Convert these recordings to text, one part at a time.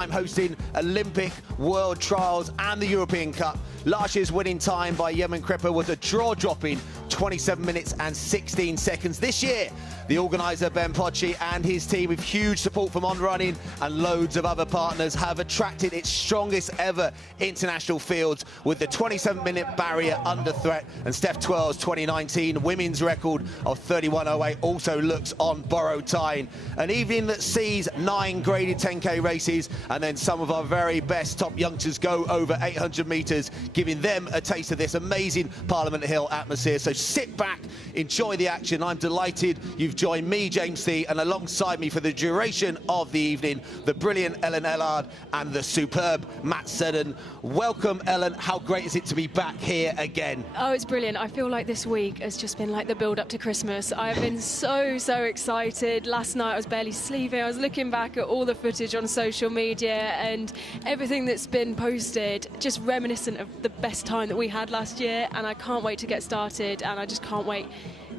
I'm hosting Olympic, World Trials and the European Cup. Last year's winning time by Yemen Cripper was a jaw-dropping 27 minutes and 16 seconds. This year, the organiser Ben Pocci and his team, with huge support from On Running and loads of other partners, have attracted its strongest ever international fields, with the 27-minute barrier under threat. And Steph Twell's 2019 women's record of 31.08 also looks on borrowed time. An evening that sees 9 graded 10K races, and then some of our very best top youngsters go over 800 metres, giving them a taste of this amazing Parliament Hill atmosphere. So sit back, enjoy the action. I'm delighted you've joined me, James Thee, and alongside me for the duration of the evening, the brilliant Ellen Ellard and the superb Matt Seddon. Welcome, Ellen. How great is it to be back here again? Oh, it's brilliant. I feel like this week has just been like the build-up to Christmas. I've been so excited. Last night I was barely sleeping. I was looking back at all the footage on social media and everything that's been posted, just reminiscent of the best time that we had last year, and I can't wait to get started, and I just can't wait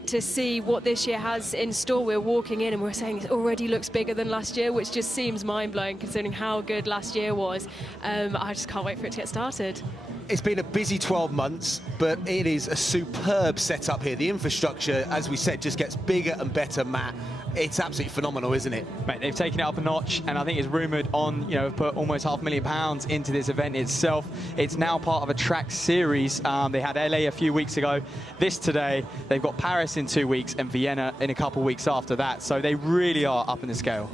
to see what this year has in store. We're walking in and we're saying it already looks bigger than last year, which just seems mind-blowing considering how good last year was. I just can't wait for it to get started. It's been a busy 12 months, but it is a superb setup here. The infrastructure, as we said, just gets bigger and better, Matt. It's absolutely phenomenal, isn't it? Mate, they've taken it up a notch, and I think it's rumoured on, put almost £500,000 into this event itself. It's now part of a track series. They had LA a few weeks ago. This today, they've got Paris in 2 weeks and Vienna in a couple of weeks after that. So they really are up in the scale.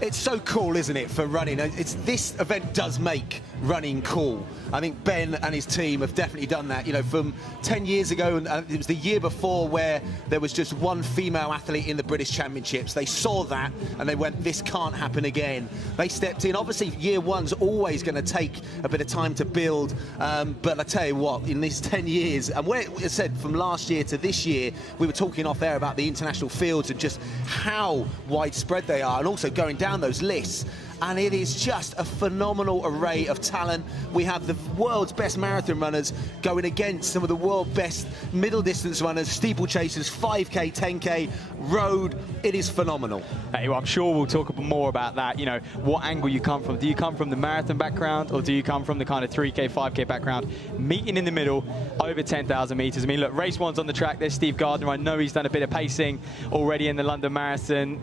It's so cool, isn't it, for running? This event does make running cool. I think Ben and his team have definitely done that. From 10 years ago, and it was the year before, where there was just one female athlete in the British Championships. They saw that and they went, this can't happen again. They stepped in. Obviously, year one's always going to take a bit of time to build. But I tell you what, in these 10 years, and where it said from last year to this year, we were talking off air about the international fields and just how widespread they are, and also going down those lists. And it is just a phenomenal array of talent. We have the world's best marathon runners going against some of the world's best middle distance runners, steeplechasers, 5K, 10K, road. It is phenomenal. Hey, well, I'm sure we'll talk more about that. What angle you come from. Do you come from the marathon background, or do you come from the kind of 3K, 5K background? Meeting in the middle, over 10,000 metres. I mean, look, race one's on the track. There's Steve Gardner. I know he's done a bit of pacing already in the London Marathon.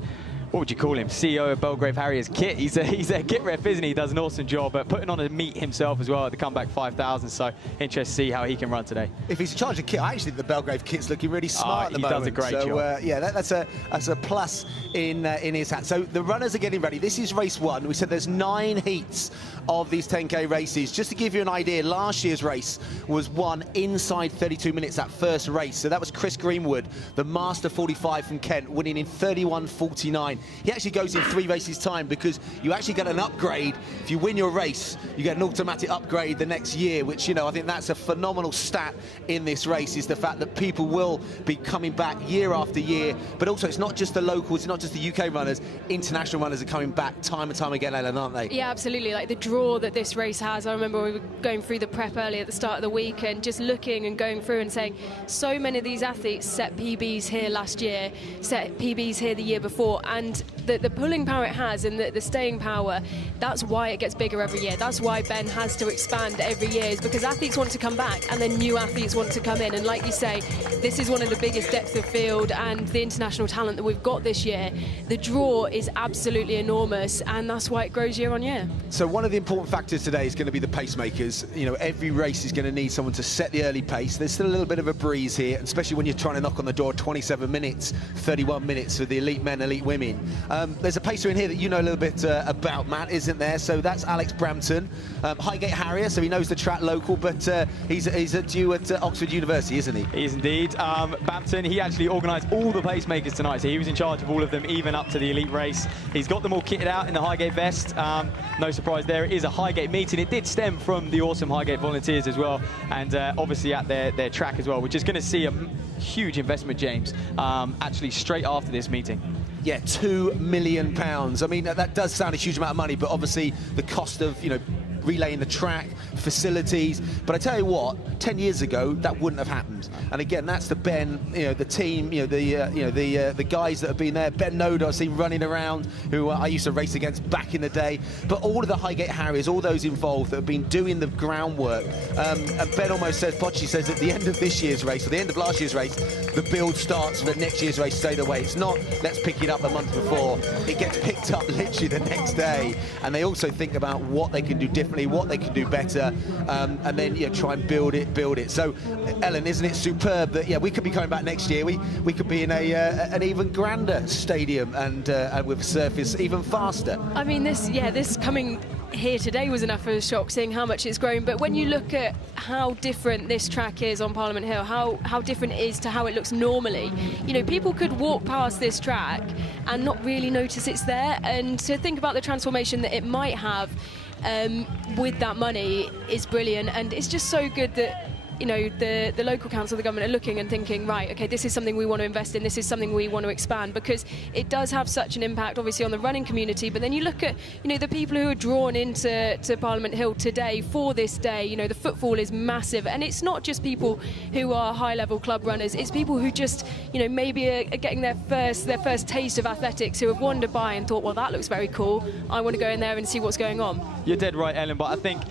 What would you call him? CEO of Belgrave Harriers Kit. He's a kit rep, isn't he? He does an awesome job, but putting on a meet himself as well at the comeback 5,000. So interested to see how he can run today. If he's in charge of kit, I actually think the Belgrave kit's looking really smart at the moment. He does a great job. Yeah, that's a plus in his hat. So the runners are getting ready. This is race one. We said there's 9 heats of these 10K races. Just to give you an idea, last year's race was won inside 32 minutes, that first race. So that was Chris Greenwood, the Master 45 from Kent, winning in 31.49. He actually goes in 3 races time, because you actually get an upgrade. If you win your race, you get an automatic upgrade the next year, which, I think that's a phenomenal stat in this race, is the fact that people will be coming back year after year. But also, it's not just the locals, it's not just the UK runners, international runners are coming back time and time again, Ellen, aren't they? Yeah, absolutely. Like the draw that this race has. I remember we were going through the prep early at the start of the week and just looking and going through and saying, so many of these athletes set PBs here last year, set PBs here the year before, and the pulling power it has and the staying power, that's why it gets bigger every year. That's why Ben has to expand every year, is because athletes want to come back and then new athletes want to come in. And like you say, this is one of the biggest depths of field and the international talent that we've got this year. The draw is absolutely enormous, and that's why it grows year on year. So one of the important factors today is going to be the pacemakers. Every race is going to need someone to set the early pace. There's still a little bit of a breeze here, especially when you're trying to knock on the door 27 minutes, 31 minutes for the elite men, elite women. There's a pacer in here that you know a little bit about, Matt, isn't there? So that's Alex Brampton, Highgate Harrier, so he knows the track local, but he's due at Oxford University, isn't he? He is indeed. Brampton, he actually organised all the pacemakers tonight, so he was in charge of all of them, even up to the elite race. He's got them all kitted out in the Highgate vest. No surprise there. It is a Highgate meeting. It did stem from the awesome Highgate volunteers as well, and obviously at their track as well, which is going to see a huge investment, James, actually straight after this meeting. Yeah, £2 million. I mean, that does sound a huge amount of money, but obviously the cost of, relaying the track, facilities. But I tell you what, 10 years ago, that wouldn't have happened. And again, that's the Ben, the team, the guys that have been there. Ben Noda, I've seen running around, who I used to race against back in the day. But all of the Highgate Harriers, all those involved that have been doing the groundwork. And Ben almost says, Bocci says, at the end of this year's race, or the end of last year's race, the build starts for next year's race straight away. It's not, let's pick it up a month before. It gets picked up literally the next day. And they also think about what they can do differently, what they can do better, and then try and build it. So, Ellen, isn't it superb that we could be coming back next year? We could be in an even grander stadium and with a surface even faster. I mean, this coming here today was enough of a shock, seeing how much it's grown. But when you look at how different this track is on Parliament Hill, how different it is to how it looks normally, people could walk past this track and not really notice it's there. And to think about the transformation that it might have with that money is brilliant. And it's just so good that the local council, the government are looking and thinking, right, okay, this is something we want to invest in, this is something we want to expand, because it does have such an impact, obviously, on the running community. But then you look at, the people who are drawn into Parliament Hill today for this day, the footfall is massive. And it's not just people who are high-level club runners, it's people who just, maybe are getting their first taste of athletics, who have wandered by and thought, well, that looks very cool, I want to go in there and see what's going on. You're dead right, Ellen, but I think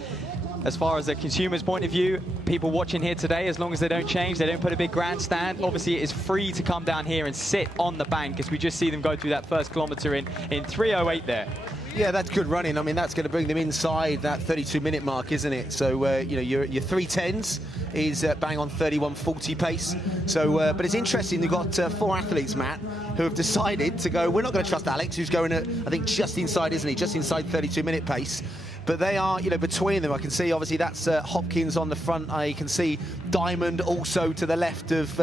as far as the consumer's point of view, people watching here today, as long as they don't change, they don't put a big grandstand, obviously it is free to come down here and sit on the bank, as we just see them go through that first kilometre in 3:08 there. Yeah, that's good running. I mean, that's going to bring them inside that 32-minute mark, isn't it? So, your 3:10s is bang on 31:40 pace. So, but it's interesting, they've got 4 athletes, Matt, who have decided to go, we're not going to trust Alex, who's going at, I think, just inside, isn't he? Just inside 32-minute pace. But they are, between them. I can see, obviously, that's Hopkins on the front. I can see Diamond also to the left of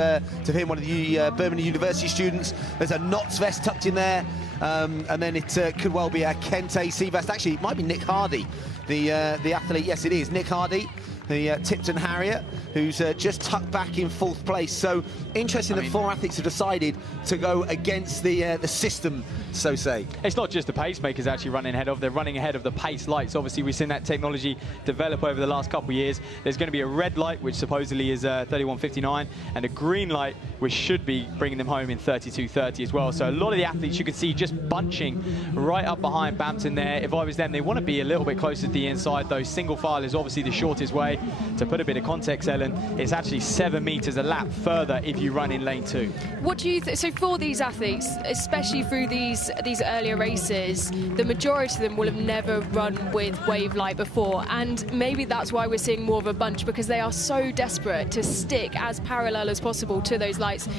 him, one of the Birmingham University students. There's a Knots vest tucked in there. And then it could well be a Kente Seavest. Actually, it might be Nick Hardy, the athlete. Yes, it is. Nick Hardy, the Tipton Harrier, who's just tucked back in 4th place. So interesting that 4 athletes have decided to go against the system, so say. It's not just the pacemakers actually running ahead of, they're running ahead of the pace lights. Obviously, we've seen that technology develop over the last couple of years. There's going to be a red light, which supposedly is 31:59, and a green light, which should be bringing them home in 32:30 as well. So a lot of the athletes you can see just bunching right up behind Bampton there. If I was them, they want to be a little bit closer to the inside, though. Single file is obviously the shortest way. To put a bit of context, Ellen, it's actually 7 metres a lap further if you run in lane 2. What do you so for these athletes, especially through these earlier races, the majority of them will have never run with wave light before, and maybe that's why we're seeing more of a bunch, because they are so desperate to stick as parallel as possible to those lights.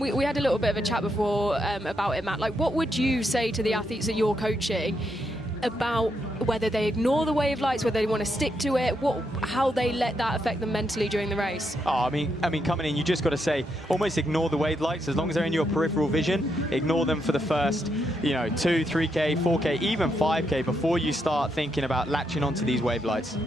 We had a little bit of a chat before about it, Matt. Like, what would you say to the athletes that you're coaching about whether they ignore the wave lights, whether they want to stick to it, how they let that affect them mentally during the race? Oh, I mean, coming in, you just got to say, almost ignore the wave lights. As long as they're in your peripheral vision, ignore them for the first, 2, 3K, 4K, even 5K before you start thinking about latching onto these wave lights.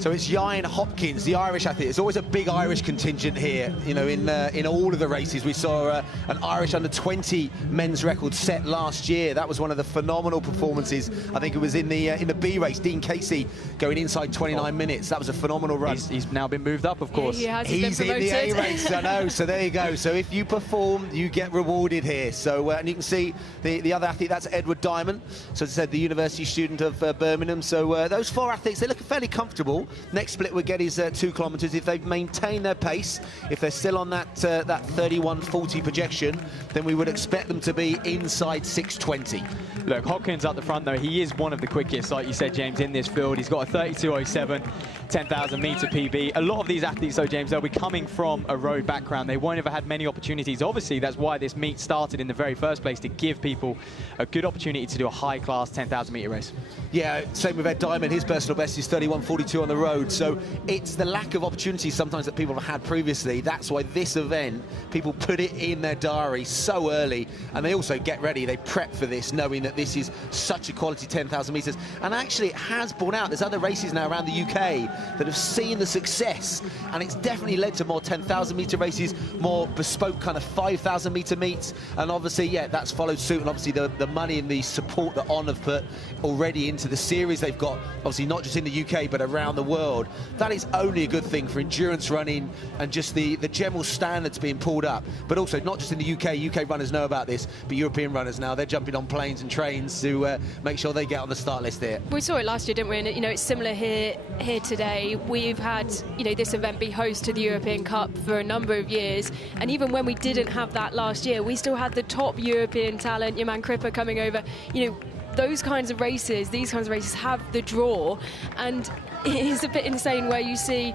So it's Ian Hopkins, the Irish athlete. There's always a big Irish contingent here, in all of the races. We saw an Irish under-20 men's record set last year. That was one of the phenomenal performances. I think it was in the B race. Dean Casey going inside 29 minutes. That was a phenomenal run. He's now been moved up, of course. Yeah, he's in the A race, I know. So there you go. So if you perform, you get rewarded here. So and you can see the other athlete, that's Edward Diamond. So as I said, the university student of Birmingham. So those 4 athletes, they look fairly comfortable. Next split we get is 2 kilometres. If they maintain their pace, if they're still on that 31:40 projection, then we would expect them to be inside 6:20. Look, Hopkins up the front, though, he is one of the quickest, like you said, James, in this field. He's got a 32:07, 10,000 metre PB. A lot of these athletes, though, James, they'll be coming from a road background. They won't have had many opportunities. Obviously, that's why this meet started in the very first place, to give people a good opportunity to do a high-class 10,000 metre race. Yeah, same with Ed Diamond. His personal best is 31:42 on the road. So it's the lack of opportunity sometimes that people have had previously. That's why this event, people put it in their diary so early, and they also get ready, they prep for this, knowing that this is such a quality 10,000 metres. And actually it has borne out. There's other races now around the UK that have seen the success, and it's definitely led to more 10,000 metre races, more bespoke kind of 5,000 metre meets, and obviously, yeah, that's followed suit. And obviously the money and the support that On have put already into the series they've got, obviously not just in the UK but around the world, that is only a good thing for endurance running and just the general standards being pulled up. But also not just in the UK runners know about this, but European runners now, they're jumping on planes and trains to make sure they get on the start list here. We saw it last year, didn't we? And you know, it's similar here today. We've had, you know, this event be host to the European Cup for a number of years, and even when we didn't have that last year, we still had the top European talent, Johan Cripper, coming over. You know, those kinds of races, these kinds of races have the draw, and it is a bit insane where you see,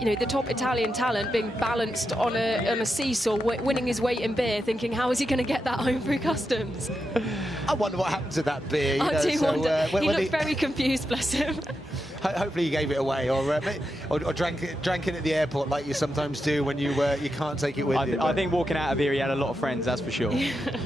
you know, the top Italian talent being balanced on a seesaw, winning his weight in beer, thinking, how is he going to get that home through customs? I wonder what happened to that beer. I do wonder. He looked very confused, bless him. Hopefully you gave it away, or drank it at the airport like you sometimes do when you can't take it with you. I think walking out of here he had a lot of couldn't have for sure.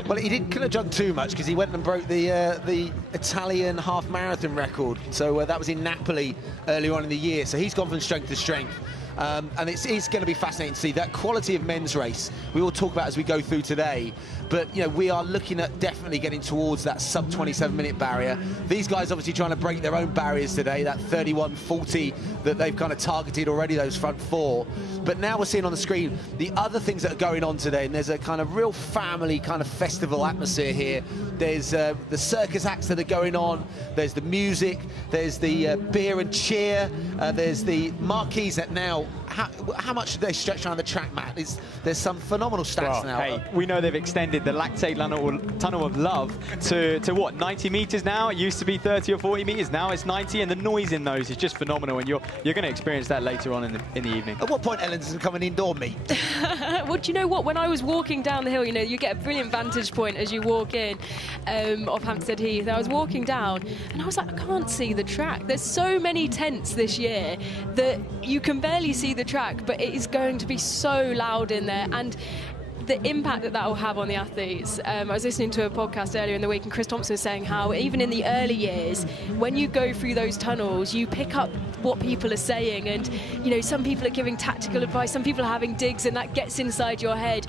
Well, he couldn't have drunk too much because he went and broke the Italian half marathon record. So that was in Napoli earlier on in the year. So he's gone from strength to strength. And it's going to be fascinating to see that quality of men's race we will talk about as we go through today. But you know, we are looking at definitely getting towards that sub 27-minute barrier. These guys obviously trying to break their own barriers today, that 31:40 that they've kind of targeted already, those front four. But now we're seeing on the screen the other things that are going on today, and there's a kind of real family kind of festival atmosphere here. There's the circus acts that are going on, there's the music, there's the beer and cheer, there's the marquees that now, how much do they stretch around the track, Matt? There's some phenomenal stats now. Hey, we know they've extended the Lactate Tunnel of Love to what, 90 meters now? It used to be 30 or 40 meters, now it's 90, and the noise in those is just phenomenal, and you're going to experience that later on in the evening. At what point, Ellen, does it become an indoor meet? Well, do you know what? When I was walking down the hill, you know, you get a brilliant vantage point as you walk in of Hampstead Heath. I was walking down and I was like, I can't see the track. There's so many tents this year that you can barely see the track, but it is going to be so loud in there. And the impact that will have on the athletes. I was listening to a podcast earlier in the week, and Chris Thompson was saying how even in the early years, when you go through those tunnels, you pick up what people are saying, and you know, some people are giving tactical advice, some people are having digs, and that gets inside your head.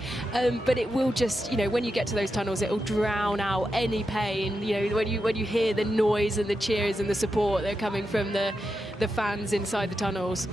But it will just, you know, when you get to those tunnels, it will drown out any pain. You know, when you hear the noise and the cheers and the support that are coming from the fans inside the tunnels.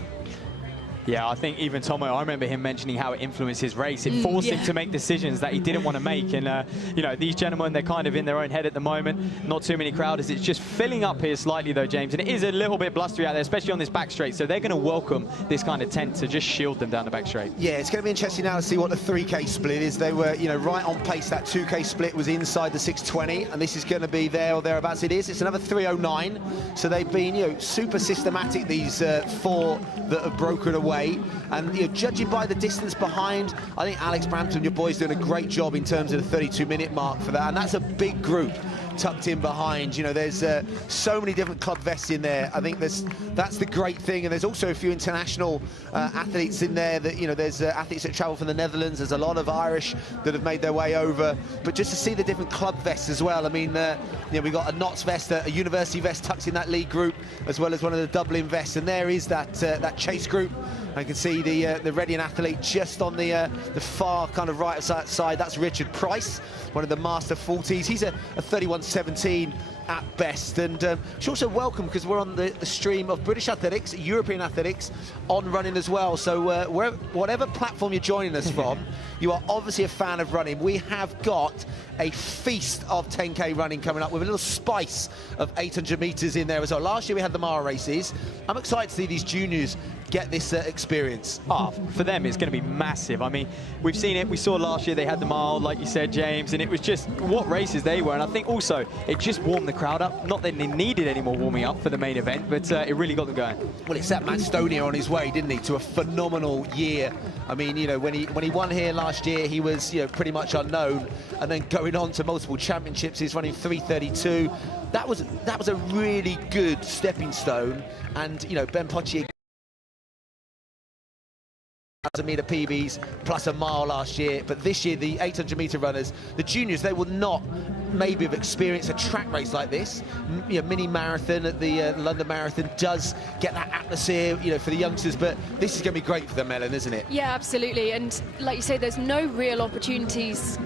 Yeah, I think even Tomo, I remember him mentioning how it influenced his race. It forced him to make decisions that he didn't want to make. And, you know, these gentlemen, they're kind of in their own head at the moment. Not too many crowders. It's just filling up here slightly, though, James. And it is a little bit blustery out there, especially on this back straight. So they're going to welcome this kind of tent to just shield them down the back straight. Yeah, it's going to be interesting now to see what the 3K split is. They were, you know, right on pace. That 2K split was inside the 6:20, and this is going to be there or thereabouts. It is. It's another 3:09. So they've been, you know, super systematic, these four that have broken away. And you know, judging by the distance behind, I think Alex Brampton, your boy's doing a great job in terms of the 32-minute mark for that, and that's a big group tucked in behind. You know, there's so many different club vests in there. I think that's the great thing, and there's also a few international athletes in there. That, you know, there's athletes that travel from the Netherlands. There's a lot of Irish that have made their way over. But just to see the different club vests as well. I mean, you know, we got a Notts vest, a university vest tucked in that league group, as well as one of the Dublin vests. And there is that chase group. I can see the Reading athlete just on the far kind of right side. That's Richard Price, one of the Master 40s. He's a 31:17 at best, and it's also welcome because we're on the stream of British athletics, European athletics on running as well. So whatever platform you're joining us from, you are obviously a fan of running. We have got a feast of 10K running coming up with a little spice of 800 meters in there as well. Last year we had the mile races. I'm excited to see these juniors get this experience. For them it's going to be massive. I mean, we've seen it. We saw last year they had the mile, like you said, James, and it was just what races they were. And I think also it just warmed the crowd up. Not that they needed any more warming up for the main event, but it really got them going. Well, it set Matt Stonier on his way, didn't he, to a phenomenal year. I mean, you know, when he won here last year, he was, you know, pretty much unknown, and then going on to multiple championships, he's running 3:32. That was a really good stepping stone, and you know, Ben Potier 1,000-metre PBs plus a mile last year. But this year, the 800-metre runners, the juniors, they will not maybe have experienced a track race like this. You know, mini marathon at the London Marathon does get that atmosphere, you know, for the youngsters. But this is going to be great for them, Ellen, isn't it? Yeah, absolutely. And like you say, there's no real opportunities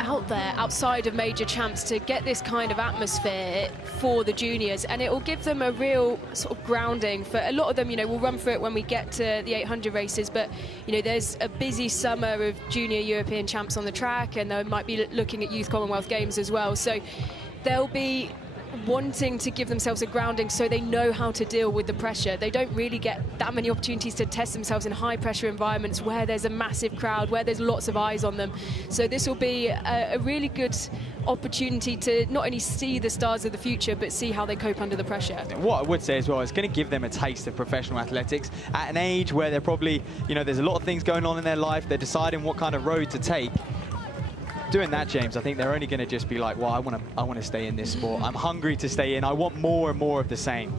out there outside of major champs to get this kind of atmosphere for the juniors, and it will give them a real sort of grounding. For a lot of them, you know, we'll run through it when we get to the 800 races, but you know, there's a busy summer of junior European champs on the track, and they might be looking at Youth Commonwealth Games as well, so they'll be wanting to give themselves a grounding so they know how to deal with the pressure. They don't really get that many opportunities to test themselves in high pressure environments where there's a massive crowd, where there's lots of eyes on them. So this will be a really good opportunity to not only see the stars of the future, but see how they cope under the pressure. What I would say as well, it's going to give them a taste of professional athletics at an age where they're probably, you know, there's a lot of things going on in their life. They're deciding what kind of road to take. Doing that, James, I think they're only going to just be like, well, I want to stay in this sport. I'm hungry to stay in. I want more and more of the same.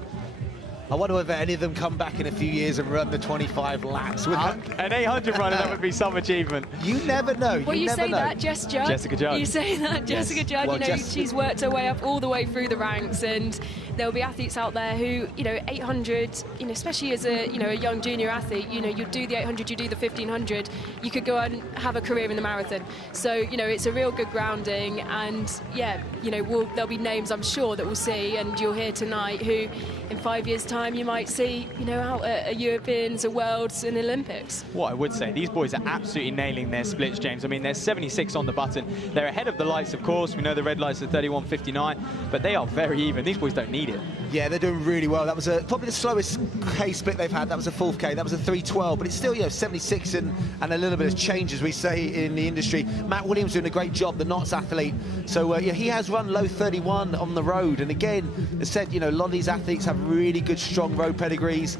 I wonder whether any of them come back in a few years and run the 25 laps. An 800 runner, that would be some achievement. You never know. Well, you say that, Jessica Judd. You say that, Jessica Judd. Well, you know, she's worked her way up all the way through the ranks, and there will be athletes out there who, you know, 800, you know, especially as a, you know, a young junior athlete, you know, you do the 800, you do the 1500, you could go and have a career in the marathon. So, you know, it's a real good grounding, and yeah, you know, there'll be names, I'm sure, that we'll see, and you'll hear tonight who in 5 years' time you might see, you know, out at Europeans, Worlds and Olympics. What I would say, these boys are absolutely nailing their splits, James. I mean, they're 76 on the button. They're ahead of the lights, of course. We know the red lights are 31.59, but they are very even. These boys don't need it. Yeah, they're doing really well. That was probably the slowest K split they've had. That was a 4th K. That was a 3:12, but it's still, you know, 76 and a little bit of change, as we say in the industry. Matt Williams doing a great job, the Knots athlete. So, yeah, he has run low 31 on the road. And again, as said, you know, a lot of these athletes have really good, strong road pedigrees.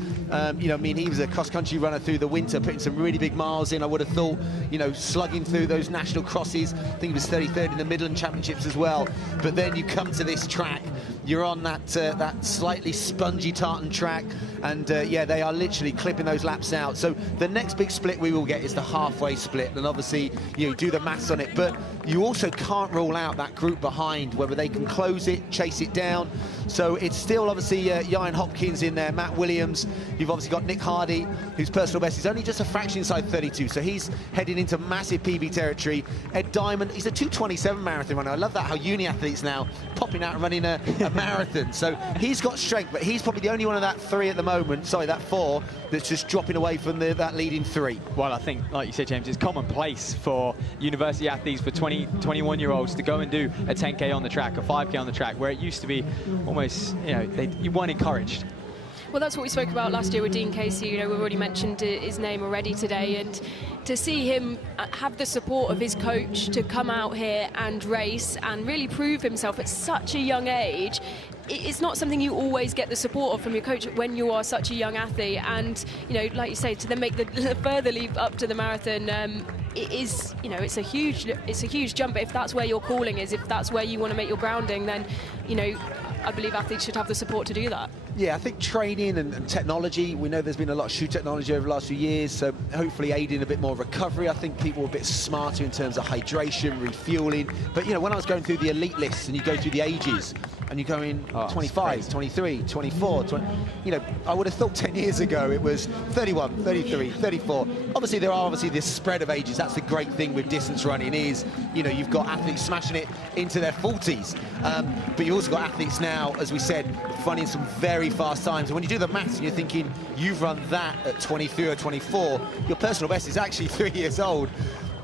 You know, I mean, he was a cross-country runner through the winter, putting some really big miles in. I would have thought, you know, slugging through those national crosses. I think he was 33rd in the Midland Championships as well. But then you come to this track, you're on that slightly spongy tartan track, and yeah, they are literally clipping those laps out. So the next big split we will get is the halfway split, and obviously you do the maths on it, but you also can't rule out that group behind, whether they can close it, chase it down. So it's still obviously Ian Hopkins in there, Matt Williams. You've obviously got Nick Hardy, whose personal best is only just a fraction inside 32, so he's heading into massive PB territory. Ed Diamond, he's a 2:27 marathon runner. I love that, how uni athletes now popping out and running a marathon. So he's got strength, but he's probably the only one of that 3 at the moment, sorry, that 4, that's just dropping away from that leading 3. Well, I think, like you said, James, it's commonplace for university athletes, for 20, 21-year-olds to go and do a 10K on the track, a 5K on the track, where it used to be almost, you know, you weren't encouraged. Well, that's what we spoke about last year with Dean Casey. You know, we've already mentioned his name already today, and to see him have the support of his coach to come out here and race and really prove himself at such a young age, it's not something you always get the support of from your coach when you are such a young athlete. And, you know, like you say, to then make the further leap up to the marathon, it is, you know, it's a huge jump. But if that's where your calling is, if that's where you want to make your grounding, then, you know, I believe athletes should have the support to do that. Yeah, I think training and technology, we know there's been a lot of shoe technology over the last few years, so hopefully aiding a bit more recovery. I think people are a bit smarter in terms of hydration, refueling. But, you know, when I was going through the elite lists and you go through the ages and you're going 25, 23, 24, 20, you know, I would have thought 10 years ago it was 31, 33, 34. Obviously, there are this spread of ages. That's the great thing with distance running is, you know, you've got athletes smashing it into their 40s. But you also got athletes now, as we said, running some very fast times. And when you do the maths and you're thinking you've run that at 23 or 24, your personal best is actually 3 years old.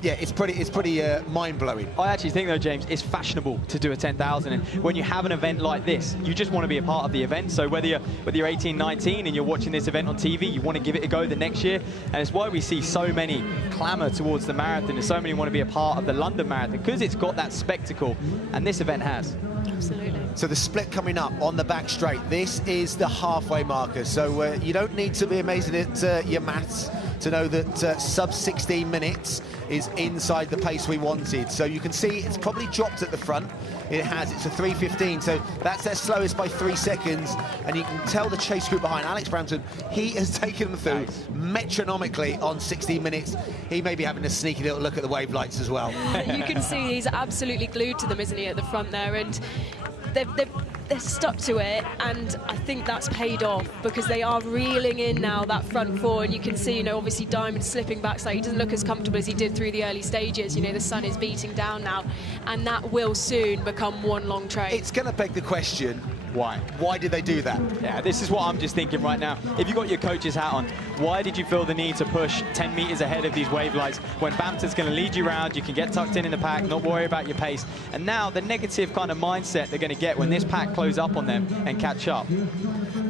Yeah, it's pretty mind-blowing. I actually think, though, James, it's fashionable to do a 10,000, and when you have an event like this, you just want to be a part of the event. So whether you're 18, 19 and you're watching this event on TV, you want to give it a go the next year, and it's why we see so many clamour towards the marathon, and so many want to be a part of the London Marathon, because it's got that spectacle, and this event has. Absolutely. So the split coming up on the back straight. This is the halfway marker, so you don't need to be amazing at your maths to know that sub 16 minutes is inside the pace we wanted. So you can see it's probably dropped at the front. It has, it's a 3:15, so that's their slowest by 3 seconds. And you can tell the chase group behind, Alex Brampton, he has taken them through metronomically on 16 minutes. He may be having a sneaky little look at the wave lights as well. You can see he's absolutely glued to them, isn't he, at the front there? And they're stuck to it, and I think that's paid off because they are reeling in now that front four, and you can see, you know, obviously Diamond slipping back, so he doesn't look as comfortable as he did through the early stages. You know, the sun is beating down now, and that will soon become one long train. It's going to beg the question, why? Why did they do that? Yeah, this is what I'm just thinking right now. If you got your coach's hat on, why did you feel the need to push 10 meters ahead of these wave lights when Bampton's going to lead you around, you can get tucked in the pack, not worry about your pace? And now the negative kind of mindset they're going to get when this pack close up on them and catch up.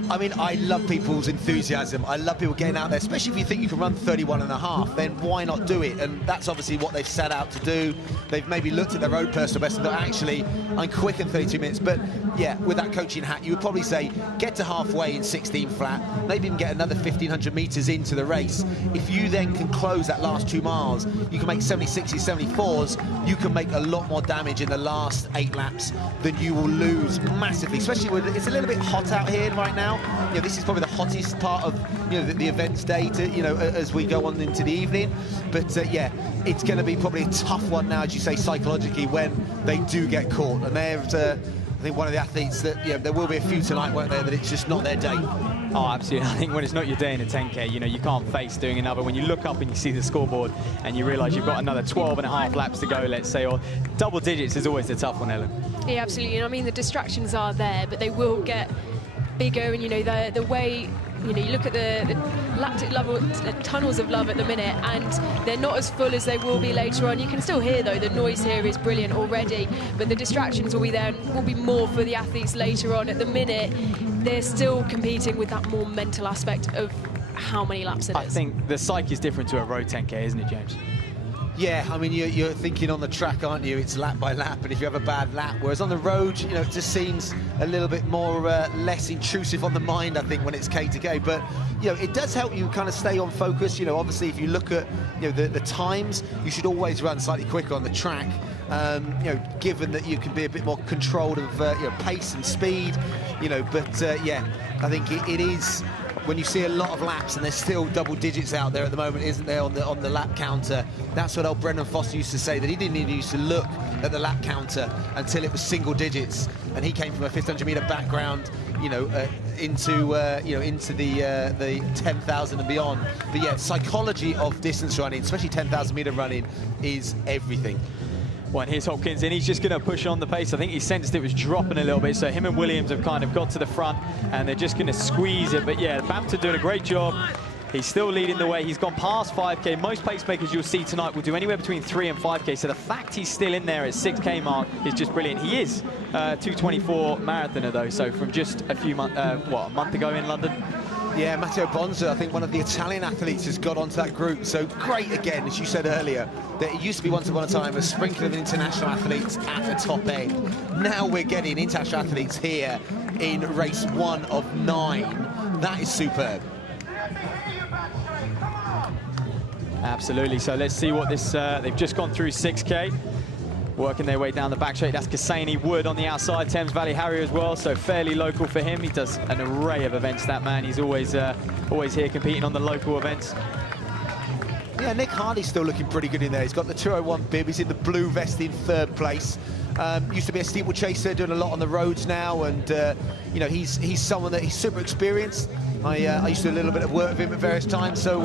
I mean, I love people's enthusiasm. I love people getting out there, especially if you think you can run 31.5, then why not do it? And that's obviously what they've set out to do. They've maybe looked at their own personal best and thought, actually, I'm quick in 32 minutes. But yeah, with that coaching hat, you would probably say, get to halfway in 16 flat, maybe even get another 1,500 meters into the race. If you then can close that last 2 miles, you can make 70-60s, 74s, you can make a lot more damage in the last 8 laps than you will lose massively, especially when it's a little bit hot out here right now. You know, this is probably the hottest part of, you know, the event's day, to, you know, as we go on into the evening. But yeah, it's going to be probably a tough one now, as you say, psychologically, when they do get caught. And there's, I think, one of the athletes that, you know, there will be a few tonight, won't there, that it's just not their day. Oh, absolutely. I think when it's not your day in a 10K, you know, you can't face doing another. When you look up and you see the scoreboard and you realise you've got another 12.5 laps to go, let's say, or double digits is always the tough one, Ellen. Yeah, absolutely. And I mean, the distractions are there, but they will get bigger. And, you know, the way, you know, you look at the lactic level, tunnels of love at the minute, and they're not as full as they will be later on. You can still hear, though, the noise here is brilliant already, but the distractions will be there and will be more for the athletes later on. At the minute, they're still competing with that more mental aspect of how many laps it is. I think the psyche is different to a road 10K, isn't it, James? Yeah, I mean, you're thinking on the track, aren't you? It's lap by lap, and if you have a bad lap, whereas on the road, you know, it just seems a little bit more less intrusive on the mind, I think, when it's K to K. But you know, it does help you kind of stay on focus. You know, obviously, if you look at, you know, the times, you should always run slightly quicker on the track. You know, given that you can be a bit more controlled of you know, pace and speed. You know, but yeah, I think it is. When you see a lot of laps and there's still double digits out there at the moment, isn't there, on the lap counter? That's what old Brendan Foster used to say, that he didn't even used to look at the lap counter until it was single digits, and he came from a 1,500 meter background, you know, into you know, into the 10,000 and beyond. But yeah, psychology of distance running, especially 10,000 meter running, is everything. Well, and here's Hopkins, and he's just going to push on the pace. I think he sensed it was dropping a little bit, so him and Williams have kind of got to the front, and they're just going to squeeze it. But yeah, Bampton doing a great job. He's still leading the way. He's gone past 5K. Most pacemakers you'll see tonight will do anywhere between 3 and 5K, so the fact he's still in there at 6K mark is just brilliant. He is 2:24 marathoner, though, so from just a few months, what, a month ago in London? Yeah, Matteo Bonza, I think one of the Italian athletes, has got onto that group. So great again, as you said earlier, that it used to be once upon a time a sprinkle of international athletes at the top end. Now we're getting international athletes here in race 1 of 9. That is superb. Absolutely. So let's see what this, they've just gone through 6K. Working their way down the back straight. That's Kasani Wood on the outside, Thames Valley Harrier as well, so fairly local for him. He does an array of events, that man. He's always here competing on the local events. Yeah, Nick Hardy's still looking pretty good in there. He's got the 201 bib, he's in the blue vest in 3rd place. Used to be a steeplechaser, doing a lot on the roads now, and you know, he's someone that he's super experienced. I used to do a little bit of work with him at various times, so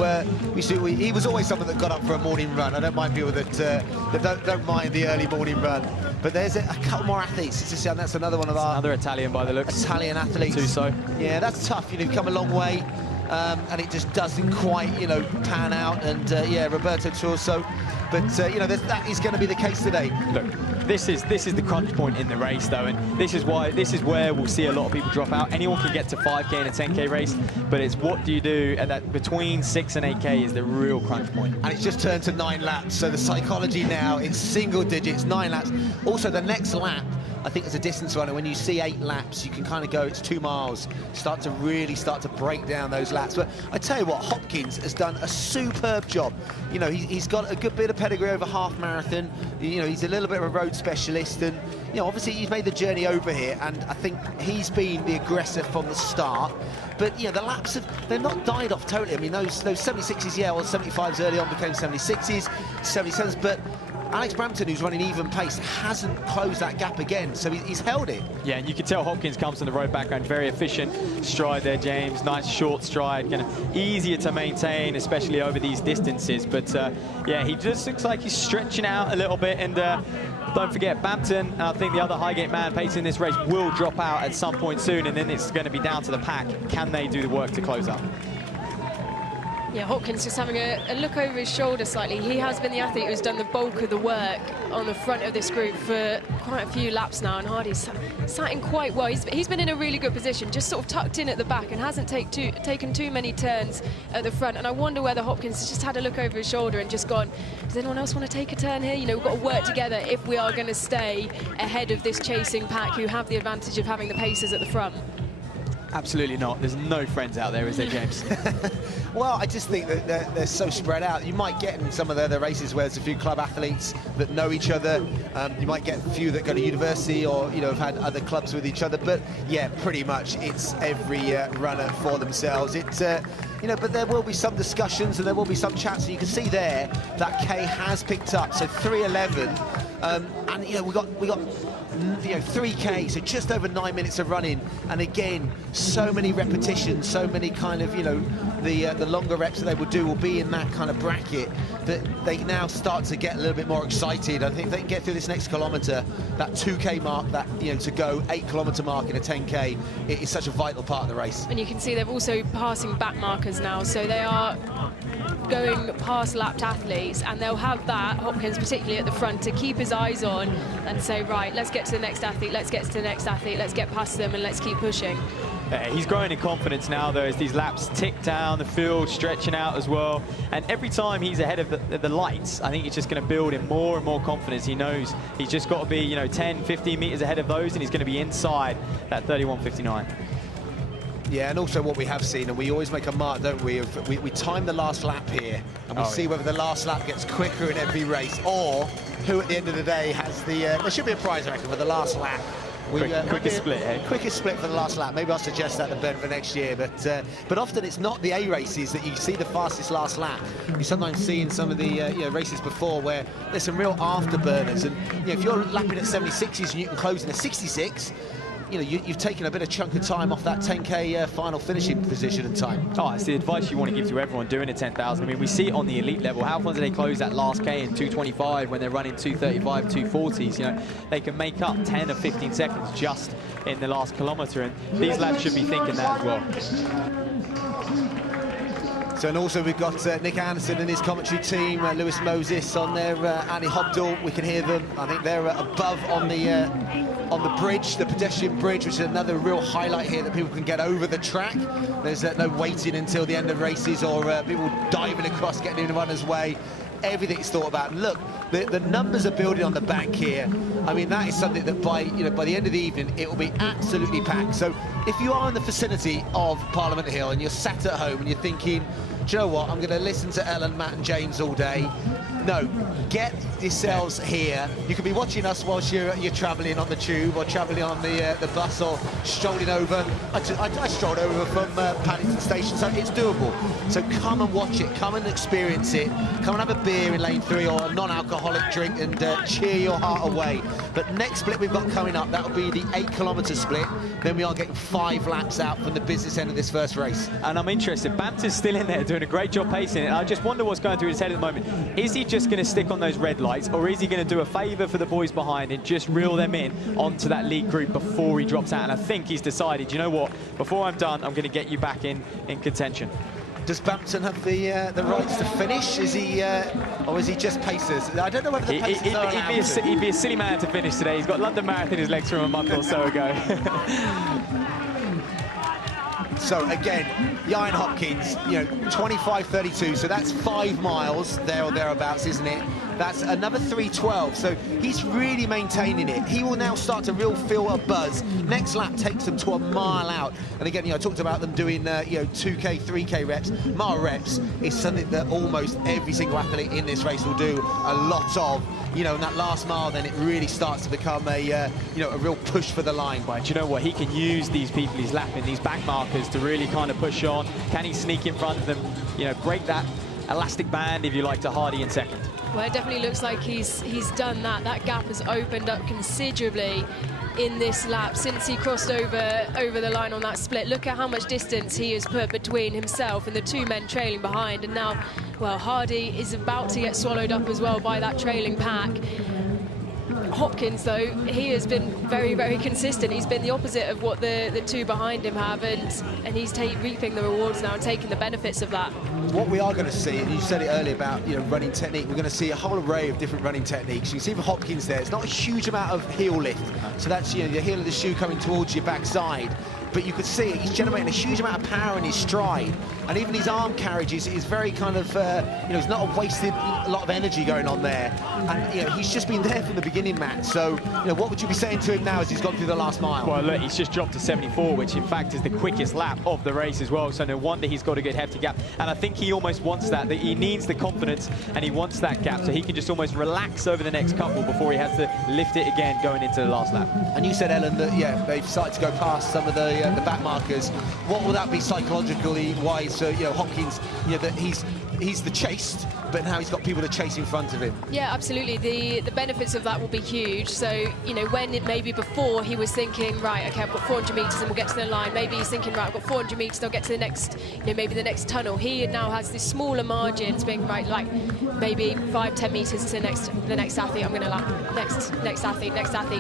he was always someone that got up for a morning run. I don't mind people that don't mind the early morning run. But there's a couple more athletes. That's another one of our... Another Italian by the looks. Italian athletes. Tuso. Yeah, that's tough. You know, come a long way, and it just doesn't quite, you know, pan out. And yeah, Roberto Tuso. But you know, that is going to be the case today. Look, this is the crunch point in the race, though, and this is where we'll see a lot of people drop out. Anyone can get to 5K in a 10K race, but it's what do you do at that between 6 and 8K is the real crunch point. And it's just turned to 9 laps, so the psychology now, it's single digits, 9 laps. Also, the next lap, I think as a distance runner, when you see 8 laps, you can kind of go, it's 2 miles, start to break down those laps. But I tell you what, Hopkins has done a superb job. You know, he's got a good bit of pedigree over half marathon. You know, he's a little bit of a road specialist, and you know, obviously he's made the journey over here, and I think he's been the aggressor from the start. But you know, the laps they've not died off totally. I mean, those 76s, yeah, well, 75s early on became 76s, 77s, but Alex Brampton, who's running even pace, hasn't closed that gap again, so he's held it. Yeah, and you can tell Hopkins comes from the road background, very efficient stride there, James. Nice short stride, kind of easier to maintain, especially over these distances. But yeah, he just looks like he's stretching out a little bit. And don't forget, Bampton, and I think the other Highgate man pacing this race, will drop out at some point soon, and then it's going to be down to the pack. Can they do the work to close up? Yeah, Hopkins just having a look over his shoulder slightly. He has been the athlete who's done the bulk of the work on the front of this group for quite a few laps now, and Hardy's sat in quite well. He's been in a really good position, just sort of tucked in at the back, and hasn't taken too many turns at the front. And I wonder whether Hopkins has just had a look over his shoulder and just gone, does anyone else want to take a turn here? You know, we've got to work together if we are going to stay ahead of this chasing pack, who have the advantage of having the pacers at the front. Absolutely not. There's no friends out there, is there, James? Well, I just think that they're so spread out. You might get in some of the other races where there's a few club athletes that know each other. You might get a few that go to university or, you know, have had other clubs with each other. But, yeah, pretty much it's every runner for themselves. It's, you know, but there will be some discussions and there will be some chats. And you can see there that K has picked up. So 3:11. And, you know, we got you know, 3K, so just over 9 minutes of running, and again, so many repetitions, so many kind of, you know, the longer reps that they will do will be in that kind of bracket, that they now start to get a little bit more excited. I think if they can get through this next kilometre, that 2K mark, that, you know, to go 8-kilometre mark in a 10K, it is such a vital part of the race. And you can see they're also passing back markers now, so they are going past lapped athletes, and they'll have that, Hopkins particularly at the front, to keep his eyes on and say, right, let's get to the next athlete, let's get to the next athlete, let's get past them and let's keep pushing. He's growing in confidence now, though, as these laps tick down the field, stretching out as well. And every time he's ahead of the lights, I think it's just going to build in more and more confidence. He knows he's just got to be, you know, 10, 15 meters ahead of those, and he's going to be inside that 31.59. Yeah, and also what we have seen, and we always make a mark, don't we, of we time the last lap here, and we see whether the last lap gets quicker in every race, or who at the end of the day has the, there should be a prize, I reckon, for the last lap. Quickest split, eh? Quickest split for the last lap. Maybe I'll suggest that to Ben for next year. But often it's not the A races that you see the fastest last lap. You sometimes see in some of the you know, races before where there's some real afterburners. And you know, if you're lapping at 76s and you can close in a 66, you know, you've taken a bit of chunk of time off that 10K final finishing position and time. Oh, it's the advice you want to give to everyone doing a 10,000. I mean, we see it on the elite level. How often do they close that last K in 2:25 when they're running 2:35, 2:40s? You know, they can make up 10 or 15 seconds just in the last kilometre, and these lads should be thinking that as well. So, and also we've got Nick Anderson and his commentary team, Lewis Moses on there, Annie Hobdall, we can hear them. I think they're above on the bridge, the pedestrian bridge, which is another real highlight here, that people can get over the track. There's no waiting until the end of races, or people diving across, getting in runners' way. Everything's thought about. And look, the numbers are building on the bank here. I mean, that is something that by the end of the evening, it will be absolutely packed. So if you are in the vicinity of Parliament Hill and you're sat at home and you're thinking, do you know what, I'm going to listen to Ellen, Matt and James all day. No, get yourselves here. You can be watching us whilst you're travelling on the tube or travelling on the bus or strolling over. I strolled over from Paddington Station, so it's doable. So come and watch it, come and experience it. Come and have a beer in lane 3 or a non-alcoholic drink and cheer your heart away. But next split we've got coming up, that'll be the 8-kilometre split. Then we are getting 5 laps out from the business end of this first race. And I'm interested, Bampton's still in there doing a great job pacing it. And I just wonder what's going through his head at the moment. Is he just going to stick on those red lights, or is he going to do a favour for the boys behind and just reel them in onto that lead group before he drops out? And I think he's decided, you know what, before I'm done, I'm going to get you back in contention. Does Bampton have the rights to finish? Is he, or is he just pacers? I don't know whether the pacers are allowed. He'd be a silly man to finish today. He's got London Marathon in his legs from a month or so ago. So again, Ian Hopkins, you know, 25:32, so that's 5 miles there or thereabouts, isn't it? That's another 3:12. So he's really maintaining it. He will now start to feel a buzz. Next lap takes them to a mile out. And again, I talked about them doing 2K, 3K reps. Mile reps is something that almost every single athlete in this race will do a lot of. In that last mile, then it really starts to become a real push for the line. But do you know what? He can use these people he's lapping, these back markers, to really kind of push on. Can he sneak in front of them? Break that elastic band, if you like, to Hardy in second. Well, it definitely looks like he's done that. That gap has opened up considerably in this lap since he crossed over the line on that split. Look at how much distance he has put between himself and the two men trailing behind. And now, well, Hardy is about to get swallowed up as well by that trailing pack. Hopkins, though, he has been very, very consistent. He's been the opposite of what the two behind him have, and he's reaping the rewards now and taking the benefits of that. What we are going to see, and you said it earlier about running technique, we're going to see a whole array of different running techniques. You can see for Hopkins there, it's not a huge amount of heel lift, so that's the heel of the shoe coming towards your backside. But you could see he's generating a huge amount of power in his stride, and even his arm carriage is very kind of, it's not a wasted lot of energy going on there. And he's just been there from the beginning, Matt. So what would you be saying to him now as he's gone through the last mile? Well, look, he's just dropped to 74, which in fact is the quickest lap of the race as well. So no wonder he's got a good hefty gap. And I think he almost wants that he needs the confidence and he wants that gap, so he can just almost relax over the next couple before he has to lift it again going into the last lap. And you said, Ellen, that they've started to go past some of the back markers. What will that be psychologically wise for Hopkins? That he's the chased, but now he's got people to chase in front of him. Yeah, absolutely. The benefits of that will be huge. So when it maybe before he was thinking, right, okay, I've got 400 meters and we'll get to the line. Maybe he's thinking, right, I've got 400 meters, I'll get to the next, maybe the next tunnel. He now has these smaller margins, being right, like maybe 5-10 meters to the next athlete. I'm going to lap next athlete,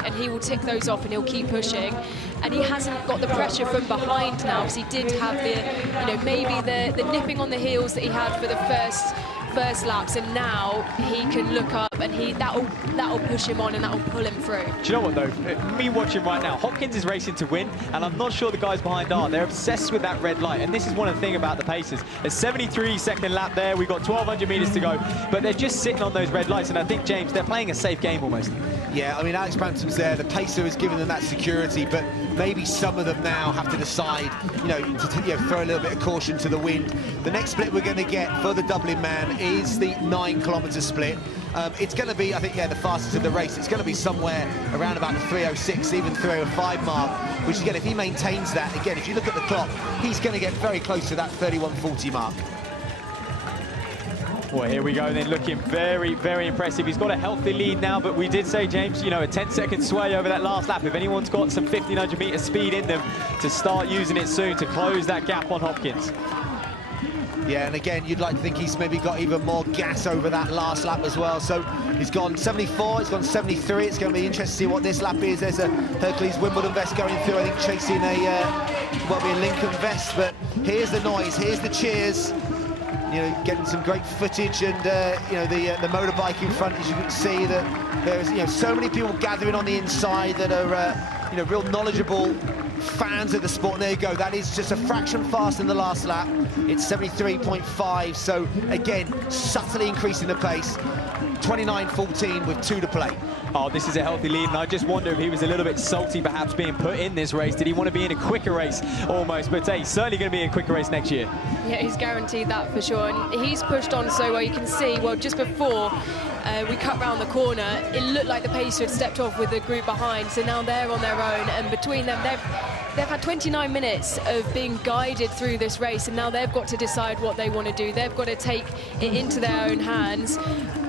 and he will tick those off and he'll keep pushing. And he hasn't got the pressure from behind now, because he did have the, maybe the nipping on the heels that he had for the first laps, and now he can look up and that'll push him on and that'll pull him through. Do you know what though? Me watching right now, Hopkins is racing to win, and I'm not sure the guys behind are. They're obsessed with that red light, and this is one of the things about the Pacers. A 73-second lap there, we've got 1,200 meters to go, but they're just sitting on those red lights, and I think, James, they're playing a safe game almost. Yeah, I mean, Alex Bantam's there. The pacer has given them that security, but maybe some of them now have to decide, to throw a little bit of caution to the wind. The next split we're going to get for the Dublin man is the 9-kilometre split. It's going to be, I think, the fastest of the race. It's going to be somewhere around about the 3:06, even 3:05 mark, which, again, if he maintains that, again, if you look at the clock, he's going to get very close to that 31:40 mark. Well, here we go then, looking very, very impressive. He's got a healthy lead now, but we did say, James, a 10-second sway over that last lap. If anyone's got some 1,500-meter speed in them, to start using it soon to close that gap on Hopkins. Yeah, and again, you'd like to think he's maybe got even more gas over that last lap as well. So he's gone 74, he's gone 73. It's going to be interesting to see what this lap is. There's a Hercules Wimbledon vest going through, I think, chasing a Lincoln vest. But here's the noise, here's the cheers. Getting some great footage, and the motorbike in front, as you can see, that there's so many people gathering on the inside that are real knowledgeable fans of the sport. And there you go, that is just a fraction faster than the last lap. It's 73.5, so again, subtly increasing the pace. 29.14 with 2 to play. Oh, this is a healthy lead, and I just wonder if he was a little bit salty perhaps being put in this race. Did he want to be in a quicker race almost? But hey, he's certainly going to be in a quicker race next year. Yeah, he's guaranteed that for sure, and he's pushed on so well. You can see, well, just before we cut round the corner, it looked like the pacer had stepped off with the group behind, so now they're on their own, and between them, they've had 29 minutes of being guided through this race, and now they've got to decide what they want to do. They've got to take it into their own hands,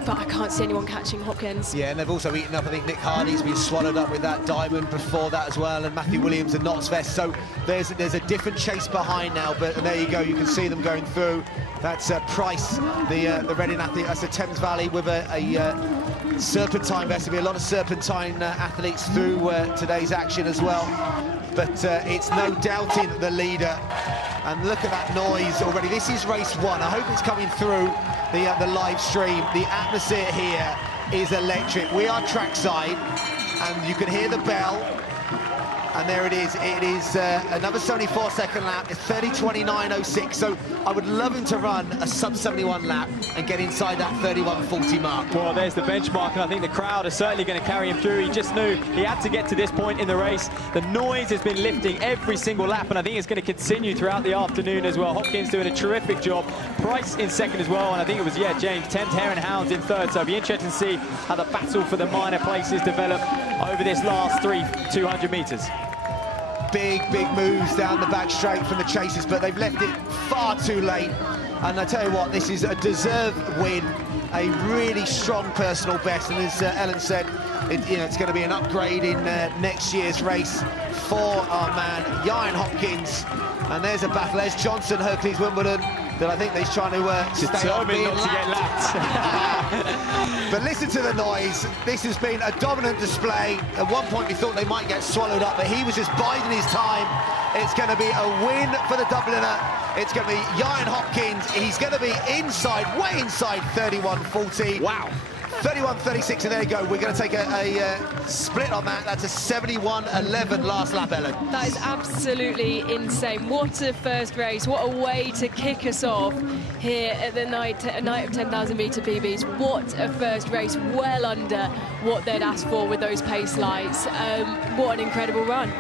but I can't see anyone catching Hopkins. Yeah, and they've also eaten up, I think Nick Hardy's been swallowed up with that diamond before that as well, and Matthew Williams and Knott's vest, so there's a different chase behind now, but there you go, you can see them going through. That's Price, the Reading athlete. That's the Thames Valley with a serpentine vest. There'll be a lot of serpentine athletes through today's action as well. But it's no doubting the leader. And look at that noise already. This is race 1. I hope it's coming through the live stream. The atmosphere here is electric. We are trackside, and you can hear the bell. And there it is. It is another 74-second lap. It's 30:29.06. So I would love him to run a sub-71 lap and get inside that 31:40 mark. Well, there's the benchmark, and I think the crowd are certainly going to carry him through. He just knew he had to get to this point in the race. The noise has been lifting every single lap, and I think it's going to continue throughout the afternoon as well. Hopkins doing a terrific job. Price in second as well, and I think it was, yeah, James, Thames Hare and Hounds in third. So it'll be interesting to see how the battle for the minor places develop over this last 200 metres. Big moves down the back straight from the chasers, but they've left it far too late. And I tell you what, this is a deserved win, a really strong personal best. And as Ellen said, it's going to be an upgrade in next year's race for our man, Ian Hopkins. And there's a battle. There's Johnson, Hercules Wimbledon, that I think he's trying to stay on being not to get lapped. But listen to the noise. This has been a dominant display. At one point we thought they might get swallowed up, but he was just biding his time. It's going to be a win for the Dubliner. It's going to be Ian Hopkins. He's going to be inside, way inside 31:40. Wow. 31:36, and there you go. We're going to take a split on that. That's a 71:11 last lap, Ellen. That is absolutely insane. What a first race. What a way to kick us off here at the night of 10,000 metre PBs. What a first race. Well under what they'd asked for with those pace lights. What an incredible run.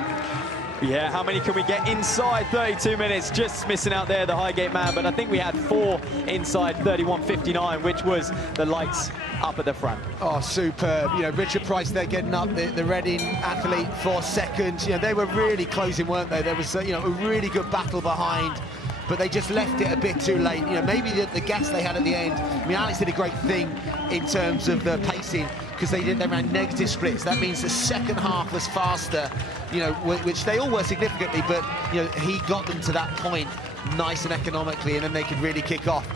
Yeah, how many can we get inside 32 minutes? Just missing out there, the Highgate man, but I think we had 4 inside 31:59, which was the lights up at the front. Oh, superb. You know, Richard Price, they're getting up, the Reading athlete for second. You know, they were really closing, weren't they? There was, you know, a really good battle behind, but they just left it a bit too late. You know, maybe the gas they had at the end. I mean, Alex did a great thing in terms of the pacing, because they ran negative splits. That means the second half was faster, you know, which they all were significantly, but, you know, he got them to that point nice and economically, and then they could really kick off.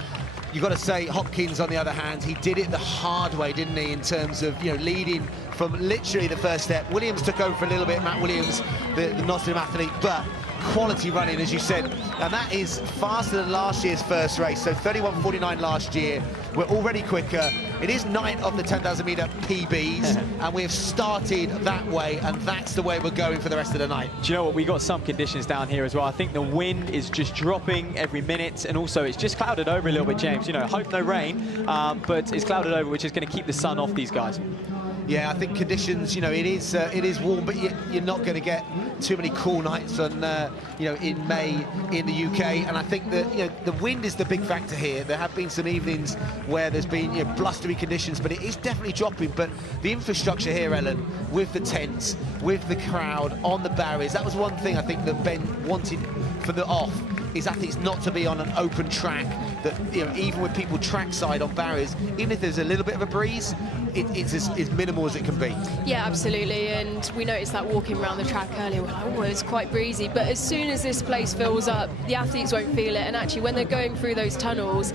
You've got to say, Hopkins, on the other hand, he did it the hard way, didn't he, in terms of, you know, leading from literally the first step. Williams took over for a little bit, Matt Williams, the Nottingham athlete, but quality running, as you said, and that is faster than last year's first race. So 31:49 last year. We're already quicker. It is night of the 10,000 metre PBs, and we have started that way, and that's the way we're going for the rest of the night. Do you know what? We got some conditions down here as well. I think the wind is just dropping every minute, and also it's just clouded over a little bit, James. You know, hope no rain, but it's clouded over, which is going to keep the sun off these guys. Yeah, I think conditions, you know, it is warm, but you're not going to get too many cool nights on, you know, in May in the UK. And I think that, you know, the wind is the big factor here. There have been some evenings where there's been, you know, blustery conditions, but it is definitely dropping. But the infrastructure here, Ellen, with the tents, with the crowd on the barriers, that was one thing I think that Ben wanted for the off. His athletes not to be on an open track, that, you know, even with people trackside on barriers, even if there's a little bit of a breeze, it's as minimal as it can be. Yeah, absolutely, and we noticed that walking around the track earlier, we're like, oh, it's quite breezy, but as soon as this place fills up, the athletes won't feel it, and actually when they're going through those tunnels,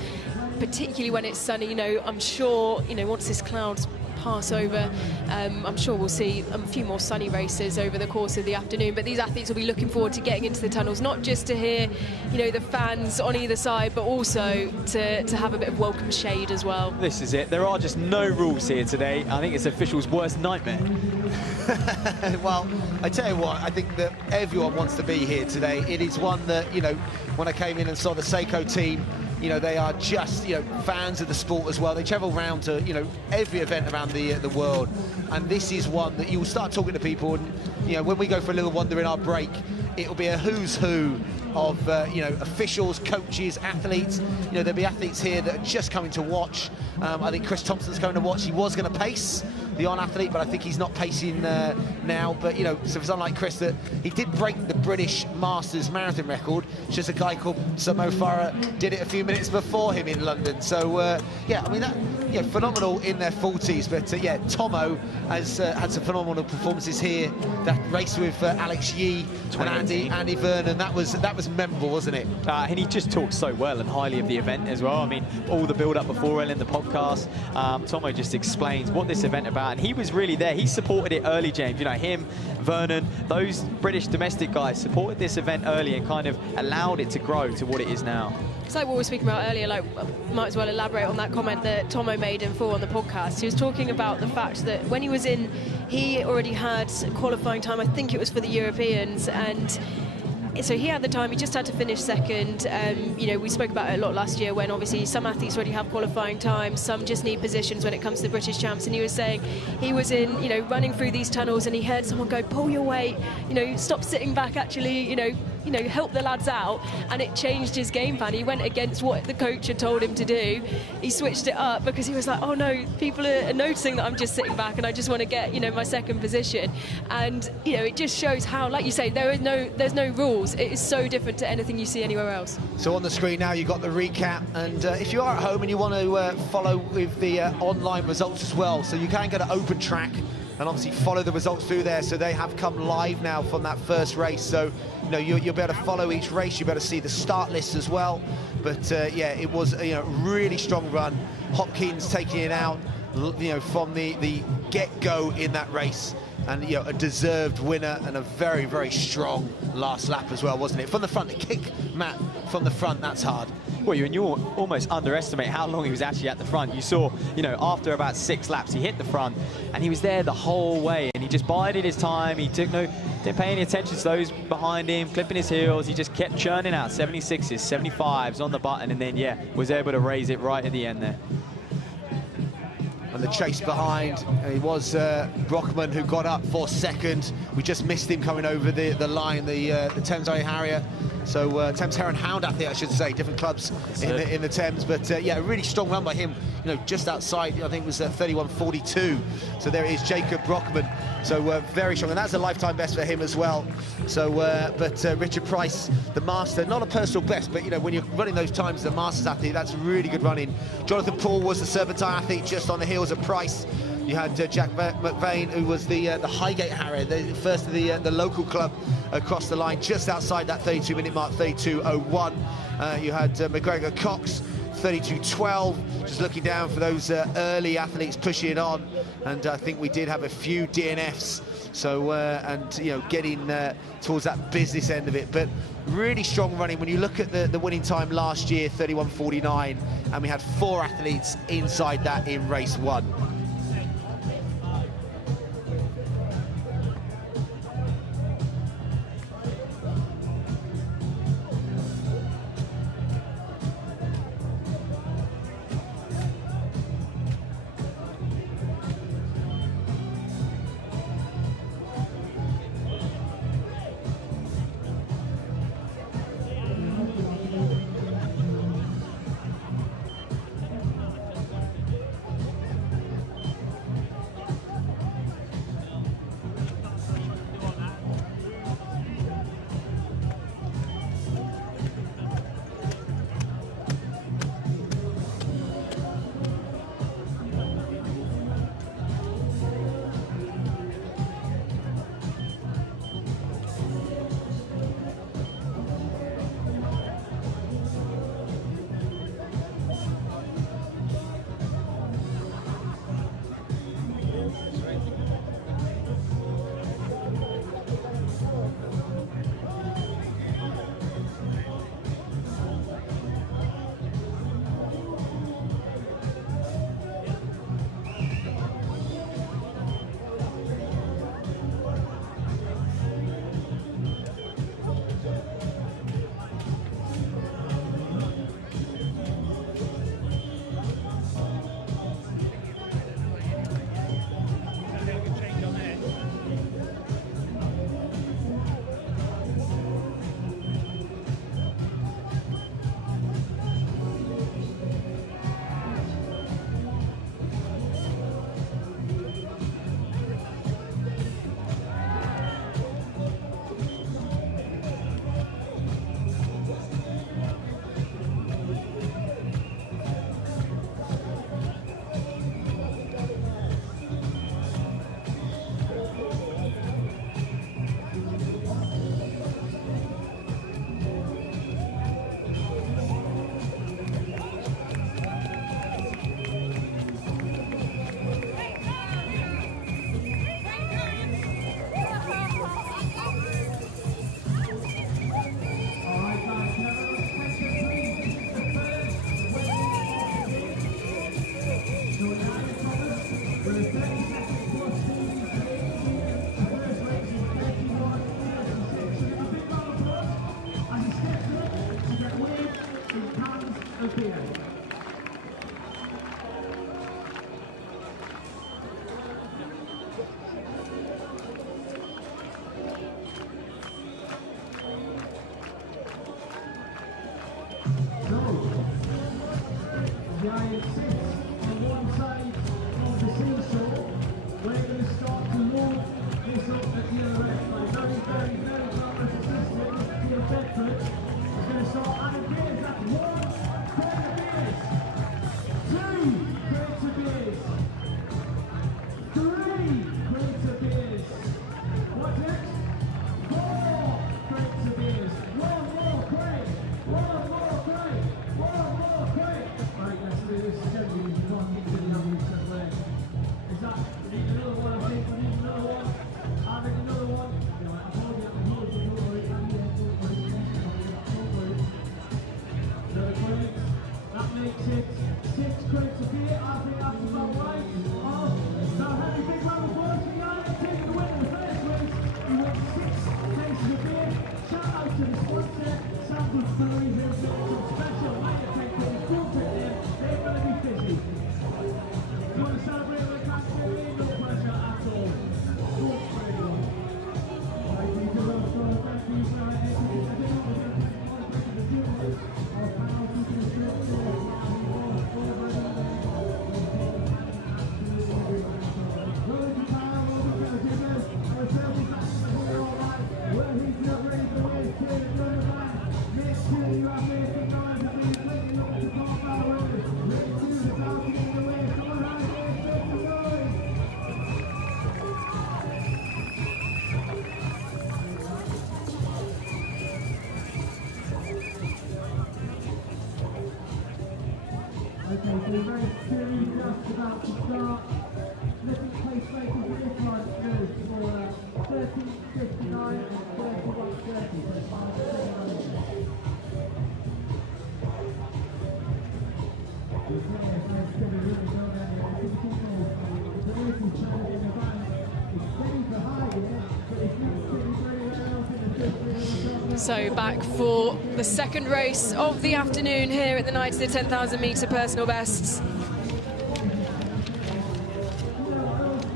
particularly when it's sunny, you know, I'm sure, you know, once this cloud's pass over, I'm sure we'll see a few more sunny races over the course of the afternoon, but these athletes will be looking forward to getting into the tunnels, not just to hear, you know, the fans on either side, but also to have a bit of welcome shade as well. This is it. There are just no rules here today. I think it's officials' worst nightmare. Well, I tell you what, I think that everyone wants to be here today. It is one that, you know, when I came in and saw the Seiko team, you know, they are just, you know, fans of the sport as well. They travel around to, you know, every event around the world, and this is one that you will start talking to people, and, you know, when we go for a little wander in our break, it will be a who's who of, you know, officials, coaches, athletes. You know, there'll be athletes here that are just coming to watch. I think Chris Thompson's coming to watch. He was going to pace, the on-athlete, but I think he's not pacing now. But, you know, so for someone like Chris, that he did break the British Masters marathon record. It's just a guy called Mo Farah did it a few minutes before him in London. So, yeah, I mean, that, yeah, phenomenal in their 40s. But, yeah, Tomo has had some phenomenal performances here. That race with Alex Yee and Andy Vernon, that was memorable, wasn't it? And he just talked so well and highly of the event as well. I mean, all the build-up before and in the podcast, Tomo just explains what this event about, and he was really there. He supported it early, James. You know, him, Vernon, those British domestic guys supported this event early and kind of allowed it to grow to what it is now. It's like what we were speaking about earlier, like, might as well elaborate on that comment that Tomo made made in full on the podcast. He was talking about the fact that when he was in, he already had qualifying time, I think it was for the Europeans, and so he had the time, he just had to finish second. You know, we spoke about it a lot last year when obviously some athletes already have qualifying time, some just need positions when it comes to the British champs, and he was saying he was in, you know, running through these tunnels and he heard someone go, pull your weight, you know, stop sitting back, actually, you know, help the lads out, and it changed his game plan. He went against what the coach had told him to do. He switched it up because he was like, oh no, people are noticing that I'm just sitting back and I just want to get, you know, my second position. And, you know, it just shows how, like you say, there's no rules. It is so different to anything you see anywhere else. So on the screen now, you've got the recap, and if you are at home and you want to follow with the online results as well, so you can go to Open Track and obviously follow the results through there. So they have come live now from that first race, so you know you'll be able to follow each race. You'll be able to see the start list as well. But yeah, it was a really strong run. Hopkins taking it out, you know, from the get-go in that race, and you know, a deserved winner and a very, very strong last lap as well, wasn't it? From the front, the kick, Matt, from the front, that's hard. Well, you almost underestimate how long he was actually at the front. You saw, you know, after about 6 laps, he hit the front, and he was there the whole way, and he just bided his time. He didn't pay any attention to those behind him, clipping his heels. He just kept churning out 76s, 75s on the button, and then, yeah, was able to raise it right at the end there. And the chase behind, it was Brockman who got up for second. We just missed him coming over the line, the Thames Valley Harrier. So Thames Hare and Hound, I think I should say, different clubs in the Thames. But yeah, a really strong run by him, you know, just outside, I think it was 31.42. So there is Jacob Brockman. So very strong, and that's a lifetime best for him as well. So, but Richard Price, the master, not a personal best, but you know, when you're running those times, the Masters athlete, that's really good running. Jonathan Paul was the Serpentine athlete just on the heels of Price. You had Jack McVeigh, who was the Highgate Harrier, the first of the local club across the line, just outside that 32-minute mark, 32.01. You had McGregor Cox, 32.12, just looking down for those early athletes pushing it on. And I think we did have a few DNFs, so and you know, getting towards that business end of it. But really strong running. When you look at the winning time last year, 31.49, and we had 4 athletes inside that in race 1. p.m. Giant sits on one side of the seesaw. We're going to start to launch this up at the other end. My very glamorous assistant, Peter Bedford, is going to start adding beers. That's one crate of beers, two crates of beers, three crates of beers. What next? Four crates of beers. One more crate. One more crate. One more crate. Right, let's do this gently. You can't get to the other stuff there. Is that? We need another one, I think. We need another one. I think another one. Yeah, I told you, don't worry. Another crate. That makes it 6 crates of beer. I think that's about right. Oh, now happy big round of applause for Yannick taking the win in the first race. He won 6 cases of beer. Shout out to the sponsor, Sample Brewery, who's got some special layer cake that is built in there. They're going to be busy. You want to celebrate with a cash beer? No pressure at all. Don't spray it on. Right, you can well show thank you for everything. I think we're going to take one question to do this. Our panel keeping the strip there. Okay, so we're very serious just about to start. Looking to place makers in this one goes for 13.59 and 31.30. So 5 seconds. So back for the second race of the afternoon here at the night of the 10,000 metre personal bests.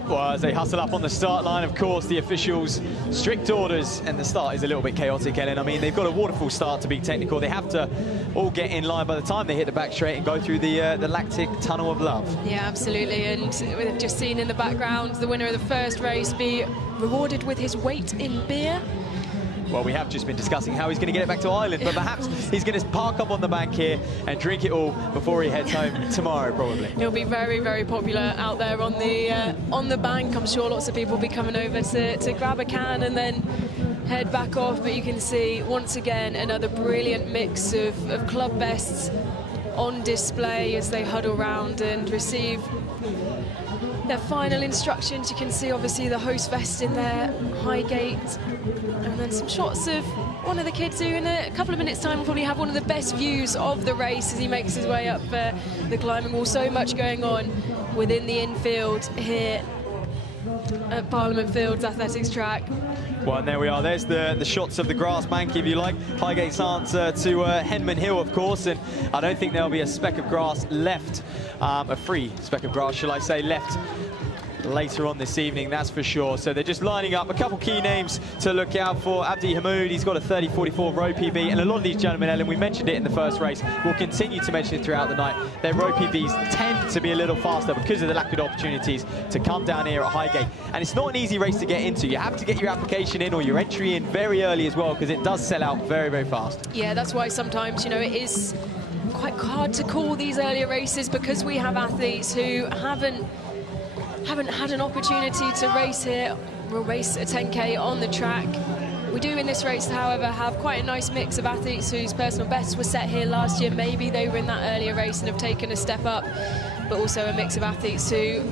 Well, as they hustle up on the start line, of course, the officials' strict orders, and the start is a little bit chaotic, Ellen. I mean, they've got a waterfall start to be technical. They have to all get in line by the time they hit the back straight and go through the lactic tunnel of love. Yeah, absolutely. And we've just seen in the background the winner of the first race be rewarded with his weight in beer. Well, we have just been discussing how he's going to get it back to Ireland, but perhaps he's going to park up on the bank here and drink it all before he heads home tomorrow, probably. He'll be very popular out there on the bank. I'm sure lots of people will be coming over to grab a can and then head back off. But you can see, once again, another brilliant mix of club bests on display as they huddle round and receive their final instructions. You can see, obviously, the host vest in there, Highgate, and then some shots of one of the kids who in a couple of minutes' time will probably have one of the best views of the race as he makes his way up the climbing wall. So much going on within the infield here at Parliament Fields Athletics Track. Well, and there we are. There's the shots of the grass bank, if you like. Highgate's answer to Henman Hill, of course, and I don't think there'll be a speck of grass left, a free speck of grass, shall I say, left later on this evening, that's for sure. So they're just lining up a couple key names to look out for. Abdi Hamoud, he's got a 30.44 row PB, and a lot of these gentlemen, Ellen, we mentioned it in the first race, we'll continue to mention it throughout the night. Their row PBs tend to be a little faster because of the lack of opportunities to come down here at Highgate. And it's not an easy race to get into. You have to get your application in or your entry in very early as well, because it does sell out very fast. Yeah, that's why sometimes, you know, it is quite hard to call these earlier races, because we have athletes who haven't had an opportunity to race here. We'll race a 10K on the track. We do in this race, however, have quite a nice mix of athletes whose personal bests were set here last year. Maybe they were in that earlier race and have taken a step up, but also a mix of athletes who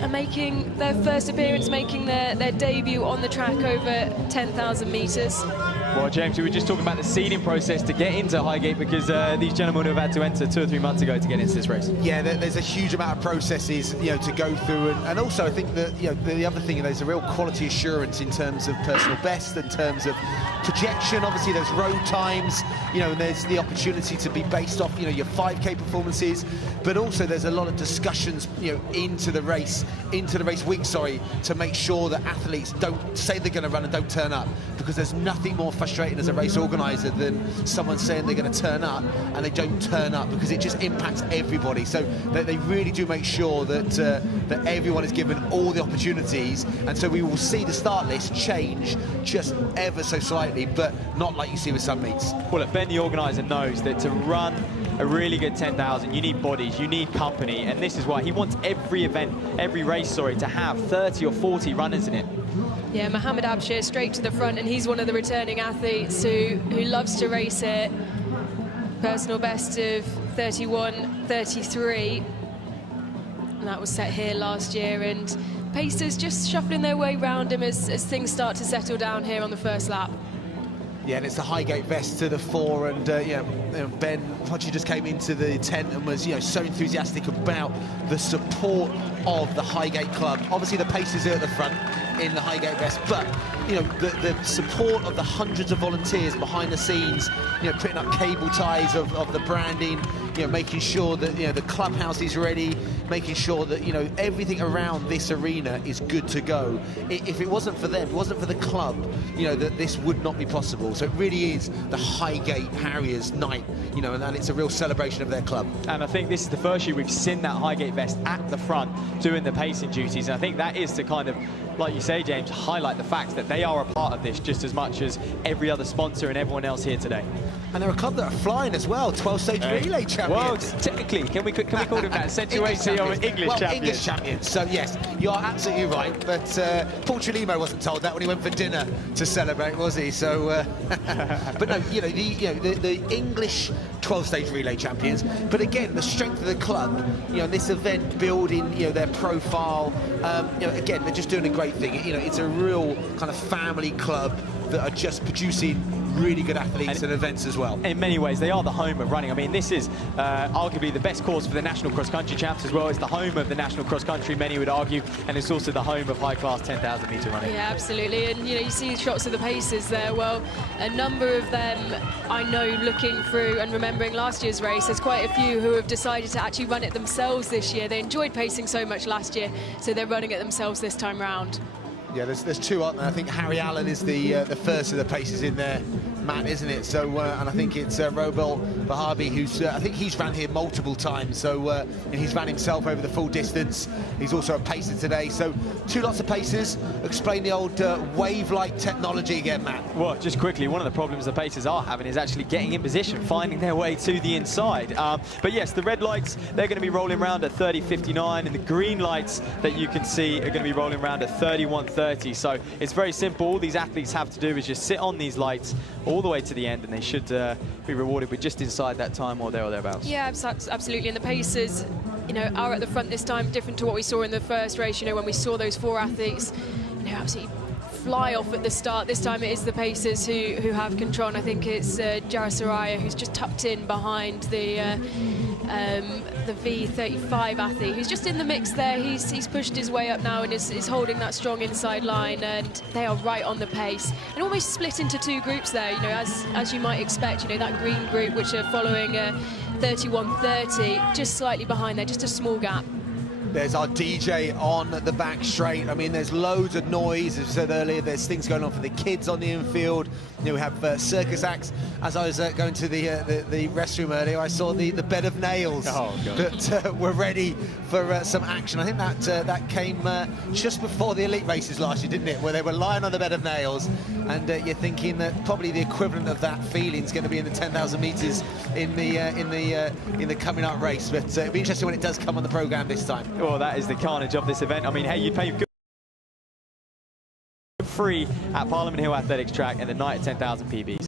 are making their first appearance, making their debut on the track over 10,000 metres. Well, James, we were just talking about the seeding process to get into Highgate, because these gentlemen have had to enter 2 or 3 months ago to get into this race. Yeah, there's a huge amount of processes, you know, to go through, and also I think that, you know, the other thing, there's a real quality assurance in terms of personal best, in terms of projection. Obviously, there's road times, you know, and there's the opportunity to be based off, you know, your 5K performances, but also there's a lot of discussions, you know, into the race week, sorry, to make sure that athletes don't say they're going to run and don't turn up, because there's nothing more frustrating as a race organizer than someone saying they're going to turn up and they don't turn up, because it just impacts everybody. So they really do make sure that that everyone is given all the opportunities, and so we will see the start list change just ever so slightly, but not like you see with some meets. Well, look, Ben, the organizer, knows that to run a really good 10,000, you need bodies, you need company, and this is why he wants every event, every race, sorry, to have 30 or 40 runners in it. Yeah, Mohammed Abshir straight to the front, and he's one of the returning athletes who loves to race it. Personal best of 31.33, and that was set here last year, and pacers just shuffling their way round him as things start to settle down here on the first lap. Yeah, and it's the Highgate vest to the fore, and yeah, Ben Hodgie just came into the tent and was, you know, so enthusiastic about the support of the Highgate club. Obviously, the pacers are at the front in the Highgate vest, but you know, the support of the hundreds of volunteers behind the scenes, you know, putting up cable ties of the branding, you know, making sure that, you know, the clubhouse is ready, making sure that, you know, everything around this arena is good to go. If it wasn't for them, if it wasn't for the club, you know, that this would not be possible. So it really is the Highgate Harriers night, you know, and it's a real celebration of their club. And I think this is the first year we've seen that Highgate vest at the front doing the pacing duties, and I think that is to kind of, like you say, James, highlight the fact that they are a part of this just as much as every other sponsor and everyone else here today. And they're a club that are flying as well, 12-stage relay champions. Well, technically, can we call them that? Situation or English champions? English champions. So yes, you are absolutely right. But Paul Chulimo wasn't told that when he went for dinner to celebrate, was he? So, but no, you know, the English 12-stage relay champions. But again, the strength of the club, you know, this event building, you know, their profile. You know, again, they're just doing a great thing. You know, it's a real kind of family club that are just producing really good athletes and events as well. In many ways, they are the home of running. I mean, this is arguably the best course for the National Cross Country Champs as well. It's the home of the National Cross Country, many would argue, and it's also the home of high-class 10,000 metre running. Yeah, absolutely. And, you know, you see shots of the pacers there. Well, a number of them, I know, looking through and remembering last year's race, there's quite a few who have decided to actually run it themselves this year. They enjoyed pacing so much last year, so they're running it themselves this time round. Yeah, there's two, aren't there? I think Harry Allen is the first of the pacers in there, Matt, isn't it? So, and I think it's Robel Bahabi, who's, I think he's ran here multiple times, so he's ran himself over the full distance. He's also a pacer today, so two lots of pacers. Explain the old wave-like technology again, Matt. Well, just quickly, one of the problems the pacers are having is actually getting in position, finding their way to the inside. But yes, the red lights, they're going to be rolling around at 30.59, and the green lights that you can see are going to be rolling around at 31.30. So it's very simple. All these athletes have to do is just sit on these lights all the way to the end, and they should be rewarded with just inside that time or there or thereabouts. Yeah, absolutely. And the pacers, you know, are at the front this time, different to what we saw in the first race, you know, when we saw those four athletes, you know, absolutely fly off at the start. This time it is the pacers who have control, and I think it's Jara Soraya who's just tucked in behind the V35 athlete, who's just in the mix there. He's pushed his way up now and is holding that strong inside line, and they are right on the pace and almost split into two groups there, you know, as you might expect. You know, that green group which are following 31.30, just slightly behind there, just a small gap. There's our DJ on the back straight. I mean, there's loads of noise. As I said earlier, there's things going on for the kids on the infield. You know, we have circus acts. As I was going to the restroom earlier, I saw the bed of nails that were ready for some action. I think that came just before the elite races last year, didn't it? Where they were lying on the bed of nails, and you're thinking that probably the equivalent of that feeling is going to be in the 10,000 metres in the coming up race. But it'll be interesting when it does come on the programme this time. Well, that is the carnage of this event. I mean, hey, you pay good free at Parliament Hill Athletics Track and the night at 10,000 PBs.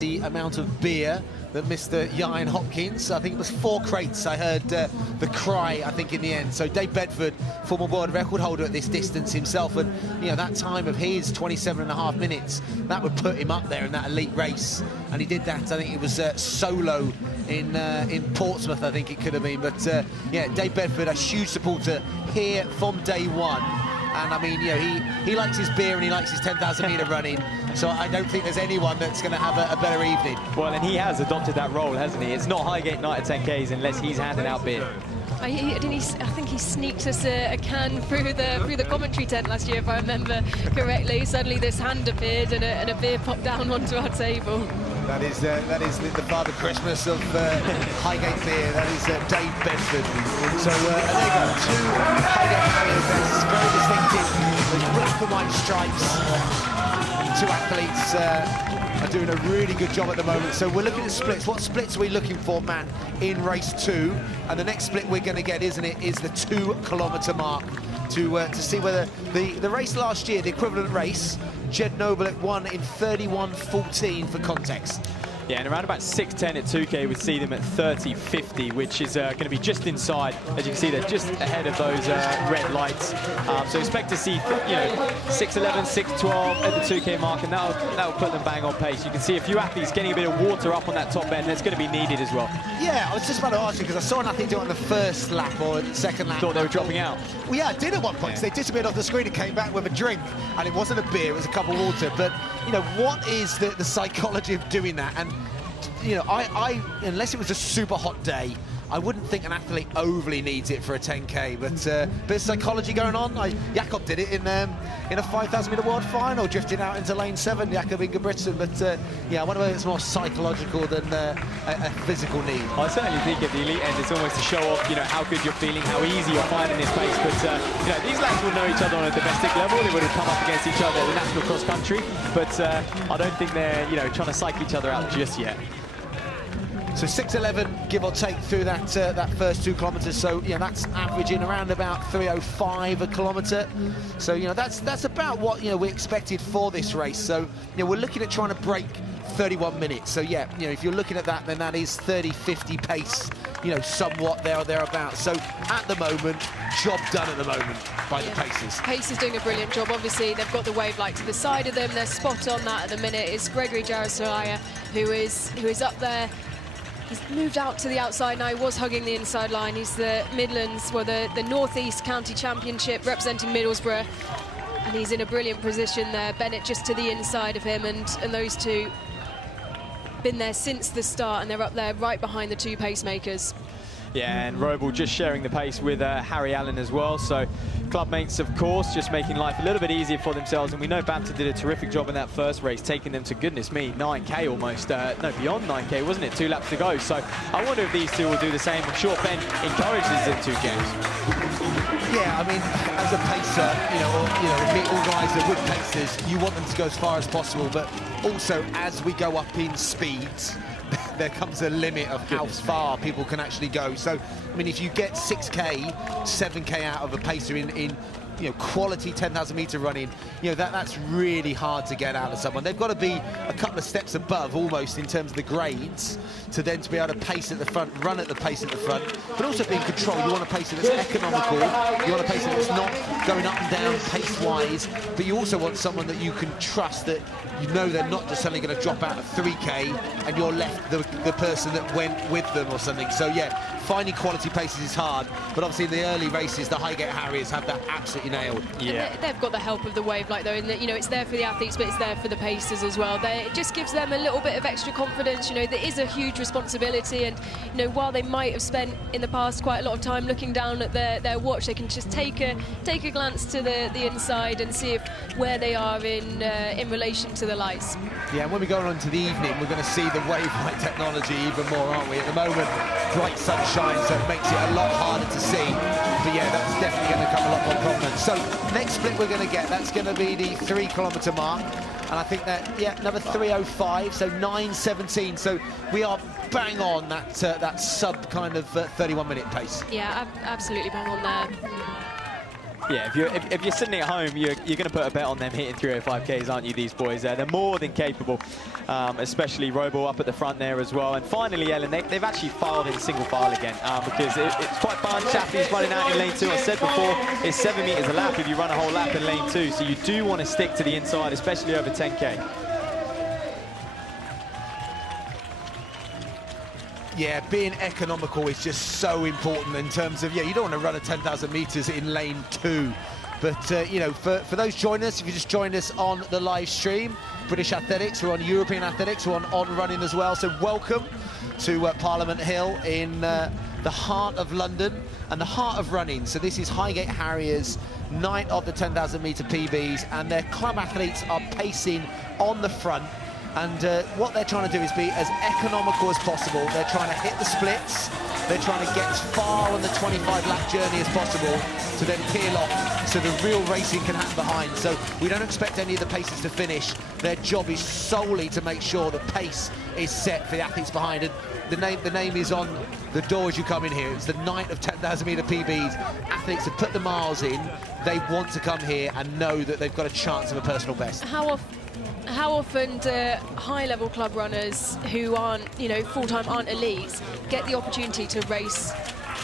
The amount of beer that Mr. Ian Hopkins, I think it was 4 crates, I heard the cry, I think, in the end. So Dave Bedford, former world record holder at this distance himself, and you know, that time of his 27.5 minutes, that would put him up there in that elite race, and he did that. I think it was solo in Portsmouth, I think it could have been. But yeah, Dave Bedford, a huge supporter here from day one. And I mean, you know, he likes his beer and he likes his 10,000 metre running. So I don't think there's anyone that's going to have a better evening. Well, and he has adopted that role, hasn't he? It's not Highgate night at 10Ks unless he's handing out beer. I think he sneaked us a can through the commentary tent last year, if I remember correctly. Suddenly this hand appeared and a beer popped down onto our table. That is the Father Christmas of Highgate beer. That is Dave Bedford. So there you go, 2 Highgate Harrier vests, very distinctive. Those black and white stripes. 2 athletes are doing a really good job at the moment. So we're looking at splits. What splits are we looking for, Matt, in race 2? And the next split we're going to get, isn't it, is the 2-kilometre mark to see whether the race last year, the equivalent race, Jed Noble won in 31:14 for context. Yeah, and around about 6:10 at 2K, we'd see them at 30:50, which is going to be just inside. As you can see, they're just ahead of those red lights. So expect to see, you know, 6:11, 6:12 at the 2K mark, and that'll put them bang on pace. You can see a few athletes getting a bit of water up on that top end. That's going to be needed as well. Yeah, I was just about to ask you, because I saw an athlete do it on the first lap or second lap. Thought they were dropping out. Well, yeah, I did at one point. So they disappeared off the screen and came back with a drink, and it wasn't a beer, it was a cup of water. But, you know, what is the psychology of doing that? And you know, I unless it was a super hot day, I wouldn't think an athlete overly needs it for a 10K, but bit of psychology going on. Jakob did it in a 5,000 metre world final, drifting out into lane 7, Jakob Ingebrigtsen. But yeah, I wonder whether it's more psychological than a physical need. I certainly think at the elite end, it's almost to show off, you know, how good you're feeling, how easy you're finding this pace. But you know, these lads will know each other on a domestic level. They would have come up against each other at the national cross country, but I don't think they're, you know, trying to psych each other out just yet. So 6:11, give or take, through that first 2 kilometres. So yeah, that's averaging around about 3:05 a kilometre. So you know, that's about what, you know, we expected for this race. So you know, we're looking at trying to break 31 minutes. So yeah, you know, if you're looking at that, then that is 30-50 pace. You know, somewhat there or thereabouts. So at the moment, job done at the moment by the Pacers. Pace is doing a brilliant job. Obviously, they've got the wave light to the side of them. They're spot on that at the minute. It's Gregory Jarosaya who is up there. He's moved out to the outside now. He was hugging the inside line. He's the Midlands, well, the North East County Championship representing Middlesbrough. And he's in a brilliant position there. Bennett just to the inside of him, and those two been there since the start, and they're up there right behind the 2 pacemakers. Yeah, and Roble just sharing the pace with Harry Allen as well. So club mates, of course, just making life a little bit easier for themselves. And we know Bamta did a terrific job in that first race, taking them to, goodness me, 9K almost. No, beyond 9K, wasn't it? 2 laps to go. So I wonder if these 2 will do the same. I'm sure Ben encourages them to, James. Yeah, I mean, as a pacer, a meet organiser with pacers, you want them to go as far as possible, but also as we go up in speeds, there comes a limit of how far people can actually go. So, I mean, if you get 6K, 7K out of a pacer in quality 10,000 metre running, that's really hard to get out of someone. They've got to be a couple of steps above almost in terms of the grades to then to be able to pace at the front, run at the pace at the front, but also be in control. You want a pacer that's economical, you want a pacer that's not going up and down pace-wise, but you also want someone that you can trust, that you know they're not just suddenly going to drop out of 3K and you're left the person that went with them or something. So yeah, finding quality paces is hard, but obviously in the early races, the Highgate Harriers have that absolutely nailed. Yeah, they've got the help of the wave light though, in that it's there for the athletes, but it's there for the pacers as well. It just gives them a little bit of extra confidence. There is a huge responsibility, and while they might have spent in the past quite a lot of time looking down at their watch, they can just take a glance to the inside and see where they are in relation to the lights. Yeah, and when we go on to the evening, we're going to see the wave light technology even more, aren't we? At the moment, bright sunshine, so it makes it a lot harder to see. But yeah, that's definitely going to come a lot more prominent. So next split we're going to get, that's going to be the 3 kilometre mark. And I think that, yeah, another 3:05, so 9:17. So we are bang on that sub kind of 31-minute pace. Yeah, absolutely bang on there. Yeah, if you're sitting at home, you're going to put a bet on them hitting 305Ks, aren't you, these boys? They're more than capable, especially Roble up at the front there as well. And finally, Ellen, they've actually filed in single file again because it's quite fun. Chaffee's running out in lane 2. I said before, it's 7 metres a lap if you run a whole lap in lane 2, so you do want to stick to the inside, especially over 10K. Yeah, being economical is just so important in terms of, you don't want to run a 10,000 metres in lane 2. But, you know, for those joining us, if you just joined us on the live stream, British Athletics, we're on European Athletics, we're on running as well. So welcome to Parliament Hill in the heart of London and the heart of running. So this is Highgate Harriers, night of the 10,000 metre PBs, and their club athletes are pacing on the front. And what they're trying to do is be as economical as possible. They're trying to hit the splits. They're trying to get as far on the 25-lap journey as possible to then peel off so the real racing can happen behind. So we don't expect any of the paces to finish. Their job is solely to make sure the pace is set for the athletes behind. And the name is on the door as you come in here. It's the night of 10,000 metre PBs. Athletes have put the miles in. They want to come here and know that they've got a chance of a personal best. How often do high-level club runners who aren't, you know, full-time, aren't elites, get the opportunity to race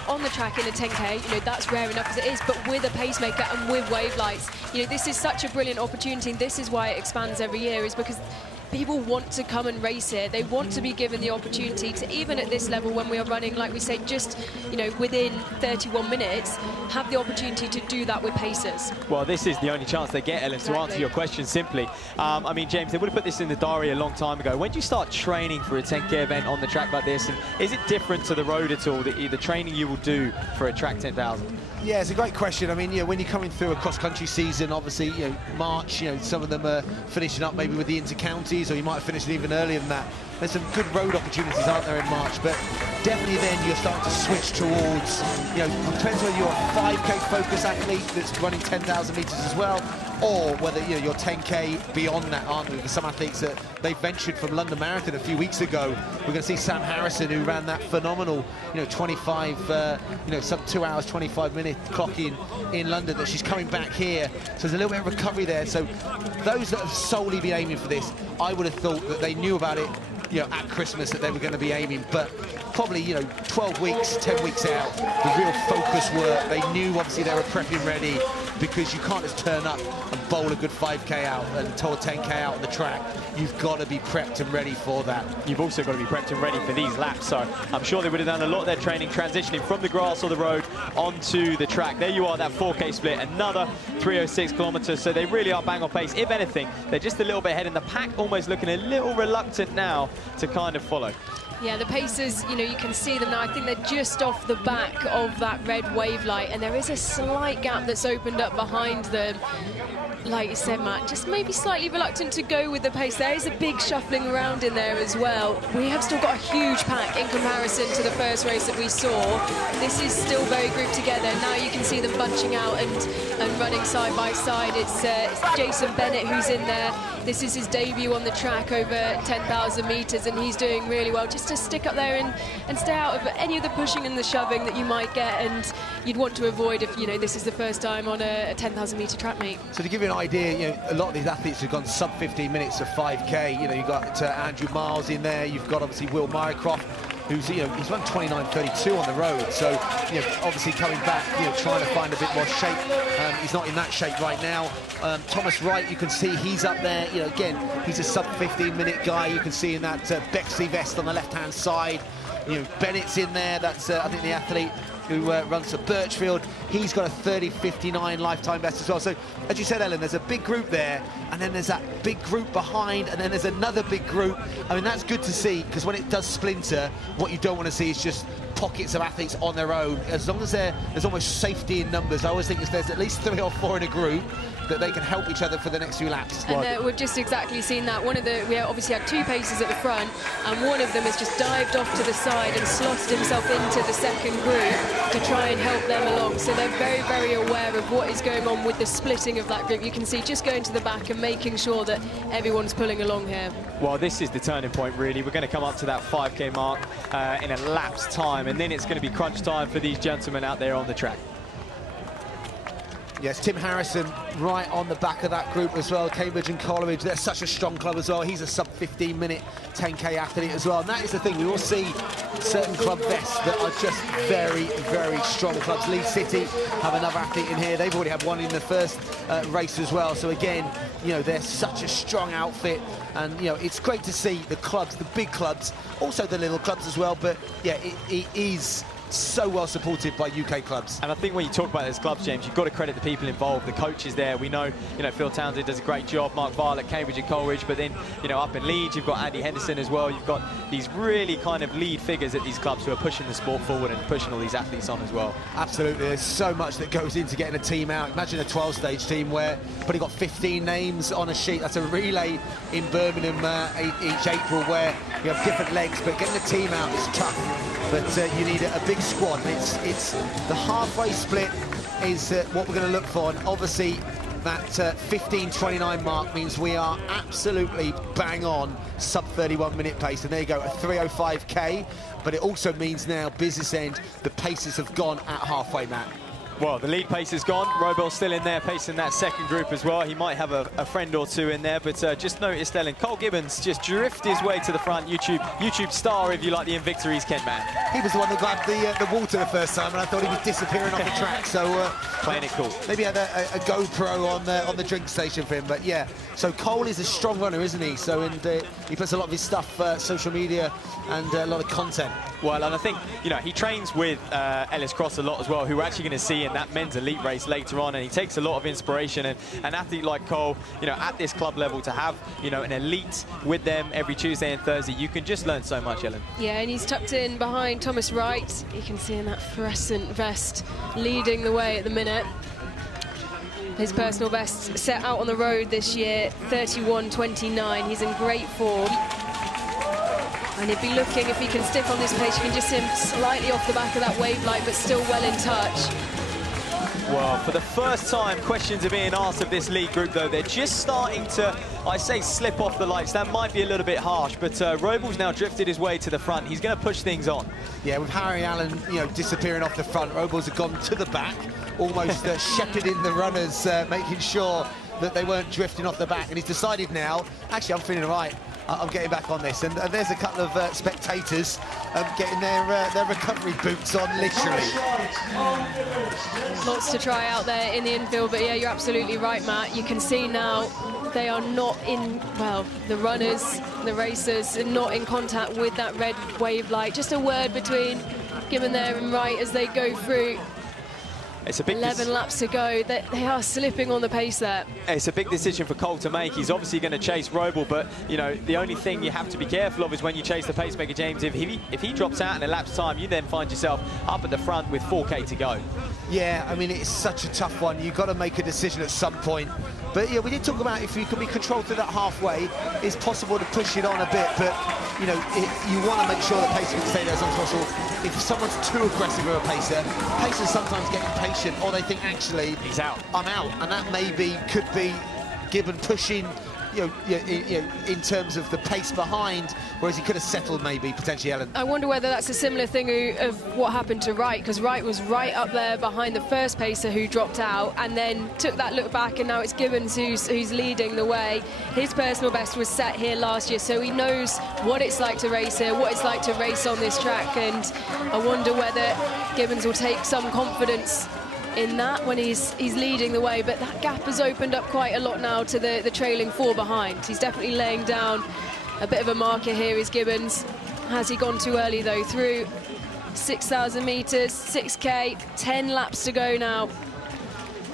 on the track in a 10K? You know, that's rare enough as it is, but with a pacemaker and with wave lights, you know, this is such a brilliant opportunity, and this is why it expands every year, is because people want to come and race here. They want to be given the opportunity to, even at this level when we are running, like we say, just, you know, within 31 minutes, have the opportunity to do that with paces. Well, this is the only chance they get, Ellen, to answer your question simply. I mean, James, they would have put this in the diary a long time ago. When do you start training for a 10K event on the track like this? And is it different to the road at all, the training you will do for a track 10,000? Yeah, it's a great question. I mean, you know, when you're coming through a cross-country season, obviously, you know, March, you know, some of them are finishing up maybe with the inter-counties, or you might have finished even earlier than that. There's some good road opportunities, aren't there, in March? But definitely then you're starting to switch towards, you know, it depends whether you're a 5K focus athlete that's running 10,000 metres as well, or whether, you know, you're 10K beyond that, aren't we? There's some athletes that they ventured from London Marathon a few weeks ago. We're going to see Sam Harrison, who ran that phenomenal, you know, 25, you know, some 2 hours, 25 minute clock in London, that she's coming back here. So there's a little bit of recovery there. So those that have solely been aiming for this, I would have thought that they knew about it, you know, at Christmas, that they were going to be aiming, but probably, you know, 12 weeks, 10 weeks out, the real focus work. They knew obviously they were prepping ready, because you can't just turn up and bowl a good 5K out and tour 10K out on the track. You've got to be prepped and ready for that. You've also got to be prepped and ready for these laps. So I'm sure they would have done a lot of their training transitioning from the grass or the road onto the track. There you are, that 4K split, another 306 kilometers. So they really are bang on pace. If anything, they're just a little bit ahead in the pack, almost looking a little reluctant now to kind of follow. Yeah, the pacers, you know, you can see them now. I think they're just off the back of that red wave light, and there is a slight gap that's opened up behind them. Like you said, Matt, just maybe slightly reluctant to go with the pace. There is a big shuffling around in there as well. We have still got a huge pack in comparison to the first race that we saw. This is still very grouped together. Now you can see them bunching out and running side by side. It's Jason Bennett who's in there. This is his debut on the track over 10,000 metres, and he's doing really well. Just to stick up there and stay out of any of the pushing and the shoving that you might get, and you'd want to avoid if, you know, this is the first time on a 10,000 metre track meet. So to give you an idea, you know, a lot of these athletes have gone sub 15 minutes of 5K. You know, you've got Andrew Miles in there. You've got obviously Will Mycroft, who's, you know, he's run 29:32 on the road. So, you know, obviously coming back, you know, trying to find a bit more shape. He's not in that shape right now. Thomas Wright, you can see he's up there. You know, again, he's a sub 15-minute guy. You can see in that Bexley vest on the left-hand side. You know, Bennett's in there. That's, I think, the athlete who runs for Birchfield. He's got a 30:59 lifetime best as well. So, as you said, Ellen, there's a big group there, and then there's that big group behind, and then there's another big group. I mean, that's good to see, because when it does splinter, what you don't want to see is just pockets of athletes on their own. As long as there's almost safety in numbers, I always think if there's at least 3 or 4 in a group, that they can help each other for the next few laps. And we've just exactly seen that. We obviously had 2 paces at the front, and one of them has just dived off to the side and slotted himself into the second group to try and help them along. So they're very, very aware of what is going on with the splitting of that group. You can see just going to the back and making sure that everyone's pulling along here. Well, this is the turning point, really. We're going to come up to that 5K mark in a lap's time, and then it's going to be crunch time for these gentlemen out there on the track. Yes, Tim Harrison right on the back of that group as well. Cambridge and Coleridge, they're such a strong club as well. He's a sub 15-minute 10K athlete as well. And that is the thing, we will see certain club vests that are just very, very strong clubs. Leeds City have another athlete in here. They've already had one in the first race as well. So again, you know, they're such a strong outfit. And, you know, it's great to see the clubs, the big clubs, also the little clubs as well. But, yeah, it is so well supported by UK clubs. And I think when you talk about those clubs, James, you've got to credit the people involved, the coaches there. We know, Phil Townsend does a great job, Mark Vile at Cambridge and Coleridge, but then, up in Leeds, you've got Andy Henderson as well. You've got these really kind of lead figures at these clubs who are pushing the sport forward and pushing all these athletes on as well. Absolutely. There's so much that goes into getting a team out. Imagine a 12-stage team where you've probably got 15 names on a sheet. That's a relay in Birmingham each April where you have different legs, but getting a team out is tough. But you need a big squad. It's the halfway split is what we're going to look for, and obviously that 15:29 mark means we are absolutely bang on sub 31-minute pace, and there you go, a 3:05k. But it also means now business end, the paces have gone at halfway, Matt. Well, the lead pace is gone. Robel's still in there, pacing that second group as well. He might have a friend or two in there, but just noticed, Ellen, Cole Gibbons just drift his way to the front. YouTube star, if you like the Invictories, Kent man. He was the one that grabbed the water the first time, and I thought he was disappearing off the track. So playing it cool. Maybe had a GoPro on the drink station for him, but yeah. So Cole is a strong runner, isn't he? So he puts a lot of his stuff, social media, and a lot of content. Well, and I think, he trains with Ellis Cross a lot as well, who we're actually going to see in that men's elite race later on, and he takes a lot of inspiration. And an athlete like Cole, at this club level, to have, an elite with them every Tuesday and Thursday, you can just learn so much, Ellen. Yeah, and he's tucked in behind Thomas Wright. You can see in that fluorescent vest leading the way at the minute. His personal best set out on the road this year, 31:29. He's in great form. And he'd be looking, if he can stick on this pace, you can just see him slightly off the back of that wave light, but still well in touch. Well, for the first time, questions are being asked of this lead group, though. They're just starting to, I say, slip off the lights. That might be a little bit harsh, but Robel's now drifted his way to the front. He's going to push things on. Yeah, with Harry Allen, disappearing off the front, Robel's have gone to the back, almost shepherding the runners, making sure that they weren't drifting off the back. And he's decided now, actually, I'm feeling all right. I'm getting back on this, and there's a couple of spectators getting their recovery boots on, literally. Lots to try out there in the infield, but yeah, you're absolutely right, Matt. You can see now they are not in, well, the runners, the racers are not in contact with that red wave light. Just a word between Gibbon there and Wright as they go through. It's a big 11 laps to go. They are slipping on the pace there. It's a big decision for Cole to make. He's obviously going to chase Robel, but the only thing you have to be careful of is when you chase the pacemaker, James. If he drops out in a lap's time, you then find yourself up at the front with 4K to go. Yeah, I mean, it's such a tough one. You've got to make a decision at some point. But yeah, we did talk about if you can be controlled through that halfway, it's possible to push it on a bit. But you want to make sure the pacer can stay there as long as possible. If someone's too aggressive with a pacer, pacers sometimes get impatient, or they think, actually, he's out. I'm out, and that could be Gibbon pushing. In terms of the pace behind, whereas he could have settled maybe, potentially, Ellen. I wonder whether that's a similar thing of what happened to Wright, because Wright was right up there behind the first pacer who dropped out and then took that look back, and now it's Gibbons who's leading the way. His personal best was set here last year, so he knows what it's like to race here, what it's like to race on this track, and I wonder whether Gibbons will take some confidence in that when he's leading the way. But that gap has opened up quite a lot now to the trailing four behind. He's definitely laying down a bit of a marker here, is Gibbons. Has he gone too early though? Through 6,000 meters, 6K, 10 laps to go now.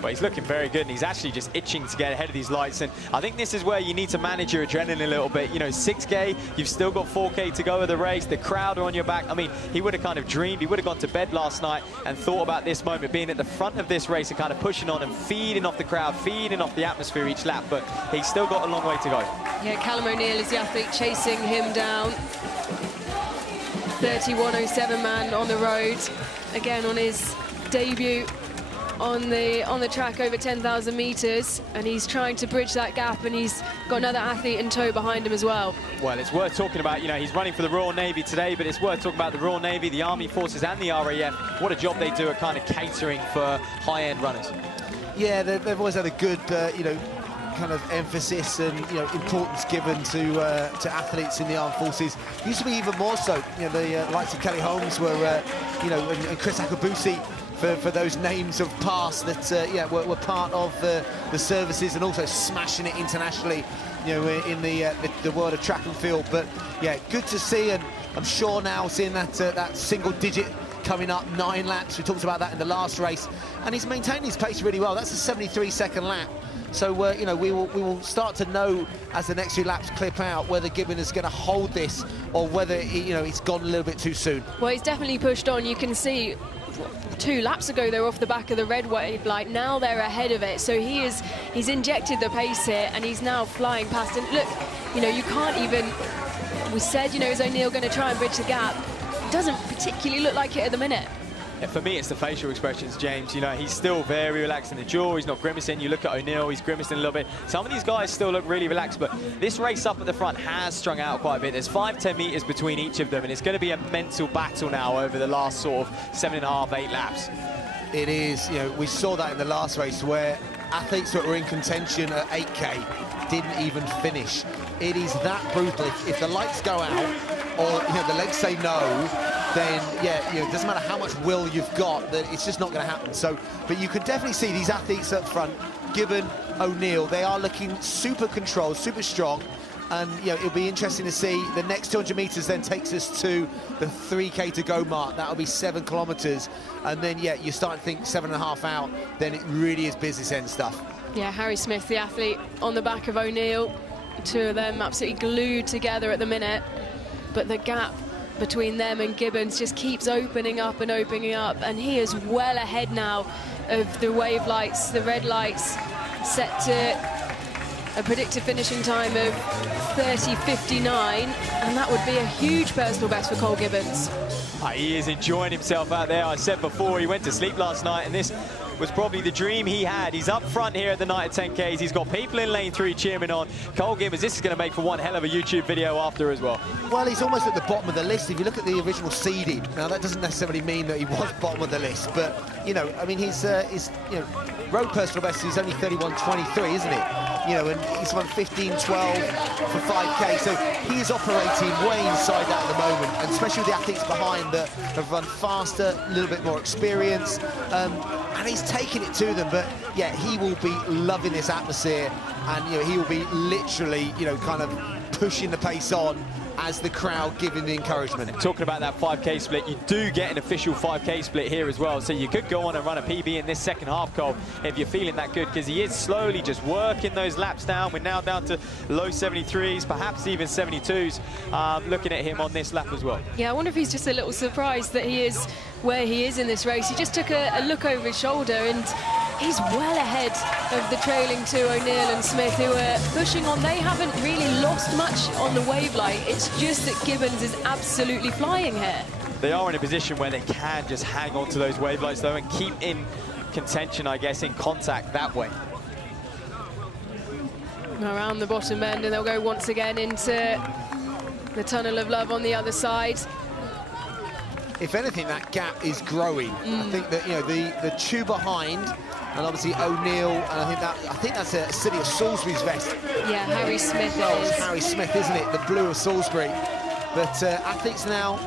But he's looking very good, and he's actually just itching to get ahead of these lights. And I think this is where you need to manage your adrenaline a little bit. 6K, you've still got 4K to go of the race. The crowd are on your back. I mean, he would have kind of dreamed. He would have gone to bed last night and thought about this moment, being at the front of this race and kind of pushing on and feeding off the crowd, feeding off the atmosphere each lap. But he's still got a long way to go. Yeah, Callum O'Neill is the athlete chasing him down. 31:07 man on the road, again on his debut on the track over 10,000 meters, and he's trying to bridge that gap, and he's got another athlete in tow behind him as well. Well, it's worth talking about, he's running for the Royal Navy today, but it's worth talking about the Royal Navy, the Army Forces and the RAF. What a job they do at kind of catering for high-end runners. Yeah, they've always had a good, kind of emphasis and importance given to athletes in the armed forces. Used to be even more so. The likes of Kelly Holmes were, and Chris Akabusi, for those names of past that were part of the services, and also smashing it internationally, in the world of track and field. But yeah, good to see, and I'm sure now seeing that single digit coming up, 9 laps. We talked about that in the last race, and he's maintained his pace really well. That's a 73-second lap. So, you know, we will start to know as the next few laps clip out whether Gibbon is going to hold this or whether, you know, it's gone a little bit too soon. Well, he's definitely pushed on. You can see 2 laps ago they were off the back of the red wave light. Now they're ahead of it. So he's injected the pace here, and he's now flying past. And look, you know, you can't even... We said, you know, is O'Neill going to try and bridge the gap? It doesn't particularly look like it at the minute. Yeah, for me, it's the facial expressions, James. You know, he's still very relaxed in the jaw. He's not grimacing. You look at O'Neill, he's grimacing a little bit. Some of these guys still look really relaxed, but this race up at the front has strung out quite a bit. There's 5-10 meters between each of them, and it's going to be a mental battle now over the last sort of 7.5, 8 laps. It is, you know, we saw that in the last race where athletes that were in contention at 8K didn't even finish. It is that brutal. If the lights go out or, you know, the legs say no, then, yeah, you know, it doesn't matter how much will you've got, that it's just not going to happen. So, but you can definitely see these athletes up front, Gibbon, O'Neill, they are looking super controlled, super strong. And, you know, it'll be interesting to see. The next 200 meters then takes us to the 3K to go mark. That'll be 7 kilometers. And then, yeah, you start to think 7.5 out, then it really is business end stuff. Yeah, Harry Smith, the athlete, on the back of O'Neill. 2 of them absolutely glued together at the minute. But the gap between them and Gibbons just keeps opening up, and he is well ahead now of the wave lights, the red lights, set to a predicted finishing time of 30:59, and that would be a huge personal best for Cole Gibbons. He is enjoying himself out there. I said before, he went to sleep last night, and this was probably the dream he had. He's up front here at the night at 10Ks. He's got people in lane 3 cheering on. Cole Gibbons, this is going to make for one hell of a YouTube video after as well. Well, he's almost at the bottom of the list. If you look at the original seeding, now that doesn't necessarily mean that he was bottom of the list, but, you know, I mean, his you know, road personal best is only 31:23, isn't it? You know, and he's run 15:12 for 5K, so he is operating way inside that at the moment, and especially with the athletes behind that have run faster, a little bit more experience, and he's taking it to them. But yeah, he will be loving this atmosphere, and, you know, he will be literally, you know, kind of pushing the pace on as the crowd giving the encouragement. Talking about that 5K split, you do get an official 5K split here as well, so you could go on and run a PB in this second half, Cole, if you're feeling that good, because he is slowly just working those laps down. We're now down to low 73s, perhaps even 72s, looking at him on this lap as well. Yeah, I wonder if he's just a little surprised that he is where he is in this race. He just took a look over his shoulder, and he's well ahead of the trailing 2, O'Neill and Smith, who are pushing on. They haven't really lost much on the wave light. It's just that Gibbons is absolutely flying here. They are in a position where they can just hang on to those wave lights, though, and keep in contention, I guess, in contact that way. Around the bottom end, and they'll go once again into the tunnel of love on the other side. If anything, that gap is growing. I think that, you know, the 2 behind, and obviously O'Neill, and I think that's a City of Salisbury's vest. Yeah, Harry Smith Oh, is. it's Harry Smith, isn't it? The blue of Salisbury. But athletes now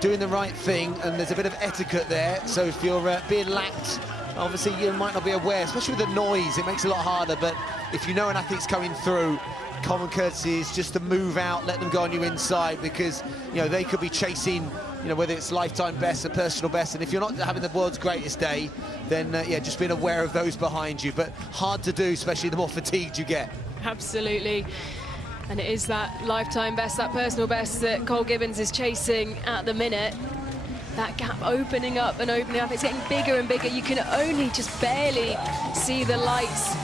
doing the right thing, and there's a bit of etiquette there. So if you're being lapped, obviously you might not be aware, especially with the noise, it makes it a lot harder. But if you know an athlete's coming through, common courtesy is just to move out, let them go on your inside, because, you know, they could be chasing, you know, whether it's lifetime best or personal best, and if you're not having the world's greatest day, then yeah, just being aware of those behind you. But hard to do, especially the more fatigued you get. Absolutely. And it is that lifetime best, that personal best that Cole Gibbons is chasing at the minute. That gap opening up and opening up. It's getting bigger and bigger. You can only just barely see the lights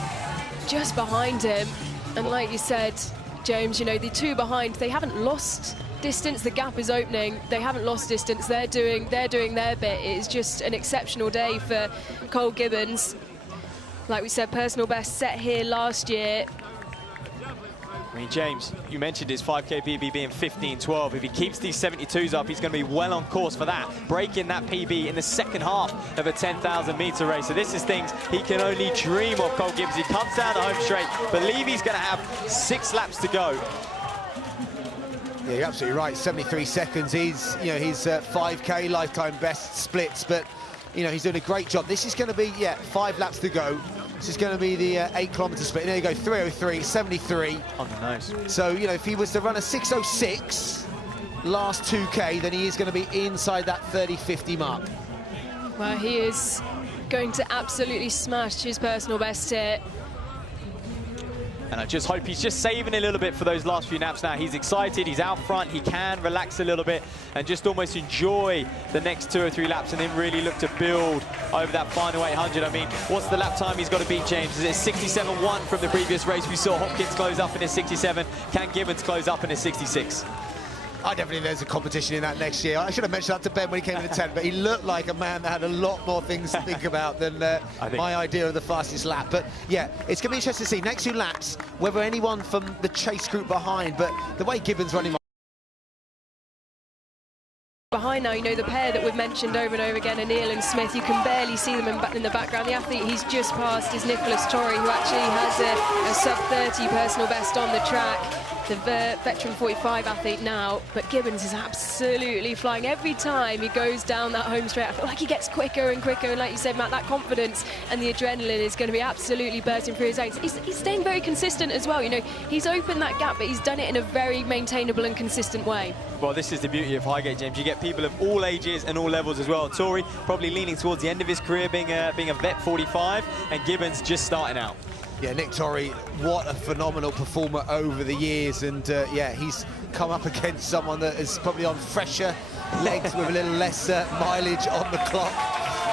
just behind him. And like you said, James, you know, the 2 behind, they haven't lost distance. The gap is opening. They haven't lost distance. They're doing their bit. It is just an exceptional day for Cole Gibbons. Like we said, personal best set here last year. I mean, James, you mentioned his 5K PB being 15:12. If he keeps these 72s up, he's going to be well on course for that, breaking that PB in the second half of a 10,000 meter race. So this is things he can only dream of, Cole Gibbons. He comes down the home straight, believe he's going to have 6 laps to go. Yeah, you're absolutely right. 73 seconds is, you know, his 5K lifetime best splits, but, you know, he's doing a great job. This is going to be, yeah, 5 laps to go. This is going to be the 8-kilometer split. There you go, 3:03, 73. On the nose. So, you know, if he was to run a 6:06 last 2K, then he is going to be inside that 30-50 mark. Well, he is going to absolutely smash his personal best here. And I just hope he's just saving a little bit for those last few naps now. He's excited, he's out front, he can relax a little bit and just almost enjoy the next 2 or 3 laps and then really look to build over that final 800. I mean, what's the lap time he's got to beat, James? Is it 67.1 from the previous race? We saw Hopkins close up in his 67. Can Gibbons close up in his 66? I definitely think there's a competition in that next year. I should have mentioned that to Ben when he came in the tent, but he looked like a man that had a lot more things to think about than my idea of the fastest lap. But yeah, it's going to be interesting to see next 2 laps whether anyone from the chase group behind, but the way Gibbons running behind now, you know, the pair that we've mentioned over and over again, O'Neill and Smith, you can barely see them in the background. The athlete he's just passed is Nicholas Torrey, who actually has a sub-30 personal best on the track. The veteran 45 athlete now, but Gibbons is absolutely flying. Every time he goes down that home straight, I feel like he gets quicker and quicker, and like you said, Matt, that confidence and the adrenaline is going to be absolutely bursting through his veins. He's staying very consistent as well, you know, he's opened that gap, but he's done it in a very maintainable and consistent way. Well, this is the beauty of Highgate, James. You get people of all ages and all levels as well. Torrey probably leaning towards the end of his career, being a vet 45, and Gibbons just starting out. Yeah, Nick Torrey, what a phenomenal performer over the years, and yeah, he's come up against someone that is probably on fresher legs with a little less mileage on the clock.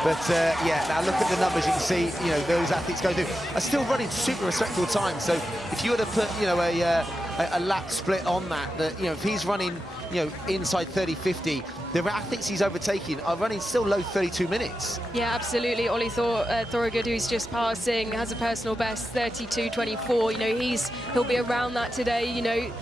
But yeah, now look at the numbers. You can see, you know, those athletes going through are still running super respectable times. So if you were to put, you know, a lap split on that, you know, if he's running, you know, inside 30-50, the athletes he's overtaking are running still low 32 minutes. Yeah, absolutely. Ollie Thorogood, who's just passing, has a personal best 32.24. You know, he'll be around that today. You know,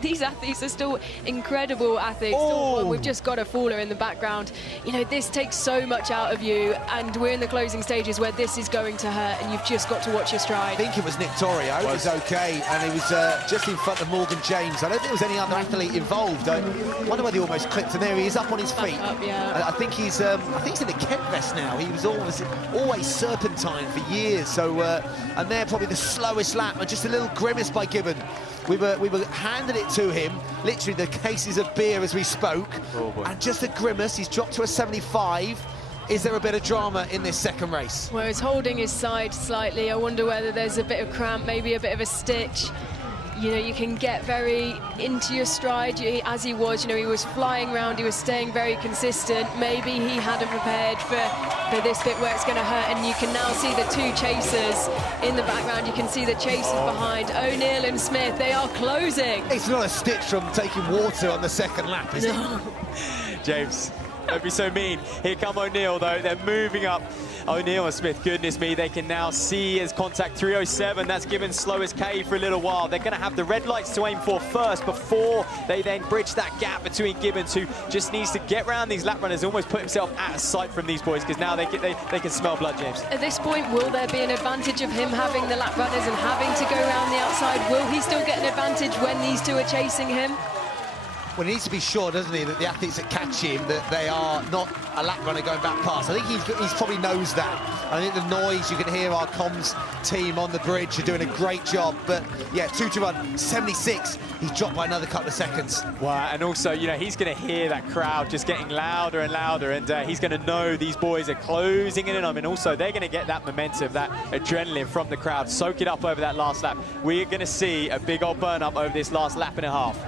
these athletes are still incredible athletes. Oh. We've just got a faller in the background. You know, this takes so much out of you, and we're in the closing stages where this is going to hurt, and you've just got to watch your stride. I think it was Nick Torrey. I hope it was okay, and he was just in front of Morgan James. I don't think there was any other athlete involved. I wonder whether he almost clipped, and there he is up on his feet. Yeah. I think he's in the Kent vest now. He was always serpentine for years. So and they're probably the slowest lap, and just a little grimace by Gibbon. We were handed it to him, literally the cases of beer as we spoke, and just a grimace. He's dropped to a 75. Is there a bit of drama in this second race? Well, he's holding his side slightly. I wonder whether there's a bit of cramp, maybe a bit of a stitch. You know, you can get very into your stride, as he was. You know, he was flying around, he was staying very consistent. Maybe he hadn't prepared for this bit where it's going to hurt, and you can now see the 2 chasers in the background. You can see the chasers behind. O'Neill and Smith, they are closing. It's not a stitch from taking water on the second lap, is it? James, don't be so mean. Here come O'Neill, though. They're moving up. O'Neill and Smith, goodness me, they can now see as contact 307. That's Gibbons' slowest K for a little while. They're going to have the red lights to aim for first before they then bridge that gap between Gibbons, who just needs to get around these lap runners, almost put himself out of sight from these boys, because now they can smell blood, James. At this point, will there be an advantage of him having the lap runners and having to go around the outside? Will he still get an advantage when these 2 are chasing him? Well, he needs to be sure, doesn't he, that the athletes that catch him, that they are not a lap runner going back past. I think he's probably knows that. I think the noise, you can hear our comms team on the bridge are doing a great job. But yeah, 2 to run, 76. He's dropped by another couple of seconds. Wow, and also, you know, he's going to hear that crowd just getting louder and louder, and he's going to know these boys are closing in on him. And also, they're going to get that momentum, that adrenaline from the crowd, soak it up over that last lap. We're going to see a big old burn up over this last lap and a half.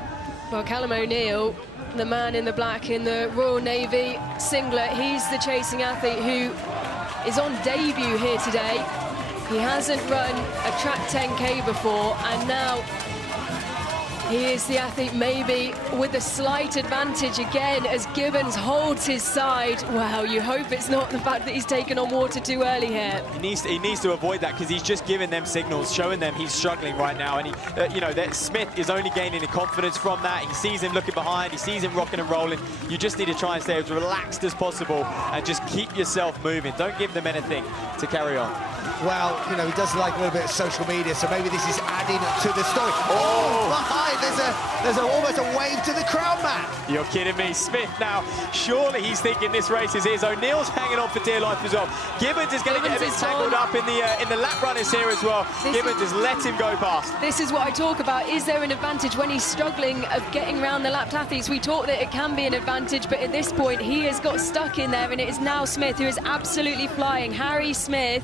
Well, Callum O'Neill, the man in the black in the Royal Navy singlet, he's the chasing athlete who is on debut here today. He hasn't run a track 10K before, and now he is the athlete maybe with a slight advantage again as Gibbons holds his side. Wow, you hope it's not the fact that he's taken on water too early here. He needs to avoid that, because he's just giving them signals, showing them he's struggling right now. And he, you know, that Smith is only gaining in confidence from that. He sees him looking behind, he sees him rocking and rolling. You just need to try and stay as relaxed as possible and just keep yourself moving. Don't give them anything to carry on. Well, you know, he does like a little bit of social media, so maybe this is adding to the story. Oh, behind there's almost a wave to the crowd, Matt. You're kidding me. Smith now, surely he's thinking this race is his. O'Neill's hanging on for dear life as well. Gibbons is going to get a bit tangled up in the lap runners here as well. Gibbons has let him go past. This is what I talk about. Is there an advantage when he's struggling of getting around the lapped athletes? We talk that it can be an advantage, but at this point he has got stuck in there, and it is now Smith who is absolutely flying. Harry Smith,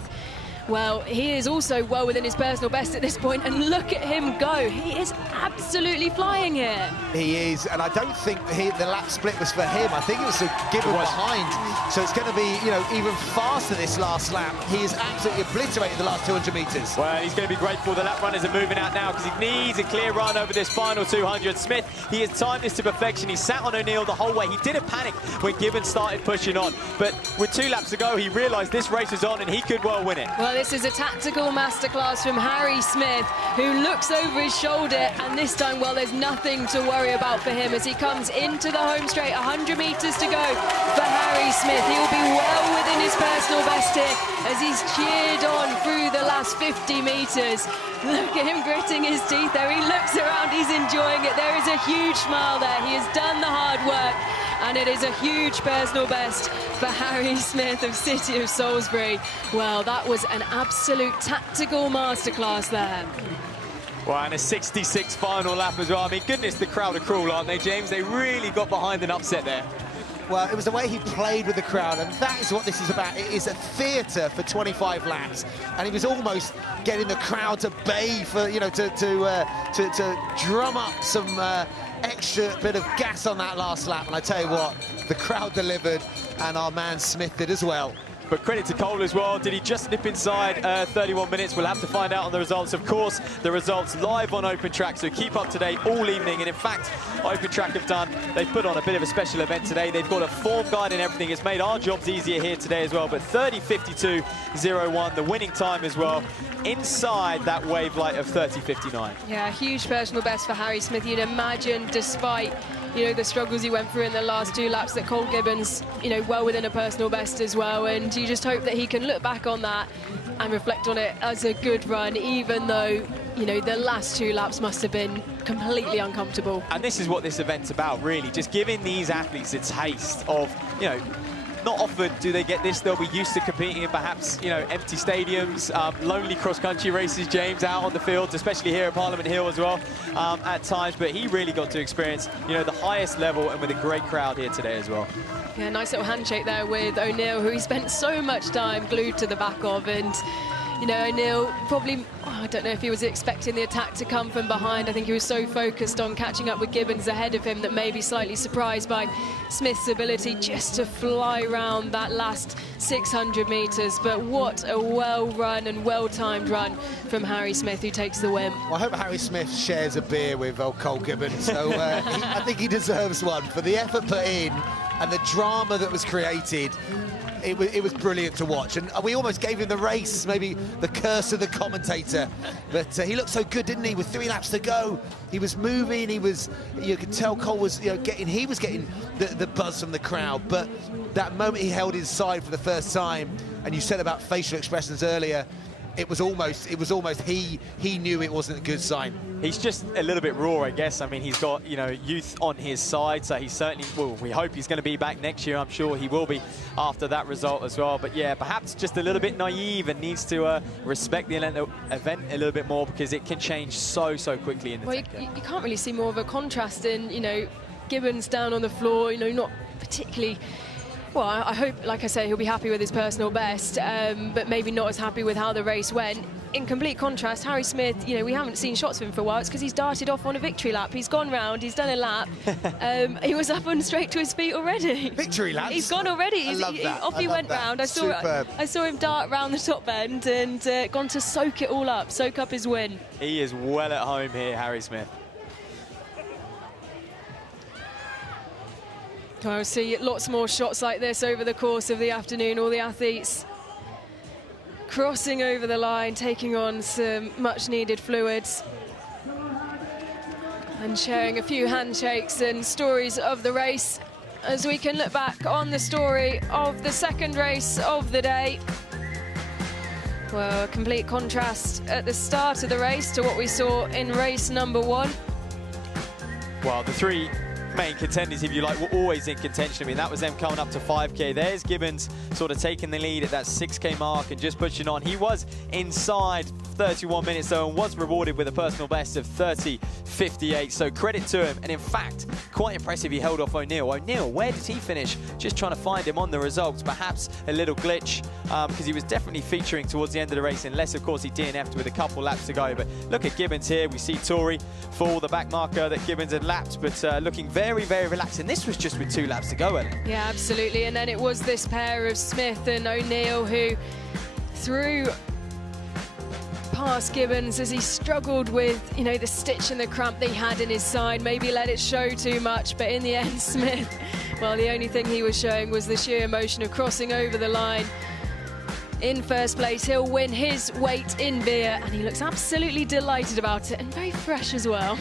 well, he is also well within his personal best at this point, and look at him go. He is absolutely flying here. He is, and I don't think the lap split was for him. I think it was Gibbons behind. So it's going to be, you know, even faster this last lap. He has absolutely obliterated the last 200 metres. Well, he's going to be grateful the lap runners are moving out now because he needs a clear run over this final 200. Smith, he has timed this to perfection. He sat on O'Neill the whole way. He didn't panic when Gibbons started pushing on. But with 2 laps to go, he realised this race is on and he could well win it. Well, this is a tactical masterclass from Harry Smith, who looks over his shoulder, and this time, well, there's nothing to worry about for him as he comes into the home straight. 100 metres to go for Harry Smith. He'll be well within his personal best here as he's cheered on through the last 50 metres. Look at him gritting his teeth there. He looks around, he's enjoying it. There is a huge smile there. He has done the hard work, and it is a huge personal best for Harry Smith of City of Salisbury. Well, that was an absolute tactical masterclass there. Well, and a 66 final lap as well. I mean, goodness, the crowd are cruel, aren't they, James? They really got behind an upset there. Well, it was the way he played with the crowd, and that is what this is about. It is a theatre for 25 laps, and he was almost getting the crowd to bay for, you know, to drum up some extra bit of gas on that last lap. And I tell you what, the crowd delivered, and our man Smith did as well. But credit to Cole as well. Did he just nip inside 31 minutes? We'll have to find out on the results. Of course, the results live on Open Track, so keep up to date all evening. And in fact, Open Track they've put on a bit of a special event today. They've got a form guide and everything. It's made our jobs easier here today as well. But 30:52.01, the winning time as well, inside that wave light of 30:59. Yeah, huge personal best for Harry Smith. You'd imagine, despite, you know, the struggles he went through in the last 2 laps, that Cole Gibbons, you know, well within a personal best as well. And you just hope that he can look back on that and reflect on it as a good run, even though, you know, the last 2 laps must have been completely uncomfortable. And this is what this event's about, really, just giving these athletes a taste of, you know, not often do they get this. They'll be used to competing in perhaps, you know, empty stadiums, lonely cross-country races, James, out on the fields, especially here at Parliament Hill as well, at times. But he really got to experience, you know, the highest level and with a great crowd here today as well. Yeah, nice little handshake there with O'Neill, who he spent so much time glued to the back of. And, you know, O'Neill probably, I don't know if he was expecting the attack to come from behind. I think he was so focused on catching up with Gibbons ahead of him that maybe slightly surprised by Smith's ability just to fly around that last 600 metres. But what a well-run and well-timed run from Harry Smith, who takes the win. Well, I hope Harry Smith shares a beer with old Cole Gibbons. So I think he deserves one for the effort put in and the drama that was created. It was brilliant to watch, and we almost gave him the race, maybe the curse of the commentator. But he looked so good, didn't he? With 3 laps to go, he was moving. You could tell Cole was, you know, getting the buzz from the crowd. But that moment he held his side for the first time, and you said about facial expressions earlier, it was almost he knew it wasn't a good sign. He's just a little bit raw, I guess. I mean, he's got, you know, youth on his side, so he's certainly, well, we hope he's going to be back next year. I'm sure he will be after that result as well. But yeah, perhaps just a little bit naive and needs to respect the event a little bit more, because it can change so quickly in the 10K. You can't really see more of a contrast in, you know, Gibbons down on the floor, you know, not particularly. Well, I hope, like I say, he'll be happy with his personal best, but maybe not as happy with how the race went. In complete contrast, Harry Smith, you know, we haven't seen shots of him for a while. It's because he's darted off on a victory lap. He's gone round, he's done a lap. He was up and straight to his feet already. Victory laps? He's gone already. Off he went round. I saw him dart round the top end and gone to soak it all up, soak up his win. He is well at home here, Harry Smith. I'll see lots more shots like this over the course of the afternoon. All the athletes crossing over the line, taking on some much-needed fluids, and sharing a few handshakes and stories of the race as we can look back on the story of the second race of the day. Well, a complete contrast at the start of the race to what we saw in race number 1. Well, the three main contenders, if you like, were always in contention. I mean, that was them coming up to 5K. There's Gibbons sort of taking the lead at that 6K mark and just pushing on. He was inside 31 minutes, though, and was rewarded with a personal best of 30.58. So credit to him. And in fact, quite impressive, he held off O'Neill. O'Neill, where did he finish? Just trying to find him on the results. Perhaps a little glitch, because he was definitely featuring towards the end of the race, unless, of course, he DNF'd with a couple laps to go. But look at Gibbons here. We see Tory for the back marker that Gibbons had lapped, but looking very, very relaxed. And this was just with 2 laps to go, Ellen. Yeah, absolutely. And then it was this pair of Smith and O'Neill who threw past Gibbons as he struggled with, you know, the stitch and the cramp that he had in his side. Maybe let it show too much, but in the end, Smith, well, the only thing he was showing was the sheer emotion of crossing over the line. In first place, he'll win his weight in beer, and he looks absolutely delighted about it and very fresh as well.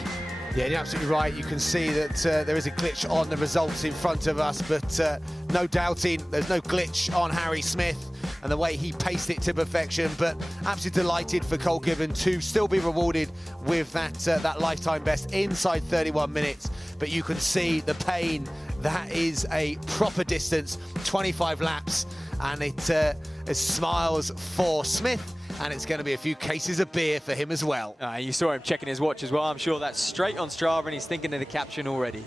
Yeah, you're absolutely right. You can see that there is a glitch on the results in front of us, but no doubting there's no glitch on Harry Smith and the way he paced it to perfection. But absolutely delighted for Cole Gibbon to still be rewarded with that lifetime best inside 31 minutes. But you can see the pain. That is a proper distance, 25 laps, and it smiles for Smith. And it's going to be a few cases of beer for him as well. You saw him checking his watch as well. I'm sure that's straight on Strava, and he's thinking of the caption already.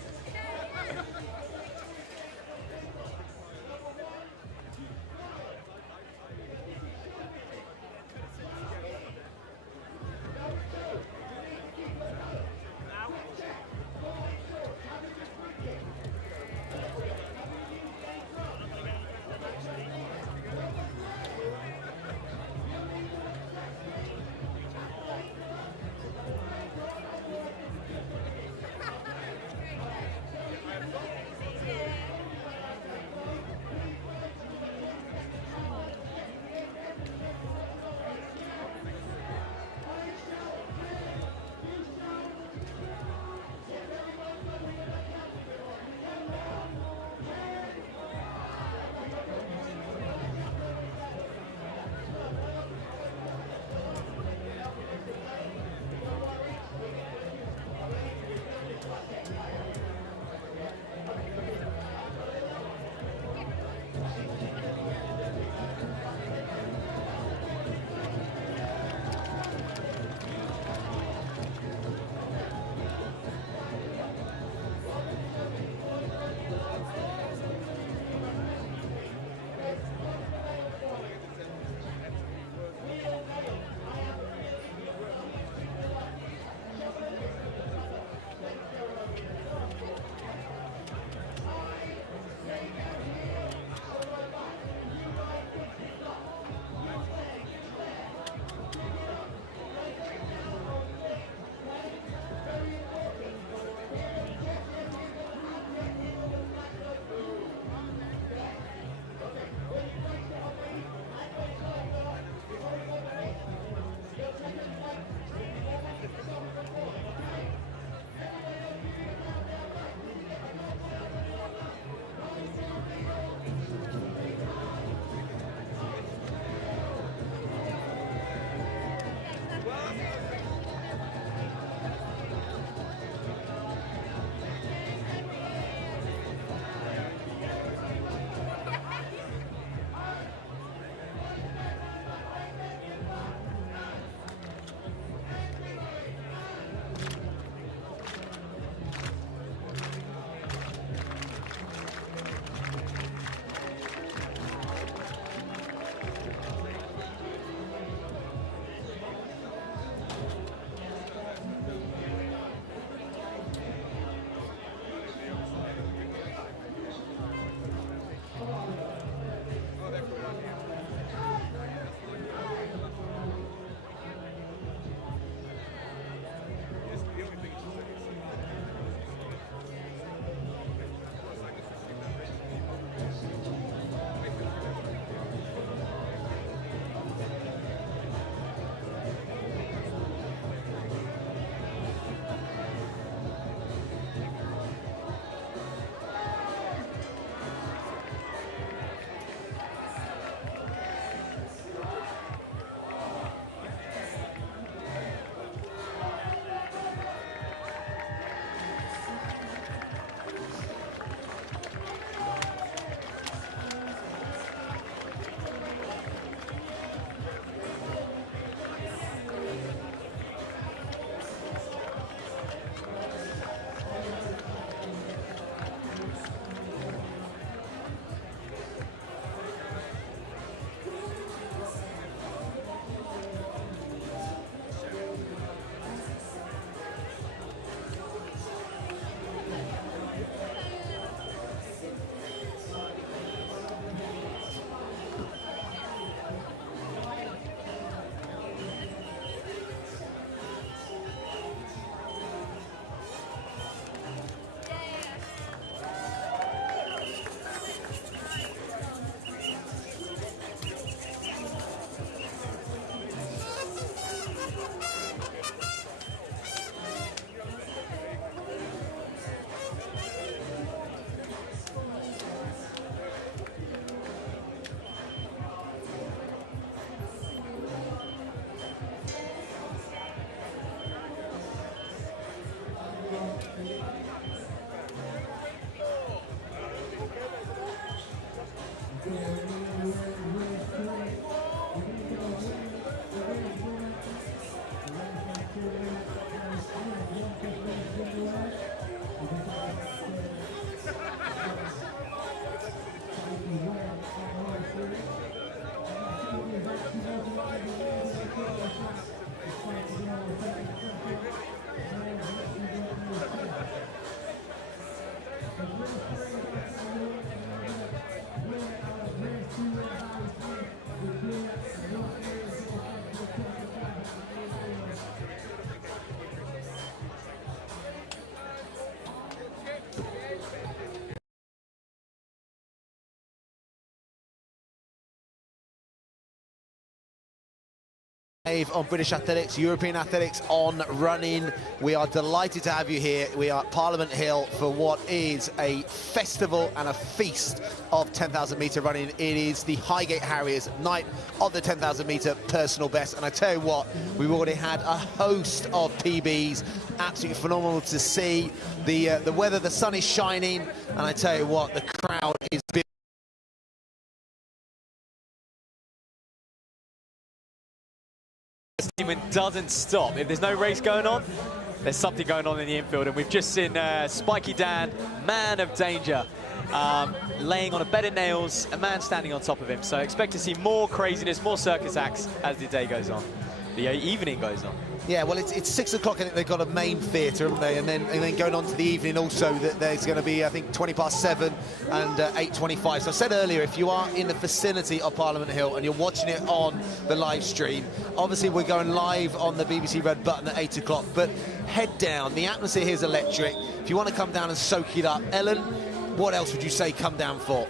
On British athletics, European athletics, on running. We are delighted to have you here. We are at Parliament Hill for what is a festival and a feast of 10,000 metre running. It is the Highgate Harriers night of the 10,000 metre personal best, and I tell you what, we've already had a host of PBs. Absolutely phenomenal to see. The weather, the sun is shining, and I tell you what, the crowd is big. Doesn't stop. If there's no race going on, there's something going on in the infield, and we've just seen Spiky Dan, man of danger, laying on a bed of nails, a man standing on top of him. So expect to see more craziness, more circus acts as the day goes on, the evening goes on. Yeah, well, it's 6 o'clock. I think they've got a main theatre, haven't they? And then going on to the evening also, that there's going to be, I think, 7:20 and 8:25. So I said earlier, if you are in the vicinity of Parliament Hill and you're watching it on the live stream, obviously we're going live on the BBC Red Button at 8 o'clock. But head down. The atmosphere here is electric. If you want to come down and soak it up, Ellen, what else would you say come down for?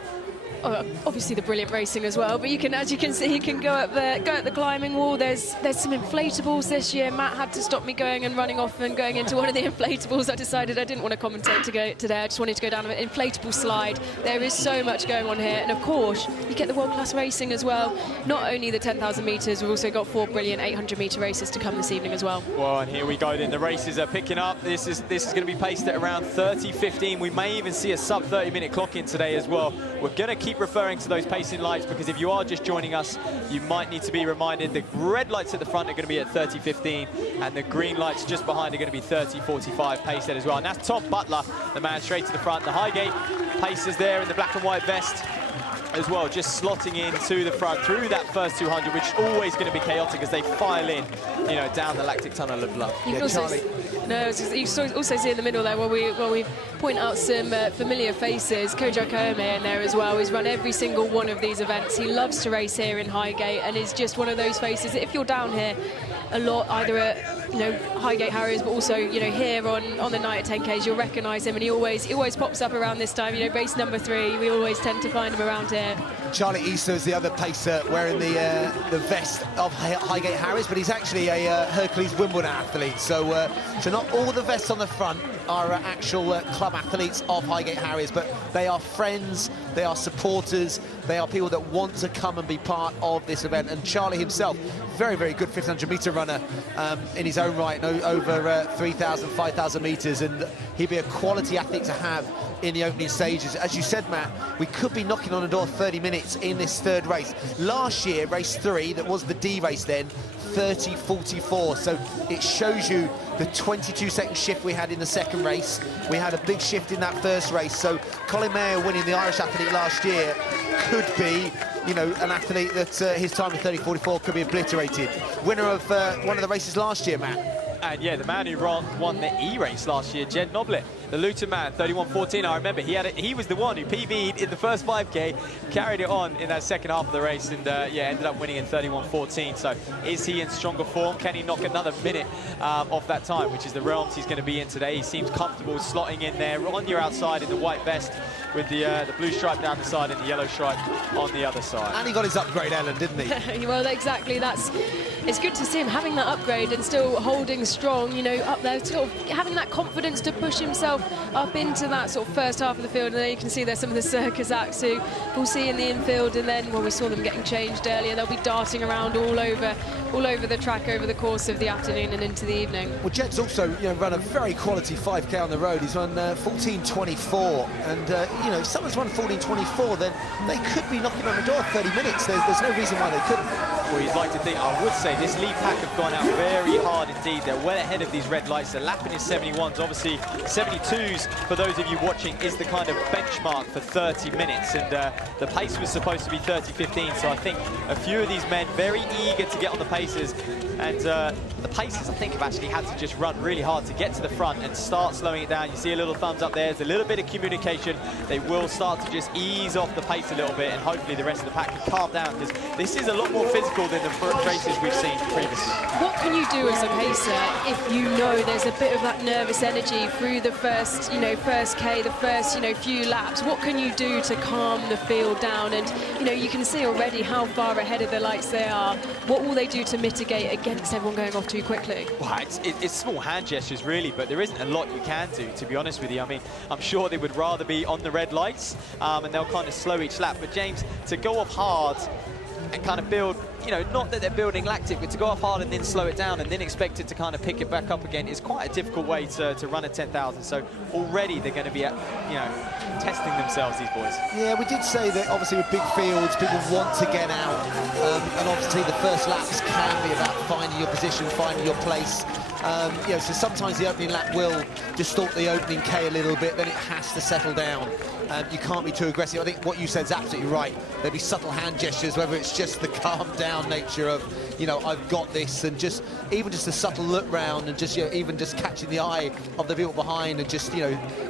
Obviously the brilliant racing as well, but you can, as you can see, you can go up the climbing wall. There's some inflatables this year. Matt had to stop me going and running off and going into one of the inflatables. I decided I didn't want to commentate today. I just wanted to go down an inflatable slide. There is so much going on here, and of course you get the world-class racing as well. Not only the 10,000 metres, we've also got 4 brilliant 800-metre races to come this evening as well. Well, and here we go then. The races are picking up. This is going to be paced at around 30:15. We may even see a sub 30-minute clock in today as well. We're going to keep referring to those pacing lights, because if you are just joining us, you might need to be reminded the red lights at the front are going to be at 30:15, and the green lights just behind are going to be 30:45 pace set as well. And that's Tom Butler, the man straight to the front. The Highgate pacers there in the black and white vest as well, just slotting in to the front through that first 200, which is always going to be chaotic as they file in, you know, down the lactic tunnel of love. You can also see in the middle there where we point out some familiar faces. Kojo Koome in there as well. He's run every single one of these events. He loves to race here in Highgate, and is just one of those faces that if you're down here a lot, either at Highgate Harriers, but also here on the night at 10Ks, you'll recognise him, and he always pops up around this time. Race number 3, we always tend to find him around here. Charlie Easter is the other pacer wearing the vest of Highgate Harriers, but he's actually a Hercules Wimbledon athlete. So not all the vests on the front are actual club athletes of Highgate Harriers, but they are friends, they are supporters, they are people that want to come and be part of this event. And Charlie himself, very, very good 1500-metre runner in his own right, over 3,000, 5,000 metres, and he'd be a quality athlete to have in the opening stages. As you said, Matt, we could be knocking on the door 30 minutes in this third race. Last year, race 3, that was the D race then, 30:44. So it shows you the 22-second shift we had in the second race. We had a big shift in that first race. So Colin Mayer winning the Irish athlete last year could be, an athlete that his time in 30:44 could be obliterated. Winner of one of the races last year, Matt. And yeah, the man who won the E-race last year, Jed Noblet, the Luton man, 31:14. I remember he was the one who PB'd in the first 5K, carried it on in that second half of the race, and ended up winning in 31:14. So is he in stronger form? Can he knock another minute off that time, which is the realms he's going to be in today? He seems comfortable slotting in there on your outside in the white vest with the blue stripe down the side and the yellow stripe on the other side. And he got his upgrade, Ellen, didn't he? Well, exactly. It's good to see him having that upgrade and still holding strong, up there, sort of having that confidence to push himself up into that sort of first half of the field. And then you can see there's some of the circus acts who we'll see in the infield, and then, well, we saw them getting changed earlier. They'll be darting around all over the track over the course of the afternoon and into the evening. Well, Jed's also run a very quality 5K on the road. He's run 14:24, and if someone's run 14:24, then they could be knocking on the door 30 minutes. There's no reason why they couldn't. Well, you'd like to think, I would say, this lead pack have gone out very hard indeed. They're well ahead of these red lights. The lap in his 71s, obviously 72 2:02s, for those of you watching, is the kind of benchmark for 30 minutes. And the pace was supposed to be 30:15. So I think a few of these men very eager to get on the paces. And the paces, I think, have actually had to just run really hard to get to the front and start slowing it down. You see a little thumbs up there. There's a little bit of communication. They will start to just ease off the pace a little bit, and hopefully the rest of the pack can calm down, because this is a lot more physical than the races we've seen previously. What can you do as a pacer if you know there's a bit of that nervous energy through the first, first K, the first, few laps? What can you do to calm the field down? And, you can see already how far ahead of the lights they are. What will they do to mitigate against everyone going off too quickly? Well, it's small hand gestures, really, but there isn't a lot you can do, to be honest with you. I mean, I'm sure they would rather be on the red lights, and they'll kind of slow each lap. But James, to go off hard and kind of build, not that they're building lactic, but to go off hard and then slow it down and then expect it to kind of pick it back up again is quite a difficult way to run a 10,000. So already they're going to be, testing themselves, these boys. Yeah, we did say that obviously with big fields, people want to get out, and obviously the first laps can be about finding your position, finding your place. So sometimes the opening lap will distort the opening K a little bit, then it has to settle down. You can't be too aggressive. I think what you said is absolutely right. There'll be subtle hand gestures, whether it's just the calm down nature of, I've got this, and even just a subtle look round, and just, even just catching the eye of the people behind, and just,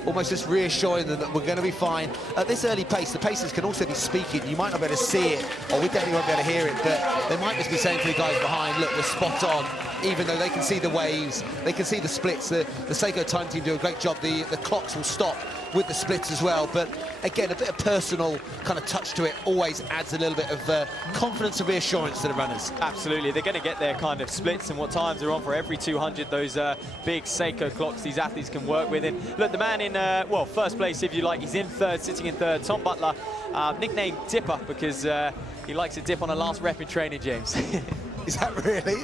almost just reassuring them that we're going to be fine. At this early pace, the pacers can also be speaking. You might not be able to see it, or we definitely won't be able to hear it, but they might just be saying to the guys behind, look, we're spot on. Even though they can see the waves, they can see the splits. The Seiko time team do a great job. The clocks will stop with the splits as well. But again, a bit of personal kind of touch to it always adds a little bit of confidence and reassurance to the runners. Absolutely. They're going to get their kind of splits and what times they're on for every 200. Those big Seiko clocks these athletes can work with. And look, the man in, first place, if you like, he's in third, sitting in third, Tom Butler, nicknamed Dipper because he likes to dip on a last rep in training, James. Is that really?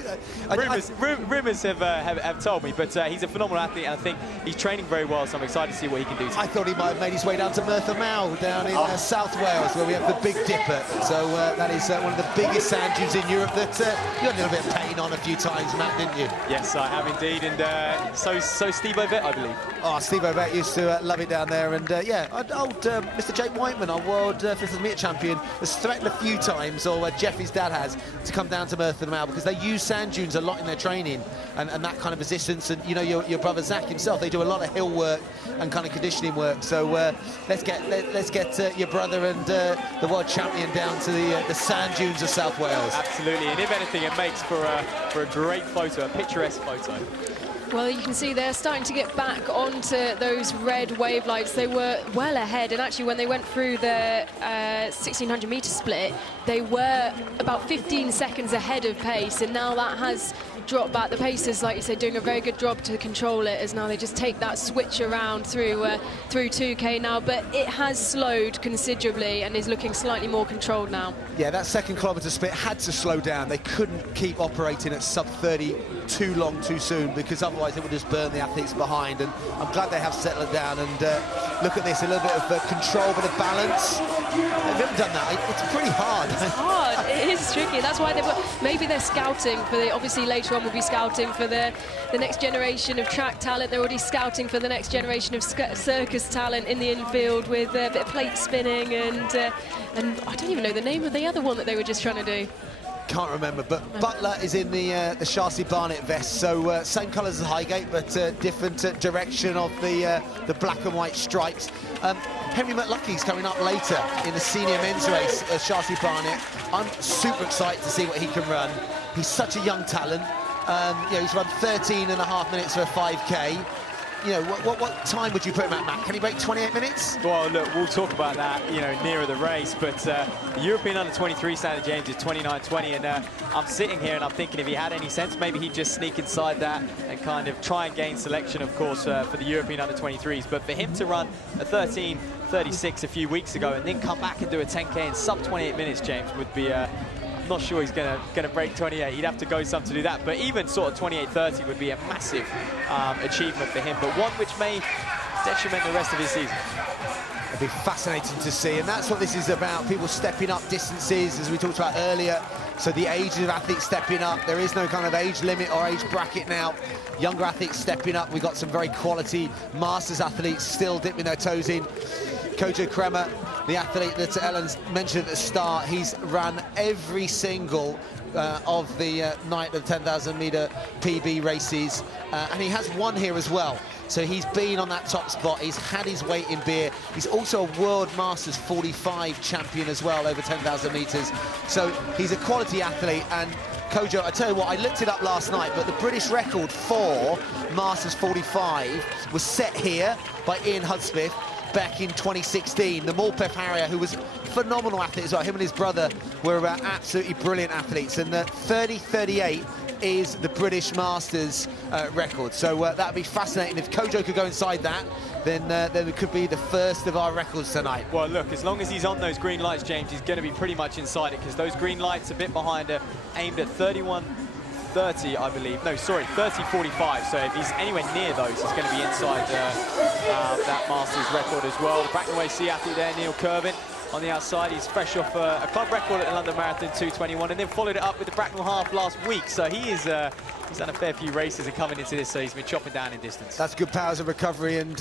Rumours have told me, but he's a phenomenal athlete, and I think he's training very well, so I'm excited to see what he can do. I thought he might have made his way down to Merthyr Mawr, down in South Wales, where we have the Big Dipper. So that is one of the biggest sand dunes in Europe that you had a little bit of pain on a few times, Matt, didn't you? Yes, I have indeed, and so Steve Ovett, I believe. Oh, Steve Ovett used to love it down there, and old Mr. Jake Whiteman, our world fifth meter champion, has threatened a few times, or Jeffy's dad has, to come down to Merthyr Mawr, because they use sand dunes a lot in their training, and that kind of resistance. And your brother Zach himself, they do a lot of hill work and kind of conditioning work. So let's get your brother and the world champion down to the sand dunes of South Wales. Absolutely, and if anything, it makes for a great photo, a picturesque photo. Well, you can see they're starting to get back onto those red wave lights. They were well ahead, and actually when they went through the 1600 meter split, they were about 15 seconds ahead of pace, and now that has dropped back. The pacers, like you said, doing a very good job to control it, as now they just take that switch around through 2K now, but it has slowed considerably and is looking slightly more controlled now. Yeah, that second kilometre split had to slow down. They couldn't keep operating at sub 30 too long too soon, because otherwise it would just burn the athletes behind. And I'm glad they have settled down, and look at this, a little bit of control, bit of balance. They've never done that. It's pretty hard. It's hard. It is tricky. That's why maybe they're scouting for obviously later on we'll be scouting for the next generation of track talent. They're already scouting for the next generation of circus talent in the infield, with a bit of plate spinning and I don't even know the name of the other one that they were just trying to do. Can't remember, but Butler is in the Sharcy Barnet vest, so same colours as Highgate, but different direction of the black and white stripes. Henry McLucky's coming up later in the senior men's race at Sharcy Barnet. I'm super excited to see what he can run. He's such a young talent. He's run 13.5 minutes for a 5K. What time would you put him at, Matt? Can he break 28 minutes? Well, look, we'll talk about that, nearer the race. But the European Under-23 standard, James, is 29:20, and I'm sitting here and I'm thinking if he had any sense, maybe he'd just sneak inside that and kind of try and gain selection, of course, for the European Under-23s. But for him to run a 13:36 a few weeks ago and then come back and do a 10K in sub 28 minutes, James, would be not sure he's gonna break 28. He'd have to go some to do that, but even sort of 28:30 would be a massive achievement for him, but one which may detriment the rest of his season. It'll be fascinating to see, and that's what this is about, people stepping up distances, as we talked about earlier. So the age of athletes stepping up. There is no kind of age limit or age bracket now. Younger athletes stepping up. We've got some very quality Masters athletes still dipping their toes in. Kojo Kremer, the athlete that Ellen's mentioned at the start, he's run every single of the night of 10,000 meter PB races, and he has won here as well. So he's been on that top spot. He's had his weight in beer. He's also a World Masters 45 champion as well over 10,000 meters. So he's a quality athlete. And Kojo, I tell you what, I looked it up last night, but the British record for Masters 45 was set here by Ian Hudspeth back in 2016. The Morpeth Harrier, who was a phenomenal athlete as well. Him and his brother were absolutely brilliant athletes. And the 30:38 is the British Masters record. So that'd be fascinating. If Kojo could go inside that, then it could be the first of our records tonight. Well, look, as long as he's on those green lights, James, he's going to be pretty much inside it, because those green lights a bit behind are aimed at 31:30, I believe. No, sorry, 30:45. So if he's anywhere near those, he's going to be inside that Masters record as well. The Bracknell AC athlete there, Neil Kirvin, on the outside. He's fresh off a club record at the London Marathon 2:21, and then followed it up with the Bracknell Half last week. So he's done a fair few races and coming into this, so he's been chopping down in distance. That's good powers of recovery, and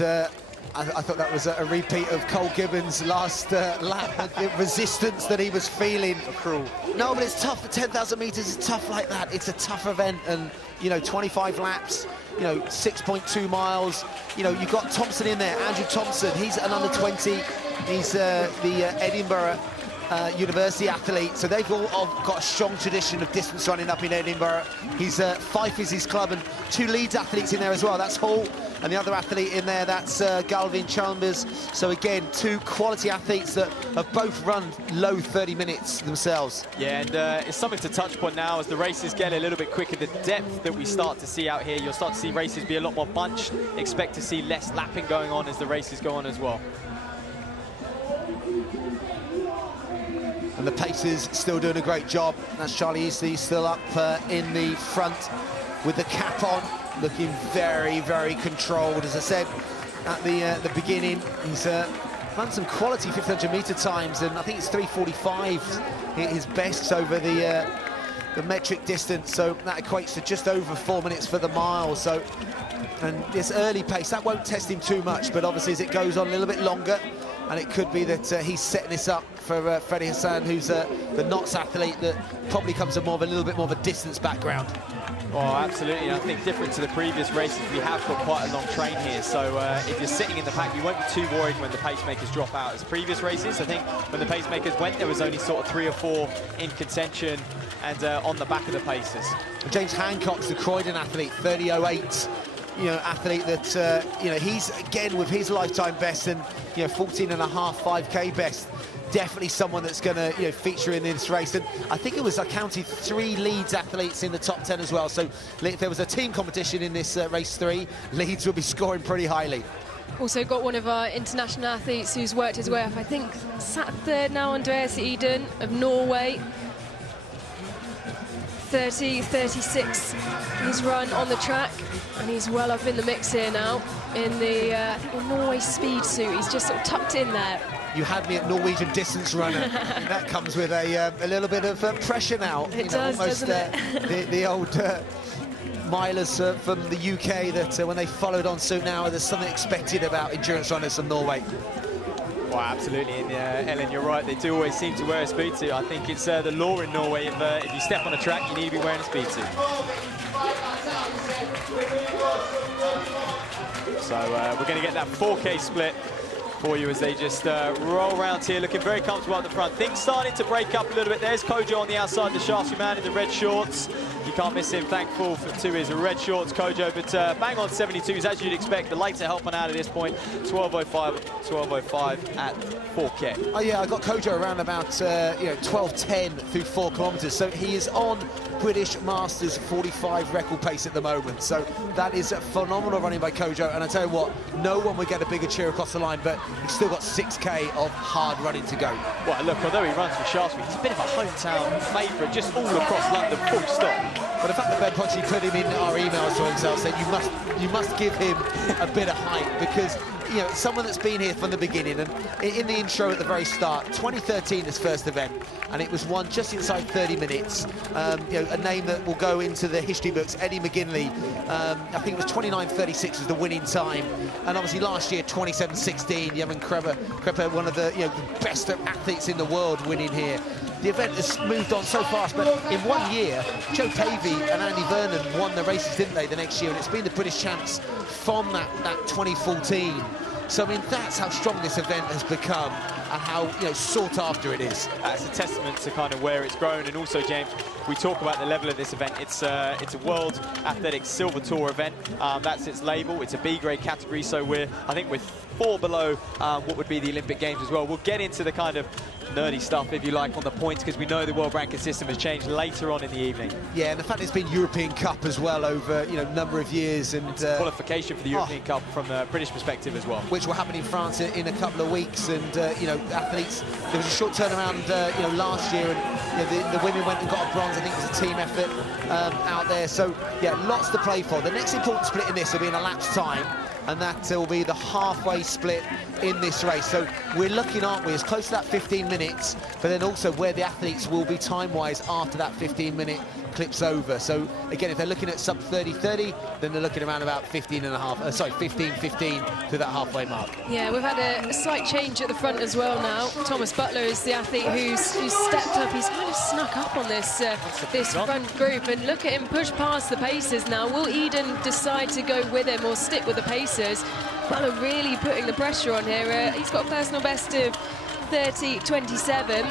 I thought that was a repeat of Cole Gibbons' last lap. The resistance that he was feeling. Cruel. No, but it's tough. The 10,000 meters is tough like that. It's a tough event, and you know, 25 laps, you know, 6.2 miles. You know, you've got Thompson in there, Andrew Thompson. He's an under 20. He's the Edinburgh University athlete, so they've all got a strong tradition of distance running up in Edinburgh. He's Fife is his club, and two Leeds athletes in there as well. That's Hall, and the other athlete in there, that's Galvin Chalmers. So again, two quality athletes that have both run low 30 minutes themselves. Yeah, and it's something to touch upon now as the races get a little bit quicker. The depth that we start to see out here, you'll start to see races be a lot more bunched. Expect to see less lapping going on as the races go on as well. And the Pacers still doing a great job. That's Charlie Eastley still up in the front with the cap on, looking very, very controlled. As I said at the beginning, he's run some quality 1500 meter times, and I think it's 3:45 his best over the metric distance. So that equates to just over 4 minutes for the mile. So, and this early pace, that won't test him too much, but obviously as it goes on a little bit longer, and it could be that he's setting this up for Freddie Hassan, who's the Knots athlete that probably comes from a little bit more of a distance background. Oh, absolutely. And I think different to the previous races, we have got quite a long train here. So if you're sitting in the pack, you won't be too worried when the pacemakers drop out. As previous races, I think when the pacemakers went, there was only sort of 3 or 4 in contention and on the back of the Pacers. And James Hancock's the Croydon athlete, 30:08. You know, athlete that, you know, he's, again, with his lifetime best and, you know, 14.5 5K best, definitely someone that's going to, you know, feature in this race. And I think it was, I counted 3 Leeds athletes in the top 10 as well. So if there was a team competition in this race 3, Leeds will be scoring pretty highly. Also got one of our international athletes who's worked his way up, I think, sat third now, Andreas Eden of Norway. 30:36 he's run on the track, and he's well up in the mix here now in the I think the Norway speed suit. He's just sort of tucked in there. You had me at Norwegian distance runner. That comes with a little bit of pressure now. It does, almost, doesn't it? the old milers from the UK that when they followed on suit now, there's something expected about endurance runners from Norway. Well, absolutely, and Ellen, you're right, they do always seem to wear a speed suit. I think it's the law in Norway, if you step on a track, you need to be wearing a speed suit. So we're going to get that 4K split for you as they just roll around here, looking very comfortable at the front. Things starting to break up a little bit. There's Kojo on the outside, the Shaftesbury man in the red shorts. You can't miss him, thankful to his red shorts, Kojo, but bang on 72s, as you'd expect. The lights are helping out at this point. 12:05 at 4K. Oh yeah, I got Kojo around about 12:10 through 4 kilometers. So he is on British Masters 45 record pace at the moment. So that is a phenomenal running by Kojo. And I tell you what, no one would get a bigger cheer across the line, but he's still got 6K of hard running to go. Well, look, although he runs for Shaftesbury, he's a bit of a hometown favourite, just all across London, full stop. But the fact that Ben Pochi put him in our emails to himself, said you must give him a bit of hype, because you know, someone that's been here from the beginning. And in the intro at the very start, 2013, his first event, and it was won just inside 30 minutes. You know, a name that will go into the history books, Eddie McGinley. I think it was 29:36 was the winning time. And obviously last year, 27:16, Yemen Krepa, one of the, you know, the best athletes in the world, winning here. The event has moved on so fast, but in 1 year, Joe Tavey and Andy Vernon won the races, didn't they, the next year? And it's been the British champs from that 2014. So, I mean, that's how strong this event has become and how, you know, sought after it is. That's a testament to kind of where it's grown. And also, James, we talk about the level of this event. It's a World Athletics Silver Tour event. That's its label. It's a B-grade category, so I think we're 4 below what would be the Olympic Games as well. We'll get into the kind of nerdy stuff, if you like, on the points, because we know the world ranking system has changed later on in the evening. Yeah, and the fact it's been European Cup as well over, you know, a number of years, and qualification for the European Cup from a British perspective as well, which will happen in France in a couple of weeks. And you know, athletes, there was a short turnaround you know, last year, and you know, the women went and got a bronze. I think it was a team effort out there. So yeah, lots to play for. The next important split in this will be in elapsed time, and that will be the halfway split in this race. So we're looking, aren't we, as close to that 15 minutes, but then also where the athletes will be time-wise after that 15-minute clips over. So again, if they're looking at sub 30:30, then they're looking around about 15:15 to that halfway mark. Yeah, we've had a slight change at the front as well now. Thomas Butler is the athlete who's stepped up. He's kind of snuck up on this this front group, and look at him push past the pacers now. Will Eden decide to go with him or stick with the pacers? Butler really putting the pressure on here. He's got a personal best of 30:27.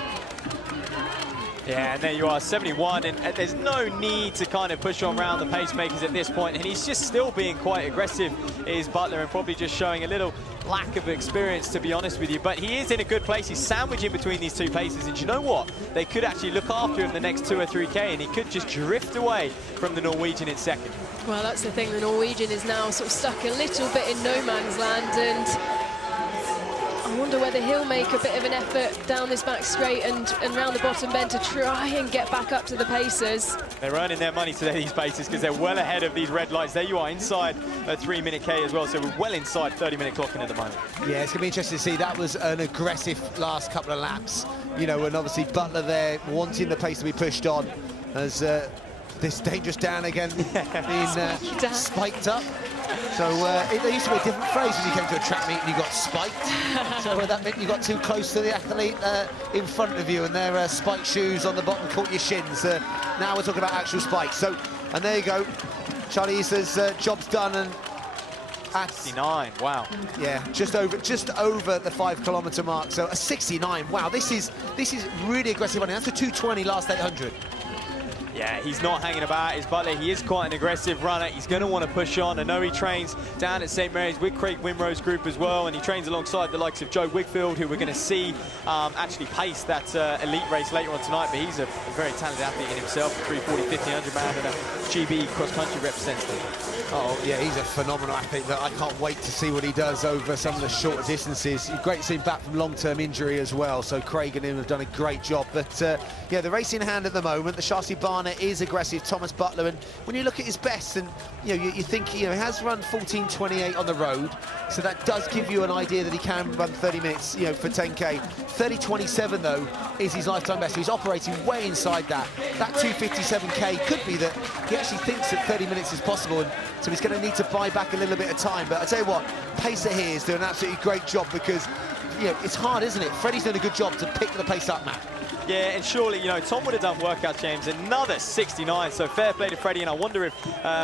Yeah, and there you are, 71, and there's no need to kind of push on around the pacemakers at this point, and he's just still being quite aggressive, is Butler, and probably just showing a little lack of experience, to be honest with you. But he is in a good place. He's sandwiching between these two paces, and you know what? They could actually look after him the next 2 or 3K, and he could just drift away from the Norwegian in second. Well, that's the thing. The Norwegian is now sort of stuck a little bit in no man's land, and I wonder whether he'll make a bit of an effort down this back straight and round the bottom bend to try and get back up to the pacers. They're earning their money today, these pacers, because they're well ahead of these red lights. There you are, inside a 3-minute K as well, so we're well inside 30-minute clocking at the moment. Yeah, it's going to be interesting to see. That was an aggressive last couple of laps, you know, and obviously Butler there wanting the pace to be pushed on as this dangerous down again being spiked up. So there used to be a different phrase when you came to a track meet and you got spiked. So that meant you got too close to the athlete in front of you, and their spiked shoes on the bottom caught your shins. Now we're talking about actual spikes. So, and there you go. Charlie says job's done, and at 69, wow. Yeah, just over the 5 kilometre mark. So a 69. Wow, this is really aggressive running. That's a 2:20 last 800. Yeah, he's not hanging about, is Butler. He is quite an aggressive runner. He's going to want to push on. I know he trains down at St. Mary's with Craig Winrow's group as well, and he trains alongside the likes of Joe Wigfield, who we're going to see actually pace that elite race later on tonight. But he's a very talented athlete in himself, a 340, 1500 man, and a GB cross-country representative. Oh, yeah, he's a phenomenal athlete. I can't wait to see what he does over some of the shorter distances. Great to see him back from long-term injury as well, so Craig and him have done a great job. But, yeah, the race in hand at the moment, the Shasi Barner is aggressive, Thomas Butler, and when you look at his best, and, you know, you think, you know, he has run 14:28 on the road, so that does give you an idea that he can run 30 minutes, you know, for 10K. 30:27, though, is his lifetime best, so he's operating way inside that. That 2:57K could be that he actually thinks that 30 minutes is possible, and so he's going to need to buy back a little bit of time. But I tell you what, Pacer here is doing an absolutely great job, because, you know, it's hard, isn't it? Freddie's doing a good job to pick the pace up, Matt. Yeah, and surely, you know, Tom would have done workout, James. Another 69, so fair play to Freddie. And I wonder if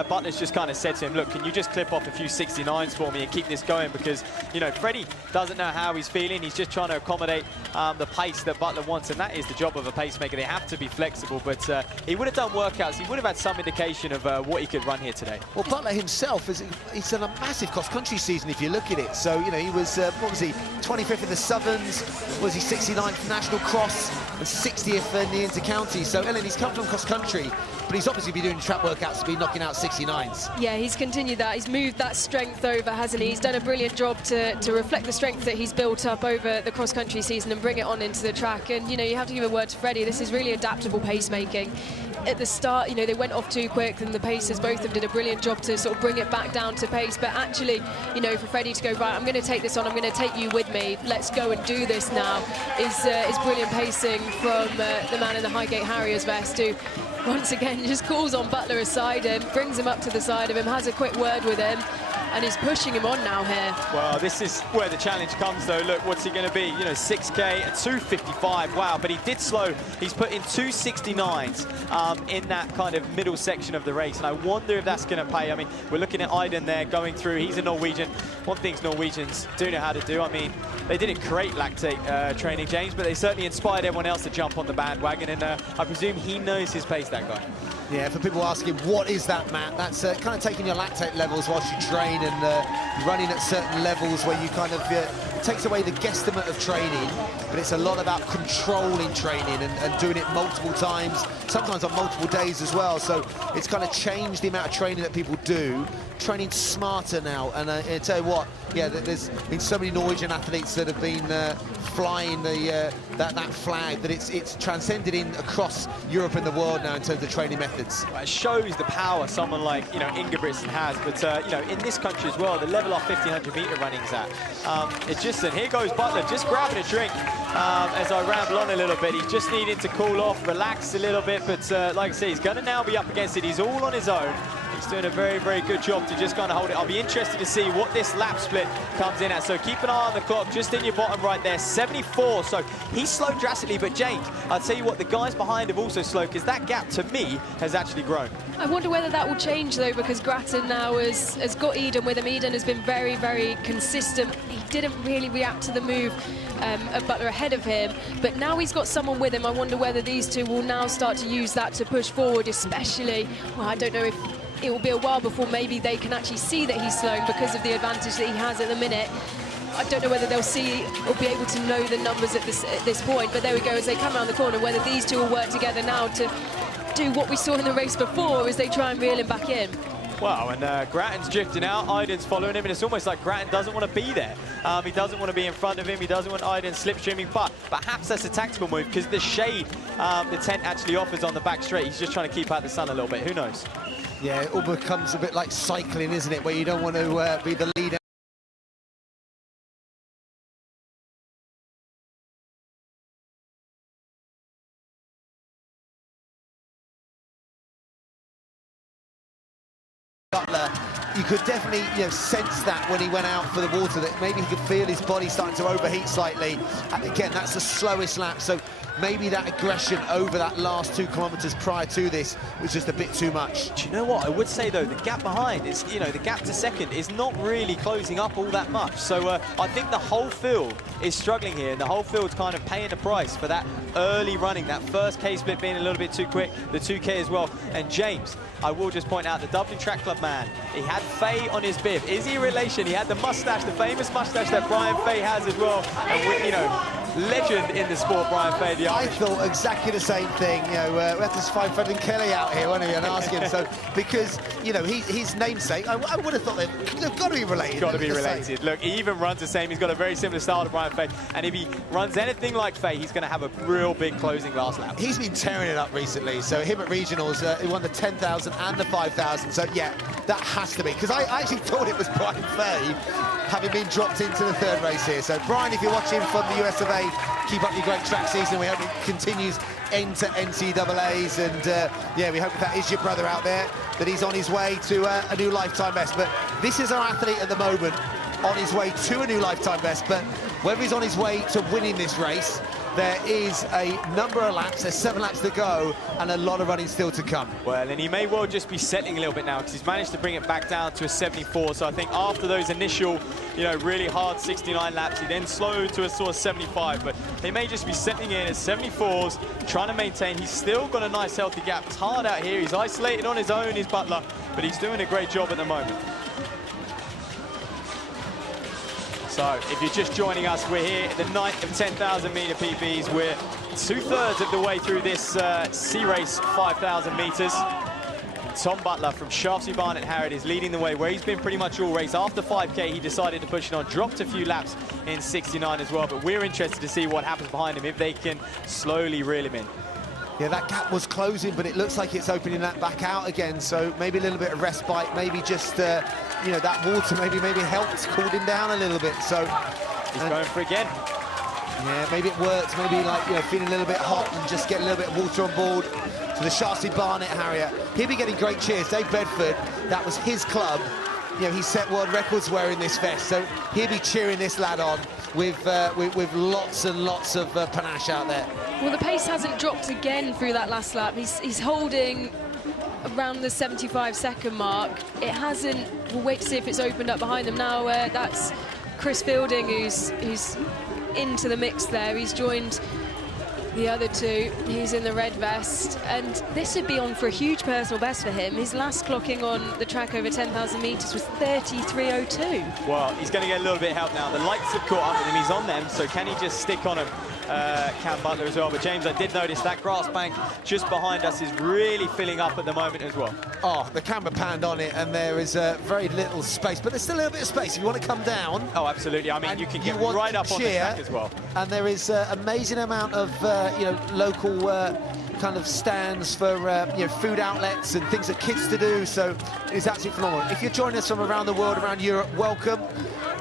Butler's just kind of said to him, look, can you just clip off a few 69s for me and keep this going? Because, you know, Freddie doesn't know how he's feeling. He's just trying to accommodate the pace that Butler wants, and that is the job of a pacemaker. They have to be flexible, but he would have done workouts. He would have had some indication of what he could run here today. Well, Butler himself, he's done a massive cross-country season, if you look at it. So, you know, he was, what was he, 25th in the Southerns, was he 69th National Cross, and 60th in the Inter-County. So, Ellen, he's come from cross-country, but he's obviously been doing track workouts to be knocking out 69s. Yeah, he's continued that. He's moved that strength over, hasn't he? He's done a brilliant job to reflect the strength that he's built up over the cross-country season and bring it on into the track. And, you know, you have to give a word to Freddie. This is really adaptable pacemaking. at the start, you know, they went off too quick, and the pacers, both of them, did a brilliant job to sort of bring it back down to pace. But actually, you know, for Freddie to go, right, I'm going to take this on, I'm going to take you with me, let's go and do this now, is brilliant pacing from the man in the Highgate Harriers vest, who once again just calls on Butler aside him, brings him up to the side of him, has a quick word with him, and he's pushing him on now here. Well, this is where the challenge comes, though. Look, what's he going to be? You know, 6K at 2:55. Wow, but he did slow. He's put in 2:69s in that kind of middle section of the race, and I wonder if that's going to pay. I mean, we're looking at Iden there going through. He's a Norwegian. One thing Norwegians do know how to do, I mean, they didn't create lactate training, James, but they certainly inspired everyone else to jump on the bandwagon, and I presume he knows his pace, that guy. Yeah, for people asking, what is that, Matt? That's kind of taking your lactate levels whilst you train and running at certain levels where you kind of, it takes away the guesstimate of training, but it's a lot about controlling training and doing it multiple times, sometimes on multiple days as well. So it's kind of changed the amount of training that people do, training smarter now. And I tell you what, yeah, there's been so many Norwegian athletes that have been flying that flag, that it's transcended in across Europe and the world now in terms of training methods. It shows the power someone like, you know, Ingebrigtsen has, but you know, in this country as well, the level off 1500 meter running's at. It's just, and here goes Butler, just grabbing a drink as I ramble on a little bit. He's just needing to cool off, relax a little bit, but like I say, he's going to now be up against it. He's all on his own. He's doing a very, very good job to just kind of hold it. I'll be interested to see what this lap split comes in at. So keep an eye on the clock, just in your bottom right there, 74. So he slowed drastically, but James, I'll tell you what, the guys behind have also slowed, because that gap, to me, has actually grown. I wonder whether that will change, though, because Grattan now has got Eden with him. Eden has been very, very consistent. He didn't really react to the move of Butler ahead of him, but now he's got someone with him. I wonder whether these two will now start to use that to push forward, especially, well, I don't know if it will be a while before maybe they can actually see that he's slowing because of the advantage that he has at the minute. I don't know whether they'll see or be able to know the numbers at this point, but there we go, as they come around the corner, whether these two will work together now to do what we saw in the race before as they try and reel him back in. Wow, and Grattan's drifting out, Iden's following him, and it's almost like Grattan doesn't want to be there. He doesn't want to be in front of him, he doesn't want Iden slipstreaming, but perhaps that's a tactical move, because the shade the tent actually offers on the back straight, he's just trying to keep out the sun a little bit, who knows? Yeah, it all becomes a bit like cycling, isn't it, where you don't want to be the leader. Butler, you could definitely, you know, sense that when he went out for the water, that maybe he could feel his body starting to overheat slightly. And again, that's the slowest lap, so maybe that aggression over that last 2 kilometers prior to this was just a bit too much. Do you know what? I would say, though, the gap behind is, you know, the gap to second is not really closing up all that much. So I think the whole field is struggling here, and the whole field's kind of paying the price for that early running, that first K split being a little bit too quick, the 2K as well. And James, I will just point out, the Dublin Track Club man, he had Faye on his bib. Is he a relation? He had the mustache, the famous mustache that Brian Faye has as well. And, you know, legend in the sport, Brian Faye. I thought exactly the same thing. You know, we had to find Brendan Kelly out here, won't we, and ask him. So, because, you know, his namesake, I would have thought they've got to be related. Got to be related. Look, he even runs the same. He's got a very similar style to Brian Faye. And if he runs anything like Faye, he's going to have a real big closing last lap. He's been tearing it up recently. So him at regionals, he won the 10,000 and the 5,000. So, yeah, that has to be. Because I actually thought it was Brian Faye, having been dropped into the 3rd race here. So, Brian, if you're watching from the US of A, keep up your great track season. We hope it continues into NCAAs, and yeah, we hope that is your brother out there, that he's on his way to a new lifetime best. But this is our athlete at the moment on his way to a new lifetime best, but whether he's on his way to winning this race, there is a number of laps, there's 7 laps to go, and a lot of running still to come. Well, and he may well just be settling a little bit now, because he's managed to bring it back down to a 74. So I think after those initial, you know, really hard 69 laps, he then slowed to a sort of 75. But he may just be settling in at 74s, trying to maintain. He's still got a nice healthy gap. It's hard out here. He's isolated on his own, his Butler, but he's doing a great job at the moment. So, if you're just joining us, we're here at the 9th of 10,000 meter PBs. We're 2/3 of the way through this sea race 5,000 meters. Tom Butler from Shaftesbury Barnet Harrod is leading the way, where he's been pretty much all race. After 5K, he decided to push it on, dropped a few laps in 69 as well. But we're interested to see what happens behind him, if they can slowly reel him in. Yeah, that gap was closing, but it looks like it's opening that back out again. So maybe a little bit of respite, maybe just, you know, that water maybe helped cool him down a little bit. So he's going for it again. Yeah, maybe it works. Maybe, like, you know, feeling a little bit hot and just get a little bit of water on board. So the Sharsey Barnet Harrier, he'll be getting great cheers. Dave Bedford, that was his club. You know, he set world records wearing this vest, so he'll be cheering this lad on with lots and lots of panache out there. Well, the pace hasn't dropped again through that last lap. He's holding around the 75-second mark. It hasn't. We'll wait to see if it's opened up behind them now. That's Chris Fielding who's into the mix there. He's joined the other two. He's in the red vest, and this would be on for a huge personal best for him. His last clocking on the track over 10,000 metres was 33.02. Well, he's going to get a little bit of help now. The lights have caught up with him. He's on them, so can he just stick on him? Cam Butler as well. But James, I did notice that grass bank just behind us is really filling up at the moment as well. Oh, the camera panned on it, and there is very little space, but there's still a little bit of space if you want to come down. Oh, absolutely. I mean, you can get right up on the track as well. And there is an amazing amount of you know, local kind of stands for you know, food outlets and things that kids to do. So it's absolutely phenomenal. If you're joining us from around the world, around Europe, welcome.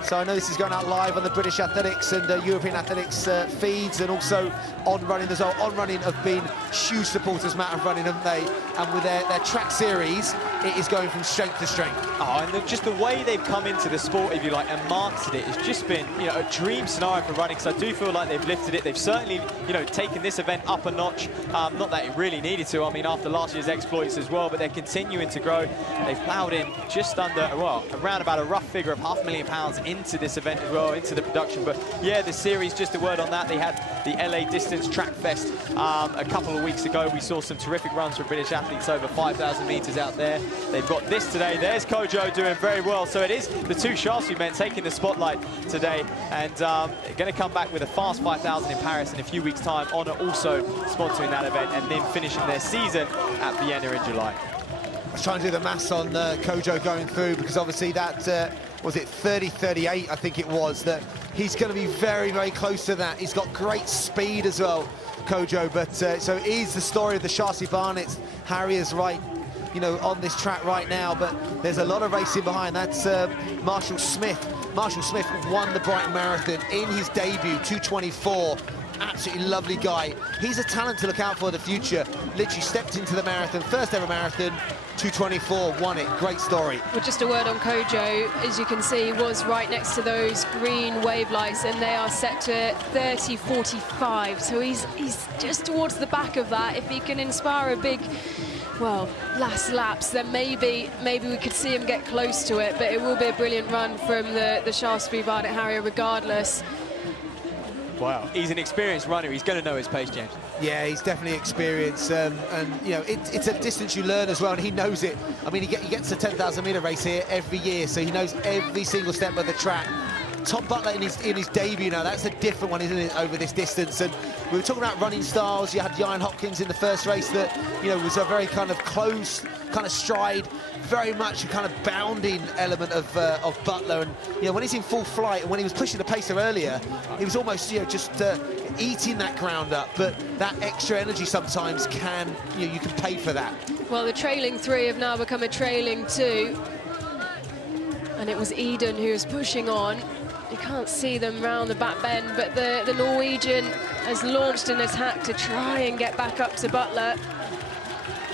So I know this is going out live on the British Athletics and European Athletics feeds, and also On Running as well. On Running have been huge supporters, Matt, of running, haven't they? And with their track series, it is going from strength to strength. Oh, and just the way they've come into the sport, if you like, and marketed it, has just been, you know, a dream scenario for running. Because I do feel like they've lifted it. They've certainly, you know, taken this event up a notch. Not that it really needed to. I mean, after last year's exploits as well, but they're continuing to grow. They've ploughed in just under, well, around about a rough figure of £500,000 into this event as well, into the production. But yeah, the series, just a word on that, they had the LA Distance Track Fest a couple of weeks ago. We saw some terrific runs from British athletes over 5,000 metres out there. They've got this today. There's Kojo doing very well. So it is the two Sharsey men taking the spotlight today, and going to come back with a fast 5,000 in Paris in a few weeks' time. Honor also sponsoring that event, and then finishing their season at Vienna in July. I was trying to do the maths on Kojo going through, because obviously that was it 30:38, I think it was, that he's going to be very, very close to that. He's got great speed as well, Kojo, but so it is the story of the Sharsey Barnets. Harriers right, you know, on this track right now, but there's a lot of racing behind. That's Marshall Smith. Marshall Smith won the Brighton Marathon in his debut, 2:24. Absolutely lovely guy. He's a talent to look out for the future. Literally stepped into the marathon, first ever marathon, 2:24, won it. Great story. Well, just a word on Kojo, as you can see, was right next to those green wave lights, and they are set to 30:45. So he's just towards the back of that. If he can inspire a big, well, last laps, then maybe we could see him get close to it. But it will be a brilliant run from the Shaftesbury Barnet Harrier regardless. Wow, he's an experienced runner. He's going to know his pace, James. Yeah, he's definitely experienced, and you know, it's a distance you learn as well, and he knows it. I mean, he gets a 10,000 metre race here every year, so he knows every single step of the track. Tom Butler in his debut now, that's a different one, isn't it, over this distance? And we were talking about running styles. You had Ian Hopkins in the first race that, you know, was a very kind of close kind of stride, very much a kind of bounding element of Butler. And, you know, when he's in full flight, and when he was pushing the pacer earlier, he was almost, you know, just eating that ground up. But that extra energy sometimes can, you know, you can pay for that. Well, the trailing three have now become a trailing two. And it was Eden who was pushing on. You can't see them round the back bend, but the Norwegian has launched an attack to try and get back up to Butler.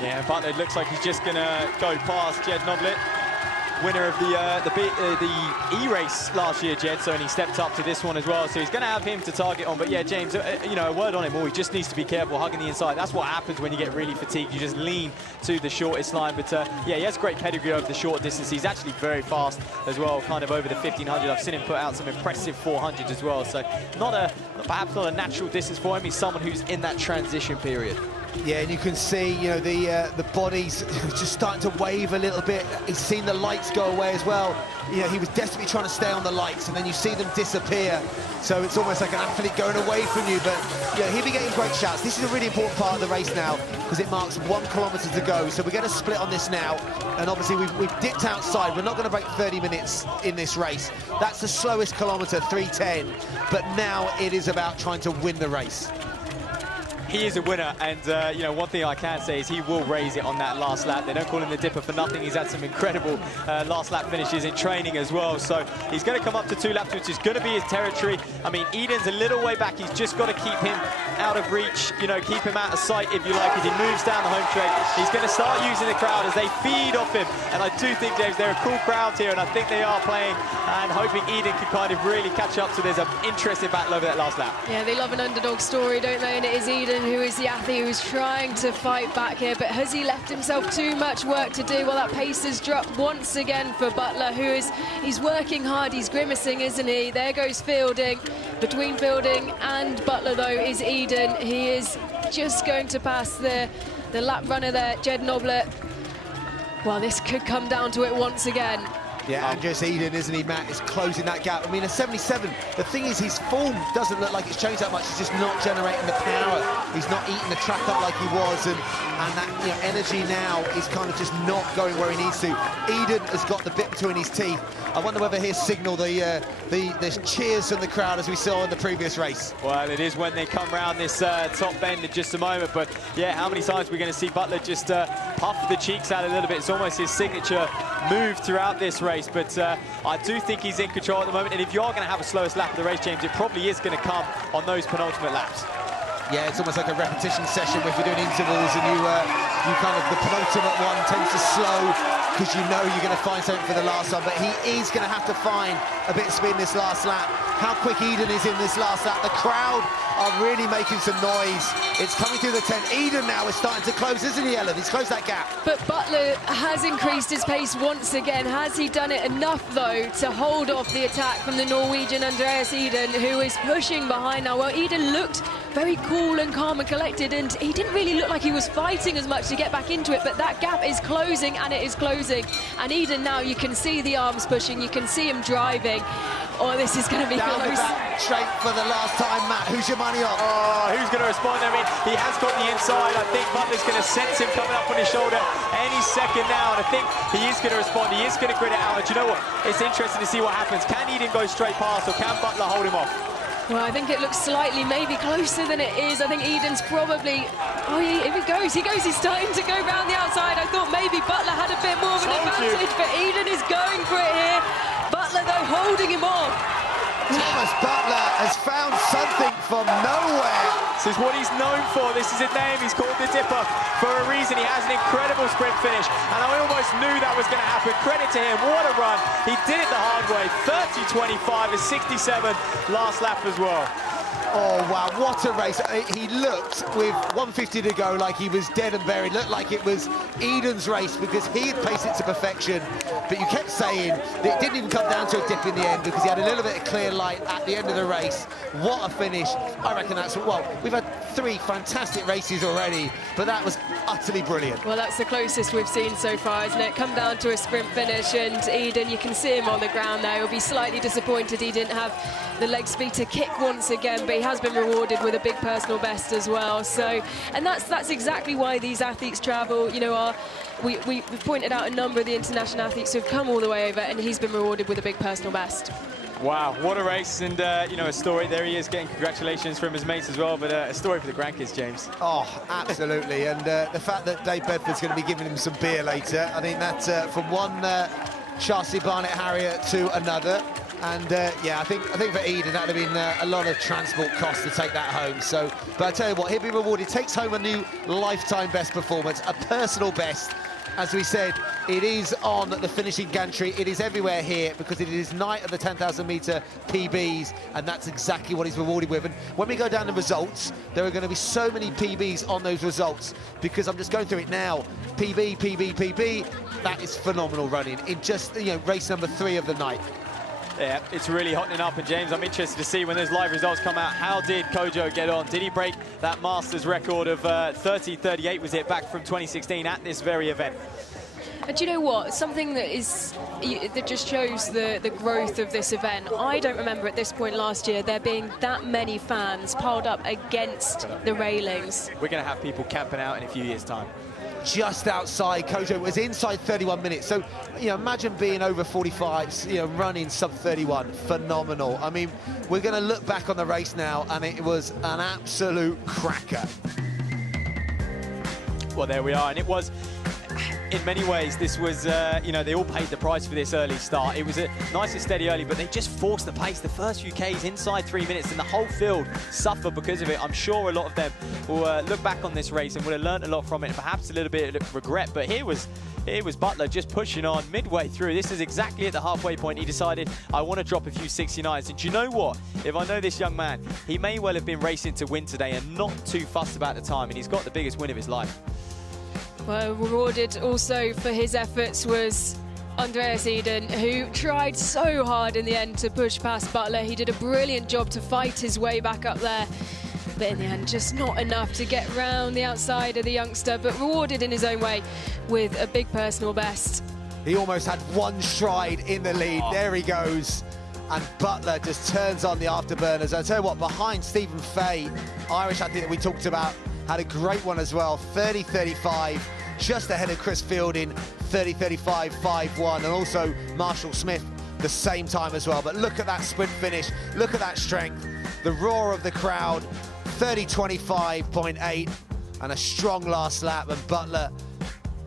Yeah, Butler looks like he's just going to go past Jed Noblet, winner of the E-race last year, Jed, so and he stepped up to this one as well, so he's going to have him to target on. But yeah, James, you know, a word on him, he just needs to be careful hugging the inside. That's what happens when you get really fatigued. You just lean to the shortest line. But yeah, he has great pedigree over the short distance. He's actually very fast as well, kind of over the 1500. I've seen him put out some impressive 400s as well, so perhaps not a natural distance for him. He's someone who's in that transition period. Yeah, and you can see, you know, the body's just starting to wave a little bit. He's seen the lights go away as well. You know, he was desperately trying to stay on the lights, and then you see them disappear. So it's almost like an athlete going away from you. But yeah, he'll be getting great shots. This is a really important part of the race now, because it marks 1 kilometre to go. So we're going to split on this now. And obviously we've dipped outside. We're not going to break 30 minutes in this race. That's the slowest kilometre, 3:10. But now it is about trying to win the race. he is a winner, and you know, one thing I can say is he will raise it on that last lap. They don't call him the Dipper for nothing. He's had some incredible last lap finishes in training as well, so he's going to come up to 2 laps, which is going to be his territory. I mean, Eden's a little way back. He's just got to keep him out of reach, you know, keep him out of sight, if you like, as he moves down the home straight. He's going to start using the crowd as they feed off him, and I do think, James, they're a cool crowd here, and I think they are playing and hoping Eden can kind of really catch up, so there's an interesting battle over that last lap. Yeah, they love an underdog story, don't they? And it is Eden who is the athlete who's trying to fight back here, but has he left himself too much work to do? Well, that pace has dropped once again for Butler, he's working hard, he's grimacing, isn't he? There goes Fielding. Between Fielding and Butler, though, is Eden. He is just going to pass the lap runner there, Jed Noblet. Well, this could come down to it once again. Yeah, and just Eden, isn't he, Matt, is closing that gap. I mean, a 77, the thing is his form doesn't look like it's changed that much. He's just not generating the power. He's not eating the track up like he was, and that, you know, energy now is kind of just not going where he needs to. Eden has got the bit between his teeth. I wonder whether he'll signal the cheers from the crowd as we saw in the previous race. Well, it is when they come round this top bend in just a moment, but yeah, how many times are we going to see Butler just puff the cheeks out a little bit? It's almost his signature move throughout this race, but I do think he's in control at the moment, and if you are going to have a slowest lap of the race, James, it probably is going to come on those penultimate laps. Yeah, it's almost like a repetition session if you're doing intervals, and you kind of, the penultimate one tends to slow because you know you're going to find something for the last one, but he is going to have to find a bit of speed in this last lap. How quick Eden is in this last lap. The crowd are really making some noise. It's coming through the tent. Eden now is starting to close, isn't he, Ellen? He's closed that gap. But Butler has increased his pace once again. Has he done it enough, though, to hold off the attack from the Norwegian Andreas Eden, who is pushing behind now? Well, Eden looked very cool and calm and collected, and he didn't really look like he was fighting as much to get back into it, but that gap is closing, and it is closing. And Eden now, you can see the arms pushing, you can see him driving. Oh, this is going to be down close. The back straight for the last time, Matt. Who's your money on? Oh, who's going to respond? I mean, he has got the inside. I think Butler's going to sense him coming up on his shoulder any second now, and I think he is going to respond. He is going to grit it out. And do you know what? It's interesting to see what happens. Can Eden go straight past, or can Butler hold him off? Well, I think it looks slightly maybe closer than it is. I think Eden's probably... Oh, here he goes. He's starting to go round the outside. I thought maybe Butler had a bit more of an advantage, but Eden is going for it here. Butler, though, holding him off. Thomas Butler has found something from nowhere. This is what he's known for. This is his name. He's called the Dipper for a reason. He has an incredible sprint finish, and I almost knew that was going to happen. Credit to him. What a run. He did it the hard way. 30.25 is 67 last lap as well. Oh, wow, what a race. He looked, with 150 to go, like he was dead and buried. Looked like it was Eden's race because he had paced it to perfection. But you kept saying that it didn't even come down to a dip in the end because he had a little bit of clear light at the end of the race. What a finish. I reckon that's, well, we've had 3 fantastic races already, but that was utterly brilliant. Well, that's the closest we've seen so far, isn't it? Come down to a sprint finish, and Eden, you can see him on the ground there. He'll be slightly disappointed he didn't have the leg speed to kick once again, but he has been rewarded with a big personal best as well. So, and that's exactly why these athletes travel. You know, we've pointed out a number of the international athletes who've come all the way over, and he's been rewarded with a big personal best. Wow, what a race, and you know, a story. There he is, getting congratulations from his mates as well, but a story for the grandkids, James. Oh, absolutely, and the fact that Dave Bedford's going to be giving him some beer later, I think that's from one Chelsea Barnet Harrier to another. And yeah, I think for Eden that would have been a lot of transport costs to take that home. So, but I tell you what, he'll be rewarded. Takes home a new lifetime best performance, a personal best. As we said, it is on the finishing gantry. It is everywhere here because it is night of the 10,000 metre PBs, and that's exactly what he's rewarded with. And when we go down the results, there are going to be so many PBs on those results because I'm just going through it now. PB, PB, PB. That is phenomenal running in just, you know, race number 3 of the night. Yeah, it's really hotting up, and James, I'm interested to see when those live results come out. How did Kojo get on? Did he break that Masters record of 30.38, was it, back from 2016 at this very event? And do you know what? Something that just shows the growth of this event. I don't remember at this point last year there being that many fans piled up against the railings. We're going to have people camping out in a few years' time. just outside. Kojo was inside 31 minutes. So, you know, imagine being over 45, you know, running sub 31. Phenomenal. I mean, we're going to look back on the race now, and it was an absolute cracker. Well, there we are, and it was, in many ways, this was, you know, they all paid the price for this early start. It was a nice and steady early, but they just forced the pace. The first few Ks inside 3 minutes, and the whole field suffered because of it. I'm sure a lot of them will look back on this race and would have learned a lot from it, perhaps a little bit of regret. But here was Butler just pushing on midway through. This is exactly at the halfway point. He decided, I want to drop a few 69s. And do you know what? If I know this young man, he may well have been racing to win today and not too fussed about the time, and he's got the biggest win of his life. Well, rewarded also for his efforts was Andreas Eden, who tried so hard in the end to push past Butler. He did a brilliant job to fight his way back up there, but in the end, just not enough to get round the outside of the youngster, but rewarded in his own way with a big personal best. He almost had one stride in the lead. Oh. There he goes. And Butler just turns on the afterburners. I tell you what, behind Stephen Fay, Irish athlete that we talked about, had a great one as well, 30.35, just ahead of Chris Fielding, 30.35, 5.1, and also Marshall Smith, the same time as well. But look at that sprint finish, look at that strength, the roar of the crowd, 30.25.8, and a strong last lap, and Butler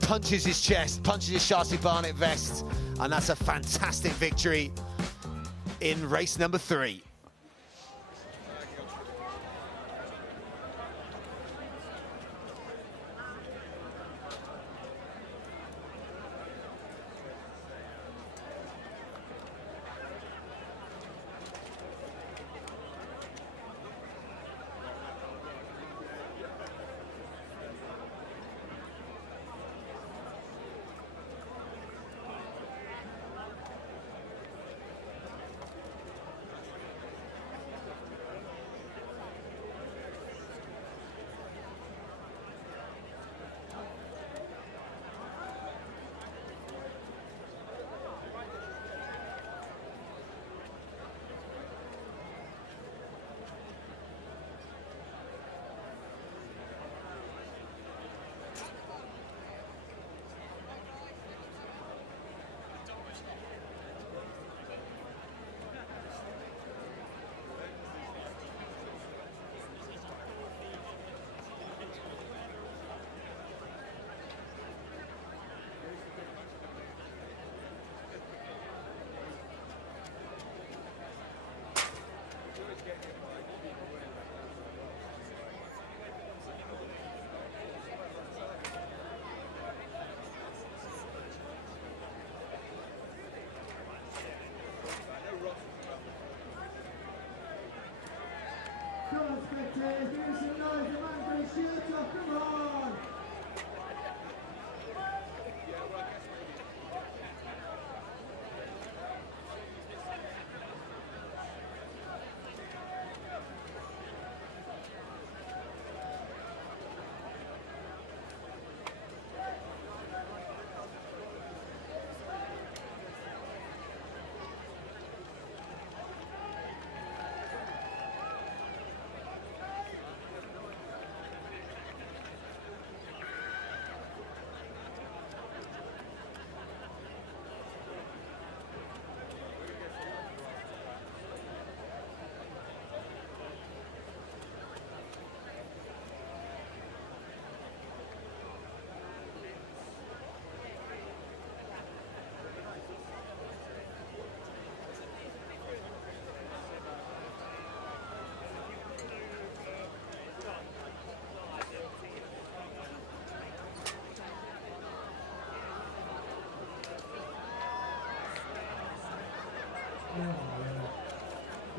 punches his chest, punches his Shasi Barnett vest, and that's a fantastic victory in race number 3. Come on, spectators, give me some noise, the man's got his shields off, come on!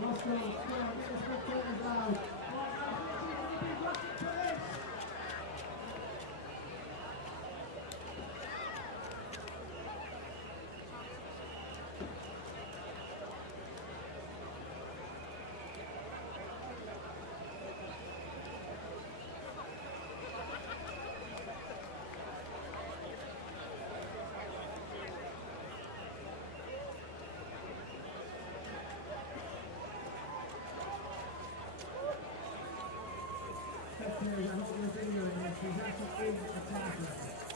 Let's go, get the spectators out. I hope you're videoing this. He's actually in the attack.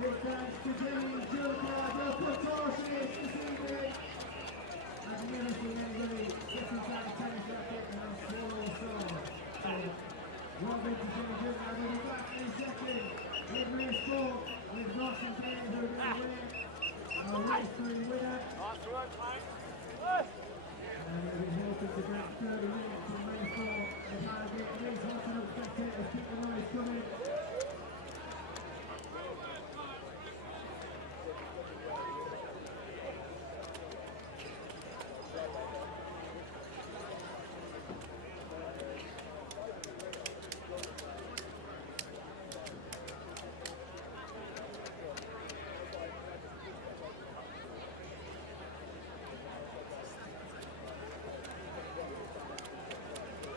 Big thanks to Jimmy, GBR, local torches this evening. As you never seen anybody different type of tennis racket and a small sword. So, well done to Jimmy GBR. We'll be back in a second with race 4 with Ross and Kane who are going to win it. Our race 3 winner. Nice work, mate. And we'll be hoping to get 30 minutes in race 4. The target is hot enough spectators. Keep the noise coming.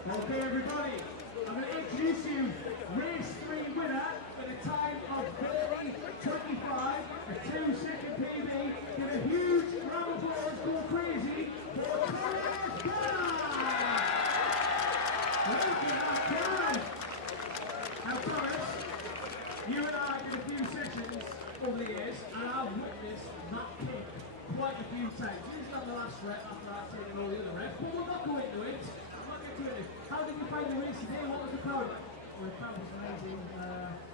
Okay, everybody, I'm going to introduce you race 3 winner in a time of 30:25, a 2-second PB. Give a huge round of applause, go crazy for Thomas Guy! Look at that guy! Now, Thomas, you and I did a few sessions over the years, and I've witnessed that kick quite a few times. Usually on the last rep after I've taken all the other reps, but we'll not go into it. How did you find the race today? What was the crowd? Well, the crowd was amazing.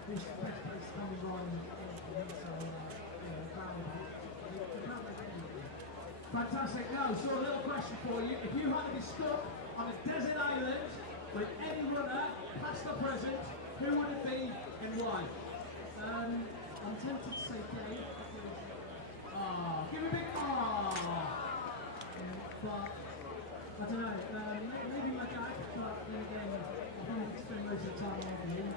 This best place coming on, so the crowd was amazing. Fantastic. Now, so a little question for you. If you had to be stuck on a desert island with any runner, past or present, who would it be and why? I'm tempted to say Dave. Give me a big But I don't know, maybe my dad, but then again, I think I spend most of the time on him.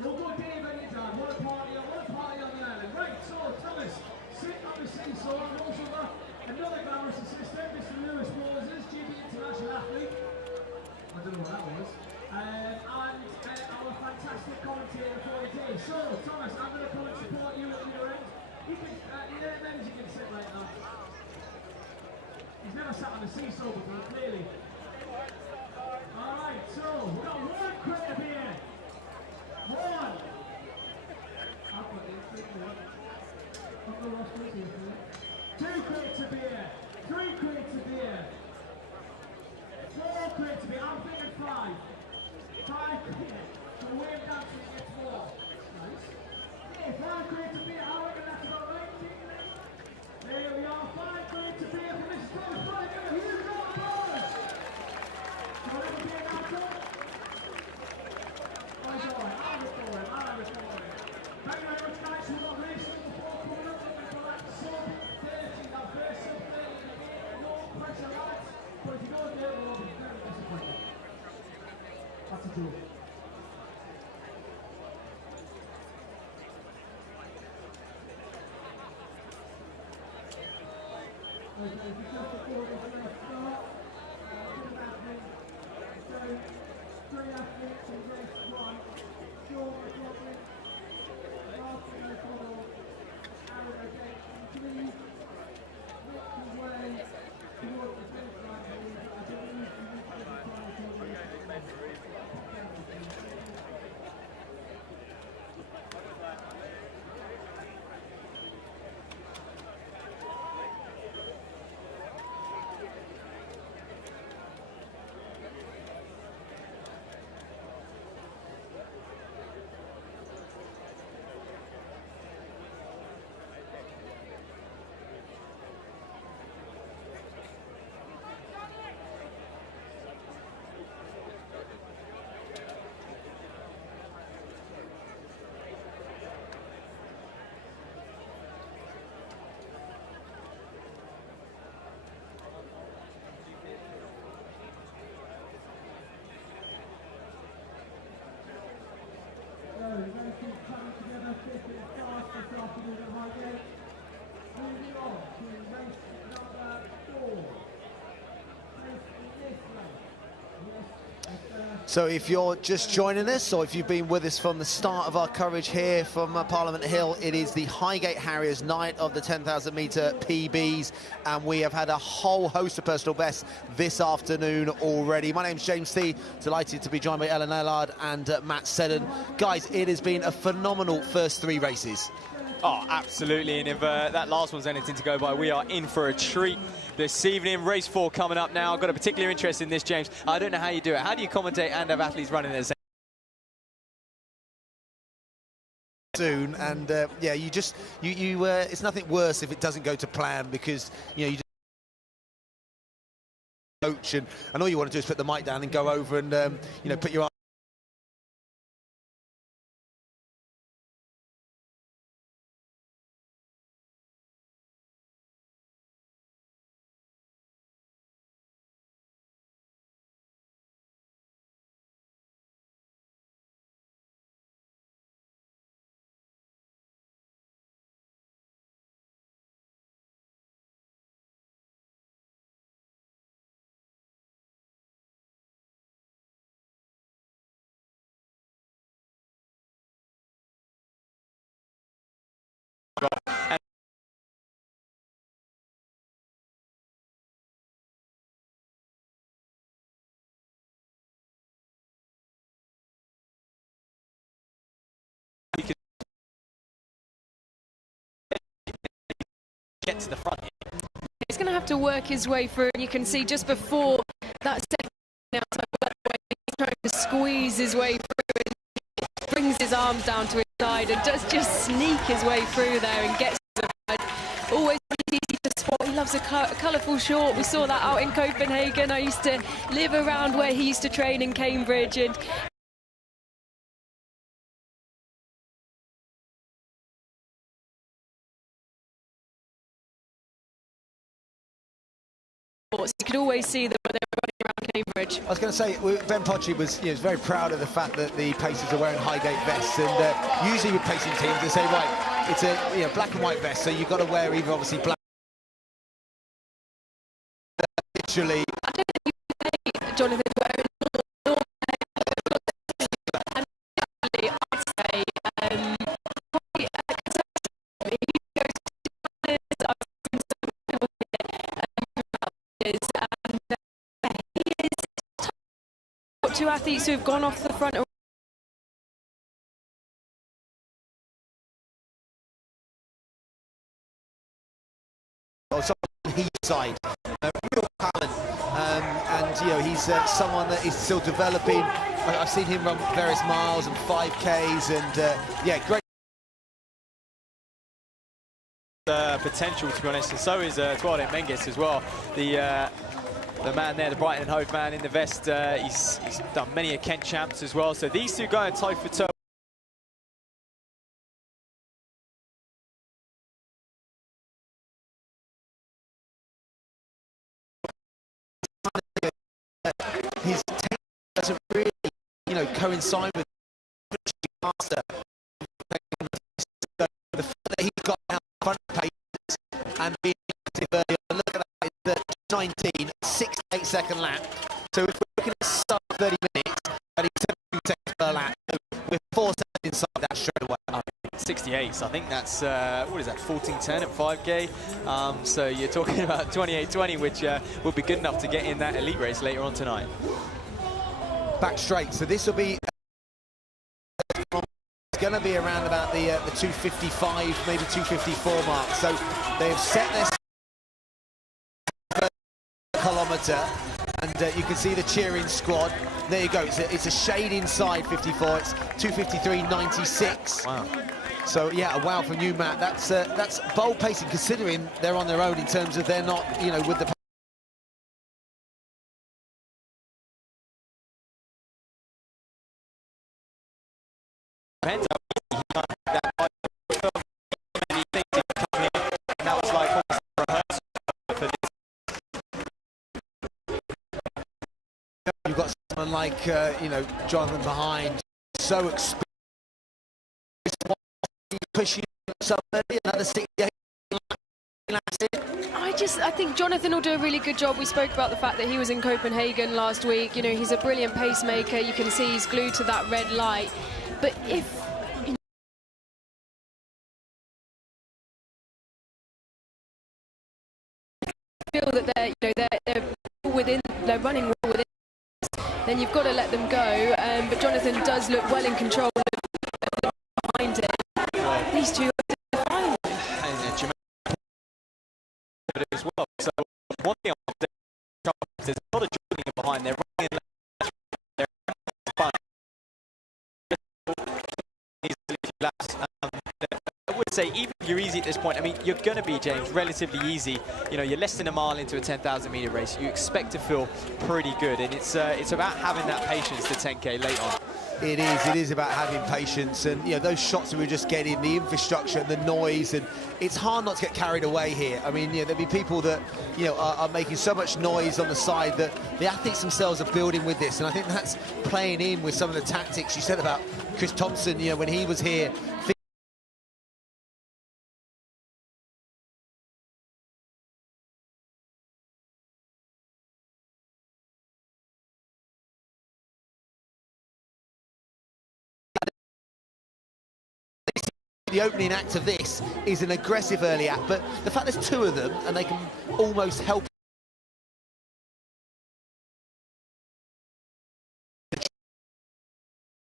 We'll go Dave any time. What a party on the island. Right, so Thomas, sit on the seesaw and rolls over another glamorous assistant, Mr. Lewis Moses, GB international athlete. I don't know what that was. And our fantastic commentator for the day. So, Thomas, I'm going to come and support you at your end. You can, then you can sit right now. He's never sat on the seesaw before, clearly. Alright, so we've got one crate here. One. I've got it, 3 more. I've got lost this here for you. 2 crates of beer. 3 crates of beer. 4 crates of beer. I'm thinking 5. 5 crates. So we're way down to get 4. Nice. Yeah, 5 crates of beer. I reckon that's about right. There we are. 5 crates of beer for Mrs. Thomas. Right, give a huge round of applause. So that'll be an outcome. I'll record him. Thank you very much, guys. We've got racing before coming up. Looking for that sub 30. Now, first sub 30. No pressure, lads. But if you go there, we'll be very disappointed. That's a joke. Okay, if you just before this going to start, good happening. So, 3 athletes in race 1. Sean McLaughlin, Martin O'Connell, Aaron O'Gate, and 3 make his way towards the finish line. I believe you reached the final We're going to keep coming together, thick and fast this afternoon at Highgate. Moving on to race number 4. Race in this race. Yes, it's So if you're just joining us, or if you've been with us from the start of our coverage here from Parliament Hill, it is the Highgate Harriers night of the 10,000 metre PBs, and we have had a whole host of personal bests this afternoon already. My name's James Thie, delighted to be joined by Ellen Ellard and Matt Seddon. Guys, it has been a phenomenal first three races. Oh, absolutely, and if that last one's anything to go by, we are in for a treat this evening. Race 4 coming up now. I've got a particular interest in this, James. I don't know how you do it. How do you commentate and have athletes running at the same soon? And yeah, you just it's nothing worse if it doesn't go to plan, because you just coach and all you want to do is put the mic down and go over and put your get to the front. He's going to have to work his way through, and you can see just before that second outside, he's trying to squeeze his way through and brings his arms down to his side and does just sneak his way through there and gets to the side. Always easy to spot. He loves a colourful short. We saw that out in Copenhagen. I used to live around where he used to train in Cambridge, and you could always see them when they were running around Cambridge. I was going to say, Ben Potchy was very proud of the fact that the pacers are wearing Highgate vests, and usually with pacing teams they say, right, it's a black and white vest, so you've got to wear either obviously black. Literally, I don't think you can say Jonathan's wearing normal and actually I'd say probably he goes to I've seen some people here and he is two athletes who have gone off the front. Heat side, real talent, and he's someone that is still developing. I've seen him run various miles and 5Ks, and yeah, great potential, to be honest, and so is Tuade Menges as well. The man there, the Brighton and Hove man in the vest, he's done many a Kent champs as well. So these two going toe for toe. His technique doesn't really, coincide with master. The fact that he's got out front paces and being active early on. Look at that, it's 19, 6 to 8 second lap. So if we're looking at sub 30 minutes, and he's 72 seconds per lap, we're 4 seconds inside that straight away. 68, so I think that's, what is that, 14:10 at 5K. So you're talking about 28:20, which will be good enough to get in that elite race later on tonight. Back straight, so this will be going to be around about the 255, maybe 254 mark. So they've set their kilometre, and you can see the cheering squad. There you go, it's a shade inside 54, it's 253.96. Wow. So yeah, a wow from you, Matt. That's bold pacing, considering they're on their own in terms of they're not, with the depends how easy he that many things he come here, and that was like almost a rehearsal for this. You've got someone like Jonathan behind, so experienced, pushing somebody another 68. I think Jonathan will do a really good job. We spoke about the fact that he was in Copenhagen last week. You know, he's a brilliant pacemaker. You can see he's glued to that red light. But if feel that they're running well within, then you've got to let them go. But Jonathan does look well in control of behind it. These two are fine. As well. So one thing there's a lot of jogging behind. They're running in they're fun. I would say even if you're easy at this point, I mean, you're going to be, James, relatively easy. You know, you're less than a mile into a 10,000 meter race. You expect to feel pretty good, and it's about having that patience to 10K late on. It is about having patience, and you know, those shots that we're just getting, the infrastructure and the noise, and it's hard not to get carried away here. I mean, you know, there'll be people that, you know, are making so much noise on the side that the athletes themselves are building with this, and I think that's playing in with some of the tactics you said about Chris Thompson, you know, when he was here. The opening act of this is an aggressive early act, but the fact there's two of them and they can almost help.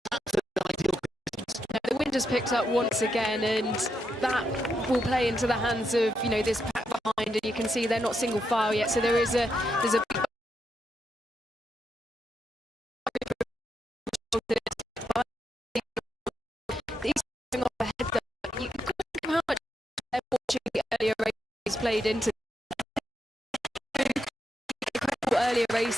The wind has picked up once again, and that will play into the hands of, you know, this pack behind, and you can see they're not single file yet, so there's a big earlier races played into earlier races.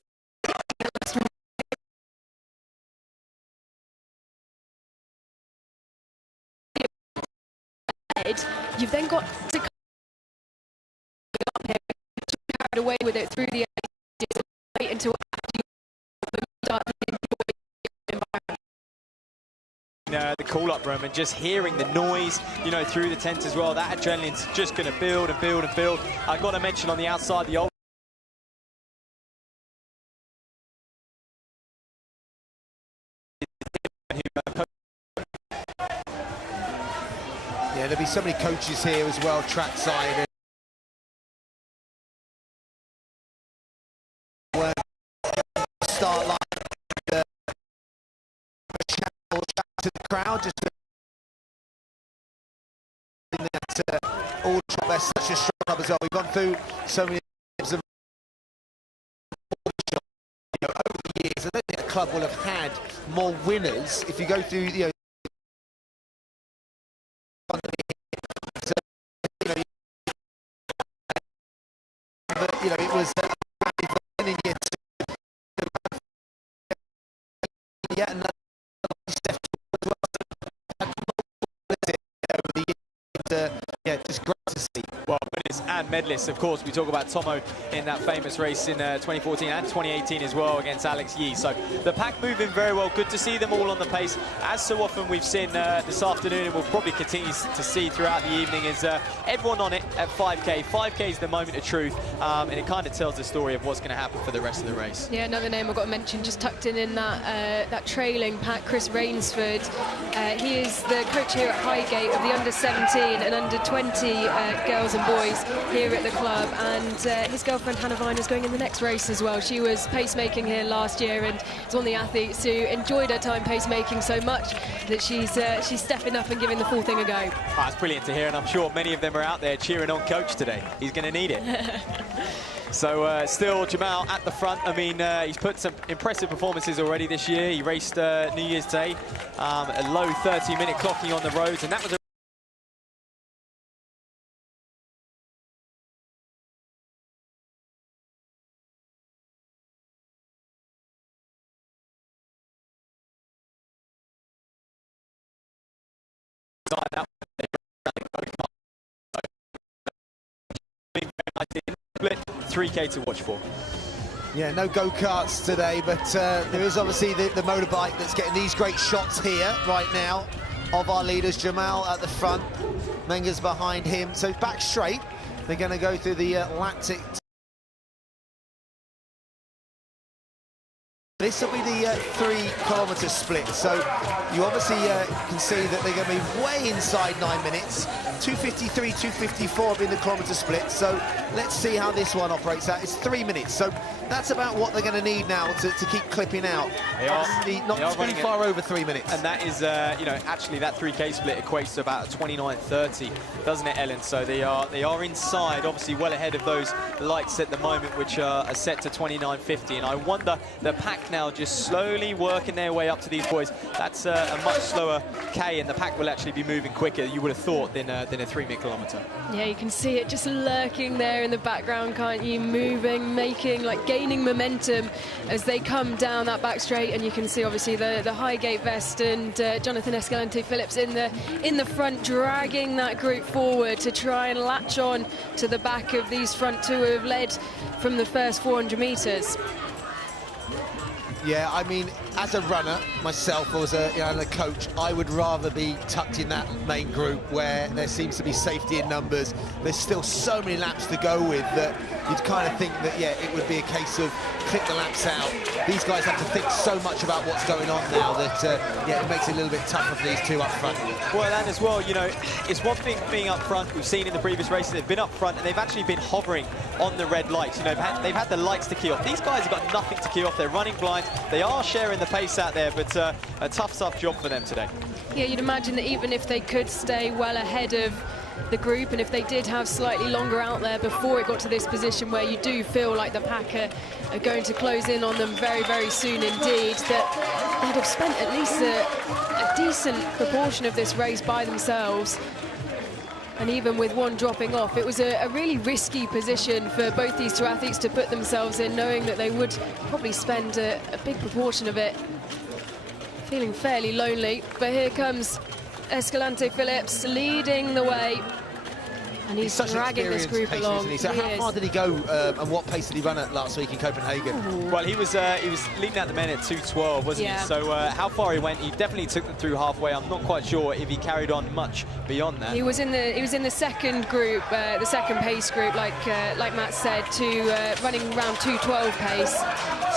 You've then got to come carried away with it through the wait until you start to enjoy the environment. The call-up room, and just hearing the noise, you know, through the tent as well. That adrenaline's just going to build and build and build. I've got to mention on the outside, the old. Yeah, there'll be so many coaches here as well, trackside. Start like to the crowd, just in that all they're such a strong club as well. We've gone through so many of, you know, over the years. I don't think the club will have had more winners if you go through, you know. But, you know, it was yeah, and yeah, just great to see. Well, winners and medalists, of course. We talk about Tomo in that famous race in 2014 and 2018 as well against Alex Yee. So the pack moving very well. Good to see them all on the pace. As so often we've seen this afternoon, and we'll probably continue to see throughout the evening, is everyone on it at 5K. 5K is the moment of truth, and it kind of tells the story of what's going to happen for the rest of the race. Yeah, another name I've got to mention, just tucked in that trailing pack, Chris Rainsford. He is the coach here at Highgate of the under-17 and under-20 girls and boys here at the club, and his girlfriend Hannah Vine is going in the next race as well. She was pacemaking here last year, and is one of the athletes who enjoyed her time pacemaking so much that she's stepping up and giving the full thing a go. That's brilliant to hear, and I'm sure many of them are out there cheering on coach today. He's going to need it. So still Jamal at the front. I mean, he's put some impressive performances already this year. He raced New Year's Day, a low 30-minute clocking on the roads, and that was a that 3K to watch for. Yeah, no go-karts today, but there is obviously the motorbike that's getting these great shots here right now of our leaders. Jamal at the front, Menga's behind him, so back straight. They're going to go through the lactic. This will be the 3-kilometre split, so you obviously can see that they're going to be way inside 9 minutes. 2:53, 2:54 being the kilometre split, so let's see how this one operates out. It's 3 minutes, so that's about what they're going to need now to keep clipping out. They are not too far over 3 minutes. And that is, you know, actually that 3K split equates to about 29:30, doesn't it, Ellen? So they are inside, obviously well ahead of those lights at the moment, which are set to 29:50. And I wonder, the pack now just slowly working their way up to these boys. That's a much slower K, and the pack will actually be moving quicker, you would have thought, than a 3-minute kilometre. Yeah, you can see it just lurking there in the background, can't you? Moving, making, like gaining momentum as they come down that back straight, and you can see obviously the Highgate vest and Jonathan Escalante-Phillips in the front, dragging that group forward to try and latch on to the back of these front two who have led from the first 400 metres. Yeah, I mean, as a runner myself, or as a coach, I would rather be tucked in that main group where there seems to be safety in numbers. There's still so many laps to go with that you'd kind of think that, yeah, it would be a case of clip the laps out. These guys have to think so much about what's going on now that, yeah, it makes it a little bit tougher for these two up front. Well, and as well, you know, it's one thing being up front. We've seen in the previous races, they've been up front and they've actually been hovering on the red lights. You know, they've had the lights to key off. These guys have got nothing to key off. They're running blind. They are sharing the pace out there, but a tough job for them today. Yeah, you'd imagine that even if they could stay well ahead of the group, and if they did have slightly longer out there before it got to this position where you do feel like the pack are going to close in on them very, very soon indeed, that they'd have spent at least a decent proportion of this race by themselves. And even with one dropping off, it was a really risky position for both these two athletes to put themselves in, knowing that they would probably spend a big proportion of it feeling fairly lonely. But here comes Escalante-Phillips leading the way, and he's dragging this group along. Isn't he? So how far did he go, and what pace did he run at last week in Copenhagen? Ooh. Well, he was leading out the men at 2:12, wasn't he? So how far he went, he definitely took them through halfway. I'm not quite sure if he carried on much beyond that. He was in the second group, the second pace group, like Matt said, to running around 2:12 pace.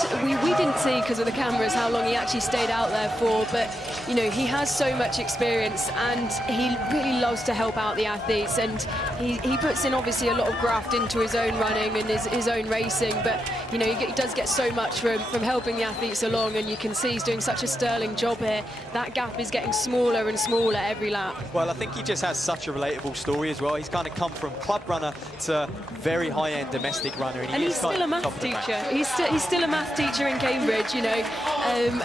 So we didn't see, because of the cameras, how long he actually stayed out there for, but you know, he has so much experience and he really loves to help out the athletes, and he puts in obviously a lot of graft into his own running and his own racing, but you know, he does get so much from helping the athletes along, and you can see he's doing such a sterling job here. That gap is getting smaller and smaller every lap. Well, I think he just has such a relatable story as well. He's kind of come from club runner to very high-end domestic runner, and he's still a math teacher. He's still a math teacher in Cambridge, you know,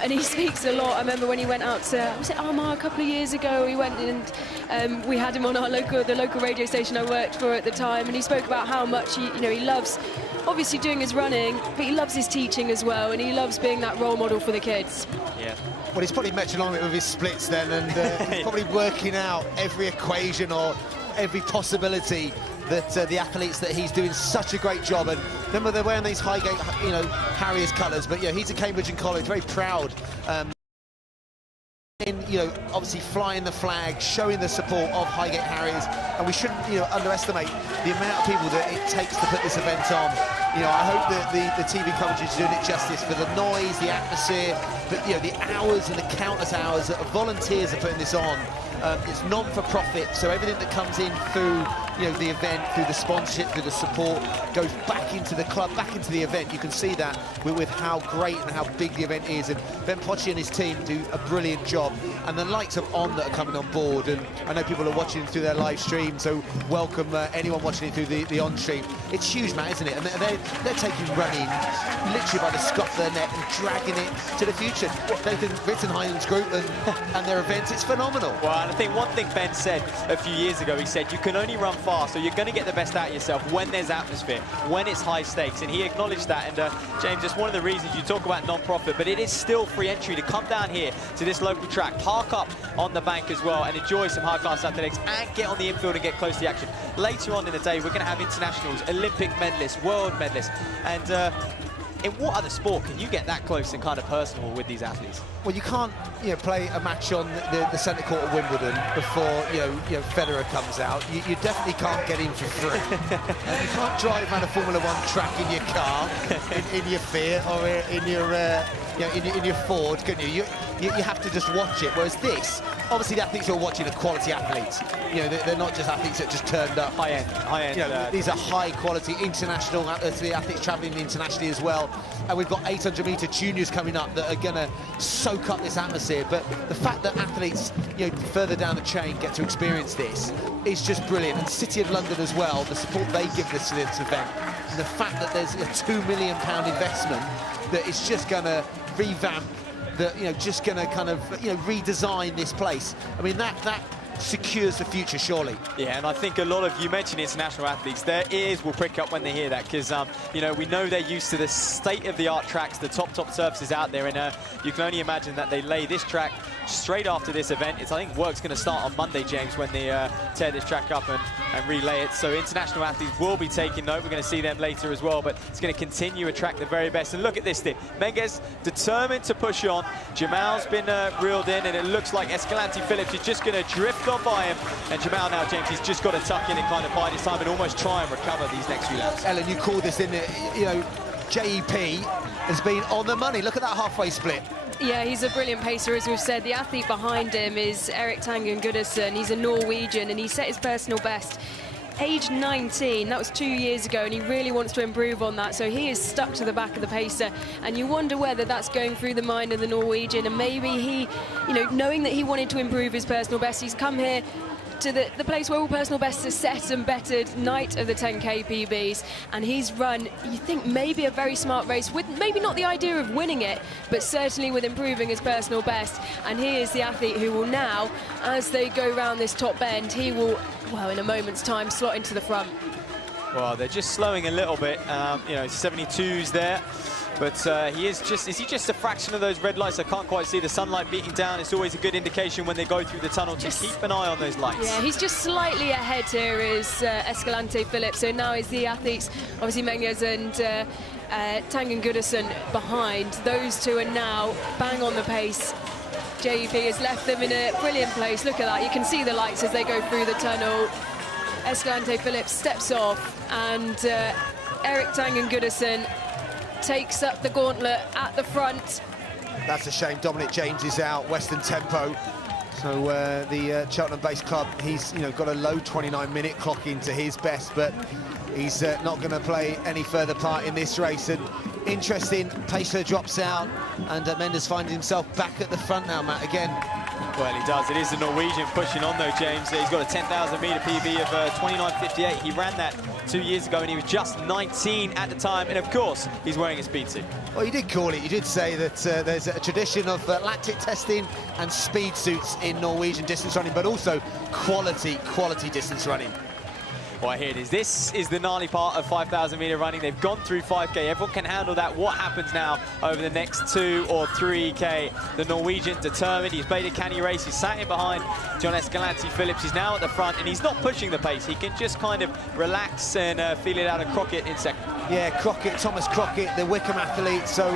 and he speaks a lot. I remember when he went out to, was it Armagh a couple of years ago, he went and we had him on the local radio station I worked for at the time, and he spoke about how much he loves obviously doing his running, but he loves his teaching as well, and he loves being that role model for the kids. Yeah. Well, he's probably metronomic with his splits then, and he's probably working out every equation or every possibility that the athletes that he's doing such a great job. And remember, they're wearing these Highgate, you know, Harriers colours, but yeah, he's at Cambridge and College, very proud. You know, obviously flying the flag, showing the support of Highgate Harriers, and we shouldn't, you know, underestimate the amount of people that it takes to put this event on. You know, I hope that the TV coverage is doing it justice for the noise, the atmosphere, but you know, the hours and the countless hours that volunteers are putting this on. It's non-for-profit, so everything that comes in through, you know, the event, through the sponsorship, through the support, goes back into the club, back into the event. You can see that with how great and how big the event is, and Ben Pocci and his team do a brilliant job. And the likes of On that are coming on board, and I know people are watching through their live stream, so welcome anyone watching it through the On stream. It's huge, Matt, isn't it? And they're taking running literally by the scruff of their neck and dragging it to the future. Nathan Rittenheiden's group and their events, it's phenomenal. Well, and I think one thing Ben said a few years ago, he said, you can only run fast, so you're going to get the best out of yourself when there's atmosphere, when it's high stakes, and he acknowledged that. And James, it's one of the reasons you talk about non-profit, but it is still free entry to come down here to this local track, park up on the bank as well, and enjoy some high-class athletics and get on the infield and get close to the action. Later on in the day, we're going to have internationals, Olympic medalists, world medalists, and in what other sport can you get that close and kind of personal with these athletes? Well, you can't, play a match on the centre court of Wimbledon before, Federer comes out. You definitely can't get in for free. And you can't drive around a Formula One track in your car, in your Fiat, or in your Ford, can you? You have to just watch it. Whereas this, obviously, the athletes who are watching are quality athletes. They're not just athletes that just turned up. High end. These are high-quality international athletes, the athletes travelling internationally as well. And we've got 800-metre juniors coming up that are going to soak up this atmosphere. But the fact that athletes, further down the chain get to experience this is just brilliant. And City of London as well, the support they give this event, and the fact that there's a £2 million investment that is just going to revamp, just going to kind of, redesign this place. I mean, that secures the future, surely. Yeah, and I think a lot of, you mentioned international athletes, their ears will prick up when they hear that, because, we know they're used to the state-of-the-art tracks, the top surfaces out there, and you can only imagine that they lay this track straight after this event. I think work's going to start on Monday, James, when they tear this track up and relay it. So international athletes will be taking note. We're going to see them later as well, but it's going to continue to attract the very best. And look at this thing. Menges determined to push on. Jamal's been reeled in, and it looks like Escalante Phillips is just going to drift on by him. And Jamal now, James, he's just got to tuck in and kind of bide his time and almost try and recover these next few laps. Ellen, you called this in, JEP has been on the money. Look at that halfway split. Yeah, he's a brilliant pacer, as we've said. The athlete behind him is Erik Tangen Guddersen. He's a Norwegian, and he set his personal best age 19. That was 2 years ago, and he really wants to improve on that. So he is stuck to the back of the pacer, and you wonder whether that's going through the mind of the Norwegian. And maybe he, knowing that he wanted to improve his personal best, he's come here to the place where all personal bests are set and bettered, night of the 10K PBs, and he's run, you think, maybe a very smart race with maybe not the idea of winning it, but certainly with improving his personal best. And he is the athlete who will now, as they go round this top bend, he will, well, in a moment's time, slot into the front. Well, they're just slowing a little bit, 72s there. But is he just a fraction of those red lights? I can't quite see the sunlight beating down. It's always a good indication when they go through the tunnel to keep an eye on those lights. Yeah, he's just slightly ahead here is Escalante Phillips. So now is the athletes, obviously Menges and Tangen Guddersen behind. Those two are now bang on the pace. JEP has left them in a brilliant place. Look at that. You can see the lights as they go through the tunnel. Escalante Phillips steps off, and Erik Tangen Guddersen takes up the gauntlet at the front. That's a shame. Dominic James is out, Western Tempo. So the Cheltenham-based club, he's got a low 29-minute clock into his best, but he's not going to play any further part in this race. And interesting, Pacer drops out, and Mendes finds himself back at the front now, Matt, again. Well, he does. It is the Norwegian pushing on, though, James. He's got a 10,000-metre PB of 29.58. He ran that 2 years ago, and he was just 19 at the time. And, of course, he's wearing a speed suit. Well, you did call it. You did say that there's a tradition of lactic testing and speed suits in Norwegian distance running, but also quality distance running. Well, here it is. This is the gnarly part of 5,000-metre running. They've gone through 5K. Everyone can handle that. What happens now over the next 2 or 3K? The Norwegian determined. He's played a canny race. He's sat in behind John Escalante Phillips. He's now at the front, and he's not pushing the pace. He can just kind of relax and feel it out of Crockett in second. Yeah, Thomas Crockett, the Wickham athlete. So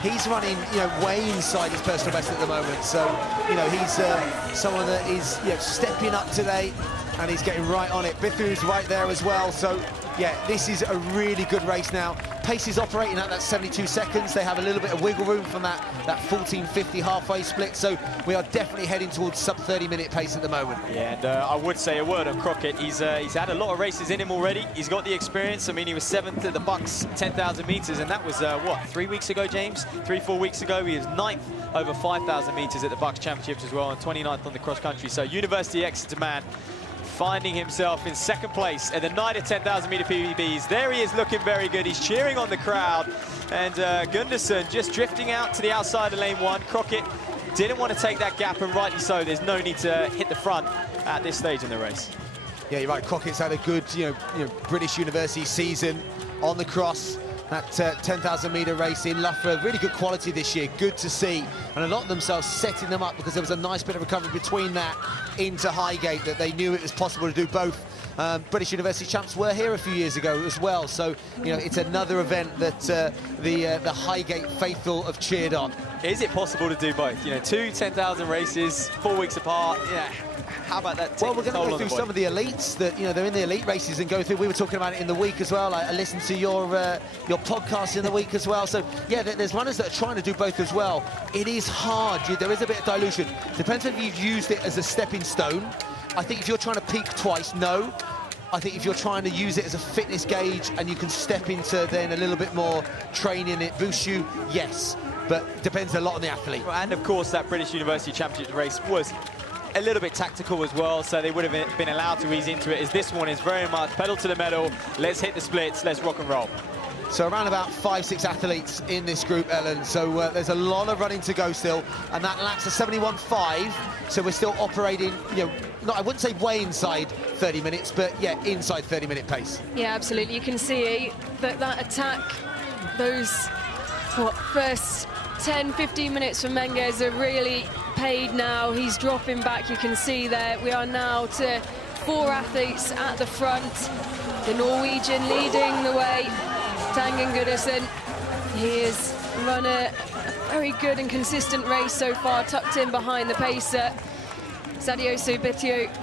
he's running, way inside his personal best at the moment. So, he's someone that is, stepping up today, and he's getting right on it. Bithu's right there as well. So, yeah, this is a really good race now. Pace is operating at that 72 seconds. They have a little bit of wiggle room from that 14.50 halfway split. So we are definitely heading towards sub 30-minute pace at the moment. Yeah, and I would say a word on Crockett. He's had a lot of races in him already. He's got the experience. I mean, he was 7th at the Bucks 10,000 metres, and that was, 3 weeks ago, James? 3-4 weeks ago. He was 9th over 5,000 metres at the Bucks Championships as well, and 29th on the cross country. So University Exeter man, finding himself in second place at the night of 10,000-metre PBs. There he is, looking very good. He's cheering on the crowd. And Gunderson just drifting out to the outside of lane 1. Crockett didn't want to take that gap, and rightly so. There's no need to hit the front at this stage in the race. Yeah, you're right. Crockett's had a good, British University season on the cross. That 10,000-metre race in Loughborough, really good quality this year, good to see. And a lot of themselves setting them up, because there was a nice bit of recovery between that into Highgate, that they knew it was possible to do both. British University champs were here a few years ago as well, so it's another event that the Highgate faithful have cheered on. Is it possible to do both? You know, 2 10,000 races, 4 weeks apart. Yeah. How about that? Well, we're going to go through some of the elites that, you know, they're in the elite races and go through. We were talking about it in the week as well. I listened to your podcast in the week as well. So, yeah, there's runners that are trying to do both as well. It is hard. There is a bit of dilution. Depends if you've used it as a stepping stone. I think if you're trying to peak twice, no. I think if you're trying to use it as a fitness gauge and you can step into then a little bit more training, it boosts you, yes. But depends a lot on the athlete. And, of course, that British University Championship race was a little bit tactical as well, so they would have been allowed to ease into it, as this one is very much pedal to the metal, let's hit the splits, let's rock and roll. So around about 5-6 athletes in this group, Ellen, so there's a lot of running to go still, and that lap's a 71.5, so we're still operating, you know, I wouldn't say way inside 30 minutes, but yeah, inside 30-minute pace. Yeah, absolutely. You can see that attack, those first 10-15 minutes from Menges are really paid now. He's dropping back. You can see there we are now to 4 athletes at the front. The Norwegian leading the way, Tangen Goodison. He has run a very good and consistent race so far, tucked in behind the pacer. Sadio Subitio,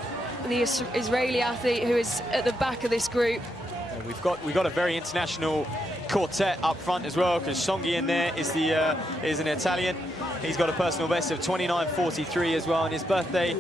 the Israeli athlete who is at the back of this group. We've got a very international quartet up front as well, because Songhi in there is an Italian. He's got a personal best of 29.43 as well on his birthday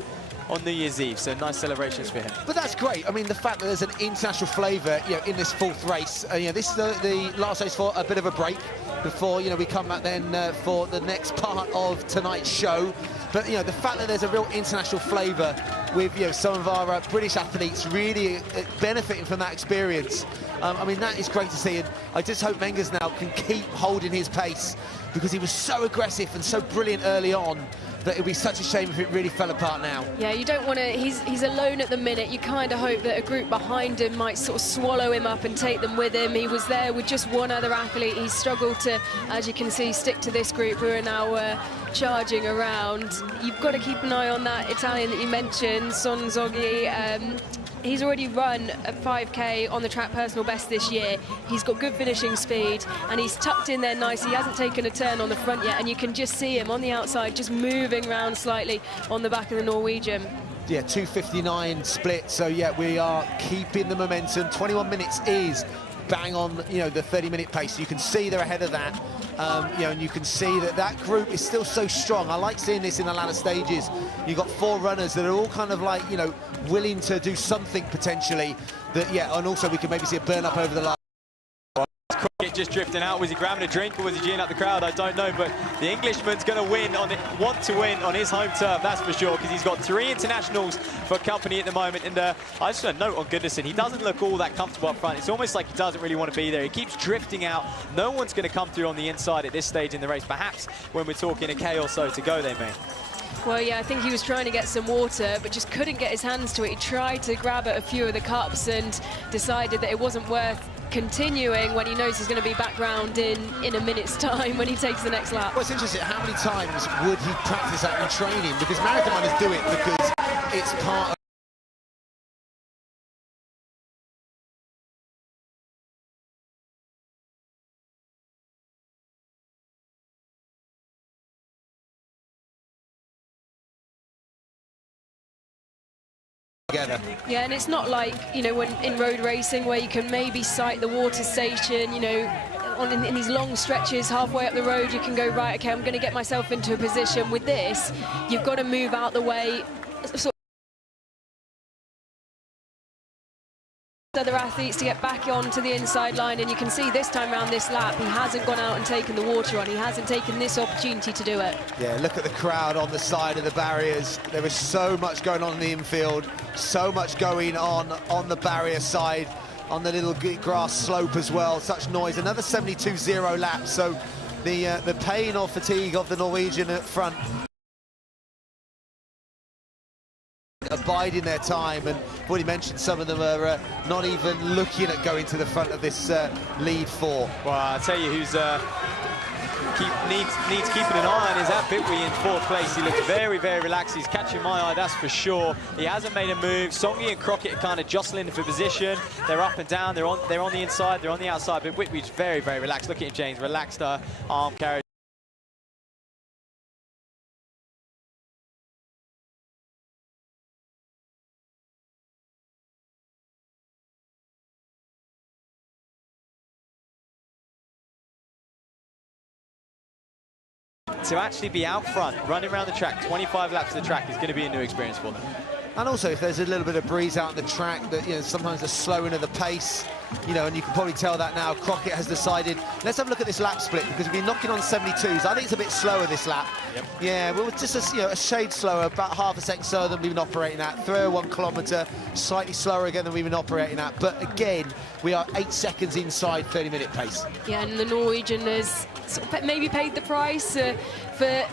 on New Year's Eve, so nice celebrations for him. But that's great. I mean, the fact that there's an international flavour, you know, in this 4th race. You know, this is the last race for a bit of a break before, you know, we come back then for the next part of tonight's show. But, you know, the fact that there's a real international flavour with, you know, some of our British athletes really benefiting from that experience. I mean, that is great to see, and I just hope Menges now can keep holding his pace, because he was so aggressive and so brilliant early on that it would be such a shame if it really fell apart now. Yeah, you don't want to, he's alone at the minute. You kind of hope that a group behind him might sort of swallow him up and take them with him. He was there with just one other athlete. He struggled to, as you can see, stick to this group who are now charging around. You've got to keep an eye on that Italian that you mentioned, Songhi. He's already run a 5K on the track personal best this year. He's got good finishing speed, and he's tucked in there nicely. He hasn't taken a turn on the front yet, and you can just see him on the outside, just moving around slightly on the back of the Norwegian. Yeah, 2:59 split, so yeah, we are keeping the momentum. 21 minutes is bang on, you know, the 30-minute pace. You can see they're ahead of that. You know, and you can see that that group is still so strong. I like seeing this in the latter stages. You've got 4 runners that are all kind of like, you know, willing to do something potentially. That, yeah, and also we can maybe see a burn up over the line. Crockett just drifting out. Was he grabbing a drink or was he geeing up the crowd? I don't know, but the Englishman's going to win want to win on his home turf, that's for sure, because he's got 3 internationals for company at the moment. And I just want to note on Goodison, he doesn't look all that comfortable up front. It's almost like he doesn't really want to be there. He keeps drifting out. No one's going to come through on the inside at this stage in the race. Perhaps when we're talking a K or so to go, they may. Well, yeah, I think he was trying to get some water, but just couldn't get his hands to it. He tried to grab at a few of the cups and decided that it wasn't worth continuing when he knows he's going to be back round in a minute's time when he takes the next lap. Well, it's interesting, how many times would he practice that in training? Because marathon runners do it because it's part of together. Yeah, and it's not like, you know, when in road racing where you can maybe sight the water station, you know, in these long stretches halfway up the road you can go, right, okay, I'm going to get myself into a position. With this, you've got to move out the way, sort of other athletes to get back onto the inside line, and you can see this time around this lap he hasn't gone out and taken the water on. He hasn't taken this opportunity to do it. Yeah, look at the crowd on the side of the barriers. There is so much going on in the infield, so much going on the barrier side, on the little grass slope as well. Such noise. Another 72.0 laps. So the pain or fatigue of the Norwegian at front abiding their time, and I've already mentioned some of them are not even looking at going to the front of this lead 4. Well, I'll tell you who's needs keeping an eye on is that Bitwy in 4th place. He looks very, very relaxed. He's catching my eye, that's for sure. He hasn't made a move. Songhi and Crockett are kind of jostling for position. They're up and down. They're on the inside. They're on the outside. But Bitwy's very, very relaxed. Look at him, James. Relaxed arm carry. to actually be out front, running around the track, 25 laps of the track is going to be a new experience for them. And also, if there's a little bit of breeze out on the track, that, you know, sometimes the slowing of the pace, you know, and you can probably tell that now. Crockett has decided, let's have a look at this lap split, because we've been knocking on 72s. I think it's a bit slower this lap. Yep. Yeah, well, just a shade slower, about half a second slower than we've been operating at. 301 kilometre, slightly slower again than we've been operating at. But again, we are 8 seconds inside 30-minute pace. Yeah, and the Norwegian has sort of maybe paid the price for,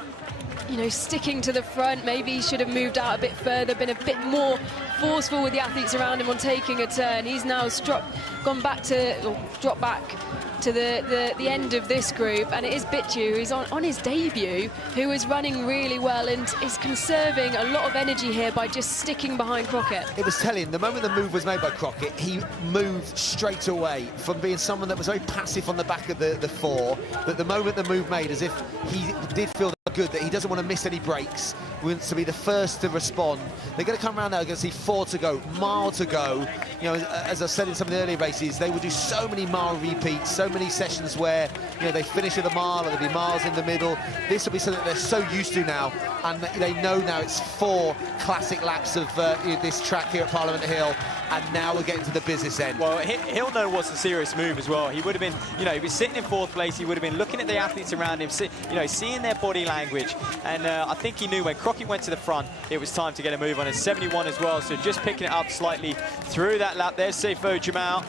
you know, sticking to the front. Maybe he should have moved out a bit further, been a bit more forceful with the athletes around him on taking a turn. He's now dropped back to the end of this group, and it is Bitju who's on his debut, who is running really well and is conserving a lot of energy here by just sticking behind Crockett. It was telling, the moment the move was made by Crockett, he moved straight away from being someone that was very passive on the back of the four, that the moment the move made, as if he did feel good, that he doesn't want to miss any breaks, wants to be the first to respond. They're going to come around now, going to see 4 to go, mile to go. You know, as I said in some of the earlier races, they will do so many mile repeats, so many sessions where, you know, they finish at a mile or there'll be miles in the middle. This will be something they're so used to now, and they know now it's 4 classic laps of this track here at Parliament Hill, and now we're getting to the business end. Well, he'll know what's a serious move as well. He would have been, you know, he was sitting in 4th place, he would have been looking at the athletes around him, you know, seeing their body language, and I think he knew when Crockett went to the front, it was time to get a move on. It's 71 as well, so just picking it up slightly through that lap. There's Seifo Jamal,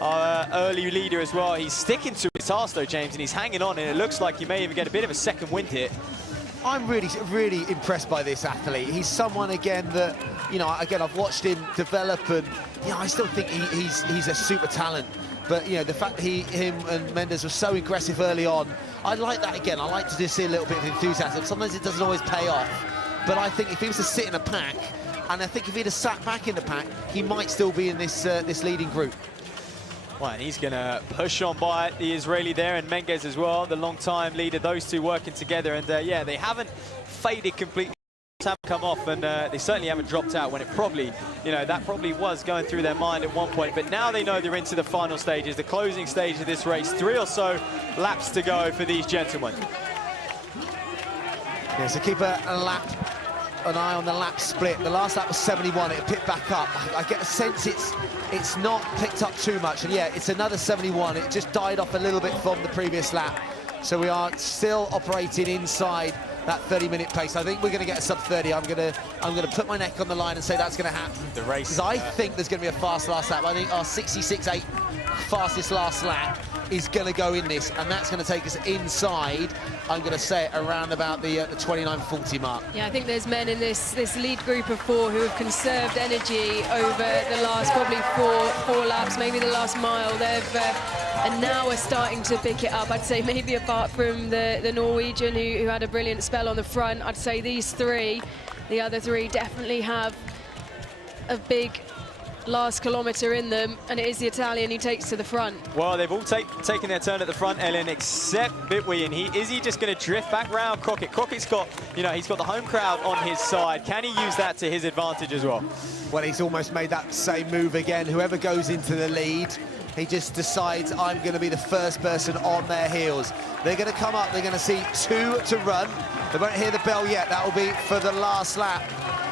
our early leader as well. He's sticking to his task though, James, and he's hanging on, and it looks like he may even get a bit of a second wind here. I'm really, really impressed by this athlete. He's someone, again, that, you know, again, I've watched him develop, and, you know, I still think he's a super talent. But, you know, the fact that him and Mendes were so aggressive early on, I like that again. I like to just see a little bit of enthusiasm. Sometimes it doesn't always pay off. But I think if he was to sit in a pack, and I think if he'd have sat back in the pack, he might still be in this this leading group. Well, and he's going to push on by the Israeli there, and Menges as well, the long-time leader, those two working together. And, yeah, they haven't faded completely. Haven't come off, and they certainly haven't dropped out when it probably, you know, that probably was going through their mind at one point. But now they know they're into the final stages, the closing stage of this race. 3 or so laps to go for these gentlemen. Yeah, so keep an eye on the lap split. The last lap was 71. It picked back up. I get a sense it's not picked up too much, and yeah, it's another 71. It just died off a little bit from the previous lap. So we are still operating inside that 30-minute pace. I think we're going to get a sub-30. I'm going to put my neck on the line and say that's going to happen. The race. Because I think there's going to be a fast last lap. I think our 66.8 fastest last lap is going to go in this, and that's going to take us inside, I'm going to say, around about the 29:40 mark. Yeah, I think there's men in this lead group of 4 who have conserved energy over the last probably four laps, maybe the last mile. They've and now we're starting to pick it up. I'd say maybe apart from the Norwegian who had a brilliant spell on the front, I'd say these 3, the other 3 definitely have a big last kilometre in them, and it is the Italian who takes to the front. Well, they've all taken their turn at the front, Ellen, except Bitwi, and is he just going to drift back round Crockett? Crockett's got, you know, he's got the home crowd on his side. Can he use that to his advantage as well? Well, he's almost made that same move again. Whoever goes into the lead, he just decides, I'm going to be the first person on their heels. They're going to come up, they're going to see 2 to run. They won't hear the bell yet. That will be for the last lap.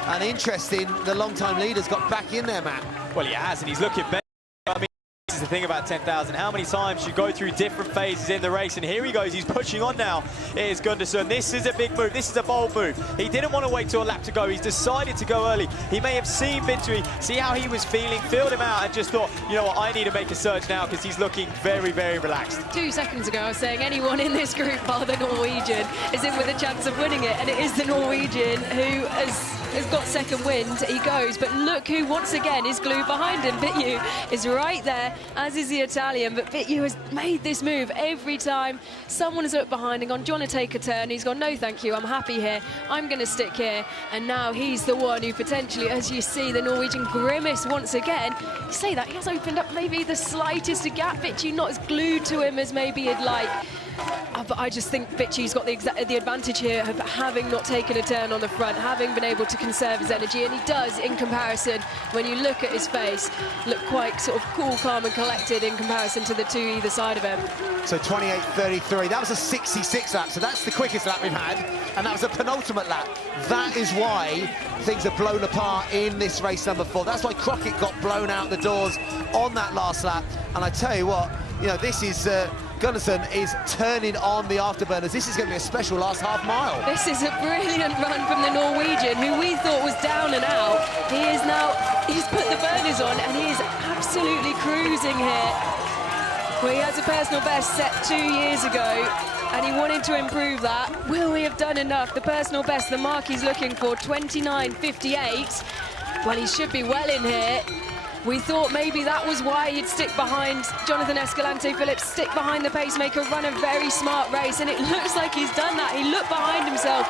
And interesting, the long-time leader's got back in there, Matt. Well, he has, and he's looking better. I mean, this is the thing about 10,000. How many times you go through different phases in the race, and here he goes. He's pushing on now. It is Gunderson. This is a big move. This is a bold move. He didn't want to wait till a lap to go. He's decided to go early. He may have seen Bitui, see how he was feeling, filled him out, and just thought, you know what, I need to make a surge now, because he's looking very, very relaxed. 2 seconds ago, I was saying anyone in this group bar the Norwegian is in with a chance of winning it, and it is the Norwegian who has got second wind. He goes, but look who once again is glued behind him. Bityu is right there, as is the Italian, but Bityu has made this move every time someone has looked behind and gone, do you want to take a turn? He's gone, no thank you, I'm happy here, I'm going to stick here. And now he's the one who potentially, as you see, the Norwegian grimace once again. You say that, he has opened up maybe the slightest gap. Bityu not as glued to him as maybe he'd like. But I just think Bitchy's got the advantage here of having not taken a turn on the front, having been able to conserve his energy, and he does, in comparison, when you look at his face, look quite sort of cool, calm and collected in comparison to the two either side of him. So 28.33, that was a 66 lap, so that's the quickest lap we've had, and that was a penultimate lap. That is why things are blown apart in this race number 4. That's why Crockett got blown out the doors on that last lap, and I tell you what, you know, this is... Gunnarsson is turning on the afterburners. This is going to be a special last half mile. This is a brilliant run from the Norwegian, who we thought was down and out. He's put the burners on, and he is absolutely cruising here. Well, he has a personal best set 2 years ago, and he wanted to improve that. Will he have done enough? The personal best, the mark he's looking for, 29.58. Well, he should be well in here. We thought maybe that was why he'd stick behind Jonathan Escalante-Phillips, stick behind the pacemaker, run a very smart race, and it looks like he's done that. He looked behind himself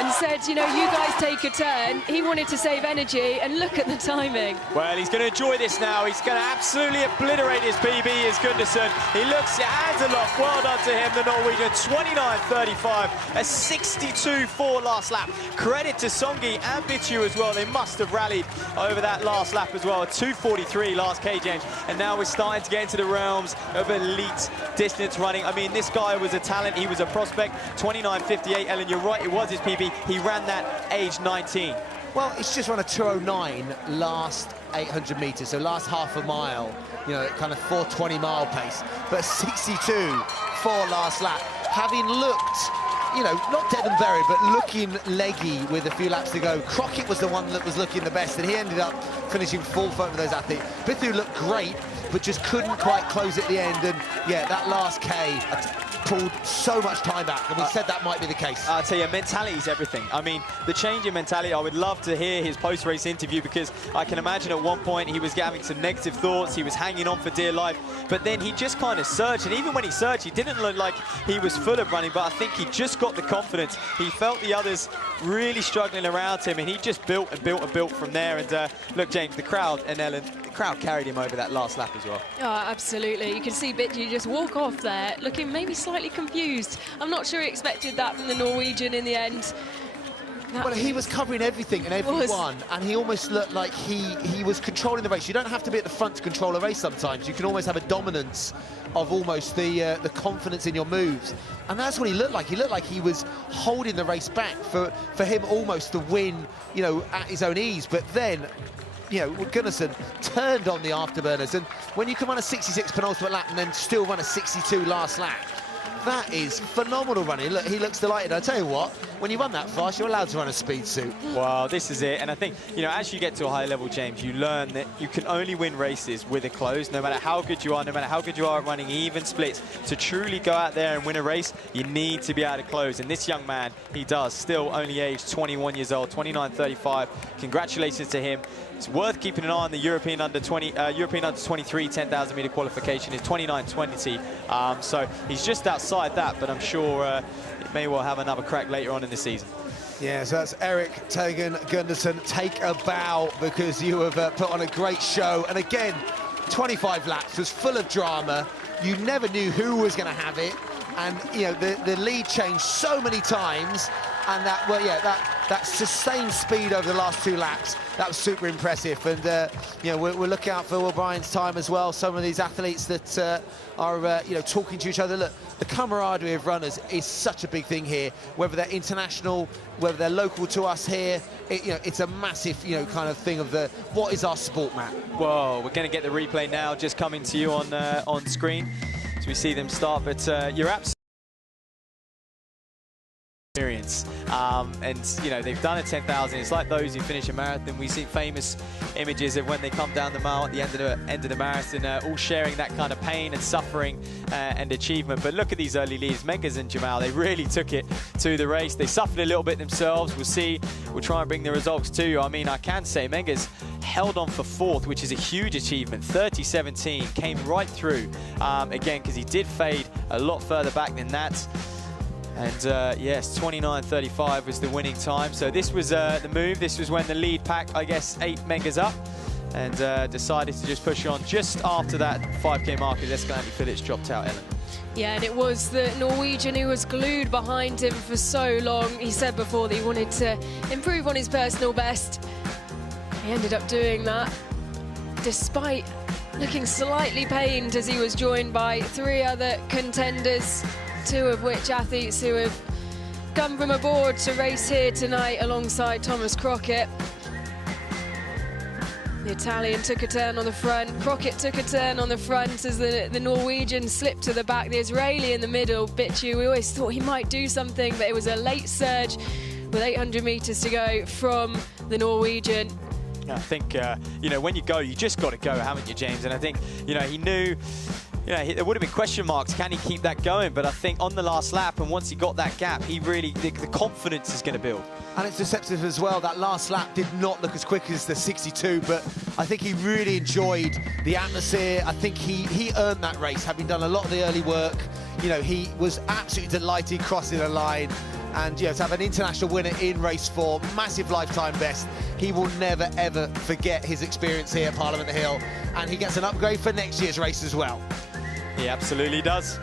and said, you know, you guys take a turn. He wanted to save energy, and look at the timing. Well, he's going to enjoy this now. He's going to absolutely obliterate his PB, is Gunnarsson. He looks, hands aloft, well done to him, the Norwegian, 29.35, a 62.4 last lap. Credit to Songi and Bichu as well. They must have rallied over that last lap as well, a 2.43 last K, James. And now we're starting to get into the realms of elite distance running. I mean, this guy was a talent. He was a prospect. 29.58, Ellen, you're right, it was his PB. He ran that age 19. Well, it's just run a 2:09 last 800 metres, so last half a mile, you know, kind of 4:20 mile pace, but 62.4 last lap. Having looked, you know, not dead and buried, but looking leggy with a few laps to go. Crockett was the one that was looking the best, and he ended up finishing 4th over those athletes. Bithu looked great, but just couldn't quite close at the end, and yeah, that last K pulled so much time back, and we said that might be the case. I'll tell you, mentality is everything. I mean, the change in mentality, I would love to hear his post-race interview, because I can imagine at one point he was having some negative thoughts, he was hanging on for dear life, but then he just kind of surged, and even when he surged, he didn't look like he was full of running, but I think he just got the confidence. He felt the others really struggling around him, and he just built and built and built from there. And look, James, the crowd, and Ellen, the crowd carried him over that last lap as well. Oh, absolutely. You can see Bitchy just walk off there, looking maybe slightly confused. I'm not sure he expected that from the Norwegian in the end. Well, he was covering everything and everyone, and he almost looked like he was controlling the race. You don't have to be at the front to control a race sometimes. You can almost have a dominance of almost the confidence in your moves. And that's what he looked like. He looked like he was holding the race back for him almost to win, you know, at his own ease. But then, you know, Gunnarsson turned on the afterburners, and when you can run a 66 penultimate lap and then still run a 62 last lap, that is phenomenal running. Look, he looks delighted. I tell you what, when you run that fast, you're allowed to run a speed suit. Well, this is it. And I think, you know, as you get to a high level, James, you learn that you can only win races with a close, no matter how good you are, no matter how good you are at running even splits. To truly go out there and win a race, you need to be able to close. And this young man, he does, still only aged 21 years old, 29.35. Congratulations to him. It's worth keeping an eye on the European under 23 10,000 meter qualification. Is 29.20. So he's just outside that, but I'm sure he may well have another crack later on in the season. Yeah, so that's Erik Tegan Gunnarsson. Take a bow, because you have put on a great show. And again, 25 laps was full of drama. You never knew who was going to have it. And, you know, the lead changed so many times. And that, well, yeah, that sustained speed over the last 2 laps, that was super impressive. And, you know, we'll look out for Will Bryan's time as well. Some of these athletes that are, you know, talking to each other. Look, the camaraderie of runners is such a big thing here, whether they're international, whether they're local to us here. You know, it's a massive, you know, kind of thing of what is our sport, Matt? Well, we're going to get the replay now, just coming to you on screen as we see them start. But you're absolutely experience, and you know, they've done a 10,000. It's like those who finish a marathon. We see famous images of when they come down the mile at the end of the marathon, all sharing that kind of pain and suffering and achievement. But look at these early leaders, Menges and Jamal. They really took it to the race. They suffered a little bit themselves. We'll see. We'll try and bring the results to you. I mean, I can say Menges held on for 4th, which is a huge achievement. 30.17, came right through again, because he did fade a lot further back than that. And yes, 29.35 was the winning time. So this was the move. This was when the lead pack, I guess, ate Menges up and decided to just push on just after that 5K mark as Escalante-Phillips dropped out, Ellen. Yeah, and it was the Norwegian who was glued behind him for so long. He said before that he wanted to improve on his personal best. He ended up doing that, despite looking slightly pained as he was joined by 3 other contenders, 2 of which athletes who have come from aboard to race here tonight alongside Thomas Crockett. The Italian took a turn on the front, Crockett took a turn on the front as the Norwegian slipped to the back. The Israeli in the middle, Bichu, we always thought he might do something, but it was a late surge with 800 metres to go from the Norwegian. I think, you know, when you go, you just got to go, haven't you, James? And I think, you know, he knew, you know, there would have been question marks, can he keep that going? But I think on the last lap, and once he got that gap, he really, the confidence is going to build. And it's deceptive as well. That last lap did not look as quick as the 62, but I think he really enjoyed the atmosphere. I think he earned that race, having done a lot of the early work. You know, he was absolutely delighted crossing the line. And, you know, to have an international winner in race 4, massive lifetime best. He will never, ever forget his experience here at Parliament Hill. And he gets an upgrade for next year's race as well. He absolutely does.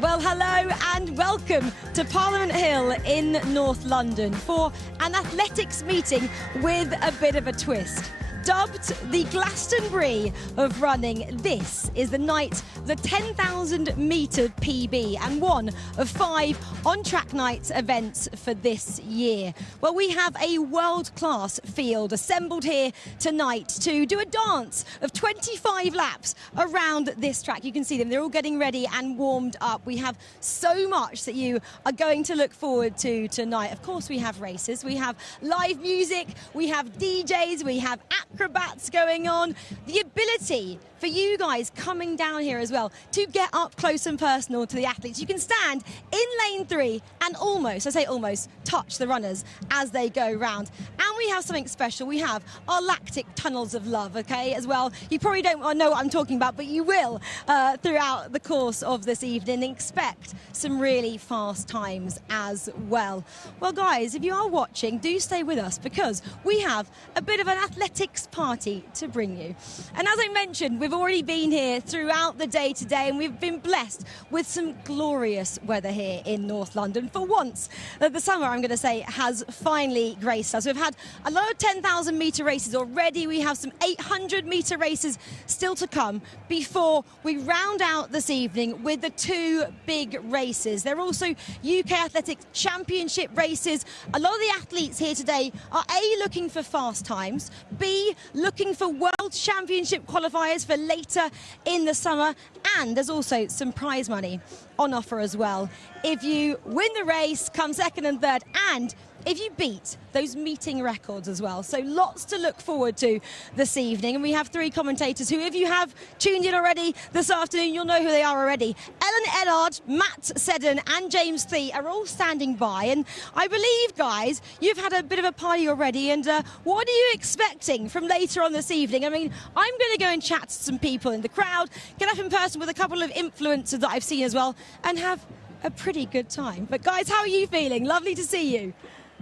Well, hello and welcome to Parliament Hill in North London for an athletics meeting with a bit of a twist. Dubbed the Glastonbury of running, this is the night, the 10,000 metre PB and one of 5 on-track nights events for this year. Well, we have a world-class field assembled here tonight to do a dance of 25 laps around this track. You can see them, they're all getting ready and warmed up. We have so much that you are going to look forward to tonight. Of course, we have races, we have live music, we have DJs, we have acrobats going on. The ability for you guys coming down here as well to get up close and personal to the athletes. You can stand in lane 3 and almost, I say almost, touch the runners as they go round. And we have something special. We have our lactic tunnels of love, okay, as well. You probably don't know what I'm talking about, but you will throughout the course of this evening. Expect some really fast times as well. Well, guys, if you are watching, do stay with us because we have a bit of an athletics party to bring you. And as I mentioned, we've already been here throughout the day today and we've been blessed with some glorious weather here in North London. For once, the summer, I'm going to say, has finally graced us. We've had a lot of 10,000 metre races already. We have some 800 metre races still to come before we round out this evening with the 2 big races. They're also UK Athletics Championship races. A lot of the athletes here today are A, looking for fast times, B, looking for World Championship qualifiers for later in the summer, and there's also some prize money on offer as well if you win the race, come second and third, and if you beat those meeting records as well. So lots to look forward to this evening. And we have 3 commentators who, if you have tuned in already this afternoon, you'll know who they are already. Ellen Ellard, Matt Seddon and James Thee are all standing by. And I believe, guys, you've had a bit of a party already. And what are you expecting from later on this evening? I mean, I'm going to go and chat to some people in the crowd, get up in person with a couple of influencers that I've seen as well, and have a pretty good time. But guys, how are you feeling? Lovely to see you.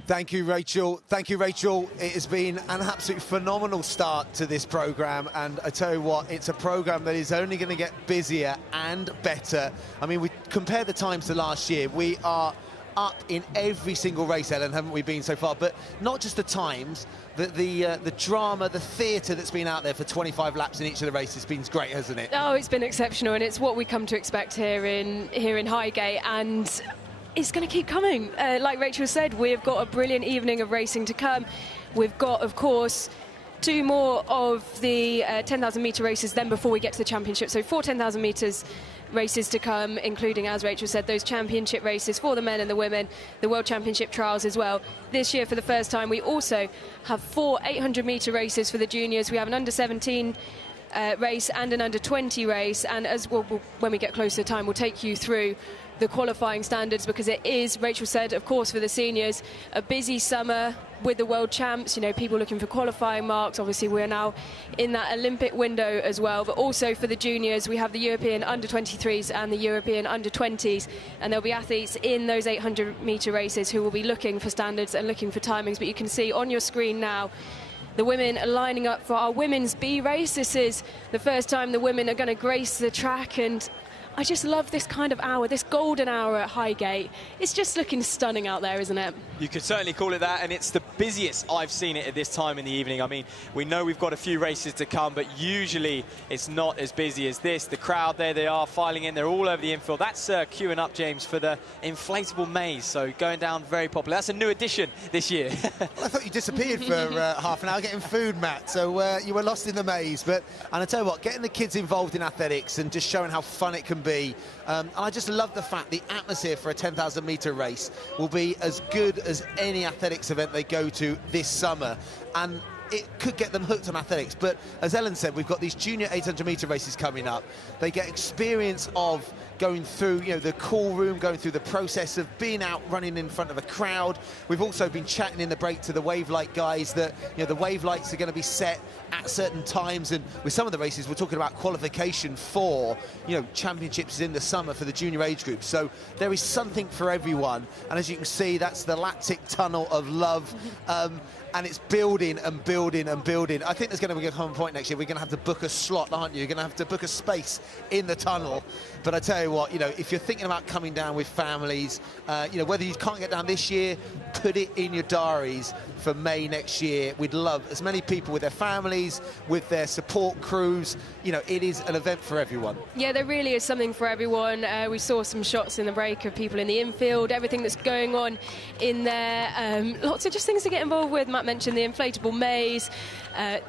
Thank you, Rachel. Thank you, Rachel. It has been an absolute phenomenal start to this programme, and I tell you what, it's a programme that is only going to get busier and better. I mean, we compare the times to last year. We are up in every single race, Ellen, haven't we been so far? But not just the times, the drama, the theatre that's been out there for 25 laps in each of the races has been great, hasn't it? Oh, it's been exceptional, and it's what we come to expect here in Highgate, and it's going to keep coming. Like Rachel said, we've got a brilliant evening of racing to come. We've got, of course, 2 more of the 10,000 metre races then before we get to the championship. So 4 10,000 metres races to come, including, as Rachel said, those championship races for the men and the women, the World Championship trials as well. This year, for the first time, we also have 4 800 metre races for the juniors. We have an under-17 race and an under-20 race, and as well, when we get closer to time, we'll take you through the qualifying standards, because it is, Rachel said, of course, for the seniors, a busy summer with the world champs, you know, people looking for qualifying marks. Obviously, we're now in that Olympic window as well, but also for the juniors, we have the European under-23s and the European under-20s, and there'll be athletes in those 800 metre races who will be looking for standards and looking for timings. But you can see on your screen now, the women are lining up for our women's B race. This is the first time the women are going to grace the track, and I just love this kind of hour, this golden hour at Highgate. It's just looking stunning out there, isn't it? You could certainly call it that, and it's the busiest I've seen it at this time in the evening. I mean, we know we've got a few races to come, but usually it's not as busy as this. The crowd, there they are, filing in. They're all over the infield. That's queuing up, James, for the inflatable maze, so going down very popular. That's a new addition this year. Well, I thought you disappeared for half an hour getting food, Matt, so you were lost in the maze. But, and I tell you what, getting the kids involved in athletics and just showing how fun it can be. And I just love the fact the atmosphere for a 10,000 metre race will be as good as any athletics event they go to this summer. And it could get them hooked on athletics. But as Ellen said, we've got these junior 800 metre races coming up. They get experience of going through, you know, the call room, going through the process of being out running in front of a crowd. We've also been chatting in the break to the wave light guys that, you know, the wave lights are going to be set at certain times, and with some of the races we're talking about qualification for, you know, championships in the summer for the junior age group. So there is something for everyone, and as you can see, that's the lactic tunnel of love. And it's building and building and building. I think there's going to be a common point next year. We're going to have to book a slot, aren't you? You're going to have to book a space in the tunnel. But I tell tell you what, you know, if you're thinking about coming down with families, you know, whether you can't get down this year, put it in your diaries for May next year. We'd love as many people with their families, with their support crews. You know, it is an event for everyone. Yeah, there really is something for everyone. We saw some shots in the break of people in the infield, everything that's going on in there. Lots of just things to get involved with. Matt mentioned the inflatable maze.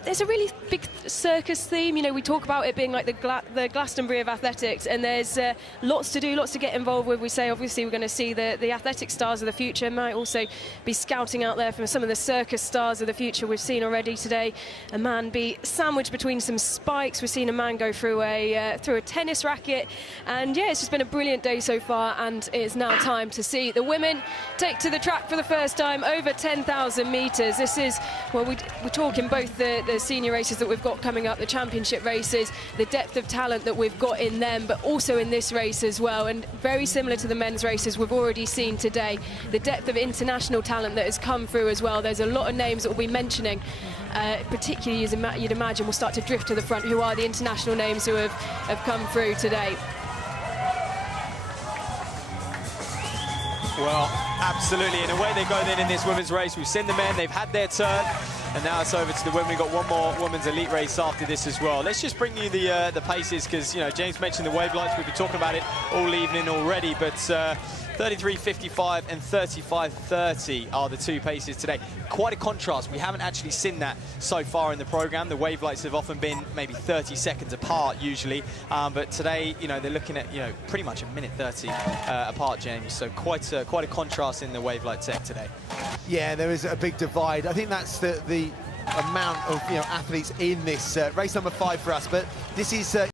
There's a really big circus theme. You know, we talk about it being like the Glastonbury of athletics, and there's lots to do, lots to get involved with. We say obviously we're going to see the athletic stars of the future. Might also be scouting out there from some of the circus stars of the future. We've seen already today a man be sandwiched between some spikes. We've seen a man go through a tennis racket, and yeah, it's just been a brilliant day so far. And it's now time to see the women take to the track for the first time over 10,000 metres. This is, well, we're talking both the senior races that we've got coming up, the championship races, the depth of talent that we've got in them, but also in this race as well. And very similar to the men's races we've already seen today, the depth of international talent that has come through as well. There's a lot of names that we'll be mentioning, particularly as you'd imagine, we'll start to drift to the front. Who are the international names who have come through today? Well, absolutely. And away they go then in this women's race. We've seen the men, they've had their turn, and now it's over to the women. We've got one more women's elite race after this as well. Let's just bring you the paces, because, you know, James mentioned the wave lights. We've been talking about it all evening already, but 33.55 and 35.30 are the two paces today. Quite a contrast. We haven't actually seen that so far in the program. The wave lights have often been maybe 30 seconds apart usually, but today, you know, they're looking at, you know, pretty much a minute 30 apart, James. So quite a contrast in the wave light tech today. Yeah, there is a big divide. I think that's the amount of, you know, athletes in this race number 5 for us. But this is the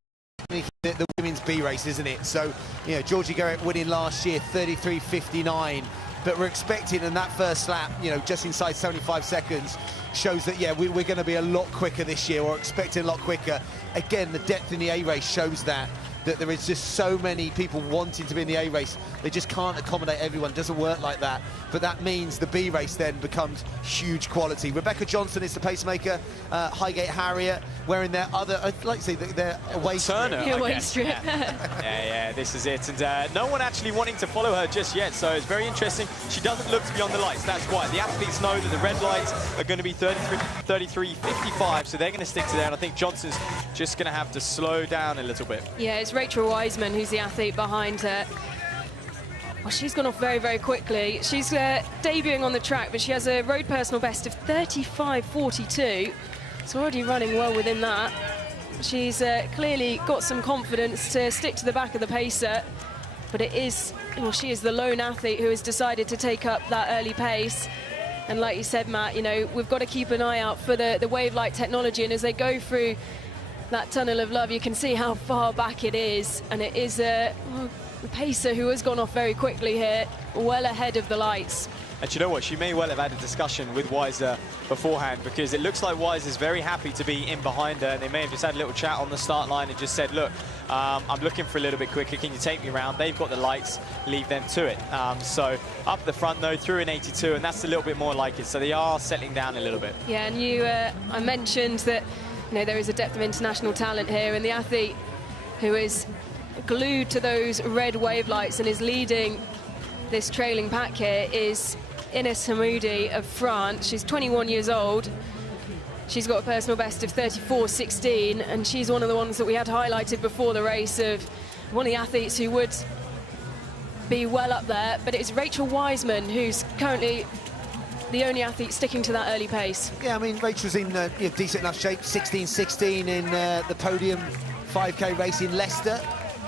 women's B race, isn't it? So, you know, Georgie Garrett winning last year 33.59, but we're expecting in that first lap, you know, just inside 75 seconds, shows that, yeah, we're going to be a lot quicker this year, or expecting a lot quicker. Again, the depth in the A race shows that there is just so many people wanting to be in the A race. They just can't accommodate everyone. It doesn't work like that. But that means the B race then becomes huge quality. Rebecca Johnson is the pacemaker. Highgate Harriet wearing their other, I'd like to say, their away Turner, strip. Away strip. Yeah, this is it. And no one actually wanting to follow her just yet, so it's very interesting. She doesn't look to be on the lights, that's why. The athletes know that the red lights are going to be 33.55, so they're going to stick to that. And I think Johnson's just going to have to slow down a little bit. Yeah, it's Rachel Wiseman who's the athlete behind her. Well, she's gone off very, very quickly. She's debuting on the track, but she has a road personal best of 35.42. It's already running well within that. She's clearly got some confidence to stick to the back of the pacer, but it is, well, she is the lone athlete who has decided to take up that early pace. And like you said, Matt, you know, we've got to keep an eye out for the wave light technology, and as they go through that tunnel of love, you can see how far back it is, and it is a pacer who has gone off very quickly here, well ahead of the lights. And you know what, she may well have had a discussion with Weiser beforehand, because it looks like Weiser's very happy to be in behind her, and they may have just had a little chat on the start line and just said, look, I'm looking for a little bit quicker, can you take me around? They've got the lights, leave them to it. So up the front though, through an 82, and that's a little bit more like it, so they are settling down a little bit. Yeah, and you, I mentioned that, you know, there is a depth of international talent here, and the athlete who is glued to those red wave lights and is leading this trailing pack here is Ines Hamoudi of France. She's 21 years old. She's got a personal best of 34.16, and she's one of the ones that we had highlighted before the race of one of the athletes who would be well up there. But it's Rachel Wiseman who's currently the only athlete sticking to that early pace. Yeah, I mean, Rachel's in decent enough shape, 16.16 in the podium 5K race in Leicester.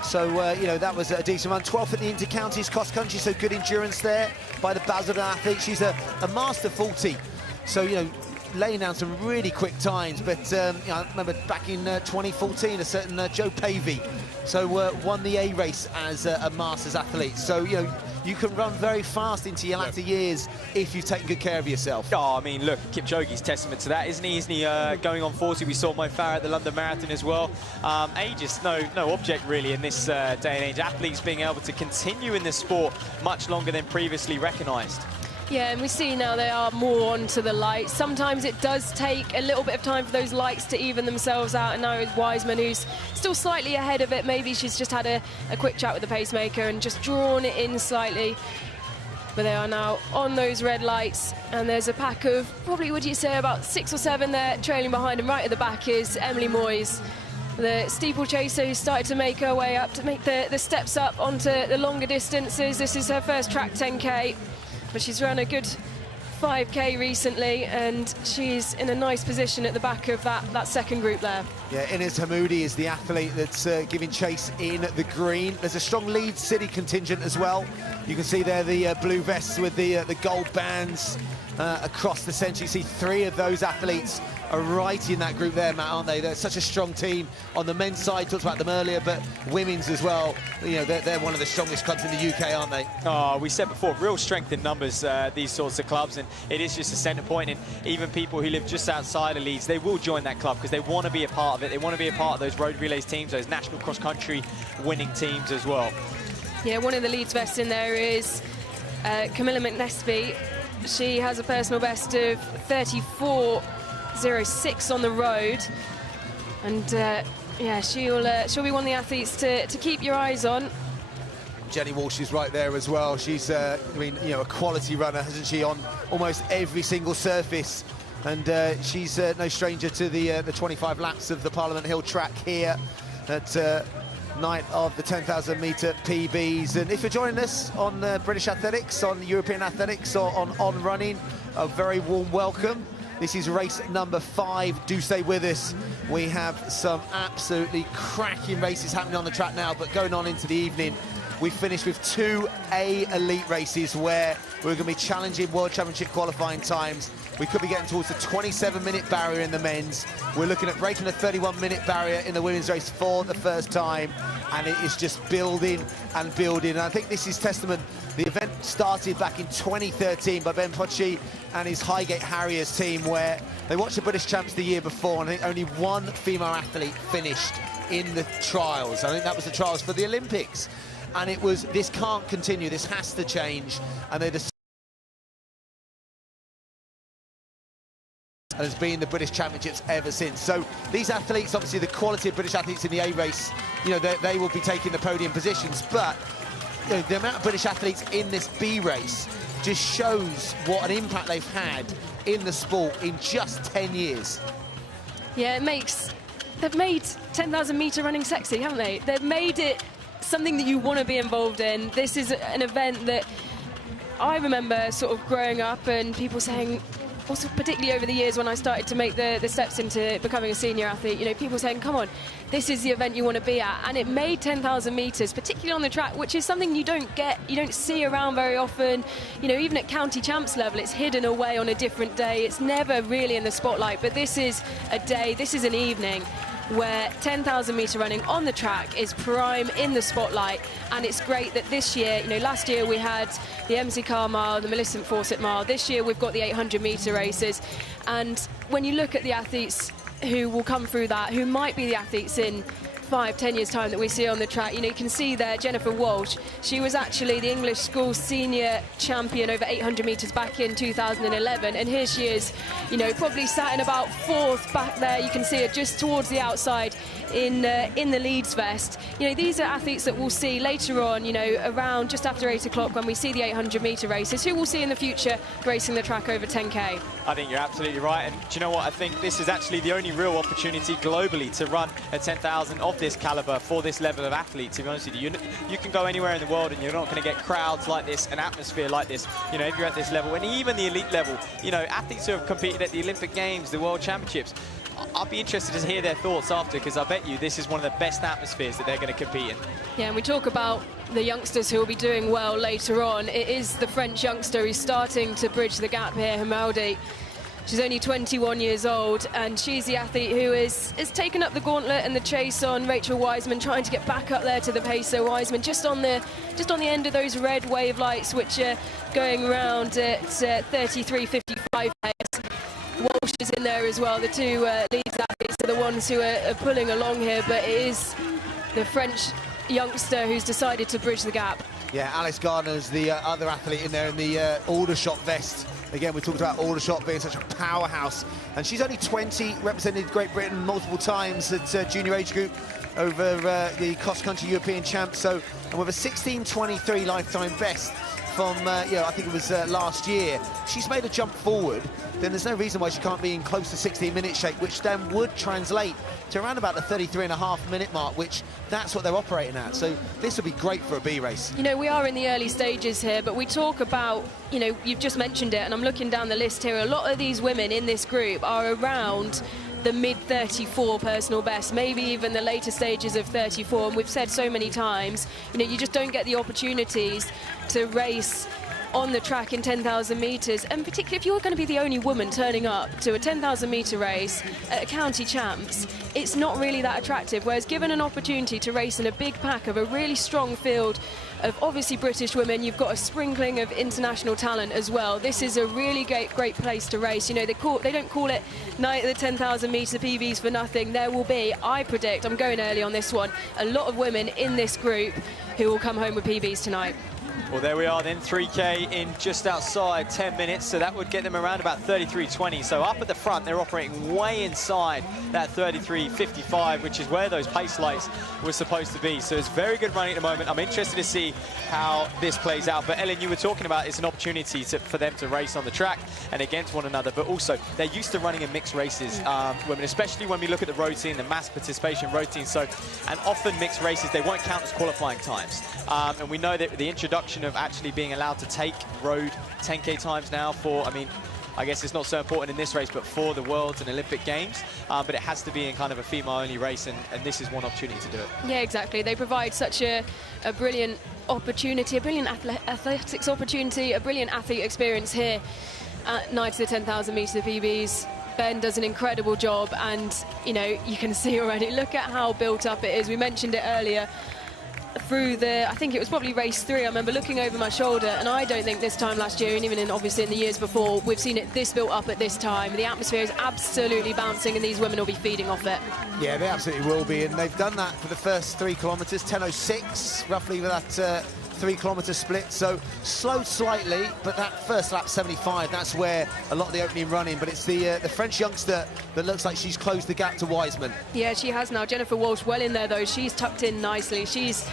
So, you know, that was a decent one. 12th at the Inter-Counties cross-country, so good endurance there by the Basildon athlete. She's a master 40, so, you know, laying down some really quick times. But, you know, I remember back in 2014, a certain Joe Pavey, so won the A race as a Masters athlete. So, you know, you can run very fast into your latter years if you've taken good care of yourself. Oh, I mean, look, Kipchoge's testament to that, isn't he? Isn't he going on 40? We saw Mo Farah at the London Marathon as well. Age is no object, really, in this day and age. Athletes being able to continue in this sport much longer than previously recognised. Yeah, and we see now they are more onto the lights. Sometimes it does take a little bit of time for those lights to even themselves out, and now it's Wiseman who's still slightly ahead of it. Maybe she's just had a quick chat with the pacemaker and just drawn it in slightly. But they are now on those red lights, and there's a pack of probably, would you say, about 6 or 7 there trailing behind, and right at the back is Emily Moyes, the steeplechaser who started to make her way up, to make the steps up onto the longer distances. This is her first track 10K, but she's run a good 5K recently, and she's in a nice position at the back of that second group there. Yeah, Inez Hamoudi is the athlete that's giving chase in the green. There's a strong Leeds City contingent as well. You can see there the blue vests with the gold bands across the centre. You see 3 of those athletes are right in that group there, Matt, aren't they? They're such a strong team on the men's side. Talked about them earlier, but women's as well. You know, they're one of the strongest clubs in the UK, aren't they? Oh, we said before, real strength in numbers, these sorts of clubs, and it is just a centre point. And even people who live just outside of Leeds, they will join that club because they want to be a part of it. They want to be a part of those road relays teams, those national cross-country winning teams as well. Yeah, one of the Leeds vests in there is Camilla McNesby. She has a personal best of 34.06 on the road, and yeah, she'll be one of the athletes to keep your eyes on. Jenny Walsh is right there as well. She's, I mean, you know, a quality runner, hasn't she, on almost every single surface. And she's no stranger to the 25 laps of the Parliament Hill track here at night of the 10,000 metre PBs. And if you're joining us on British Athletics, on European Athletics, or on running, a very warm welcome. This is race number 5. Do stay with us. We have some absolutely cracking races happening on the track now, but going on into the evening, we finished with 2 A elite races where we're going to be challenging World Championship qualifying times. We could be getting towards the 27-minute barrier in the men's. We're looking at breaking the 31-minute barrier in the women's race for the first time, and it is just building and building. And I think this is testament. The event started back in 2013 by Ben Pochi and his Highgate Harriers team, where they watched the British champs the year before, and I think only 1 female athlete finished in the trials. I think that was the trials for the Olympics. And it was, this can't continue, this has to change. And they decided, and has been the British Championships ever since. So these athletes, obviously the quality of British athletes in the A race, you know, they will be taking the podium positions, but you know, the amount of British athletes in this B race just shows what an impact they've had in the sport in just 10 years. Yeah, they've made 10,000 metre running sexy, haven't they? They've made it something that you want to be involved in. This is an event that I remember sort of growing up and people saying, also particularly over the years when I started to make the steps into becoming a senior athlete, you know, people saying, come on, this is the event you want to be at. And it made 10,000 metres, particularly on the track, which is something you don't see around very often. You know, even at county champs level, it's hidden away on a different day. It's never really in the spotlight, but this is a day, this is an evening where 10,000 metre running on the track is prime in the spotlight. And it's great that this year, you know, last year we had the MC Carr Mile, the Millicent Fawcett Mile. This year we've got the 800 metre races. And when you look at the athletes who will come through that, who might be the athletes in 5-10 years time that we see on the track, you know, you can see there Jennifer Walsh. She was actually the English school senior champion over 800 metres back in 2011, and here she is, you know, probably sat in about 4th back there. You can see her just towards the outside in the Leeds vest. You know, these are athletes that we'll see later on, you know, around just after 8 o'clock when we see the 800 metre races, who we'll see in the future racing the track over 10K. I think you're absolutely right, and do you know what? I think this is actually the only real opportunity globally to run a 10,000 of this caliber for this level of athlete. To be honest with you, you can go anywhere in the world and you're not going to get crowds like this, an atmosphere like this, you know, if you're at this level. And even the elite level, you know, athletes who have competed at the Olympic Games, the World Championships, I'll be interested to hear their thoughts after, because I bet you this is one of the best atmospheres that they're going to compete in. Yeah, and we talk about the youngsters who will be doing well later on. It is the French youngster who's starting to bridge the gap here, Hamoudi. She's only 21 years old, and she's the athlete who is taken up the gauntlet and the chase on Rachel Wiseman, trying to get back up there to the pace. So Wiseman just on the end of those red wave lights, which are going around at 33.55 pace. Walsh is in there as well. The 2 Leeds athletes are the ones who are pulling along here, but it is the French youngster who's decided to bridge the gap. Yeah, Alice Gardner's the other athlete in there in the Aldershot vest. Again, we talked about Aldershot being such a powerhouse, and she's only 20, represented Great Britain multiple times at junior age group over the cross-country European champs. So, and with a 16:23 lifetime best from, I think it was last year, she's made a jump forward. Then there's no reason why she can't be in close to 16-minute shape, which then would translate to around about the 33.5-minute mark, which that's what they're operating at. So this would be great for a B race. You know, we are in the early stages here, but we talk about, you know, you've just mentioned it, and I'm looking down the list here. A lot of these women in this group are around the mid-34 personal best, maybe even the later stages of 34. And we've said so many times, you know, you just don't get the opportunities to race on the track in 10,000 metres, and particularly if you're going to be the only woman turning up to a 10,000 metre race at a county champs, it's not really that attractive. Whereas given an opportunity to race in a big pack of a really strong field of obviously British women, you've got a sprinkling of international talent as well. This is a really great place to race. You know, they don't call it night of the 10,000 metre PBs for nothing. There will be, I predict, I'm going early on this one, a lot of women in this group who will come home with PBs tonight. Well, there we are then, 3K in just outside 10 minutes, so that would get them around about 33.20. So up at the front, they're operating way inside that 33.55, which is where those pace lights were supposed to be. So it's very good running at the moment. I'm interested to see how this plays out. But Ellen, you were talking about it's an opportunity for them to race on the track and against one another, but also they're used to running in mixed races, women, especially when we look at the road team, the mass participation road team. So, and often mixed races, they won't count as qualifying times. And we know that the introduction of actually being allowed to take road 10K times now for, I mean, I guess it's not so important in this race, but for the Worlds and Olympic Games, but it has to be in kind of a female-only race, and this is one opportunity to do it. Yeah, exactly. They provide such a brilliant opportunity, a brilliant athletics opportunity, a brilliant athlete experience here at night of the 10,000 metre PBs. Ben does an incredible job, and, you know, you can see already, look at how built up it is. We mentioned it earlier. Through the, I think it was probably race 3, I remember looking over my shoulder, and I don't think this time last year, and even obviously in the years before, we've seen it this built up at this time. The atmosphere is absolutely bouncing, and these women will be feeding off it. Yeah, they absolutely will be, and they've done that for the first 3 kilometres, 10:06 roughly with that 3-kilometre split. So slowed slightly, but that first lap 75, that's where a lot of the opening running. But it's the French youngster that looks like she's closed the gap to Wiseman. Yeah, she has now. Jennifer Walsh well in there though. She's tucked in nicely. She's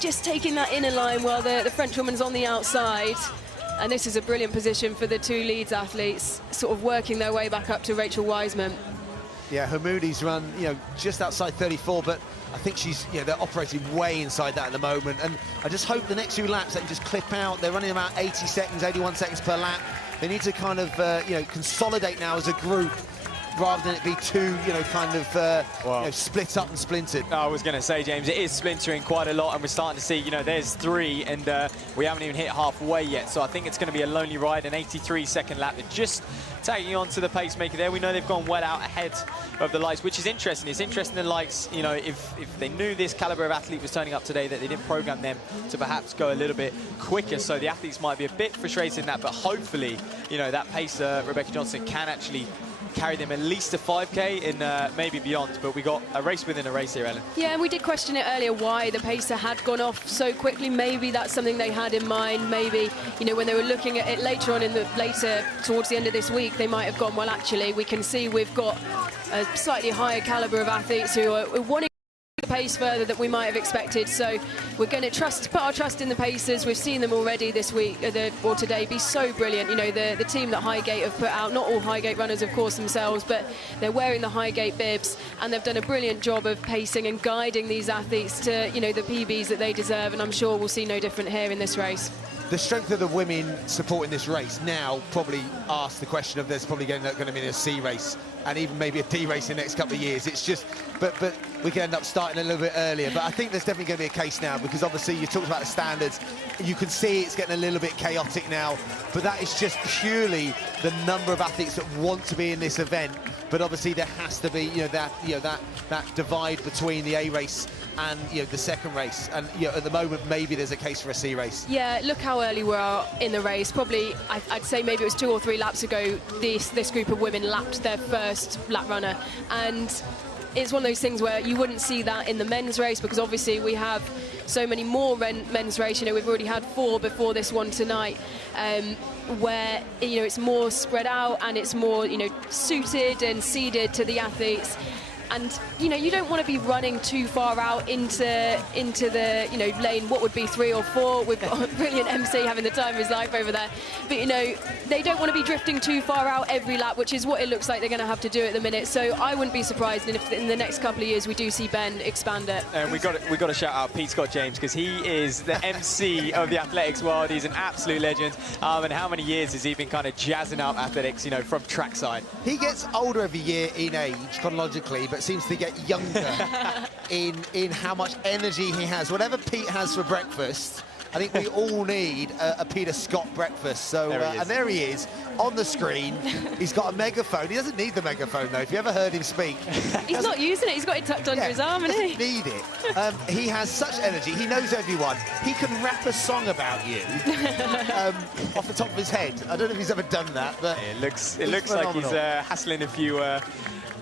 just taking that inner line while the French woman's on the outside. And this is a brilliant position for the 2 Leeds athletes, sort of working their way back up to Rachel Wiseman. Yeah, Hamoudi's run, you know, just outside 34, but I think she's, you know, they're operating way inside that at the moment. And I just hope the next few laps they can just clip out. They're running about 80 seconds, 81 seconds per lap. They need to kind of, you know, consolidate now as a group, rather than it be too, you know, kind of you know, split up and splintered. I was going to say, James, it is splintering quite a lot, and we're starting to see, you know, there's 3, and we haven't even hit halfway yet. So I think it's going to be a lonely ride, an 83-second lap. They're just tagging on to the pacemaker there. We know they've gone well out ahead of the lights, which is interesting. It's interesting the lights, you know, if they knew this caliber of athlete was turning up today, that they didn't program them to perhaps go a little bit quicker. So the athletes might be a bit frustrated in that, but hopefully, you know, that pacer, Rebecca Johnson, can actually carry them at least to 5K and maybe beyond. But we got a race within a race here, Ellen. Yeah, and we did question it earlier why the pacer had gone off so quickly. Maybe that's something they had in mind. Maybe, you know, when they were looking at it later on towards the end of this week, they might have gone, well, actually, we can see we've got a slightly higher caliber of athletes who are wanting the pace further than we might have expected. So we're going to put our trust in the pacers. We've seen them already this week or today be so brilliant. You know, the team that Highgate have put out, not all Highgate runners of course themselves, but they're wearing the Highgate bibs, and they've done a brilliant job of pacing and guiding these athletes to, you know, the PBs that they deserve, and I'm sure we'll see no different here in this race. The strength of the women supporting this race now probably asks the question of there's probably going to be a C race and even maybe a D race in the next couple of years. It's just, but we can end up starting a little bit earlier. But I think there's definitely going to be a case now, because obviously you talked about the standards. You can see it's getting a little bit chaotic now, but that is just purely the number of athletes that want to be in this event. But obviously there has to be, that divide between the A race and, you know, the second race. And, you know, at the moment maybe there's a case for a C race. Yeah, look how early we are in the race. Probably I'd say maybe it was 2 or 3 laps ago this group of women lapped their first lap runner, and it's one of those things where you wouldn't see that in the men's race, because obviously we have so many more men's race. You know, we've already had 4 before this one tonight, where, you know, it's more spread out and it's more, you know, suited and seeded to the athletes. And, you know, you don't want to be running too far out into the, you know, lane, what would be 3 or 4. We've got a brilliant MC having the time of his life over there. But, you know, they don't want to be drifting too far out every lap, which is what it looks like they're going to have to do at the minute. So I wouldn't be surprised if in the next couple of years we do see Ben expand it. And we got to shout out Pete Scott James, because he is the MC of the athletics world. He's an absolute legend. And how many years has he been kind of jazzing up athletics, you know, from trackside? He gets older every year in age, chronologically, but seems to get younger in how much energy he has. Whatever Pete has for breakfast, I think we all need a Peter Scott breakfast. So, and there he is on the screen. He's got a megaphone. He doesn't need the megaphone, though. If you ever heard him speak, he's not using it. He's got it tucked under his arm, hasn't he? Doesn't need it. He has such energy. He knows everyone. He can rap a song about you off the top of his head. I don't know if he's ever done that, but it looks like he's hassling a few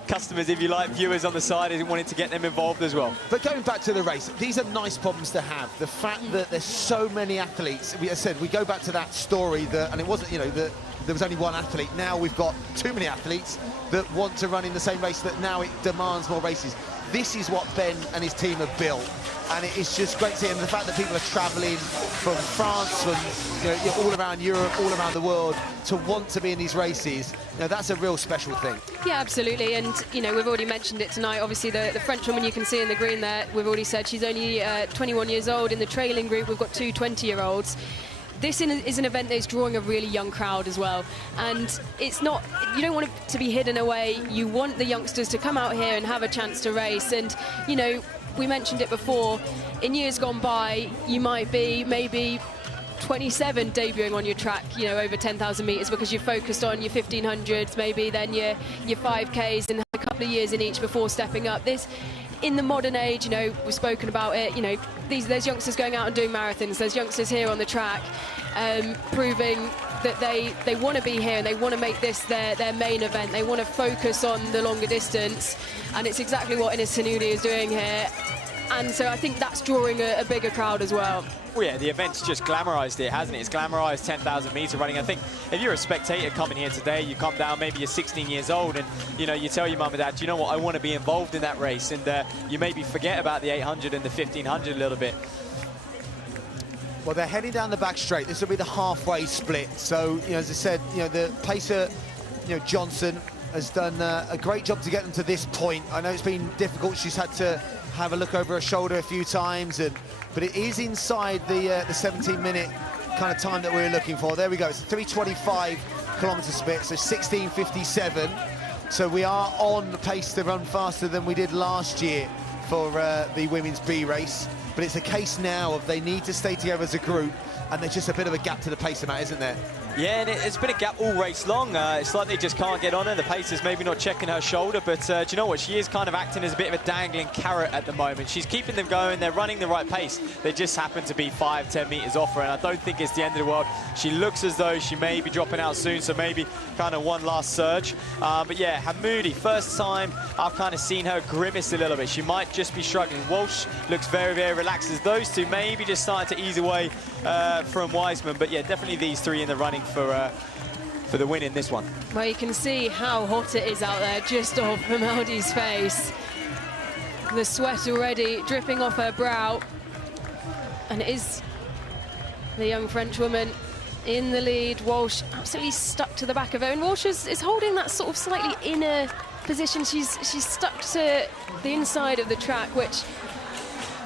customers, if you like, viewers on the side, and wanting to get them involved as well. But going back to the race, these are nice problems to have. The fact that there's so many athletes. As I said, we go back to that story that, and it wasn't, you know, that there was only one athlete. Now we've got too many athletes that want to run in the same race, that now it demands more races. This is what Ben and his team have built, and it's just great to see. And the fact that people are travelling from France, from, you know, all around Europe, all around the world, to want to be in these races, you know, that's a real special thing. Yeah, absolutely. And, you know, we've already mentioned it tonight. Obviously, the French woman you can see in the green there, we've already said she's only 21 years old. In the trailing group, we've got 2 20-year-olds. This is an event that is drawing a really young crowd as well. And it's not, you don't want it to be hidden away. You want the youngsters to come out here and have a chance to race. And, you know, we mentioned it before, in years gone by, you might be maybe 27 debuting on your track, you know, over 10,000 metres, because you're focused on your 1500s, maybe then your 5Ks, and a couple of years in each before stepping up. This, in the modern age, you know, we've spoken about it, you know, there's youngsters going out and doing marathons, there's youngsters here on the track, proving that they want to be here and they want to make this their main event. They want to focus on the longer distance, and it's exactly what Ines Sanudi is doing here. And so I think that's drawing a bigger crowd as well. Well, yeah, the event's just glamorised it, hasn't it? It's glamorised 10,000 metre running. I think if you're a spectator coming here today, you come down, maybe you're 16 years old, and, you know, you tell your mum and dad, you know what, I want to be involved in that race, and you maybe forget about the 800 and the 1500 a little bit. Well, they're heading down the back straight. This will be the halfway split. So, you know, as I said, you know, the pacer, you know, Johnson has done a great job to get them to this point. I know it's been difficult. She's had to have a look over her shoulder a few times, but it is inside the 17-minute kind of time that we were looking for. There we go. It's a 3:25 kilometre split, so 16:57. So we are on the pace to run faster than we did last year for the women's B race. But it's a case now of they need to stay together as a group, and there's just a bit of a gap to the pacer, Matt, isn't there? Yeah, and it's been a gap all race long. It's like they just can't get on her. The pacer's maybe not checking her shoulder, but do you know what? She is kind of acting as a bit of a dangling carrot at the moment. She's keeping them going. They're running the right pace. They just happen to be 5-10 metres off her, and I don't think it's the end of the world. She looks as though she may be dropping out soon, so maybe kind of one last surge. But yeah, Hamoudi, first time I've kind of seen her grimace a little bit. She might just be struggling. Walsh looks very, very relaxed, as those two maybe just starting to ease away from Wiseman. But yeah, definitely these three in the running for the win in this one. Well, you can see how hot it is out there just off Hamoudi's face. The sweat already dripping off her brow. And it is the young French woman in the lead. Walsh absolutely stuck to the back of her. And Walsh is holding that sort of slightly inner position. She's stuck to the inside of the track, which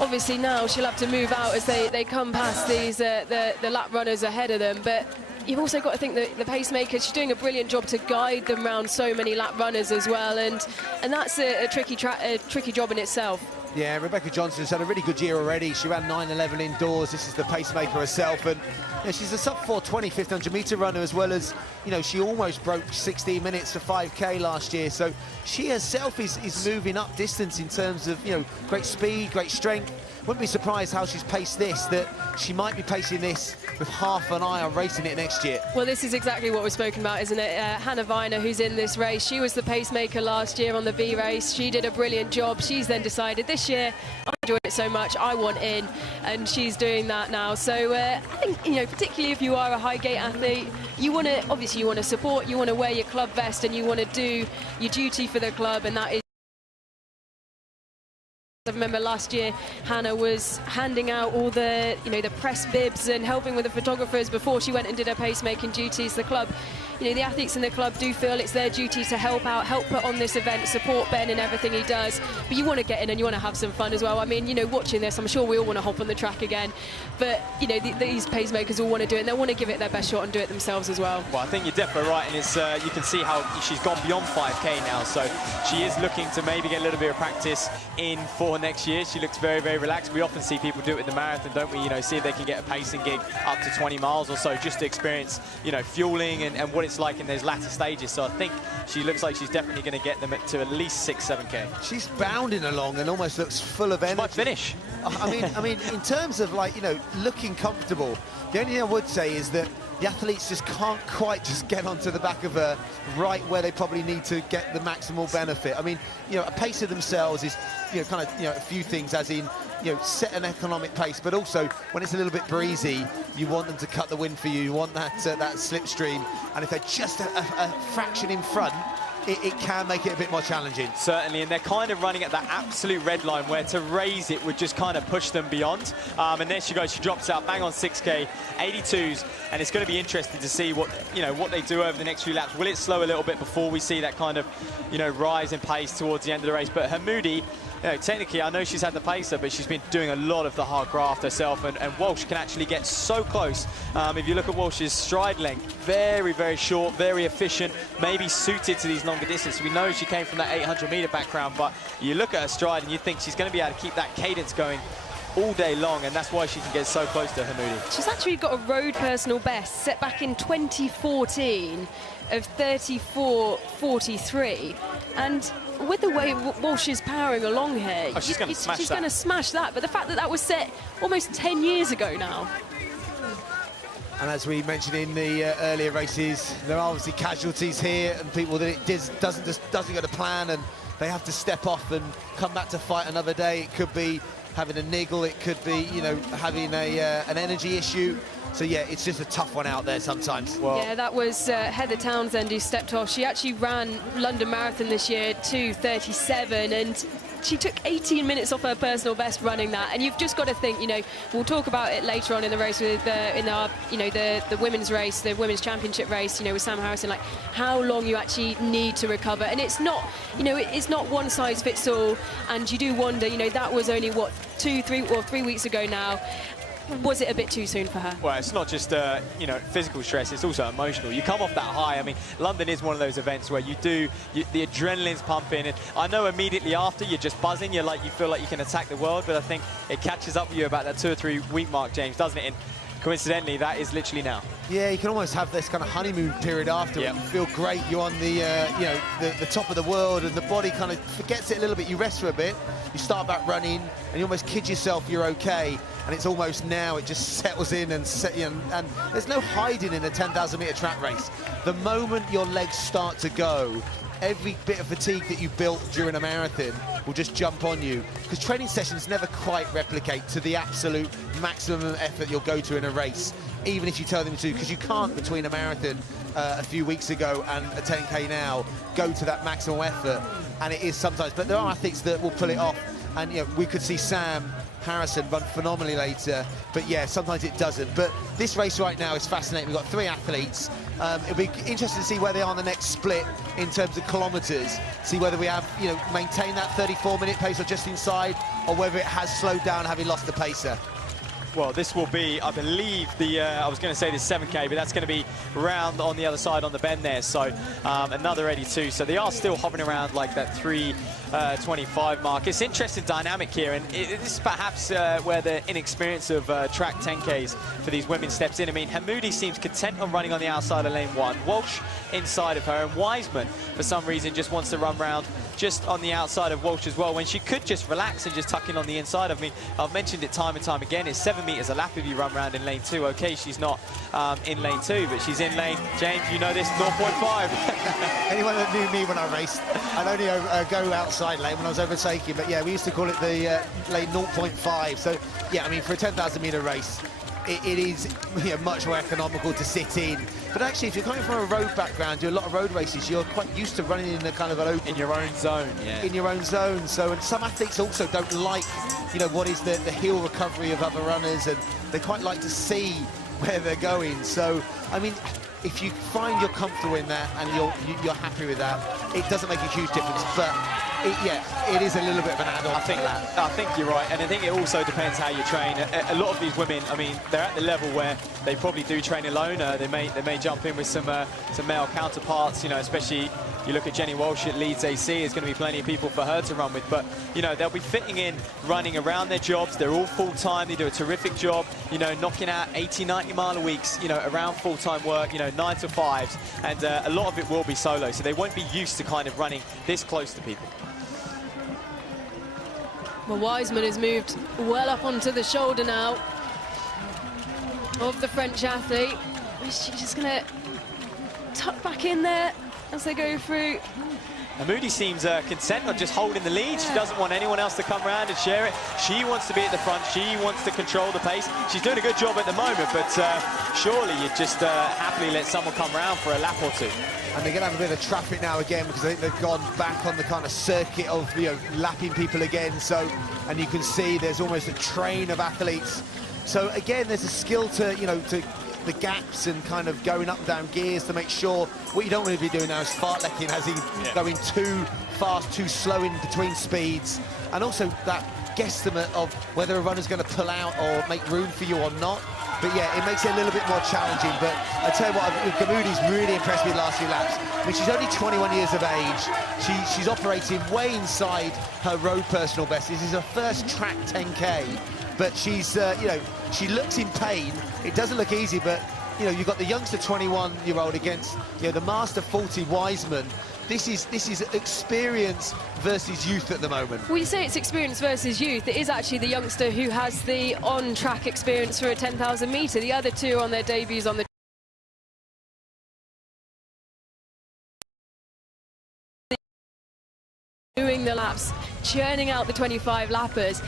obviously now she'll have to move out as they come past these the lap runners ahead of them. But you've also got to think that the pacemaker, she's doing a brilliant job to guide them around so many lap runners as well, and that's a tricky job in itself. Yeah, Rebecca Johnson's had a really good year already. She ran 9:11 indoors. This is the pacemaker herself, and you know, she's a sub-4:20 1500 metre runner, as well as, you know, she almost broke 16 minutes for 5K last year. So she herself is moving up distance in terms of, you know, great speed, great strength. Wouldn't be surprised how she's paced this, that she might be pacing this with half an eye on racing it next year. Well, this is exactly what we've spoken about, isn't it? Hannah Viner, who's in this race, she was the pacemaker last year on the B race. She did a brilliant job. She's then decided this year, I'm enjoyed it so much, I want in, and she's doing that now. So I think, you know, particularly if you are a high gate athlete, you want to, obviously you want to support, you want to wear your club vest, and you want to do your duty for the club, and that is. I remember last year Hannah was handing out all the, you know, the press bibs and helping with the photographers before she went and did her pacemaking duties. The club, you know, the athletes in the club do feel it's their duty to help out, help put on this event, support Ben in everything he does. But you want to get in and you want to have some fun as well. I mean, you know, watching this, I'm sure we all want to hop on the track again. But, you know, these pacemakers all want to do it, and they want to give it their best shot and do it themselves as well. Well, I think you're definitely right, and it's you can see how she's gone beyond 5K now, so she is looking to maybe get a little bit of practice in for next year. She looks very, very relaxed. We often see people do it in the marathon, don't we? You know, see if they can get a pacing gig up to 20 miles or so, just to experience, you know, fueling and what it's like in those latter stages. So I think she looks like she's definitely going to get them to at least 6-7K. She's bounding along and almost looks full of energy. She might finish. I mean, in terms of, like, you know, looking comfortable, the only thing I would say is that the athletes just can't quite just get onto the back of her right where they probably need to get the maximal benefit. I mean, you know, a pace of themselves is, you know, kind of, you know, a few things, as in, you know, set an economic pace, but also when it's a little bit breezy, you want them to cut the wind for you. You want that that slipstream, and if they're just a fraction in front, it can make it a bit more challenging. Certainly, and they're kind of running at that absolute red line where to raise it would just kind of push them beyond. And there she goes, she drops out bang on 6K, 82s, and it's going to be interesting to see what, you know, what they do over the next few laps. Will it slow a little bit before we see that kind of, you know, rise in pace towards the end of the race? But Hamoudi, you know, technically, I know she's had the pacer, but she's been doing a lot of the hard graft herself, and Walsh can actually get so close. If you look at Walsh's stride length, very, very short, very efficient, maybe suited to these longer distances. We know she came from that 800-meter background, but you look at her stride and you think she's going to be able to keep that cadence going all day long, and that's why she can get so close to Hamoudi. She's actually got a road personal best set back in 2014 of 34.43, and with the way Walsh is powering along here, she's going to smash that. She's going to smash that, but the fact that that was set almost 10 years ago now. And as we mentioned in the earlier races, there are obviously casualties here and people that it doesn't go to plan, and they have to step off and come back to fight another day. It could be having a niggle, it could be, you know, having an energy issue. So yeah, it's just a tough one out there sometimes. Well, yeah, that was Heather Townsend who stepped off. She actually ran London Marathon this year, 2:37, and she took 18 minutes off her personal best running that. And you've just got to think, you know, we'll talk about it later on in the race with in our, you know, the women's race, the women's championship race, you know, with Sam Harrison, like how long you actually need to recover. And it's not, you know, it's not one size fits all. And you do wonder, you know, that was only what 3 weeks ago now. Was it a bit too soon for her? Well, it's not just, you know, physical stress, it's also emotional. You come off that high. I mean, London is one of those events where the adrenaline's pumping. And I know immediately after, you're just buzzing. You feel like you can attack the world, but I think it catches up with you about that 2 or 3 week mark, James, doesn't it? And coincidentally, that is literally now. Yeah, you can almost have this kind of honeymoon period after. Yep. You feel great, you're on the, you know, the top of the world, and the body kind of forgets it a little bit. You rest for a bit, you start back running, and you almost kid yourself you're okay. And it's almost now, it just settles in, and there's no hiding in a 10,000-meter track race. The moment your legs start to go, every bit of fatigue that you built during a marathon will just jump on you, because training sessions never quite replicate to the absolute maximum effort you'll go to in a race, even if you tell them to, because you can't, between a marathon a few weeks ago and a 10K now, go to that maximal effort. And it is sometimes, but there are athletes that will pull it off, and you know, we could see Sam Harrison run phenomenally later, but yeah, sometimes it doesn't. But this race right now is fascinating. We've got 3 athletes. It'll be interesting to see where they are on the next split in terms of kilometres, see whether we have, you know, maintained that 34-minute pace or just inside, or whether it has slowed down having lost the pacer. Well, this will be, I believe, the, I was going to say the 7K, but that's going to be round on the other side on the bend there. So another 82. So they are still hovering around like that 3:25 mark. It's interesting dynamic here, and this is perhaps where the inexperience of track 10Ks for these women steps in. I mean, Hamoudi seems content on running on the outside of lane 1. Walsh inside of her, and Wiseman, for some reason, just wants to run round just on the outside of Walsh as well, when she could just relax and just tuck in on the inside. I mean, I've mentioned it time and time again, it's 7 meters a lap if you run around in lane 2. Okay, she's not in lane 2, but she's in lane, James, you know this, 0.5. Anyone that knew me when I raced, I'd only go outside lane when I was overtaking, but yeah, we used to call it the lane 0.5. So yeah, I mean, for a 10,000 meter race, it is, you know, much more economical to sit in. But actually, if you're coming from a road background, do a lot of road races, you're quite used to running in a kind of an open... In your own zone, yeah. In your own zone. So, and some athletes also don't like, you know, what is the hill recovery of other runners, and they quite like to see where they're going. So, I mean, if you find you're comfortable in that and you're happy with that, it doesn't make a huge difference. But it is a little bit of an add-on. I think you're right, and I think it also depends how you train. A lot of these women, I mean, they're at the level where they probably do train alone. They may jump in with some male counterparts. You know, especially you look at Jenny Walsh at Leeds AC. There's going to be plenty of people for her to run with, but you know, they'll be fitting in, running around their jobs. They're all full-time. They do a terrific job. You know, knocking out 80, 90-mile a weeks. You know, around full-time work. You know, 9 to 5s, and a lot of it will be solo, so they won't be used to kind of running this close to people. Well, Wiseman has moved well up onto the shoulder now of the French athlete. Is she just going to tuck back in there as they go through? And Moody seems content on just holding the lead. She doesn't want anyone else to come around and share it. She wants to be at the front. She wants to control the pace. She's doing a good job at the moment, but surely you'd just happily let someone come around for a lap or two. And they're going to have a bit of traffic now again, because I think they've gone back on the kind of circuit of, you know, lapping people again. So, and you can see there's almost a train of athletes. So again, there's a skill to, you know, to the gaps and kind of going up and down gears to make sure. What you don't want to be doing now is fartlecking, as he going too fast, too slow in between speeds. And also that guesstimate of whether a runner's going to pull out or make room for you or not. But yeah, it makes it a little bit more challenging. But I tell you what, Gamoudi's really impressed me the last few laps. I mean, she's only 21 years of age. She's operating way inside her road personal best. This is her first track 10K. But she's, you know, she looks in pain. It doesn't look easy, but, you know, you've got the youngster 21-year-old against, you know, the master 40 Wiseman. This is experience versus youth at the moment. Well, you say it's experience versus youth. It is actually the youngster who has the on-track experience for a 10,000 metre. The other two on their debuts on the doing the laps, churning out the 25 lappers.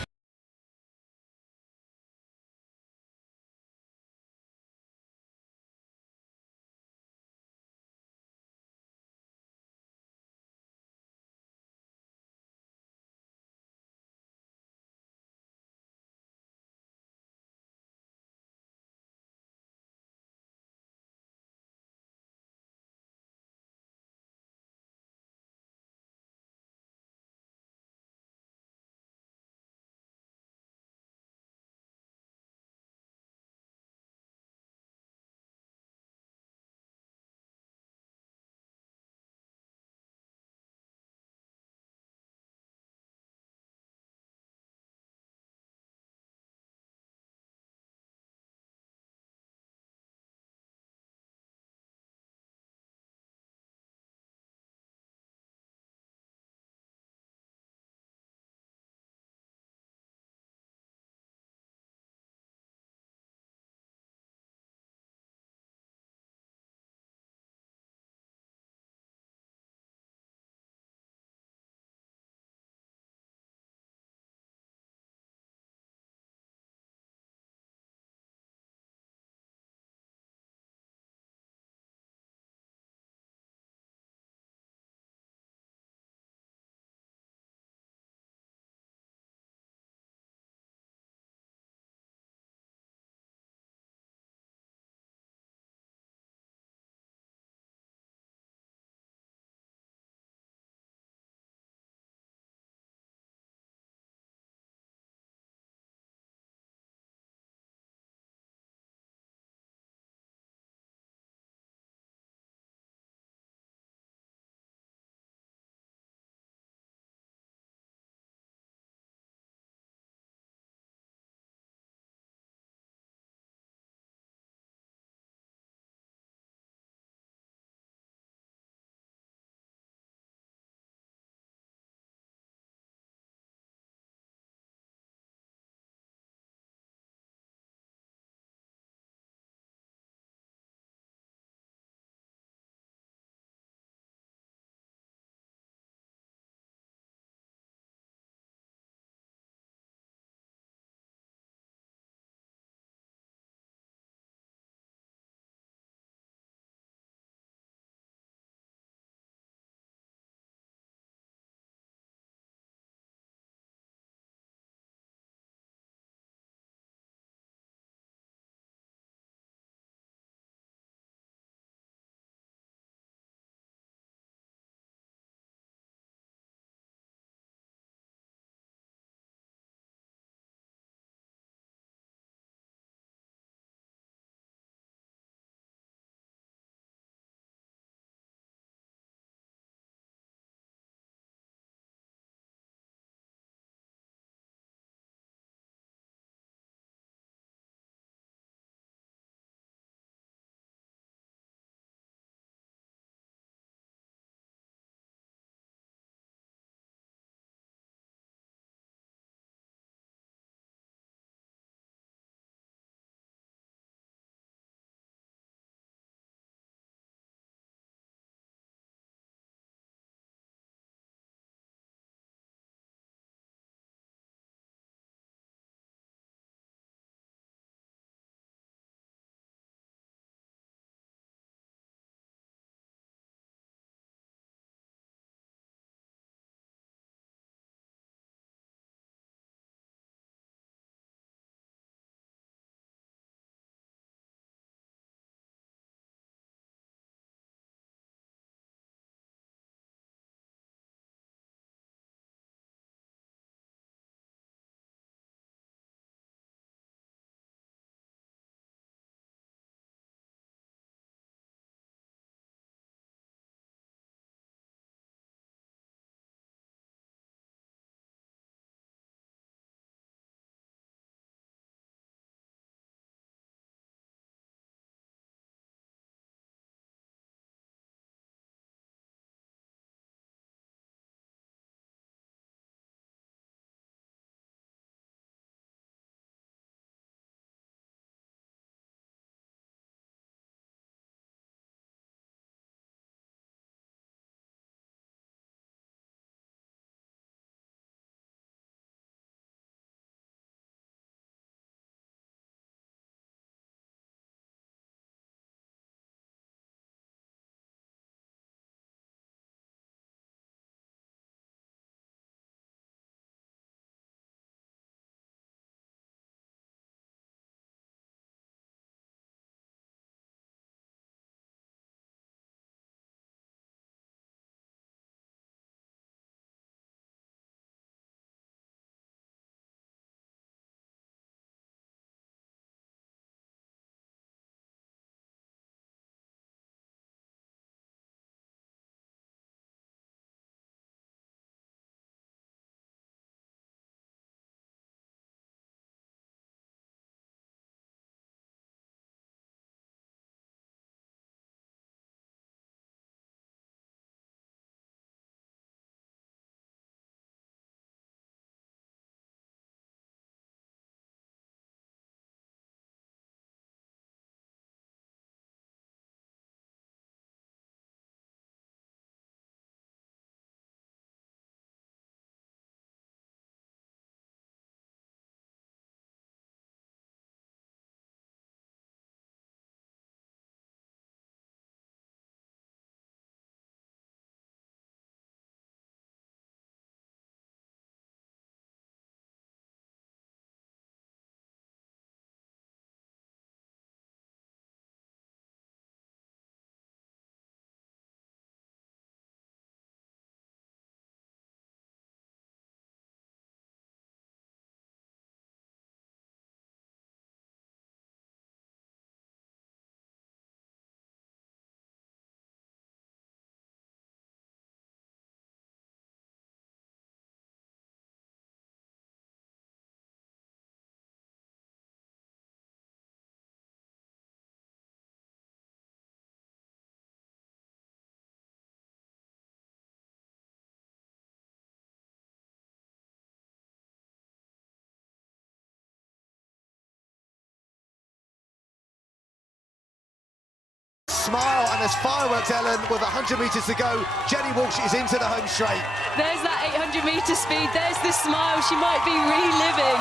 Smile, and there's fireworks, Ellen, with 100 metres to go. Jenny Walsh is into the home straight. There's that 800-metre speed. There's the smile. She might be reliving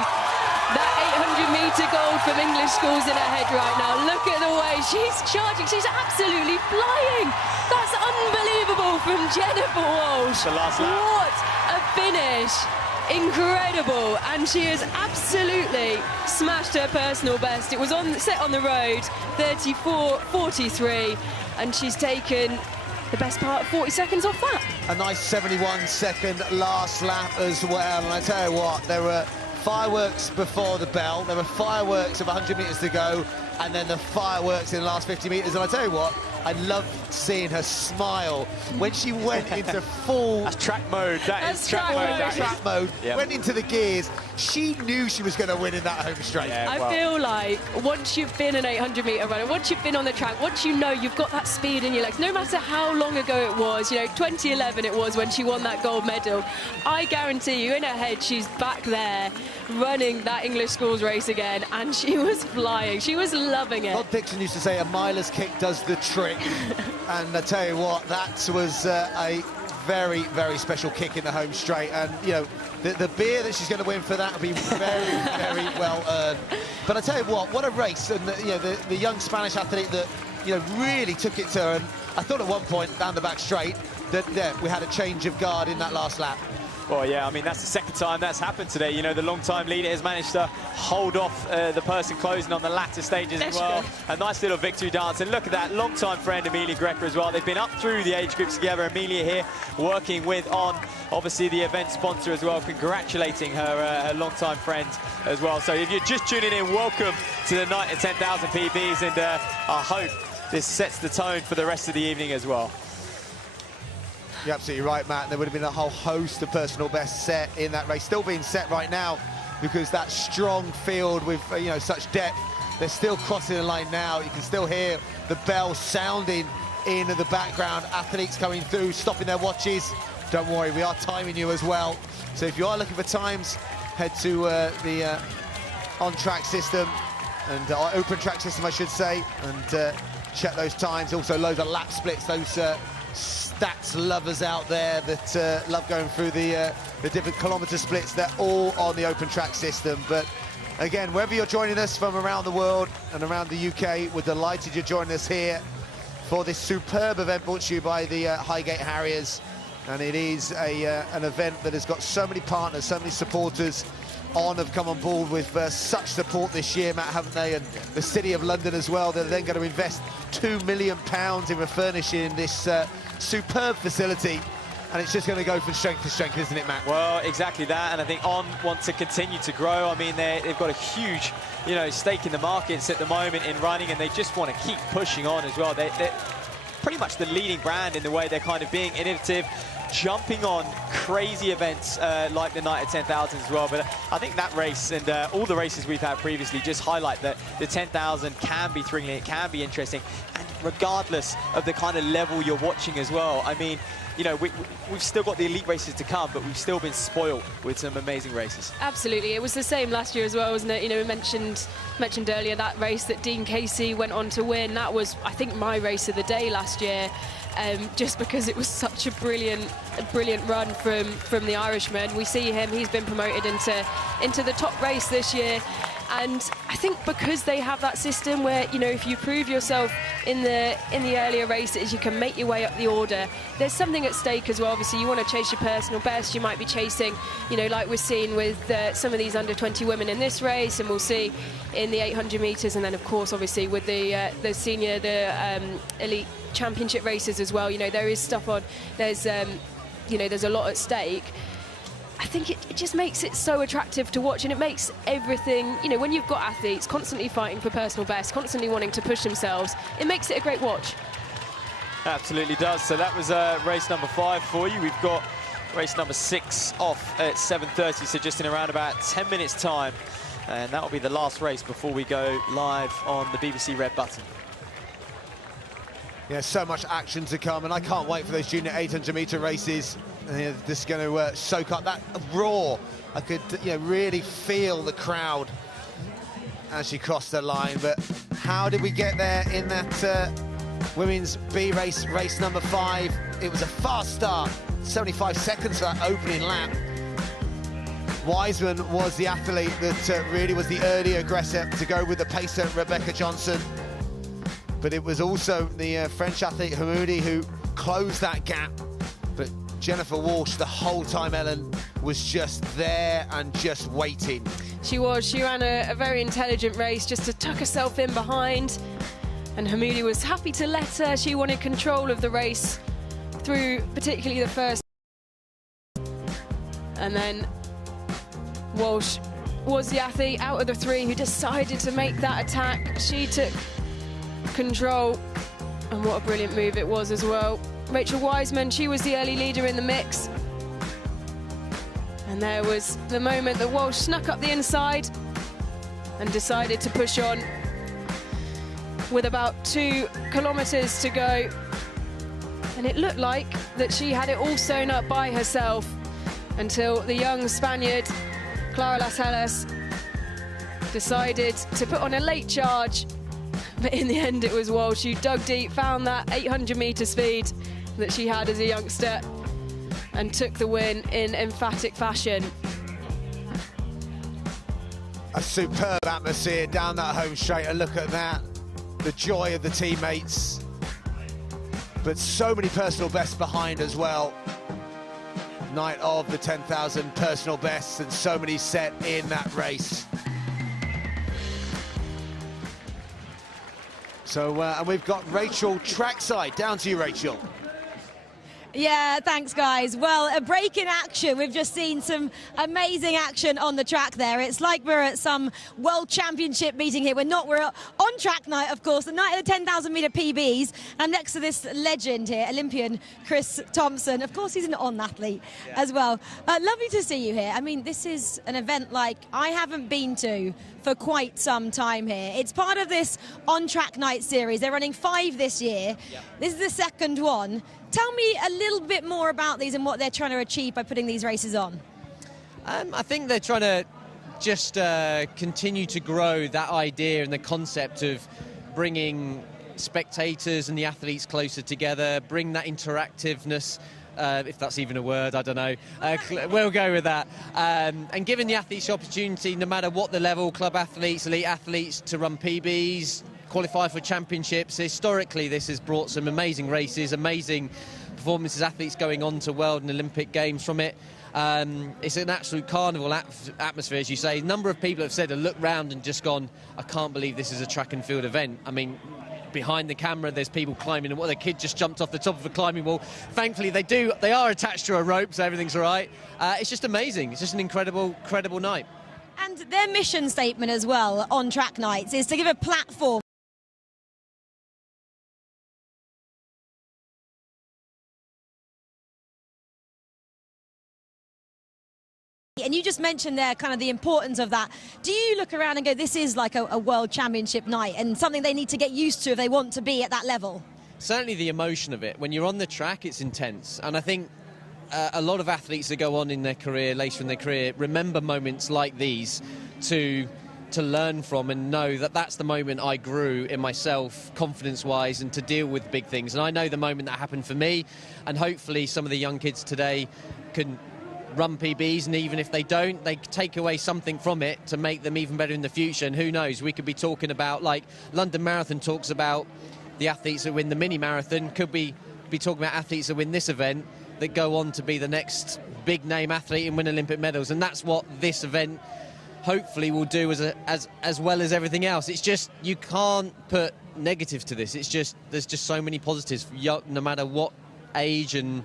that 800-metre gold from English schools in her head right now. Look at the way she's charging. She's absolutely flying. That's unbelievable from Jennifer Walsh. The last lap. What a finish. Incredible, and she has absolutely smashed her personal best. It was set on the road, 34.43, and she's taken the best part of 40 seconds off that. A nice 71-second last lap as well, and I tell you what, there were fireworks before the bell, there were fireworks of 100 metres to go, and then the fireworks in the last 50 metres, and I tell you what, I loved seeing her smile when she went into full... That's track mode. That's is track mode. Track mode, Yep. Went into the gears. She knew she was going to win in that home straight. Yeah, I feel like once you've been an 800-metre runner, once you've been on the track, once you know you've got that speed in your legs, no matter how long ago it was, 2011 it was when she won that gold medal, I guarantee you in her head she's back there running that English schools race again, and she was flying. She was loving it. Todd Dixon used to say a miler's kick does the trick. And I tell you what, that was a very, very special kick in the home straight. And, the beer that she's going to win for that will be very, very well earned. But I tell you what a race. And, the young Spanish athlete that, really took it to her. And I thought at one point down the back straight that we had a change of guard in that last lap. Well, yeah, I mean, that's the second time that's happened today. The long-time leader has managed to hold off the person closing on the latter stages as well. A nice little victory dance. And look at that, long-time friend Amelia Greco as well. They've been up through the age groups together. Amelia here working on, obviously, the event sponsor as well, congratulating her long-time friend as well. So if you're just tuning in, welcome to the night at 10,000 PBs. And I hope this sets the tone for the rest of the evening as well. You're absolutely right, Matt. There would have been a whole host of personal bests set in that race, still being set right now, because that strong field with such depth, they're still crossing the line now. You can still hear the bell sounding in the background. Athletes coming through, stopping their watches. Don't worry, we are timing you as well. So if you are looking for times, head to the on-track system and our open track system, I should say, and check those times. Also, loads of lap splits. Those stats lovers out there that love going through the different kilometre splits, they're all on the open track system. But again, wherever you're joining us from around the world and around the UK, we're delighted you're joining us here for this superb event brought to you by the Highgate Harriers. And it is an event that has got so many partners, so many supporters have come on board with such support this year, Matt, haven't they? And the City of London as well. They're then going to invest £2 million in refurnishing this superb facility, and it's just going to go from strength to strength, isn't it, Matt? Well, exactly that, and I think On wants to continue to grow. I mean, they've got a huge, stake in the markets at the moment in running, and they just want to keep pushing on as well. They're pretty much the leading brand in the way they're kind of being innovative, jumping on crazy events like the night at 10,000 as well. But I think that race and all the races we've had previously just highlight that the 10,000 can be thrilling, it can be interesting, and regardless of the kind of level you're watching as well. I mean, we've still got the elite races to come, but we've still been spoiled with some amazing races. Absolutely, it was the same last year as well, wasn't it? We mentioned earlier that race that Dean Casey went on to win. That was, I think, my race of the day last year. Just because it was such a brilliant run from the Irishman. We see him, he's been promoted into the top race this year. And I think because they have that system where, if you prove yourself in the earlier races, you can make your way up the order. There's something at stake as well. Obviously, you want to chase your personal best. You might be chasing, like we're seeing with some of these under-20 women in this race, and we'll see in the 800 metres, and then, of course, obviously, with the senior, elite championship races as well. There is stuff on. There's a lot at stake. I think it just makes it so attractive to watch, and it makes everything, when you've got athletes constantly fighting for personal best, constantly wanting to push themselves, it makes it a great watch. Absolutely does. So that was race number 5 for you. We've got race number 6 off at 7:30, so just in around about 10 minutes time. And that will be the last race before we go live on the BBC Red Button. Yeah, so much action to come, and I can't wait for those junior 800-metre races. Just going to soak up that roar. I could, really feel the crowd as she crossed the line. But how did we get there in that Women's B race, race number 5. It was a fast start, 75 seconds for that opening lap. Wiseman was the athlete that really was the early aggressor to go with the pacer, Rebecca Johnson. But it was also the French athlete Hamoudi who closed that gap. But Jennifer Walsh, the whole time, Ellen, was just there and just waiting. She was. She ran a very intelligent race just to tuck herself in behind. And Hamoudi was happy to let her. She wanted control of the race through particularly the first. And then Walsh was the athlete out of the 3 who decided to make that attack. She took control, and what a brilliant move it was as well. Rachel Wiseman, she was the early leader in the mix. And there was the moment that Walsh snuck up the inside and decided to push on. With about 2 kilometres to go, and it looked like that she had it all sewn up by herself until the young Spaniard Clara Las Helas decided to put on a late charge. But in the end it was Walsh who dug deep, found that 800-metre speed that she had as a youngster and took the win in emphatic fashion. A superb atmosphere down that home straight, and look at that. The joy of the teammates, but so many personal bests behind as well. Night of the 10,000 personal bests, and so many set in that race. So, and we've got Rachel trackside. Down to you, Rachel. Yeah, thanks, guys. Well, a break in action. We've just seen some amazing action on the track there. It's like we're at some World Championship meeting here. We're not. We're on track night, of course, the night of the 10,000-metre PBs. And next to this legend here, Olympian Chris Thompson. Of course, he's an on athlete as well. Lovely to see you here. I mean, this is an event like I haven't been to for quite some time here. It's part of this on-track night series. They're running 5 this year. Yep. This is the second one. Tell me a little bit more about these and what they're trying to achieve by putting these races on. I think they're trying to just continue to grow that idea and the concept of bringing spectators and the athletes closer together, bring that interactiveness, if that's even a word, I don't know. We'll go with that. And giving the athletes the opportunity, no matter what the level, club athletes, elite athletes, to run PBs, qualify for championships. Historically, this has brought some amazing races, amazing performances, athletes going on to World and Olympic Games from it. It's an absolute carnival atmosphere, as you say. A number of people have said, looked round and just gone, I can't believe this is a track and field event. I mean, behind the camera there's people climbing, and what, the kid just jumped off the top of a climbing wall. Thankfully they are attached to a rope, so everything's all right. It's just amazing. It's just an incredible night. And their mission statement as well on track nights is to give a platform and you just mentioned there kind of the importance of that. Do you look around and go, this is like a World Championship night and something they need to get used to if they want to be at that level? Certainly the emotion of it. When you're on the track, it's intense. And I think a lot of athletes that go on in their career, later in their career, remember moments like these to learn from and know that that's the moment I grew in myself, confidence-wise, and to deal with big things. And I know the moment that happened for me, and hopefully some of the young kids today can run PBs, and even if they don't, they take away something from it to make them even better in the future. And who knows, we could be talking about, like London Marathon talks about the athletes that win the mini marathon, could be talking about athletes that win this event that go on to be the next big name athlete and win Olympic medals. And that's what this event hopefully will do as well as everything else. It's just, you can't put negative to this. It's just, there's just so many positives, no matter what age and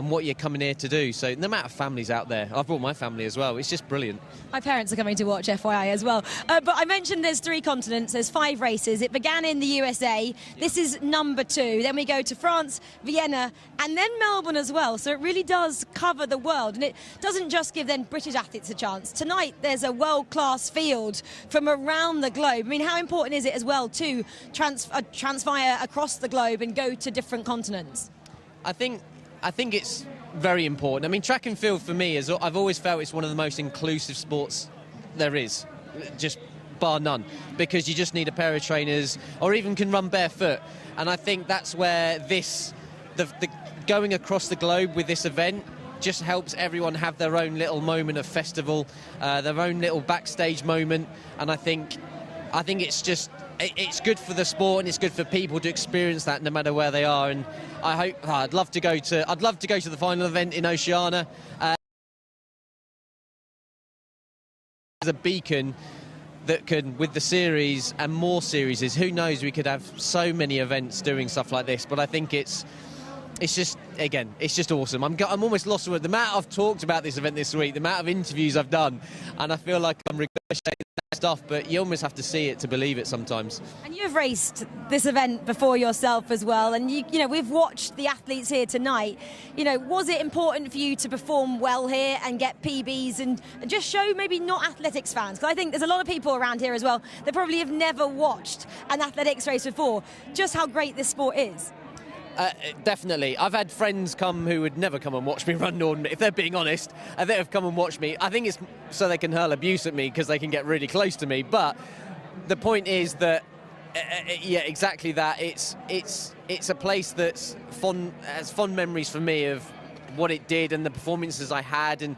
what you're coming here to do. So no matter families out there, I've brought my family as well. It's just brilliant. My parents are coming to watch, FYI, as well. But I mentioned there's 3 continents, there's 5 races. It began in the USA. This is number 2. Then we go to France, Vienna, and then Melbourne as well. So it really does cover the world. And it doesn't just give then British athletes a chance. Tonight, there's a world-class field from around the globe. I mean, how important is it as well to transfire across the globe and go to different continents? I think it's very important. I mean, track and field for me, I've always felt it's one of the most inclusive sports there is. Just bar none, because you just need a pair of trainers, or even can run barefoot. And I think that's where the going across the globe with this event just helps everyone have their own little moment of festival, their own little backstage moment. And I think it's good for the sport, and it's good for people to experience that no matter where they are. And I'd love to go to the final event in Oceania. As a beacon that could, with the series and more series, who knows, we could have so many events doing stuff like this. But I think it's just awesome. I'm almost lost with the amount I've talked about this event this week, the amount of interviews I've done, and I feel like I'm regurgitating that stuff, but you almost have to see it to believe it sometimes. And you've raced this event before yourself as well, and you know, we've watched the athletes here tonight. You know, was it important for you to perform well here and get PBs and just show maybe not athletics fans? Because I think there's a lot of people around here as well that probably have never watched an athletics race before, just how great this sport is. Definitely. I've had friends come who would never come and watch me run ordinary, if they're being honest, and they have come and watched me. I think it's so they can hurl abuse at me because they can get really close to me. But the point is that, yeah, exactly that. It's a place that's has fond memories for me of what it did and the performances I had. And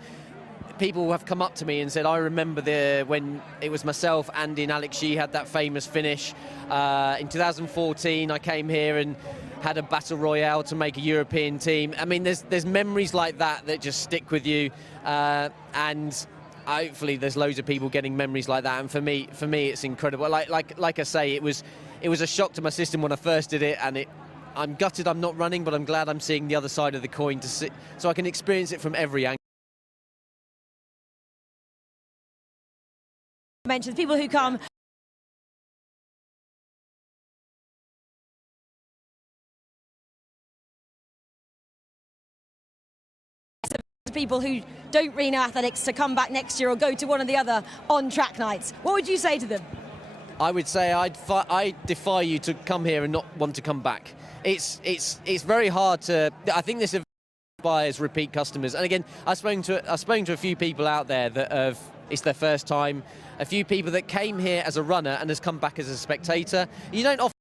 people have come up to me and said, I remember when it was myself, Andy and Alex Yee had that famous finish. In 2014, I came here and had a battle royale to make a European team. I mean, there's memories like that just stick with you, and hopefully there's loads of people getting memories like that. And for me, it's incredible. Like I say, it was a shock to my system when I first did it, and I'm gutted I'm not running, but I'm glad I'm seeing the other side of the coin so I can experience it from every angle. Mentions people who come people who don't really know athletics to come back next year or go to one of the other on-track nights. What would you say to them? I would say I defy you to come here and not want to come back. It's very hard to. I think this inspires repeat customers. And again, I've spoken to a few people out there that it's their first time. A few people that came here as a runner and has come back as a spectator. You don't often.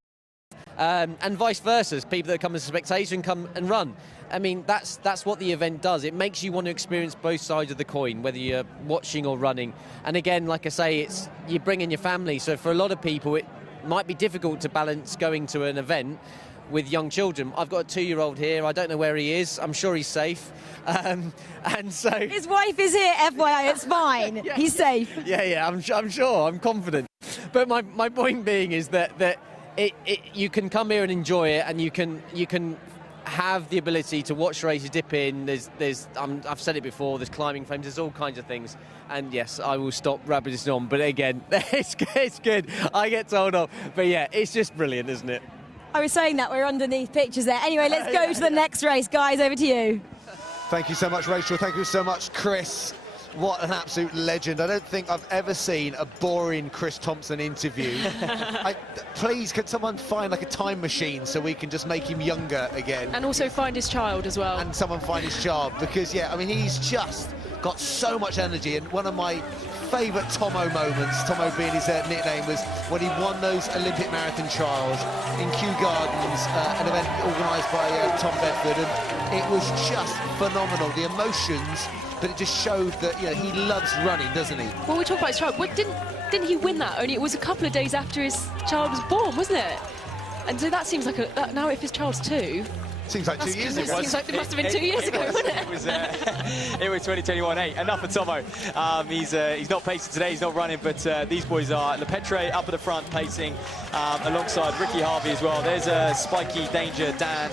And vice versa, people that come as a spectator and come and run. I mean, that's what the event does. It makes you want to experience both sides of the coin, whether you're watching or running. And again, like I say, you bring in your family. So for a lot of people, it might be difficult to balance going to an event with young children. I've got a 2-year-old here. I don't know where he is. I'm sure he's safe. And so his wife is here. FYI, it's fine. Yeah, he's safe. Yeah. I'm sure. I'm confident. But my point being is that you can come here and enjoy it, and you can have the ability to watch races, dip in. I've said it before, there's climbing frames, there's all kinds of things. And yes, I will stop rabbiting on, but again, it's good. I get told off, but yeah, it's just brilliant, isn't it? I was saying that we're underneath pictures there. Anyway, let's go to the next race. Guys, over to you. Thank you so much, Rachel. Thank you so much, Chris. What an absolute legend. I don't think I've ever seen a boring Chris Thompson interview. Please, could someone find like a time machine so we can just make him younger again? And also find his child as well. And someone find his child, because, yeah, I mean, he's just got so much energy. And one of my favourite Tomo moments, Tomo being his nickname, was when he won those Olympic marathon trials in Kew Gardens, an event organised by Tom Bedford, and it was just phenomenal. The emotions, but it just showed that, you know, he loves running, doesn't he? Well, we talk about his child. Well, didn't he win that? Only it was a couple of days after his child was born, wasn't it? And so that seems like now if his child's 2. Seems like 2 years ago. Seems like it must have been 2 years ago, wasn't it? It was 2021. Hey, enough of Tomo. He's not pacing today, he's not running, but these boys are. Lepetre up at the front pacing alongside Ricky Harvey as well. There's Spiky Danger, Dan,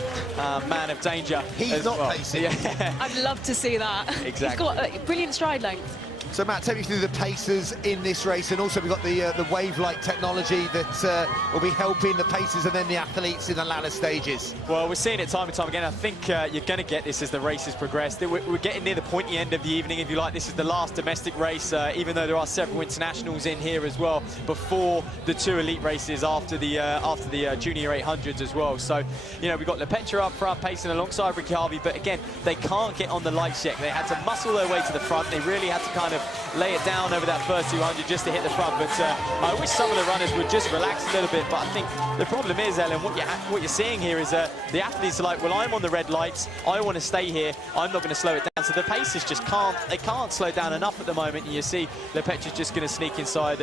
man of danger. He's not pacing. Yeah. I'd love to see that. Exactly. He's got brilliant stride length. So, Matt, take me through the paces in this race, and also we've got the wave-like technology that will be helping the paces and then the athletes in the latter stages. Well, we're seeing it time and time again. I think you're going to get this as the races progress. We're getting near the pointy end of the evening, if you like. This is the last domestic race, even though there are several internationals in here as well, before the 2 elite races after the junior 800s as well. So, you know, we've got Lepetre up front pacing alongside Ricky Harvey, but again, they can't get on the lights yet. They had to muscle their way to the front. They really had to kind of lay it down over that first 200 just to hit the front. But I wish some of the runners would just relax a little bit. But I think the problem is, Ellen, what you're seeing here is the athletes are like, well, I'm on the red lights. I want to stay here. I'm not going to slow it down. So the paces just can't slow down enough at the moment. And you see Lepetru's just going to sneak inside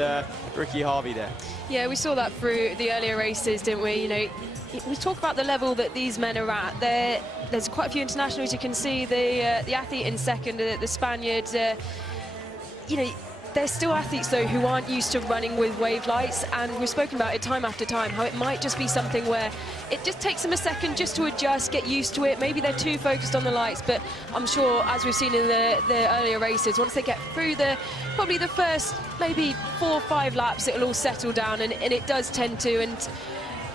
Ricky Harvey there. Yeah, we saw that through the earlier races, didn't we? You know, we talk about the level that these men are at. There's quite a few internationals. You can see the athlete in second, the Spaniard. You know, there's still athletes, though, who aren't used to running with wave lights, and we've spoken about it time after time, how it might just be something where it just takes them a second just to adjust, get used to it. Maybe they're too focused on the lights, but I'm sure, as we've seen in the earlier races, once they get through probably the first maybe 4 or 5 laps, it'll all settle down, and it does tend to. And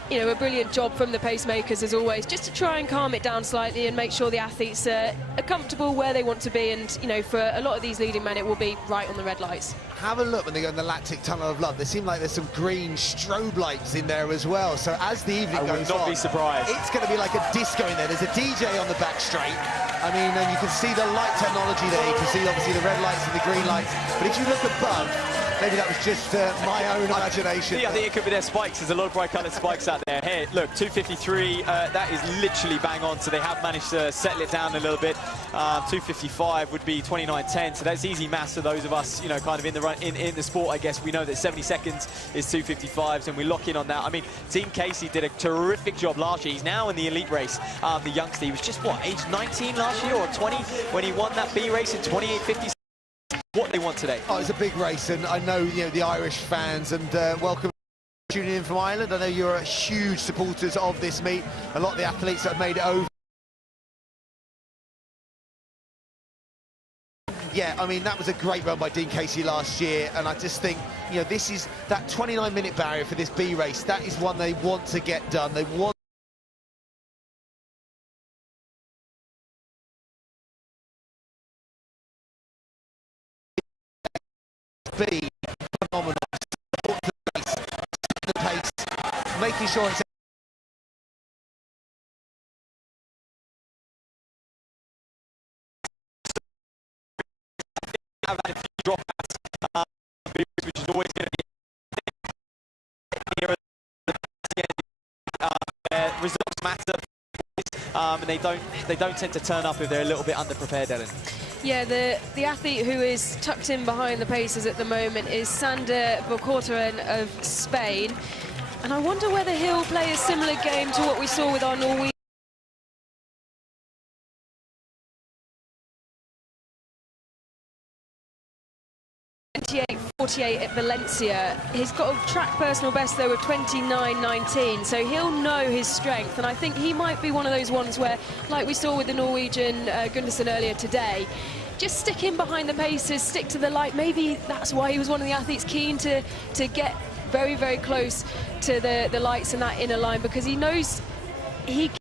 you know, a brilliant job from the pacemakers, as always, just to try and calm it down slightly and make sure the athletes are comfortable where they want to be. And, you know, for a lot of these leading men, it will be right on the red lights. Have a look when they go in the lactic tunnel of love. There seem like there's some green strobe lights in there as well. So as the evening goes on, I would not be surprised. It's going to be like a disco in there. There's a DJ on the back straight. I mean, and you can see the light technology there. You can see, obviously, the red lights and the green lights. But if you look above, maybe that was just my own imagination. I think it could be their spikes. There's a lot of bright coloured spikes out there. Here, look, 253. That is literally bang on. So they have managed to settle it down a little bit. 255 would be 29.10. So that's easy maths for those of us, you know, kind of in the run, in the sport. I guess we know that 70 seconds is 255s, and we lock in on that. I mean, Team Casey did a terrific job last year. He's now in the elite race. The youngster, he was just what, age 19 last year or 20 when he won that B race in 28.50. What they want today? Oh, it's a big race, and I know, you know, the Irish fans, and welcome tuning in from Ireland. I know you're huge supporters of this meet. A lot of the athletes that have made it over. Yeah, I mean, that was a great run by Dean Casey last year, and I just think, you know, this is that 29-minute barrier for this B race. That is one they want to get done. They want be phenomenal. Support the pace, making sure it's have had a few dropouts, which is always going to be results matter, and they don't tend to turn up if they're a little bit underprepared, Ellen. Yeah, the athlete who is tucked in behind the paces at the moment is Sander Bokorteren of Spain, and I wonder whether he'll play a similar game to what we saw with our Norwegian. 28.48 at Valencia. He's got a track personal best though of 29.19, so he'll know his strength, and I think he might be one of those ones where, like we saw with the Norwegian Gundersen earlier today, just stick in behind the paces, stick to the light. Maybe that's why he was one of the athletes keen to get very, very close to the lights and that inner line, because he knows he can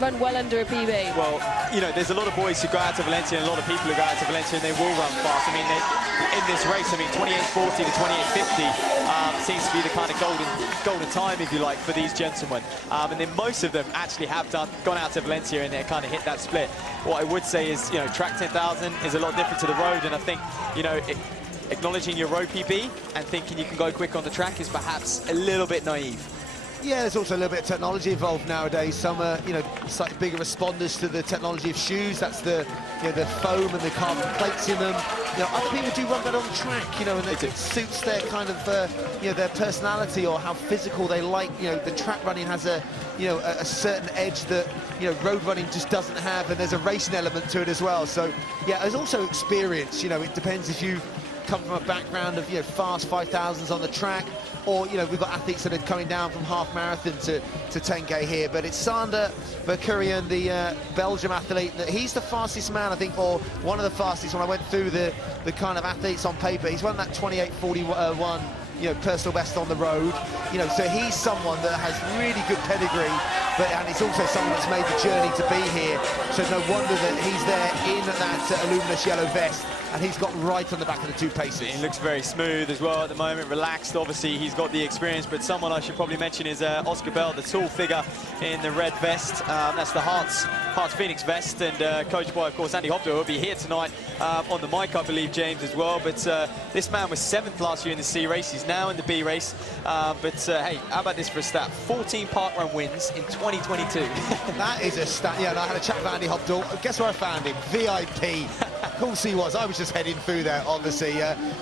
run well under a PB. Well, you know, there's a lot of boys who go out to Valencia and a lot of people who go out to Valencia and they will run fast. I mean, in this race, I mean, 28.40 to 28.50 seems to be the kind of golden time, if you like, for these gentlemen. And then most of them actually have gone out to Valencia and they kind of hit that split. What I would say is, you know, track 10,000 is a lot different to the road, and I think, you know, acknowledging your road PB and thinking you can go quick on the track is perhaps a little bit naive. Yeah, there's also a little bit of technology involved nowadays. Some are, you know, slightly bigger responders to the technology of shoes. That's the, you know, the foam and the carbon plates in them. You know, other people do run better on the track, you know, and it suits their kind of, you know, their personality or how physical they like. You know, the track running has a, you know, a certain edge that, you know, road running just doesn't have, and there's a racing element to it as well. So, yeah, there's also experience. You know, it depends if you come from a background of, you know, fast 5,000s on the track, or, you know, we've got athletes that are coming down from half marathon to 10K here. But it's Sander Bokorteren, the Belgium athlete. He's the fastest man, I think, or one of the fastest. When I went through the kind of athletes on paper, he's won that 28.41, you know, personal best on the road. You know, so he's someone that has really good pedigree and it's also someone that's made the journey to be here. So no wonder that he's there in that luminous yellow vest, and he's got right on the back of the two paces. He looks very smooth as well at the moment, relaxed. Obviously, he's got the experience, but someone I should probably mention is Oscar Bell, the tall figure in the red vest. That's the Hearts Phoenix vest, and coached by, of course, Andy Hopdale. Will be here tonight on the mic, I believe, James, as well. But this man was 7th last year in the C race. He's now in the B race. Hey, how about this for a stat? 14 parkrun wins in 2022. That is a stat. Yeah, and I had a chat with Andy Hopdale. Guess where I found him? VIP. Of course he was. I was just heading through there, obviously.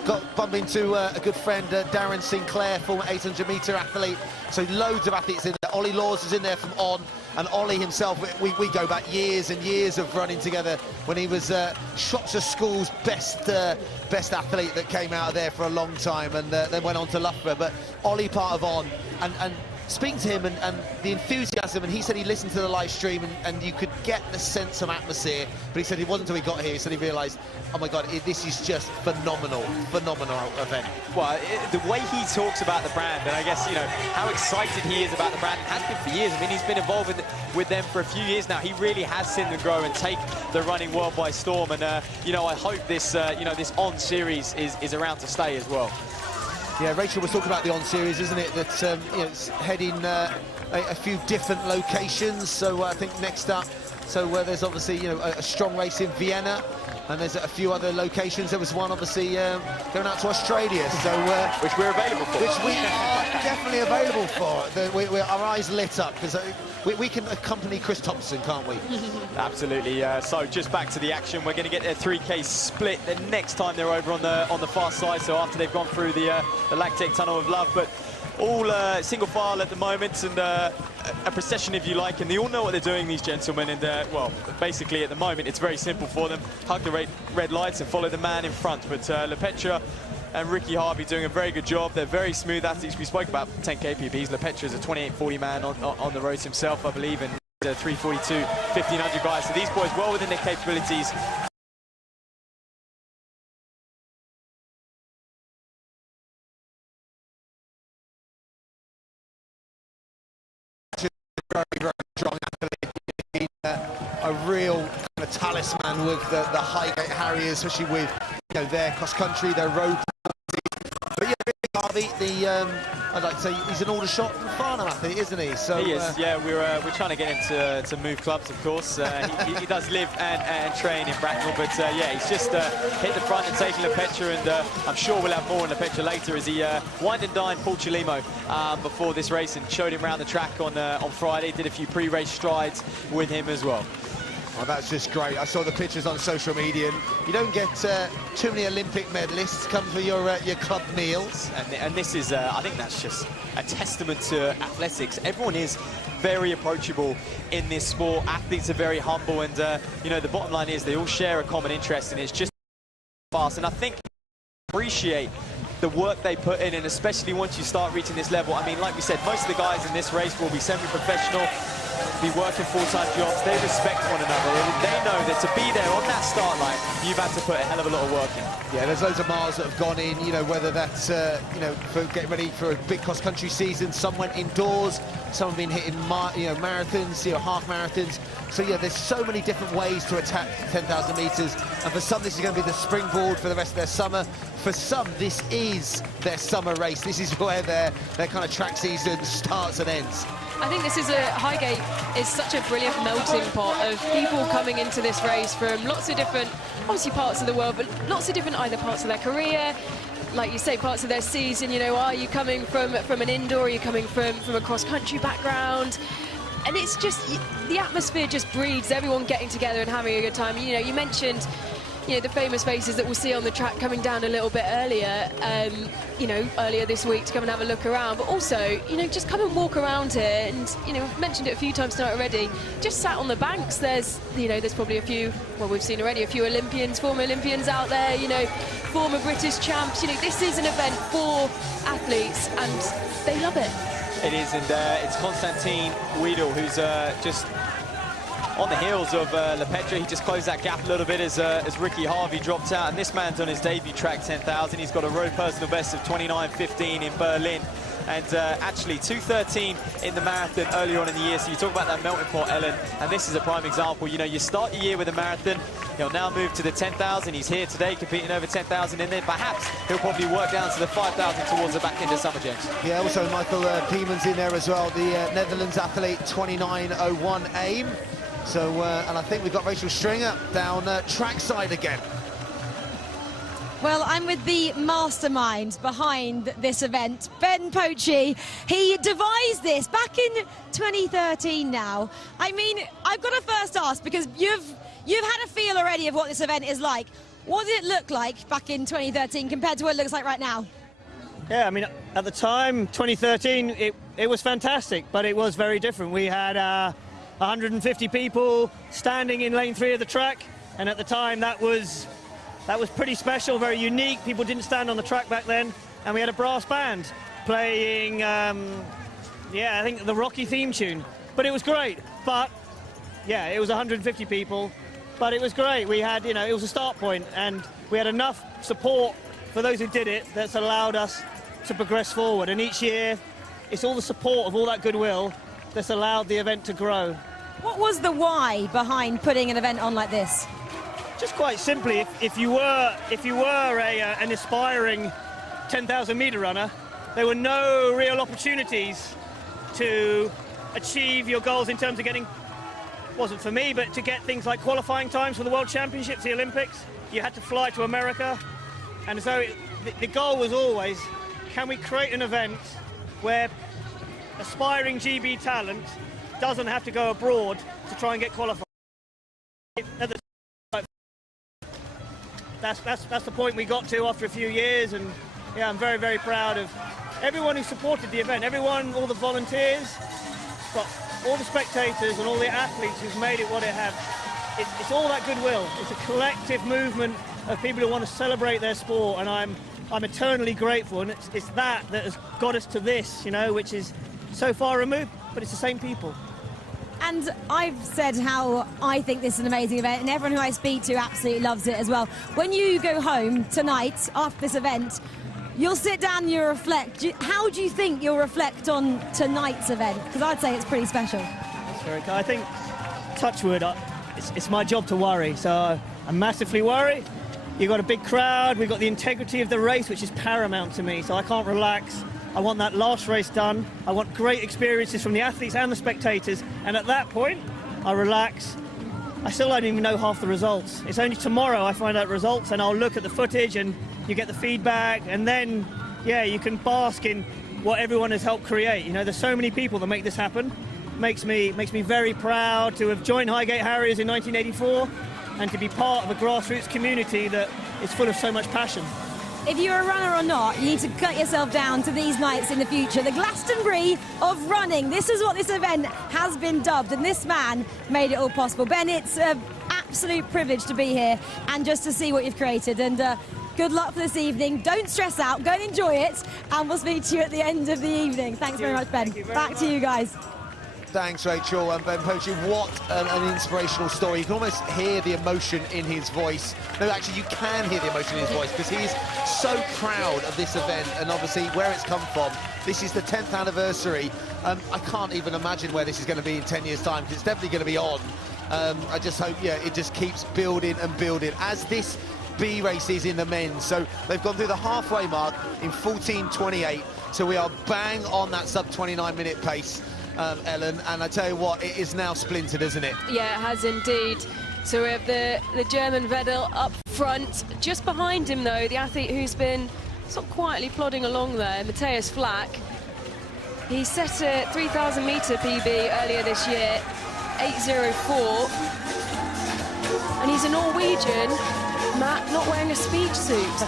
Got bumped into a good friend, Darren Sinclair, former 800-metre athlete. So loads of athletes in there. Ollie Laws is in there from On. And Ollie himself, we go back years and years of running together when he was Shropshire School's best athlete that came out of there for a long time, and then went on to Loughborough. But Ollie part of On, and speaking to him and the enthusiasm, and he said he listened to the live stream and you could get the sense of atmosphere, but he said it wasn't until he got here, he said he realised, oh my God, this is just phenomenal event. Well, the way he talks about the brand, and I guess, you know, how excited he is about the brand, and has been for years. I mean, he's been involved with them for a few years now. He really has seen them grow and take the running world by storm, and you know, I hope this this On series is around to stay as well. Yeah, Rachel was talking about the On series, isn't it? That you know, it's heading a few different locations. So I think next up, there's obviously, you know, a strong race in Vienna, and there's a few other locations. There was one obviously going out to Australia, so which we're available for. Which we are definitely available for. Our eyes lit up because we can accompany Chris Thompson, can't we? Absolutely. So just back to the action, we're going to get their 3K split the next time they're over on the far side. So after they've gone through the Lactate Tunnel of Love, but all single file at the moment, and a procession, if you like, and they all know what they're doing, these gentlemen. And well, basically at the moment it's very simple for them: hug the red lights and follow the man in front. But LePetre and Ricky Harvey doing a very good job. They're very smooth athletes. We spoke about 10K PBs. LePetre is a 28:40 man on the roads himself, I believe, and a 3:42 1500 guys. So these boys well within their capabilities. Very strong athlete, a real kind of talisman with the Highgate Harriers, especially with, you know, their cross country, their road. But yeah, Harvey, I'd like to say he's an Aldershot and Farnham athlete, isn't he? So he is. Yeah, we're trying to get him to move clubs, of course. He does live and train in Bracknell, but yeah, he's just hit the front and taken LePetre, and I'm sure we'll have more on LePetre later, as he wined and dined Paul Chilimo before this race and showed him around the track on Friday. Did a few pre-race strides with him as well. Oh, that's just great. I saw the pictures on social media, and you don't get too many Olympic medalists come for your club meals. And this is, I think that's just a testament to athletics. Everyone is very approachable in this sport. Athletes are very humble, and you know, the bottom line is they all share a common interest, and it's just fast. And I think appreciate the work they put in, and especially once you start reaching this level. I mean, like we said, most of the guys in this race will be semi-professional, be working full-time jobs. They respect one another. They know that to be there on that start line, you've had to put a hell of a lot of work in. Yeah, there's loads of miles that have gone in, you know, whether that's, you know, for getting ready for a big cross-country season. Some went indoors, some have been hitting, you know, marathons, you know, half marathons. So, yeah, there's so many different ways to attack 10,000 metres. And for some, this is going to be the springboard for the rest of their summer. For some, this is their summer race. This is where their kind of track season starts and ends. I think this is Highgate is such a brilliant melting pot of people coming into this race from lots of different, obviously, parts of the world, but lots of different either parts of their career, like you say, parts of their season. You know, are you coming from an indoor? Are you coming from a cross-country background? And it's just, the atmosphere just breeds everyone getting together and having a good time. You know, you mentioned, you know, the famous faces that we'll see on the track coming down a little bit earlier, you know, earlier this week to come and have a look around. But also, you know, just come and walk around here. And, you know, we've mentioned it a few times tonight already. Just sat on the banks, there's, you know, there's probably a few, well, we've seen already a few Olympians, former Olympians out there, you know, former British champs. You know, this is an event for athletes and they love it. It is, and it's Konstantin Wiedel who's just on the heels of LePetre. He just closed that gap a little bit as Ricky Harvey dropped out, and this man's on his debut track 10,000. He's got a road personal best of 29:15 in Berlin. And actually 2:13 in the marathon earlier on in the year. So you talk about that melting pot, Ellen, and this is a prime example. You know, you start your year with a marathon, he'll now move to the 10,000. He's here today competing over 10,000, and then perhaps he'll probably work down to the 5,000 towards the back end of summer, James. Yeah, also Michael Pieman's in there as well, the Netherlands athlete, 29.01 aim. So, and I think we've got Rachel Stringer down trackside again. Well, I'm with the mastermind behind this event, Ben Pochi. He devised this back in 2013 now. I mean, I've got to first ask, because you've had a feel already of what this event is like. What did it look like back in 2013 compared to what it looks like right now? Yeah, I mean, at the time, 2013, it was fantastic, but it was very different. We had 150 people standing in lane 3 of the track, and at the time that was pretty special, very unique. People didn't stand on the track back then, and we had a brass band playing, yeah, I think the Rocky theme tune. But it was great. But yeah, it was 150 people, but it was great. We had, you know, it was a start point, and we had enough support for those who did it that's allowed us to progress forward. And each year, it's all the support of all that goodwill that's allowed the event to grow. What was the why behind putting an event on like this? Just quite simply, if you were an aspiring 10,000 meter runner, there were no real opportunities to achieve your goals in terms of getting, wasn't for me, but to get things like qualifying times for the World Championships, the Olympics. You had to fly to America, and so the goal was always, can we create an event where aspiring GB talent doesn't have to go abroad to try and get qualified? That's the point we got to after a few years, and yeah, I'm very, very proud of everyone who supported the event, everyone, all the volunteers, but all the spectators and all the athletes who've made it what it has. It's all that goodwill. It's a collective movement of people who want to celebrate their sport, and I'm eternally grateful, and it's that has got us to this, you know, which is so far removed, but it's the same people. And I've said how I think this is an amazing event, and everyone who I speak to absolutely loves it as well. When you go home tonight after this event, you'll sit down and you'll reflect. How do you think you'll reflect on tonight's event? Because I'd say it's pretty special. That's very kind. I think, touch wood, it's my job to worry, so I'm massively worried. You've got a big crowd, we've got the integrity of the race, which is paramount to me, so I can't relax. I want that last race done. I want great experiences from the athletes and the spectators. And at that point, I relax. I still don't even know half the results. It's only tomorrow I find out results, and I'll look at the footage and you get the feedback, and then, yeah, you can bask in what everyone has helped create. You know, there's so many people that make this happen. Makes me very proud to have joined Highgate Harriers in 1984 and to be part of a grassroots community that is full of so much passion. If you're a runner or not, you need to cut yourself down to these nights in the future. The Glastonbury of running. This is what this event has been dubbed, and this man made it all possible. Ben, it's an absolute privilege to be here and just to see what you've created. And good luck for this evening. Don't stress out. Go and enjoy it, and we'll speak to you at the end of the evening. Thanks very much, Ben. Back to you guys. Thanks, Rachel. And Ben Pochi, what an inspirational story. You can almost hear the emotion in his voice. No, actually, you can hear the emotion in his voice, because he's so proud of this event and obviously where it's come from. This is the 10th anniversary. I can't even imagine where this is going to be in 10 years' time, because it's definitely going to be on. I just hope, yeah, it just keeps building and building, as this B race is in the men's. So they've gone through the halfway mark in 14:28, so we are bang on that sub 29-minute pace. Ellen, and I tell you what, it is now splintered, isn't it? Yeah, it has indeed. So we have the German Vettel up front. Just behind him, though, the athlete who's been sort of quietly plodding along there, Matthias Flack. He set a 3,000 metre PB earlier this year, 8:04. And he's a Norwegian, Matt, not wearing a speed suit.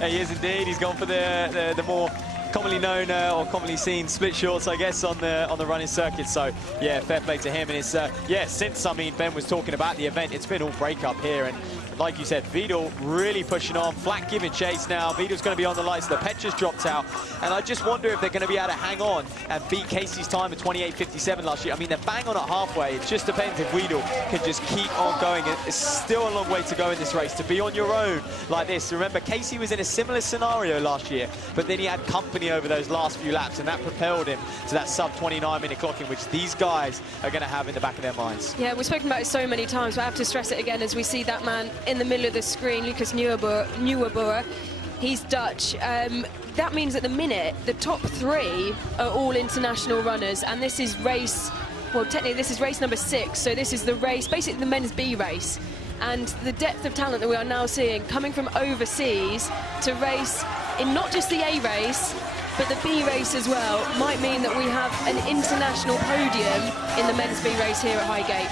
He is indeed. He's gone for the more commonly known or commonly seen split shorts, I guess, on the running circuit. So yeah, fair play to him. And it's yeah, since, I mean, Ben was talking about the event, it's been all break up here, and like you said, Vidal really pushing on, flat giving chase now. Vidal's going to be on the lights. The Petra's dropped out, and I just wonder if they're going to be able to hang on and beat Casey's time of 28.57 last year. I mean, they're bang on at halfway. It just depends if Vidal can just keep on going. It's still a long way to go in this race to be on your own like this. Remember, Casey was in a similar scenario last year, but then he had company over those last few laps, and that propelled him to that sub 29-minute clocking, which these guys are going to have in the back of their minds. Yeah, we've spoken about it so many times, but I have to stress it again as we see that man in the middle of the screen, Lucas Nieuwenboer. He's Dutch. That means at the minute, the top 3 are all international runners, and this is race, well, technically this is race number 6, so this is the race, basically the men's B race. And the depth of talent that we are now seeing coming from overseas to race in not just the A race, but the B race as well, might mean that we have an international podium in the men's B race here at Highgate.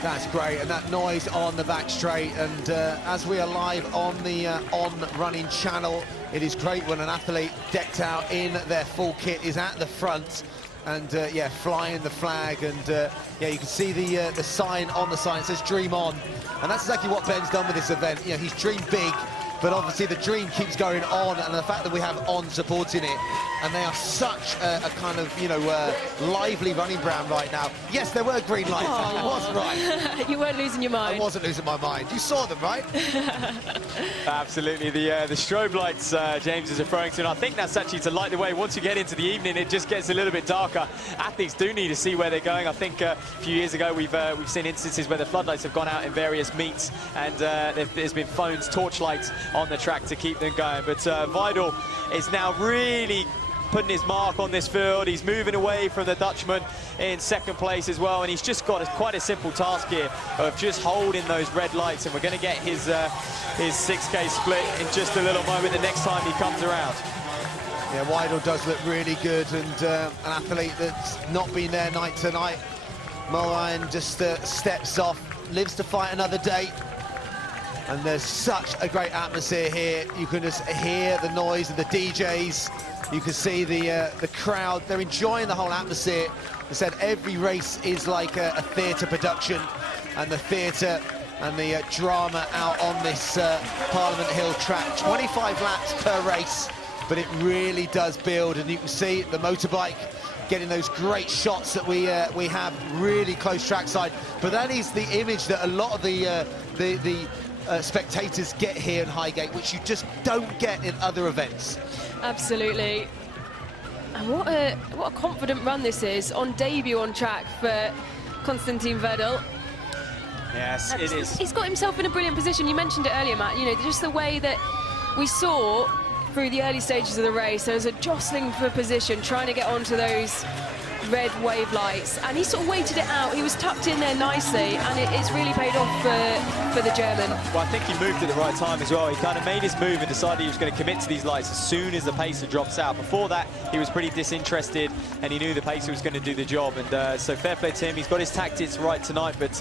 That's great, and that noise on the back straight, and as we are live on the On Running channel, it is great when an athlete decked out in their full kit is at the front and yeah, flying the flag, and yeah, you can see the sign on the sign. It says "Dream On," and that's exactly what Ben's done with this event. You know, he's dreamed big, but obviously the dream keeps going on, and the fact that we have On supporting it, and they are such a kind of, you know, lively running brand right now. Yes, there were green lights. I was right. You weren't losing your mind. I wasn't losing my mind. You saw them, right? Absolutely. The strobe lights James is referring to, and I think that's actually to light the way. Once you get into the evening, it just gets a little bit darker. Athletes do need to see where they're going. I think a few years ago we've seen instances where the floodlights have gone out in various meets, and there's been phones, torchlights on the track to keep them going. But Vidal is now really putting his mark on this field. He's moving away from the Dutchman in second place as well, and he's just got quite a simple task here of just holding those red lights, and we're going to get his 6K split in just a little moment the next time he comes around. Yeah, Vidal does look really good, and an athlete that's not been there night to night. Moran just steps off, lives to fight another day. And there's such a great atmosphere here. You can just hear the noise of the DJs. You can see the crowd. They're enjoying the whole atmosphere. They said every race is like a theatre production, and the theatre and the drama out on this Parliament Hill track. 25 laps per race, but it really does build, and you can see the motorbike getting those great shots that we have really close trackside. But that is the image that a lot of the spectators get here in Highgate, which you just don't get in other events. Absolutely. And what a confident run this is on debut on track for Konstantin Vedel. Yes, it is. He's got himself in a brilliant position. You mentioned it earlier, Matt. You know, just the way that we saw through the early stages of the race, there was a jostling for position, trying to get onto those red wave lights, and he sort of waited it out. He was tucked in there nicely, and it's really paid off for the German. Well, I think he moved at the right time as well. He kind of made his move and decided he was going to commit to these lights as soon as the pacer drops out. Before that, he was pretty disinterested, and he knew the pacer was going to do the job. And so fair play to him. He's got his tactics right tonight. But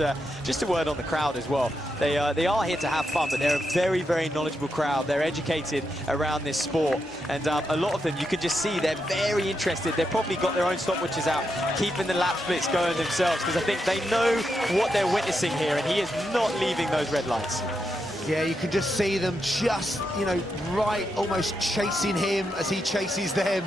just a word on the crowd as well. They are here to have fun, but they're a very, very knowledgeable crowd. They're educated around this sport, and a lot of them, you can just see they're very interested. They've probably got their own stopwatches out, keeping the lap splits going themselves, because I think they know what they're witnessing here, and he is not leaving those red lights. Yeah, you can just see them just, you know, right, almost chasing him as he chases them.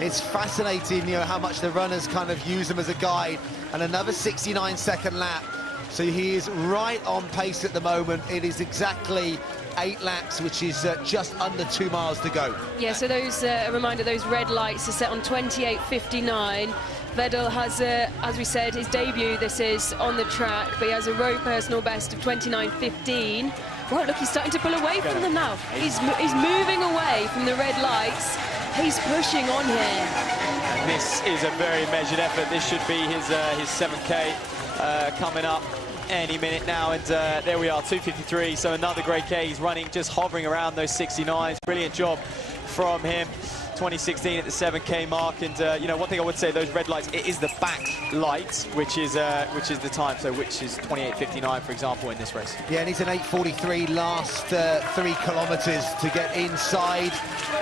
It's fascinating, you know, how much the runners kind of use them as a guide. And another 69-second lap. So he is right on pace at the moment. It is exactly 8 laps, which is just under 2 miles to go. Yeah, so those, a reminder, those red lights are set on 28.59. Vedel has, as we said, his debut, this is on the track, but he has a road personal best of 29.15. Well, look, he's starting to pull away from them now. He's moving away from the red lights. He's pushing on here. And this is a very measured effort. This should be his 7K coming up any minute now, and there we are, 2:53. So another great K. He's running, just hovering around those 69s. Brilliant job from him. 2016 at the 7K mark, and you know, one thing I would say, those red lights, it is the back light which is the time, so which is 28.59, for example, in this race. Yeah, and he's an 8:43 last 3 kilometers to get inside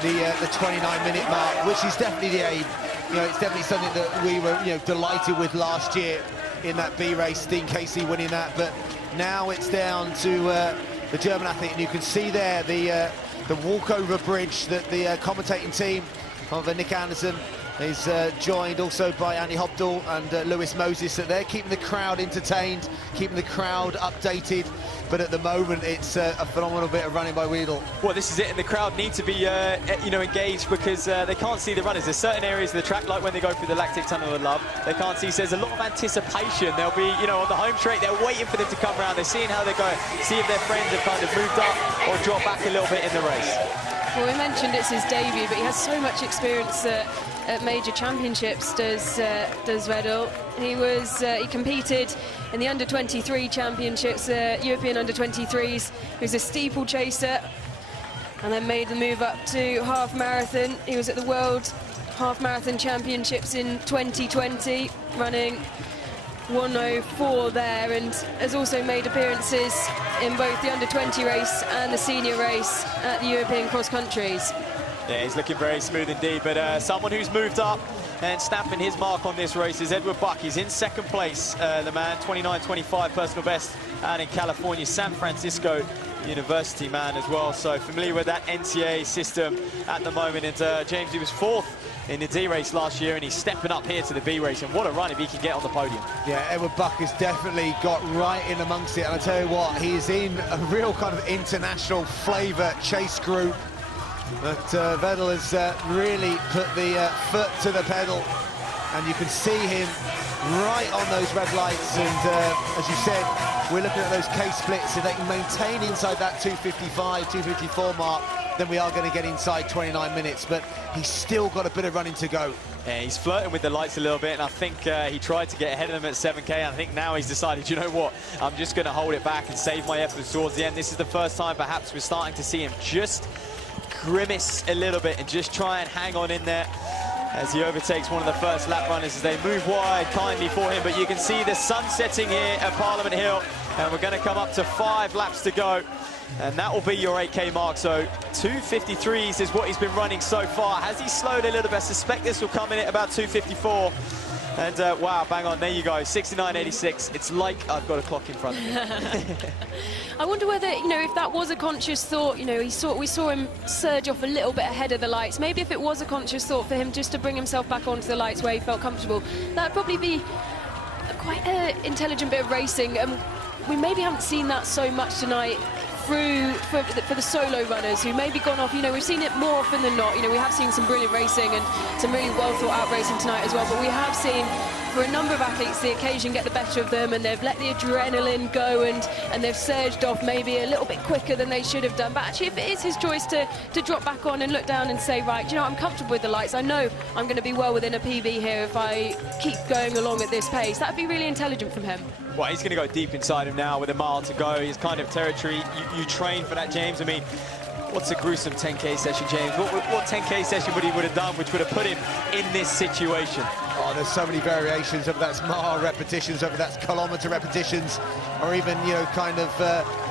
the 29-minute mark, which is definitely the aim. You know, it's definitely something that we were, you know, delighted with last year in that B race, Dean Casey winning that, but now it's down to the German athlete, and you can see there the walkover bridge that the commentating team of Nick Anderson is joined also by Andy Hobdall and Lewis Moses, that they're keeping the crowd entertained, keeping the crowd updated. But at the moment, it's a phenomenal bit of running by Weedle. Well, this is it, and the crowd need to be, you know, engaged, because they can't see the runners. There's certain areas of the track, like when they go through the lactic tunnel of love, they can't see. So there's a lot of anticipation. They'll be, you know, on the home straight, they're waiting for them to come around. They're seeing how they're going, see if their friends have kind of moved up or dropped back a little bit in the race. Well, we mentioned it's his debut, but he has so much experience at major championships, does Vedel. He competed in the under-23 championships, European under-23s. He was a steeple chaser and then made the move up to half marathon. He was at the World Half Marathon Championships in 2020, running 1:04 there, and has also made appearances in both the under-20 race and the senior race at the European cross countries. Yeah, he's looking very smooth indeed, but someone who's moved up and stamping his mark on this race is Edward Buck. He's in second place, the man, 29.25 personal best out in California, San Francisco University man as well, so familiar with that NCAA system at the moment. And James, he was fourth in the D race last year, and he's stepping up here to the B race, and what a run if he can get on the podium. Yeah, Edward Buck has definitely got right in amongst it, and I tell you what, he's in a real kind of international flavour chase group. But Vedel has really put the foot to the pedal, and you can see him right on those red lights. And as you said, we're looking at those case splits. If they can maintain inside that 2:55, 2:54 mark, then we are going to get inside 29 minutes. But he's still got a bit of running to go. Yeah, he's flirting with the lights a little bit, and I think he tried to get ahead of them at 7K, and I think now he's decided, you know what, I'm just going to hold it back and save my efforts towards the end. This is the first time perhaps we're starting to see him just grimace a little bit and just try and hang on in there as he overtakes one of the first lap runners as they move wide kindly for him. But you can see the sun setting here at Parliament Hill, and we're going to come up to 5 laps to go, and that will be your 8K mark. So 2:53s is what he's been running so far. Has he slowed a little bit? I suspect this will come in at about 2:54. And wow, bang on, there you go, 69.86. It's like I've got a clock in front of me. I wonder whether, you know, if that was a conscious thought, you know, we saw him surge off a little bit ahead of the lights. Maybe if it was a conscious thought for him just to bring himself back onto the lights where he felt comfortable, that'd probably be quite an intelligent bit of racing. We maybe haven't seen that so much tonight for the solo runners who maybe gone off. You know, we've seen it more often than not. You know, we have seen some brilliant racing and some really well thought out racing tonight as well, but we have seen for a number of athletes the occasion get the better of them, and they've let the adrenaline go and they've surged off maybe a little bit quicker than they should have done. But actually, if it is his choice to drop back on and look down and say, right, you know, I'm comfortable with the lights, I know I'm going to be well within a PB here if I keep going along at this pace, that'd be really intelligent from him. Well, he's going to go deep inside him now with a mile to go. He's kind of territory. You train for that, James. I mean, what's a gruesome 10K session, James? What 10K session would he have done which would have put him in this situation? Oh, there's so many variations, whether that's mile repetitions, whether that's kilometre repetitions, or even, you know, kind of,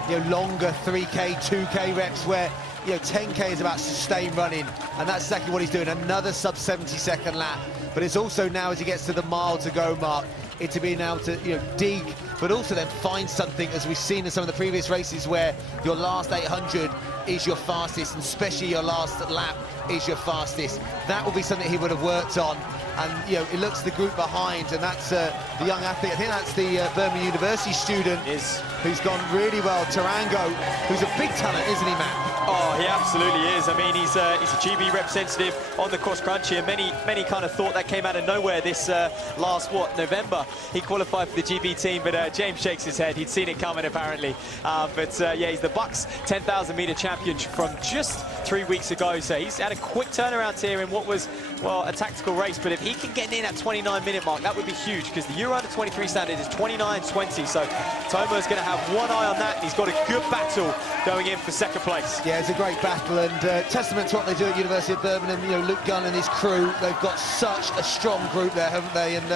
you know, longer 3K, 2K reps where, you know, 10K is about sustained running, and that's exactly what he's doing, another sub-70-second lap. But it's also now, as he gets to the mile to go mark, it's being able to, you know, dig, but also then find something, as we've seen in some of the previous races, where your last 800 is your fastest, and especially your last lap is your fastest. That will be something he would have worked on. And, you know, it looks the group behind, and that's the young athlete. I think that's the Birmingham University student who's gone really well, Tarango, who's a big talent, isn't he, Matt? Oh, he absolutely is. I mean, he's a GB representative on the cross country, and many kind of thought that came out of nowhere this last, November. He qualified for the GB team, but James shakes his head. He'd seen it coming, apparently. Yeah, he's the Bucks 10,000 metre champion from just 3 weeks ago, so he's had a quick turnaround here in what was, well, a tactical race. But if he can get in at 29-minute mark, that would be huge, because the Euro Under-23 standard is 29.20, so Tomo's going to have one eye on that, and he's got a good battle going in for second place. Yeah, it's a great battle, and testament to what they do at University of Birmingham. You know, Luke Gunn and his crew, they've got such a strong group there, haven't they? And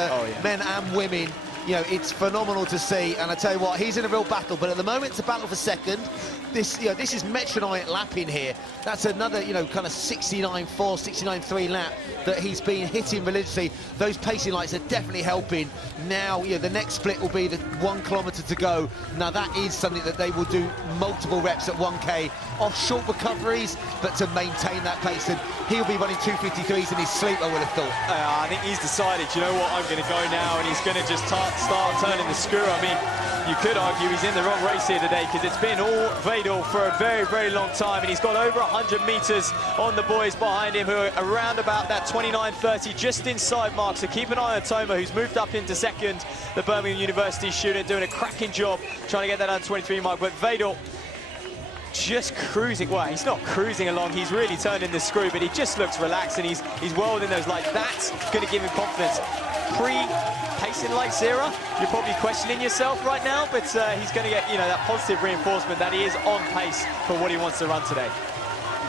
men and women you know, it's phenomenal to see. And I tell you what, he's in a real battle, but at the moment it's a battle for second. This, you know, this is metronomic lapping here. That's another, you know, kind of 69.4, 69.3 lap that he's been hitting religiously. Those pacing lights are definitely helping. Now, you know, the next split will be the 1 kilometre to go. Now that is something that they will do multiple reps at 1K off short recoveries, but to maintain that pace. And he'll be running 253s in his sleep, I would have thought. I think he's decided, you know what, I'm going to go now, and he's going to just start turning the screw. I mean, you could argue he's in the wrong race here today, because it's been all Vadel for a very, very long time, and he's got over 100 metres on the boys behind him, who are around about that 29.30, just inside mark. So keep an eye on Toma, who's moved up into second, the Birmingham University student, doing a cracking job trying to get that under 23 mark. But Vadel just cruising. Well, he's not cruising along, he's really turning the screw, but he just looks relaxed, and he's well within those lights. That's going to give him confidence. Pre-pacing lights era, you're probably questioning yourself right now, but he's going to get, you know, that positive reinforcement that he is on pace for what he wants to run today.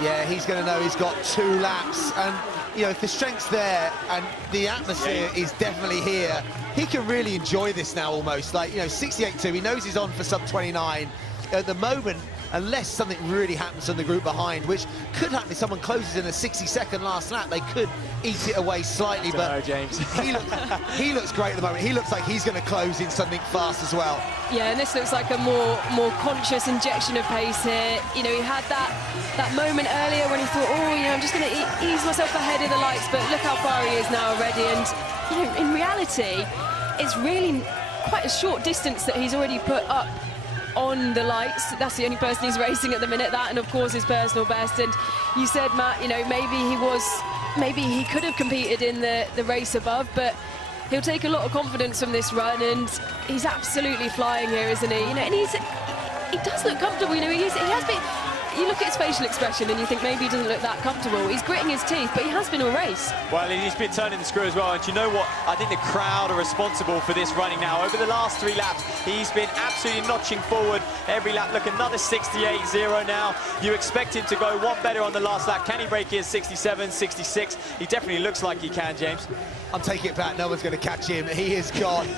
Yeah, he's going to know he's got 2 laps, and you know, if the strength's there and the atmosphere is definitely here, he can really enjoy this now almost. Like, you know, 68.2, he knows he's on for sub 29 at the moment, unless something really happens on the group behind, which could happen if someone closes in a 60-second last lap. They could eat it away slightly, but know, James. he looks great at the moment. He looks like he's going to close in something fast as well. Yeah, and this looks like a more conscious injection of pace here. You know, he had that moment earlier when he thought, oh, you know, I'm just going to ease myself ahead of the lights, but look how far he is now already. And, you know, in reality, it's really quite a short distance that he's already put up on the lights. That's the only person he's racing at the minute, that, and of course his personal best. And you said, Matt, you know, maybe he could have competed in the race above, but he'll take a lot of confidence from this run, and he's absolutely flying here, isn't he? You know, and he does look comfortable. You know, he has been. You look at his facial expression and you think maybe he doesn't look that comfortable. He's gritting his teeth, but he has been all race. Well, he's been turning the screw as well, and you know what? I think the crowd are responsible for this running now. Over the last 3 laps, he's been absolutely notching forward every lap. Look, another 68.0 now. You expect him to go one better on the last lap. Can he break his 67, 66? He definitely looks like he can, James. I'm taking it back, no one's going to catch him. He is gone,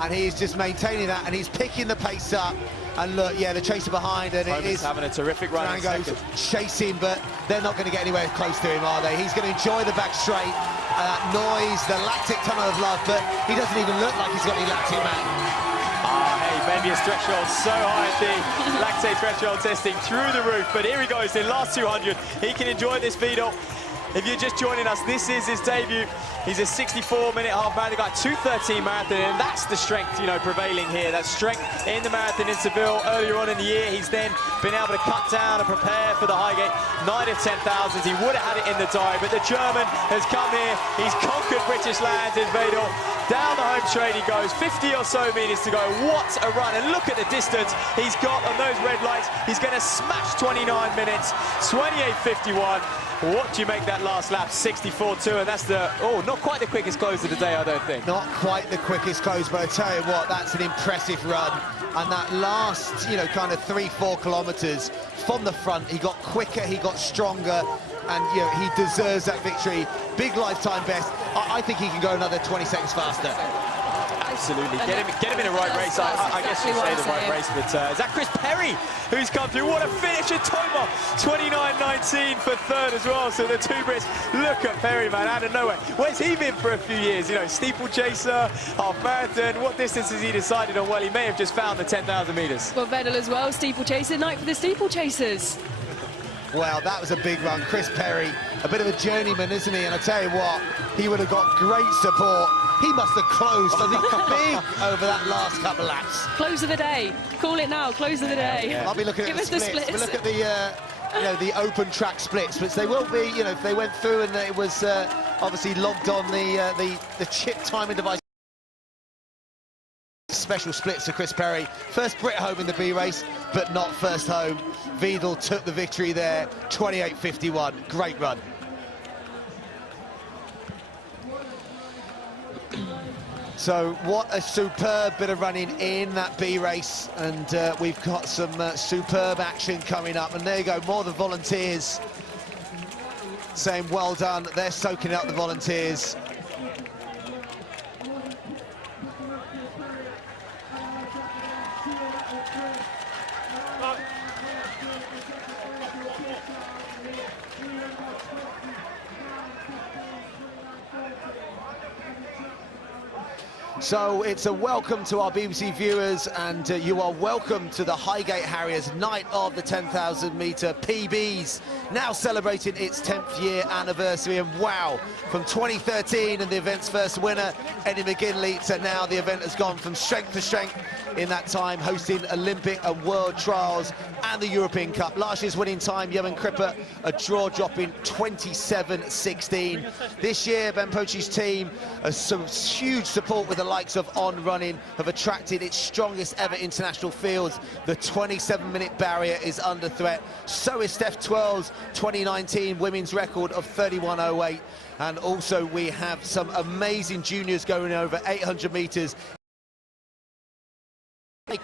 and he's just maintaining that, and he's picking the pace up. And look, yeah, the chaser behind, and it is having a terrific run. Durango's chasing, but they're not going to get anywhere close to him, are they? He's going to enjoy the back straight, that noise, the lactic tunnel of love, but he doesn't even look like he's got any lactic, man. Hey, maybe his threshold so high at the lactate threshold testing through the roof, but here he goes in last 200. He can enjoy this Vadel. If you're just joining us, this is his debut. He's a 64-minute half marathon, got 2:13 marathon, and that's the strength, you know, prevailing here. That strength in the marathon in Seville earlier on in the year. He's then been able to cut down and prepare for the Highgate. 9 of 10,000s. He would have had it in the diary, but the German has come here. He's conquered British lands in Vadel. Down the home straight he goes, 50 or so meters to go. What a run, and look at the distance he's got on those red lights. He's going to smash 29 minutes, 28.51. What do you make that last lap? 64.2, and that's the, not quite the quickest close of the day, I don't think. Not quite the quickest close, but I tell you what, that's an impressive run. And that last, you know, kind of 3-4 kilometres from the front, he got quicker, he got stronger, and, you know, he deserves that victory. Big lifetime best. I think he can go another 20 seconds faster. Absolutely. Get him in a right race. I guess you'd say the right race, but is that Chris Perry who's come through? What a finish at Toma. 29.19 for third as well. So the 2 Brits, look at Perry, man, out of nowhere. Where's he been for a few years? You know, steeplechaser, half marathon. What distance has he decided on? Well, he may have just found the 10,000 metres. Well, Vedal as well, steeplechaser, night for the steeplechasers. Well, that was a big run. Chris Perry, a bit of a journeyman, isn't he? And I tell you what, he would have got great support. He must have closed something big over that last couple of laps. Close of the day. Call it now, close of the day. Yeah. I'll be looking at the splits. We'll look at the, you know, the open track splits, but they will be, you know, if they went through and it was obviously logged on the chip timing device. Special splits to Chris Perry. First Brit home in the B race, but not first home. Vedal took the victory there, 28.51. Great run. So what a superb bit of running in that B race, and we've got some superb action coming up. And there you go, more than volunteers saying well done. They're soaking up the volunteers. So it's a welcome to our BBC viewers, and you are welcome to the Highgate Harriers night of the 10,000 metre PBs, now celebrating its 10th year anniversary. And wow, from 2013 and the event's first winner, Eddie McGinley, to now the event has gone from strength to strength in that time, hosting Olympic and World Trials and the European Cup. Last year's winning time, Yemen Cripper, a draw-dropping 27.16. This year, Ben Pochi's team, some huge support with the likes of On Running, have attracted its strongest ever international fields. The 27-minute barrier is under threat. So is Steph Twirl's 2019 women's record of 31.08. And also we have some amazing juniors going over 800 metres.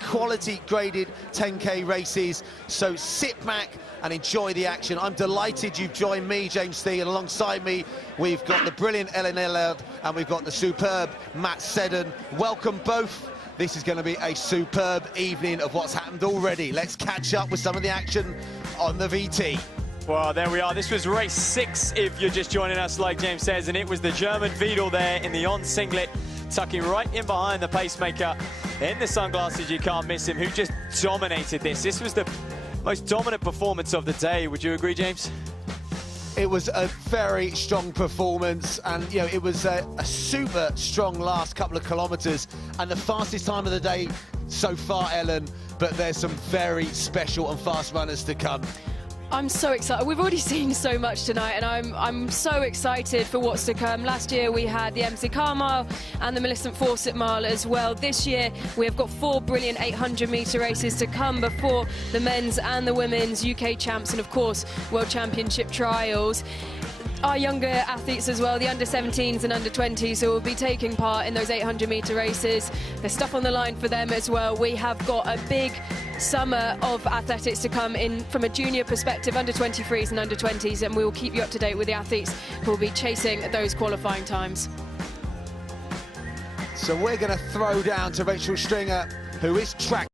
Quality graded 10k races, so sit back and enjoy the action. I'm delighted you've joined me, James Thee, and alongside me we've got the brilliant Ellen Ellard and we've got the superb Matt Seddon. Welcome both. This is going to be a superb evening of what's happened already. Let's catch up with some of the action on the VT. Well, there we are. This was race 6, if you're just joining us, like James says, and it was the German Wiedel there in the on singlet, tucking right in behind the pacemaker in the sunglasses. You can't miss him, who just dominated this. This was the most dominant performance of the day. Would you agree, James? It was a very strong performance, and you know, it was a super strong last couple of kilometres and the fastest time of the day so far, Ellen, but there's some very special and fast runners to come. I'm so excited. We've already seen so much tonight, and I'm so excited for what's to come. Last year we had the MC Car Mile and the Millicent Fawcett Mile as well. This year we have got 4 brilliant 800-metre races to come before the men's and the women's UK champs, and of course World Championship trials. Our younger athletes as well, the under-17s and under-20s, who will be taking part in those 800-metre races. There's stuff on the line for them as well. We have got a big summer of athletics to come in from a junior perspective, under-23s and under-20s, and we will keep you up to date with the athletes who will be chasing those qualifying times. So we're going to throw down to Rachel Stringer, who is track.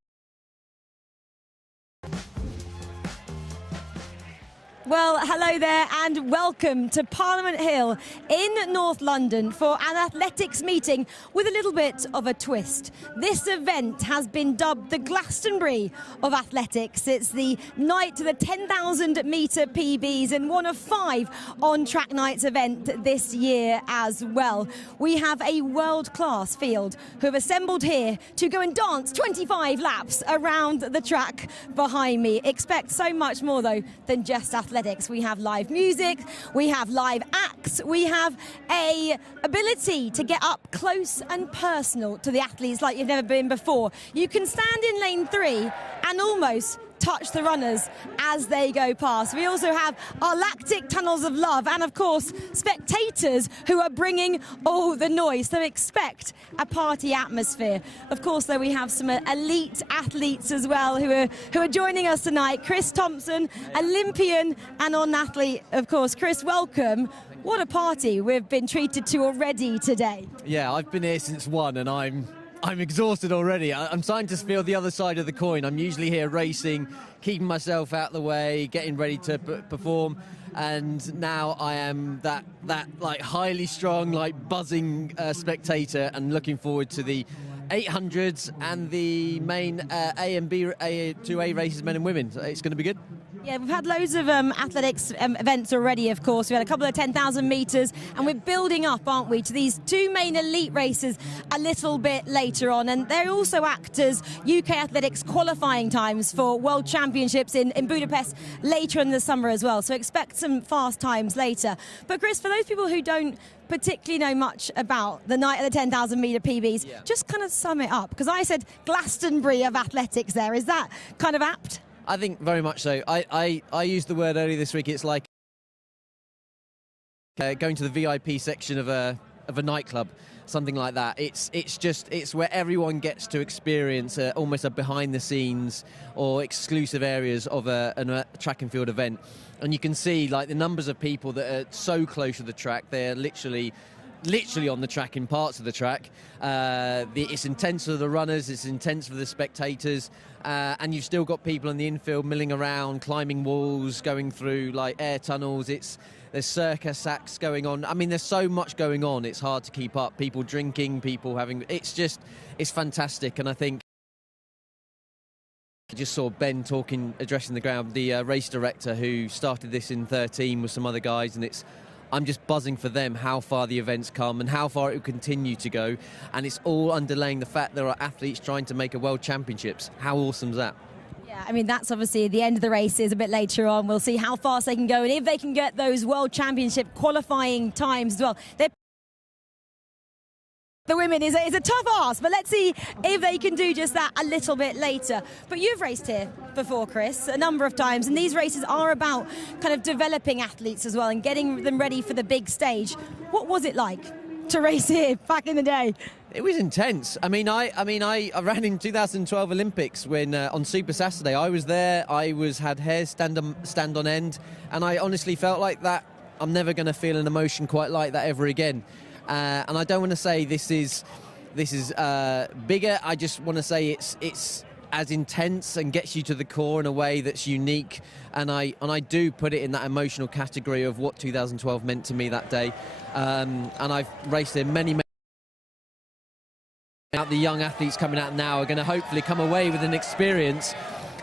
Well, hello there and welcome to Parliament Hill in North London for an athletics meeting with a little bit of a twist. This event has been dubbed the Glastonbury of athletics. It's the night to the 10,000 metre PBs and one of 5 on-track nights event this year as well. We have a world-class field who have assembled here to go and dance 25 laps around the track behind me. Expect so much more though than just athletics. We have live music, we have live acts, we have a ability to get up close and personal to the athletes like you've never been before. You can stand in lane 3 and almost touch the runners as they go past. We also have our lactic tunnels of love and of course spectators who are bringing all the noise, so expect a party atmosphere. Of course though, we have some elite athletes as well who are joining us tonight. Chris Thompson, Olympian and on athlete, of course. Chris, welcome. What a party we've been treated to already today. Yeah, I've been here since 1 and I'm exhausted already. I'm starting to feel the other side of the coin. I'm usually here racing, keeping myself out of the way, getting ready to perform, and now I am that like highly strong, like buzzing spectator, and looking forward to the 800s and the main A and B 2A races, men and women. So it's going to be good. Yeah, we've had loads of athletics events already, of course. We had a couple of 10,000 metres, and we're building up, aren't we, to these 2 main elite races a little bit later on. And they also act as UK athletics qualifying times for World Championships in Budapest later in the summer as well. So expect some fast times later. But Chris, for those people who don't particularly know much about the night of the 10,000 metre PBs, just kind of sum it up. Because I said Glastonbury of athletics there. Is that kind of apt? I think very much so. I used the word earlier this week. It's like going to the VIP section of a nightclub, something like that. It's where everyone gets to experience almost a behind the scenes or exclusive areas of a track and field event. And you can see like the numbers of people that are so close to the track. They're literally on the track in parts of the track. It's intense for the runners, it's intense for the spectators, and you've still got people in the infield milling around, climbing walls, going through like air tunnels. there's circus acts going on. I mean, there's so much going on, it's hard to keep up. People drinking, people having... It's fantastic, and I think I just saw Ben addressing the ground, the race director who started this in 13 with some other guys, and I'm just buzzing for them how far the event's come and how far it will continue to go, and it's all underlaying the fact there are athletes trying to make a World Championships. How awesome is that? Yeah, I mean, that's obviously the end of the race is a bit later on. We'll see how fast they can go and if they can get those World Championship qualifying times as well. The women is a tough ask, but let's see if they can do just that a little bit later. But you've raced here before, Chris, a number of times, and these races are about kind of developing athletes as well and getting them ready for the big stage. What was it like to race here back in the day? It was intense. I ran in 2012 Olympics when on Super Saturday. I was there. Had hair stand on end, and I honestly felt like that. I'm never going to feel an emotion quite like that ever again. And I don't want to say this is bigger. I just want to say it's as intense and gets you to the core in a way that's unique. And I do put it in that emotional category of what 2012 meant to me that day. And I've raced in many. The young athletes coming out now are going to hopefully come away with an experience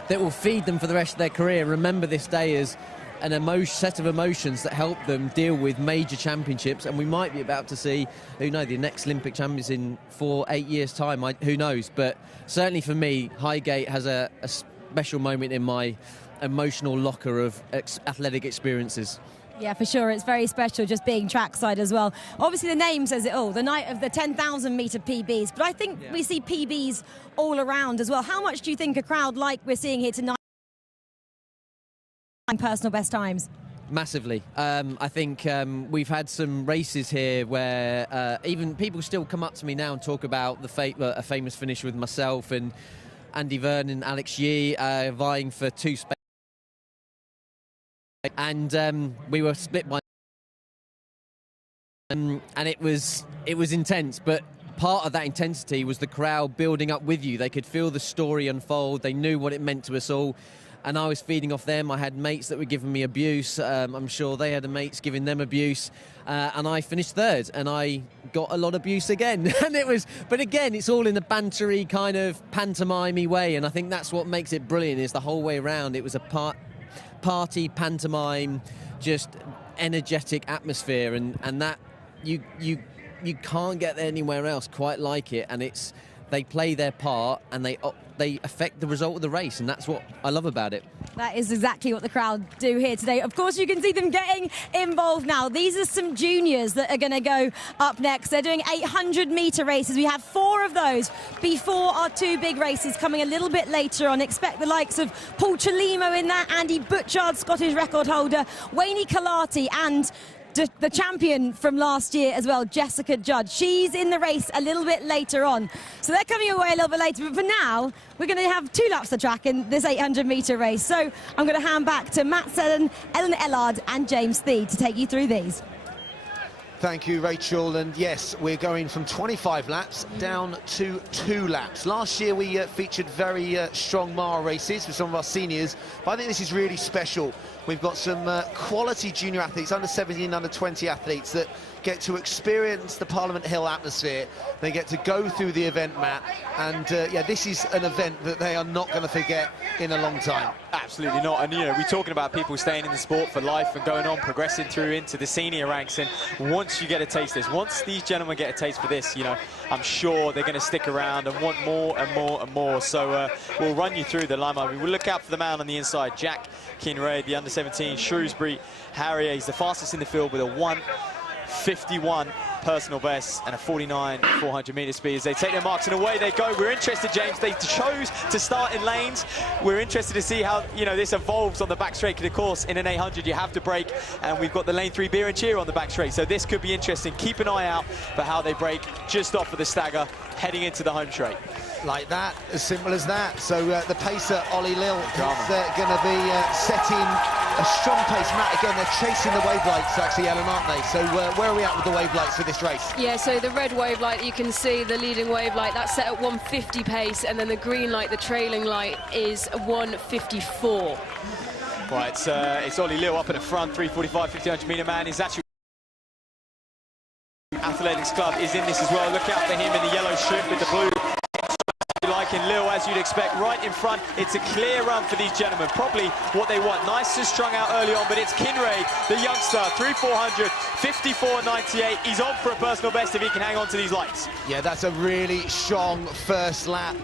that will feed them for the rest of their career. Remember this day as an set of emotions that help them deal with major championships, and we might be about to see, who knows, the next Olympic champions in 4-8 years' time. Who knows? But certainly for me, Highgate has a special moment in my emotional locker of athletic experiences. Yeah, for sure. It's very special just being trackside as well. Obviously, the name says it all, the night of the 10,000 metre PBs. But I think we see PBs all around as well. How much do you think a crowd like we're seeing here tonight personal best times? Massively. I think we've had some races here where even people still come up to me now and talk about a famous finish with myself and Andy Vernon, Alex Yee vying for 2 spaces. And we were split by and it was intense, but part of that intensity was the crowd building up with you. They could feel the story unfold. They knew what it meant to us all, and I was feeding off them. I had mates that were giving me abuse. I'm sure they had mates giving them abuse, and I finished third, and I got a lot of abuse again. But again, it's all in a bantery kind of pantomime-y way, and I think that's what makes it brilliant. Is the whole way around. It was a party, pantomime, just energetic atmosphere, and that you can't get anywhere else quite like it. And they play their part, and they affect the result of the race, and that's what I love about it. That is exactly what the crowd do here today. Of course, you can see them getting involved now. These are some juniors that are going to go up next. They're doing 800-metre races. We have 4 of those before our 2 big races coming a little bit later on. Expect the likes of Paul Chalimo in that, Andy Butchard, Scottish record holder, Wayne Kalati, and the champion from last year as well, Jessica Judd. She's in the race a little bit later on. So they're coming away a little bit later. But for now, we're going to have 2 laps of track in this 800-metre race. So I'm going to hand back to Matt Seddon, Ellen Ellard and James Thede to take you through these. Thank you, Rachel. And yes, we're going from 25 laps down to 2 laps. Last year we featured very strong mile races with some of our seniors, but I think this is really special. We've got some quality junior athletes, under 17, under 20 athletes that get to experience the Parliament Hill atmosphere. They get to go through the event, Matt, and yeah, this is an event that they are not going to forget in a long time. Absolutely not. And, you know, we're talking about people staying in the sport for life and going on, progressing through into the senior ranks. And once you get a taste of this, once these gentlemen get a taste for this, you know, I'm sure they're going to stick around and want more and more and more. So we'll run you through the lineup. We'll look out for the man on the inside, Jack Kinraid, the under-17 Shrewsbury Harrier. He's the fastest in the field with a 1:51 personal best and a 49 400-metre speed. As they take their marks and away they go. We're interested, James. They chose to start in lanes. We're interested to see how, you know, this evolves on the back straight. Of course, in an 800 you have to brake, and we've got the lane 3 beer and cheer on the back straight. So this could be interesting. Keep an eye out for how they brake just off of the stagger heading into the home straight. Like that, as simple as that. So the pacer, Ollie Lill, is going to be setting a strong pace. Matt, again, they're chasing the wave lights, actually, Ellen, aren't they? So where are we at with the wave lights for this race? Yeah, so the red wave light, you can see the leading wave light, that's set at 150 pace, and then the green light, the trailing light, is 154. Right, it's Ollie Lill up at the front, 3:45, 1500 metre man. He's actually Athletics Club is in this as well. Look out for him in the yellow strip with the blue. Like in Lill, as you'd expect, right in front. It's a clear run for these gentlemen. Probably what they want. Nice and strung out early on, but it's Kinraid, the youngster, 3:400, 54.98. He's on for a personal best if he can hang on to these lights. Yeah, that's a really strong first lap.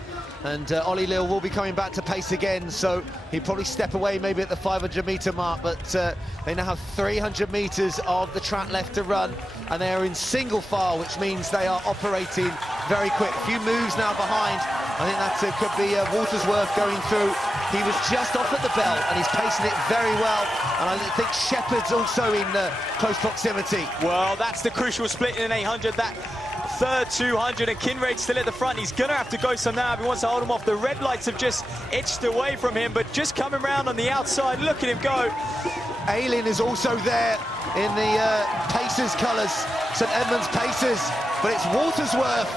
And Ollie Lill will be coming back to pace again, so he'll probably step away maybe at the 500 metre mark, but they now have 300 metres of the track left to run, and they are in single file, which means they are operating very quick. A few moves now behind. I think that could be Watersworth going through. He was just off at the bell, and he's pacing it very well, and I think Shepherd's also in close proximity. Well, that's the crucial split in an 800. That third 200, and Kinraid still at the front. He's going to have to go some now if he wants to hold him off. The red lights have just itched away from him, but just coming round on the outside. Look at him go. Aylin is also there in the Pacers colours, St Edmunds Pacers, but it's Watersworth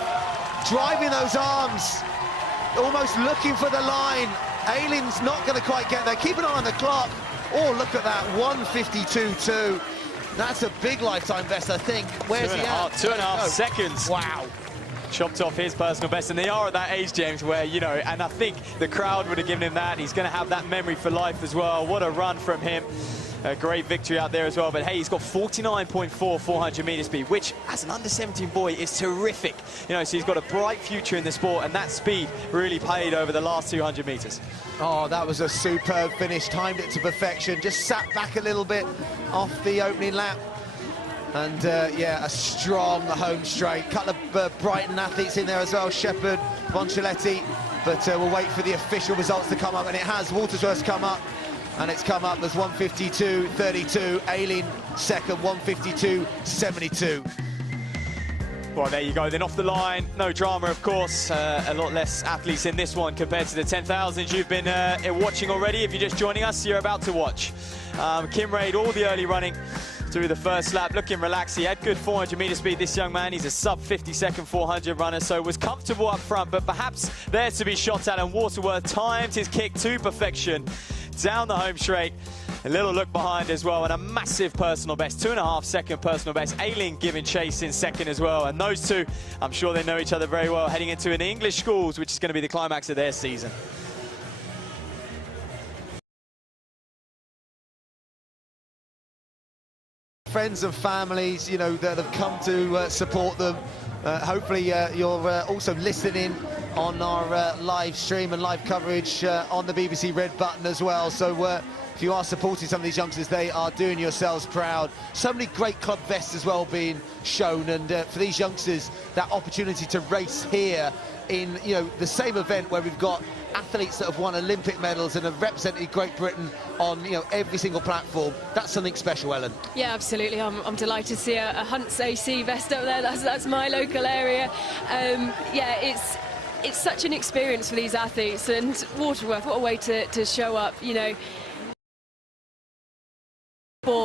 driving those arms, almost looking for the line. Aylin's not going to quite get there. Keep an eye on the clock. Oh, look at that, 1:52.2. That's a big lifetime best, I think. Where's he at? 2.5 seconds. Wow. Chopped off his personal best, and they are at that age, James, where, you know, and I think the crowd would have given him that. He's going to have that memory for life as well. What a run from him. A great victory out there as well, but hey, he's got 49.4 400 metre speed, which as an under-17 boy is terrific. You know, so he's got a bright future in the sport, and that speed really paid over the last 200 metres. Oh, that was a superb finish, timed it to perfection, just sat back a little bit off the opening lap. And yeah, a strong home straight. Couple of Brighton athletes in there as well, Shepherd, Bonchiletti, but we'll wait for the official results to come up, and it has. Watersworth's come up, and it's come up as 1:52.32. Aylin second, 1:52.72. Well, there you go, then off the line, no drama, of course. A lot less athletes in this one compared to the 10,000 you've been watching already. If you're just joining us, you're about to watch. Kinraid, all the early running through the first lap, looking relaxed. He had good 400 metre speed, this young man. He's a sub 50-second 400 runner, so was comfortable up front, but perhaps there to be shot at, and Watersworth timed his kick to perfection down the home straight. A little look behind as well, and a massive personal best, 2.5 second personal best. Aylin giving chase in second as well, and those two, I'm sure they know each other very well, heading into an English schools, which is going to be the climax of their season. Friends and families, you know, that have come to support them. Hopefully you're also listening on our live stream and live coverage on the BBC Red Button as well. So if you are supporting some of these youngsters, they are doing yourselves proud. So many great club vests as well being shown, and for these youngsters, that opportunity to race here in, you know, the same event where we've got athletes that have won Olympic medals and have represented Great Britain on, you know, every single platform. That's something special, Ellen. Yeah, absolutely. I'm delighted to see a Hunt's AC vest up there. That's my local area. Yeah, it's such an experience for these athletes, and Watersworth, what a way to show up, you know.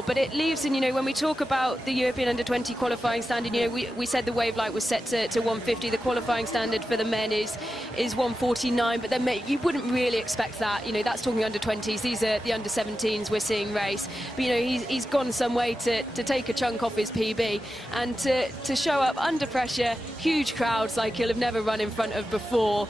But it leaves, and you know, when we talk about the European under-20 qualifying standard, you know, we said the wave light was set to 150. The qualifying standard for the men is 149, but then you wouldn't really expect that. You know, that's talking under-20s. These are the under-17s we're seeing race. But you know, he's gone some way to take a chunk off his PB, and to show up under pressure, huge crowds like he'll have never run in front of before.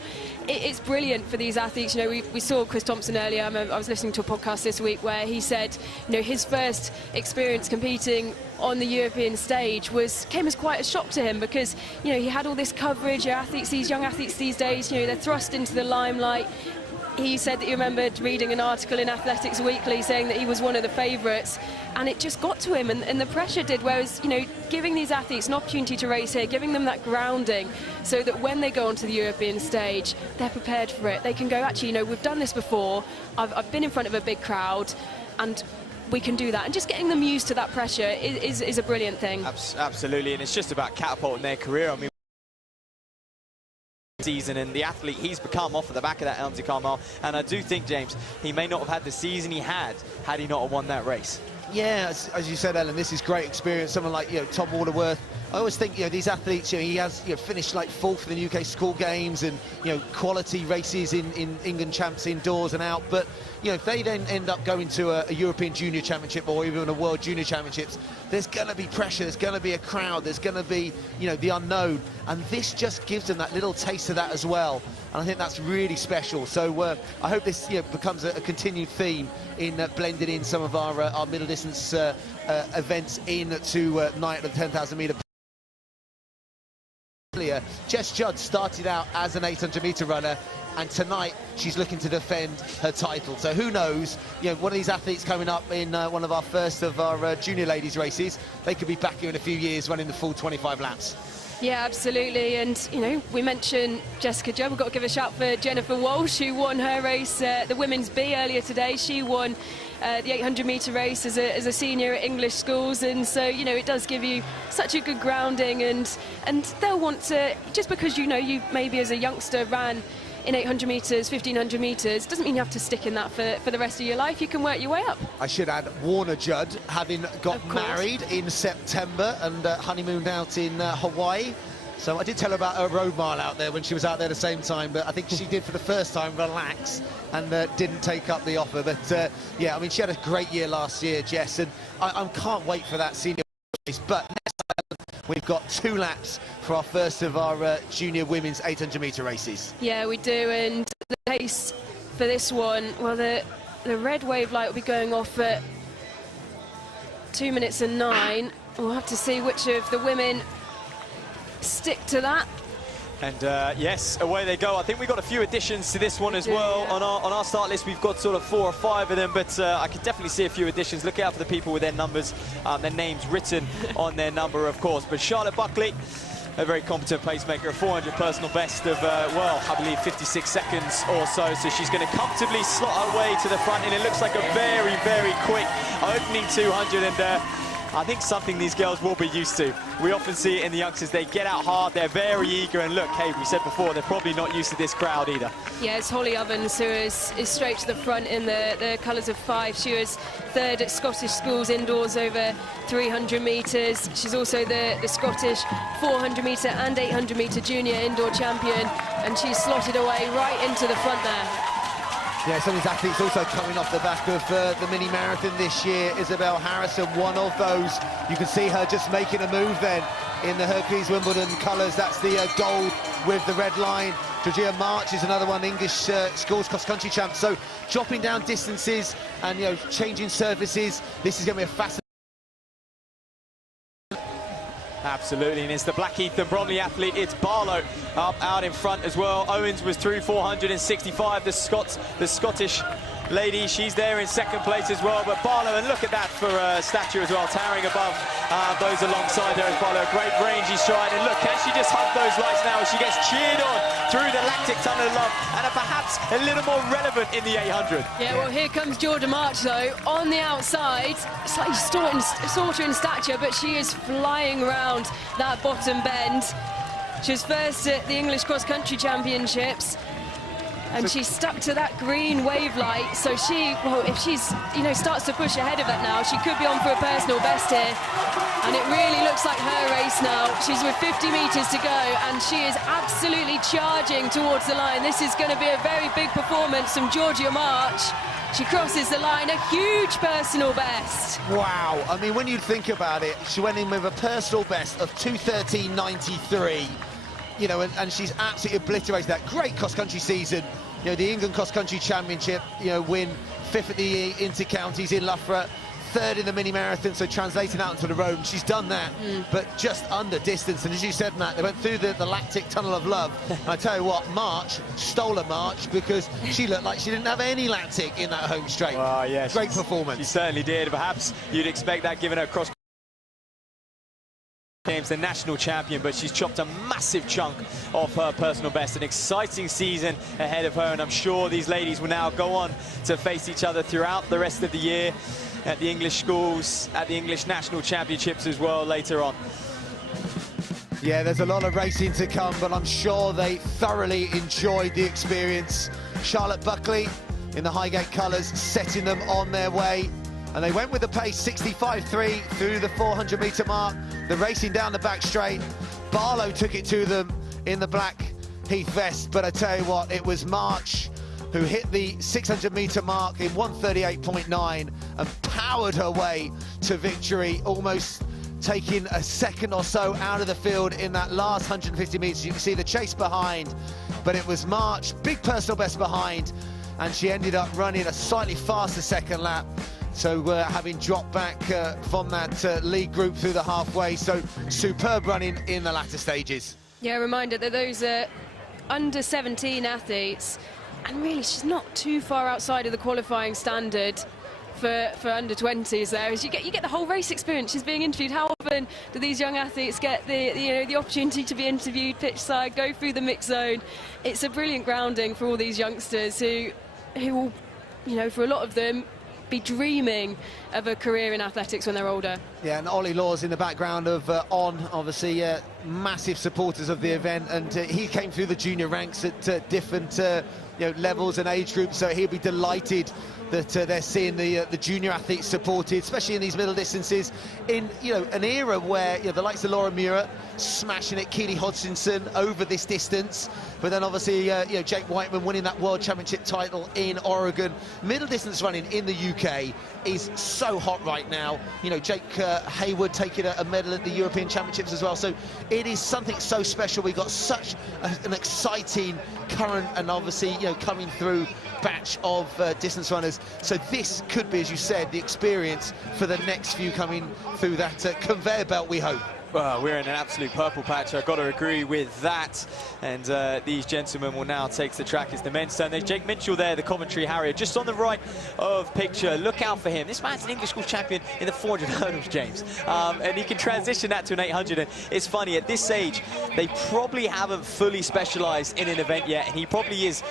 It's brilliant for these athletes. You know, we saw Chris Thompson earlier. I was listening to a podcast this week where he said, you know, his first experience competing on the European stage came as quite a shock to him, because, you know, he had all this coverage. These young athletes these days, you know, they're thrust into the limelight. He said that he remembered reading an article in Athletics Weekly saying that he was one of the favourites, and it just got to him, and the pressure did. Whereas, you know, giving these athletes an opportunity to race here, giving them that grounding, so that when they go onto the European stage, they're prepared for it. They can go, actually, you know, we've done this before. I've been in front of a big crowd, and we can do that. And just getting them used to that pressure is a brilliant thing. Absolutely, and it's just about catapulting their career. I mean, season, and the athlete he's become off of the back of that Elmsey Carmel, and I do think, James, he may not have had the season he had he not won that race. Yeah, as you said, Ellen, this is great experience. Someone like, Tom Waterworth. I always think, these athletes, he has finished like 4th in the UK School Games and, quality races in England Champs indoors and out. But, if they then end up going to a European Junior Championship or even a World Junior Championships, there's going to be pressure, there's going to be a crowd, there's going to be, the unknown. And this just gives them that little taste of that as well. And I think that's really special. So I hope this becomes a continued theme in blending in some of our middle distance events into night of the 10,000 metre. Jess Judd started out as an 800 metre runner, and tonight she's looking to defend her title. So who knows, one of these athletes coming up in one of our first of our junior ladies races, they could be back here in a few years running the full 25 laps. Yeah, absolutely. And, we mentioned Jessica Judd. We've got to give a shout for Jennifer Walsh, who won her race, the Women's B, earlier today. She won the 800 metre race as a senior at English schools. And so, it does give you such a good grounding. And they'll want to, just because, you maybe as a youngster ran in 800 metres, 1500 metres, doesn't mean you have to stick in that for the rest of your life. You can work your way up. I should add Warner Judd, having got married in September and honeymooned out in Hawaii. So I did tell her about her road mile out there when she was out there at the same time, but I think she did for the first time relax and didn't take up the offer. But yeah, I mean, she had a great year last year, Jess, and I can't wait for that senior race. But we've got 2 laps for our first of our junior women's 800 metre races. Yeah, we do, and the pace for this one, well, the red wave light will be going off at 2 minutes and 9. We'll have to see which of the women stick to that. And yes, away they go. I think we've got a few additions to this one as well. Yeah. On our start list, we've got sort of 4 or 5 of them, but I can definitely see a few additions. Look out for the people with their numbers, their names written on their number, of course. But Charlotte Buckley, a very competent pacemaker, a 400 personal best of, well, I believe 56 seconds or so. So she's going to comfortably slot her way to the front, and it looks like a very, very quick opening 200. And I think something these girls will be used to. We often see it in the youngsters. They get out hard, they're very eager, and look, hey, we said before, they're probably not used to this crowd either. Yeah, it's Holly Ovens who is straight to the front in the colours of 5. She was 3rd at Scottish schools indoors over 300 metres. She's also the Scottish 400 metre and 800 metre junior indoor champion, and she's slotted away right into the front there. Yeah, some of these athletes also coming off the back of the mini marathon this year. Isabel Harrison, one of those. You can see her just making a move then in the Hercules Wimbledon colours. That's the gold with the red line. Georgia March is another one, English schools cross-country champ. So dropping down distances and, changing surfaces. This is going to be a fascinating. Absolutely, and it's the Blackheath and Bromley athlete. It's Barlow up out in front as well. Owens was through 465. The Scottish lady, she's there in 2nd place as well. But Barlow, and look at that for stature as well, towering above those alongside her as Barlow. Great rangy stride, and look, can she just hug those lights now as she gets cheered on through the lactic tunnel of love, and perhaps a little more relevant in the 800. Yeah, well, here comes Georgia March though on the outside, slightly shorter in stature, but she is flying around that bottom bend. She was 1st at the English Cross Country Championships, and she stuck to that green wave light. So she, well, if she's, starts to push ahead of that now, she could be on for a personal best here. And it really looks like her race now. She's with 50 metres to go, and she is absolutely charging towards the line. This is going to be a very big performance from Georgia March. She crosses the line, a huge personal best. Wow, I mean, when you think about it, she went in with a personal best of 2:13.93. And she's absolutely obliterated that. Great cross-country season. The England Cross-Country Championship, win 5th at the Inter-Counties in Loughborough, 3rd in the mini-marathon, so translating out into the road, and she's done that, but just under distance. And as you said, Matt, they went through the lactic tunnel of love. And I tell you what, March stole a march because she looked like she didn't have any lactic in that home straight. Well, yeah, great performance. She certainly did. Perhaps you'd expect that given her cross Games, the national champion, but she's chopped a massive chunk off her personal best. An exciting season ahead of her, and I'm sure these ladies will now go on to face each other throughout the rest of the year at the English schools, at the English national championships as well later on. Yeah, there's a lot of racing to come, but I'm sure they thoroughly enjoyed the experience. Charlotte Buckley in the Highgate colours, setting them on their way. And they went with the pace, 65.3 through the 400-metre mark. The racing down the back straight. Barlow took it to them in the black Heath vest, but I tell you what, it was March who hit the 600-metre mark in 1:38.9 and powered her way to victory, almost taking a second or so out of the field in that last 150 metres. You can see the chase behind, but it was March, big personal best behind, and she ended up running a slightly faster second lap. So having dropped back from that lead group through the halfway, so superb running in the latter stages. Yeah, a reminder that those are under 17 athletes, and really she's not too far outside of the qualifying standard for under 20s there. As you get the whole race experience. She's being interviewed. How often do these young athletes get the opportunity to be interviewed pitch side, go through the mix zone? It's a brilliant grounding for all these youngsters who will, for a lot of them, be dreaming of a career in athletics when they're older. Yeah, and Ollie Law's in the background of obviously massive supporters of the event, and he came through the junior ranks at different levels and age groups, so he'll be delighted that they're seeing the junior athletes supported, especially in these middle distances, in an era where the likes of Laura Muir smashing it, Keely Hodgkinson over this distance, but then obviously Jake Whiteman winning that World Championship title in Oregon. Middle distance running in the UK is so hot right now. Jake Hayward taking a medal at the European Championships as well, so it is something so special. We've got such an exciting current and obviously coming through batch of distance runners, so this could be, as you said, the experience for the next few coming through that conveyor belt, we hope. Well, we're in an absolute purple patch, I've got to agree with that. And these gentlemen will now take to the track as the men's turn. There's Jake Mitchell there, the commentary Harrier, just on the right of picture. Look out for him. This man's an English school champion in the 400 hurdles, James. And he can transition that to an 800. And it's funny, at this age, they probably haven't fully specialised in an event yet. And he probably is,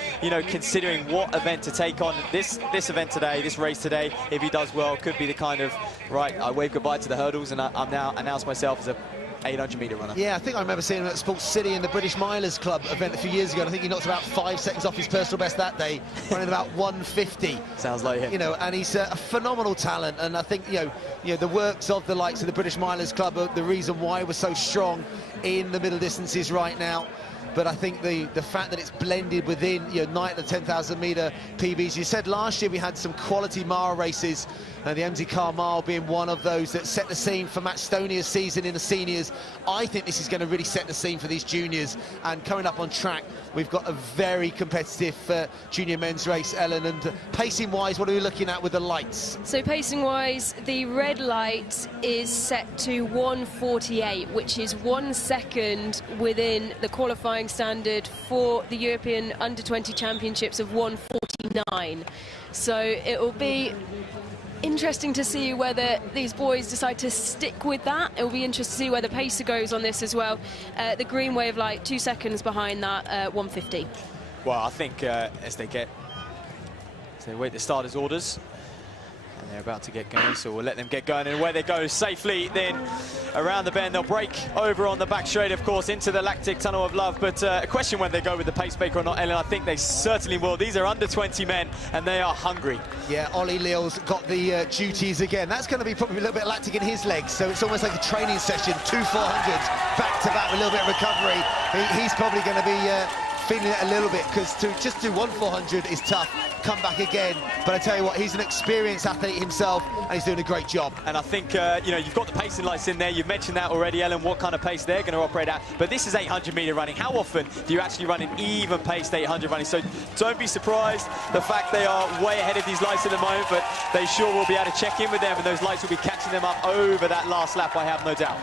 considering what event to take on. This event today, this race today, if he does well, could be the kind of, right, I wave goodbye to the hurdles and I'm now announced myself as a 800-metre runner. Yeah, I think I remember seeing him at Sports City in the British Milers Club event a few years ago, and I think he knocked about 5 seconds off his personal best that day, running about 1:50. Sounds like him. And he's a phenomenal talent, and I think, the works of the likes of the British Milers Club are the reason why we're so strong in the middle distances right now. But I think the fact that it's blended within night the 10,000-metre PBs. You said last year we had some quality mile races, and the MZ Car Mile being one of those that set the scene for Matt Stoney's season in the seniors. I think this is going to really set the scene for these juniors, and coming up on track we've got a very competitive junior men's race, Ellen. And pacing wise, what are we looking at with the lights? So pacing wise, the red light is set to 1:48, which is 1 second within the qualifying standard for the European Under-20 Championships of 1:49. So it will be interesting to see whether these boys decide to stick with that. It will be interesting to see where the pacer goes on this as well. The green wave light 2 seconds behind that, 1:50. Well, I think as they wait the starters' orders, and they're about to get going, so we'll let them get going, and where they go safely, then around the bend, they'll break over on the back straight, of course, into the lactic tunnel of love. But a question whether they go with the pacemaker or not, Ellen. I think they certainly will. These are under 20 men, and they are hungry. Yeah, Ollie Leal's got the duties again. That's going to be probably a little bit of lactic in his legs, so it's almost like a training session, 2 400s back to back with a little bit of recovery. He's probably going to be feeling it a little bit, because to just do 1 400 is tough. Come back again, but I tell you what, he's an experienced athlete himself, and he's doing a great job. And I think you've got the pacing lights in there. You've mentioned that already, Ellen, what kind of pace they're going to operate at. But this is 800-metre running. How often do you actually run an even paced 800 running? So don't be surprised the fact they are way ahead of these lights at the moment, but they sure will be able to check in with them, and those lights will be catching them up over that last lap, I have no doubt.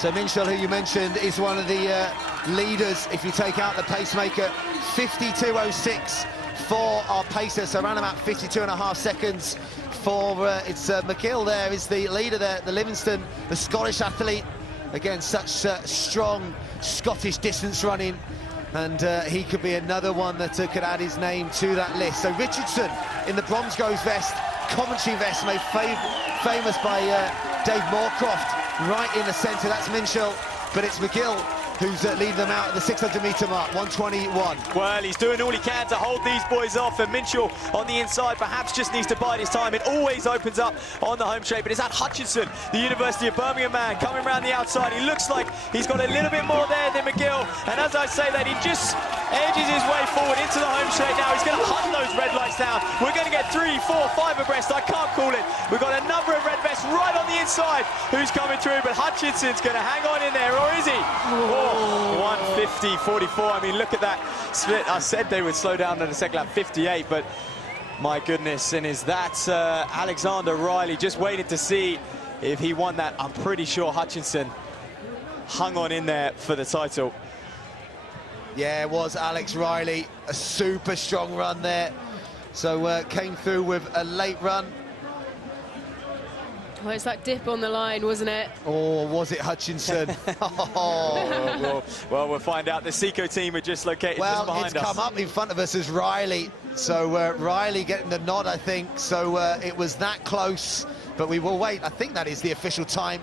So Minshall, who you mentioned, is one of the leaders. If you take out the pacemaker, 52.06 for our pacer, so around about 52.5 seconds for it's McGill. There is the leader there, the Livingston, the Scottish athlete. Again, such strong Scottish distance running, and he could be another one that could add his name to that list. So Richardson in the Bromsgrove vest, commentary vest, made famous by Dave Moorcroft, right in the centre. That's Minshall, but it's McGill who's leading them out at the 600-metre mark, 121. Well, he's doing all he can to hold these boys off, and Minchell on the inside perhaps just needs to bide his time. It always opens up on the home straight, but it's that Hutchinson, the University of Birmingham man, coming around the outside. He looks like he's got a little bit more there than McGill, and as I say that, he just edges his way forward into the home straight now. He's going to hunt those red lights down. We're going to get 3, 4, 5 abreast. I can't call it. We've got a number of red vests right on the inside who's coming through, but Hutchinson's going to hang on in there, or is he? Oh, 150.44. I mean, look at that split. I said they would slow down in the second lap, 58, but my goodness, and is that Alexander Riley just waiting to see if he won that? I'm pretty sure Hutchinson hung on in there for the title. Yeah, it was Alex Riley, a super strong run there. So came through with a late run. Well, it's that dip on the line, wasn't it? Or was it Hutchinson? well, we'll find out. The Seco team are just located just behind us. Well, it's come up in front of us as Riley. So Riley getting the nod, I think. So it was that close, but we will wait. I think that is the official time.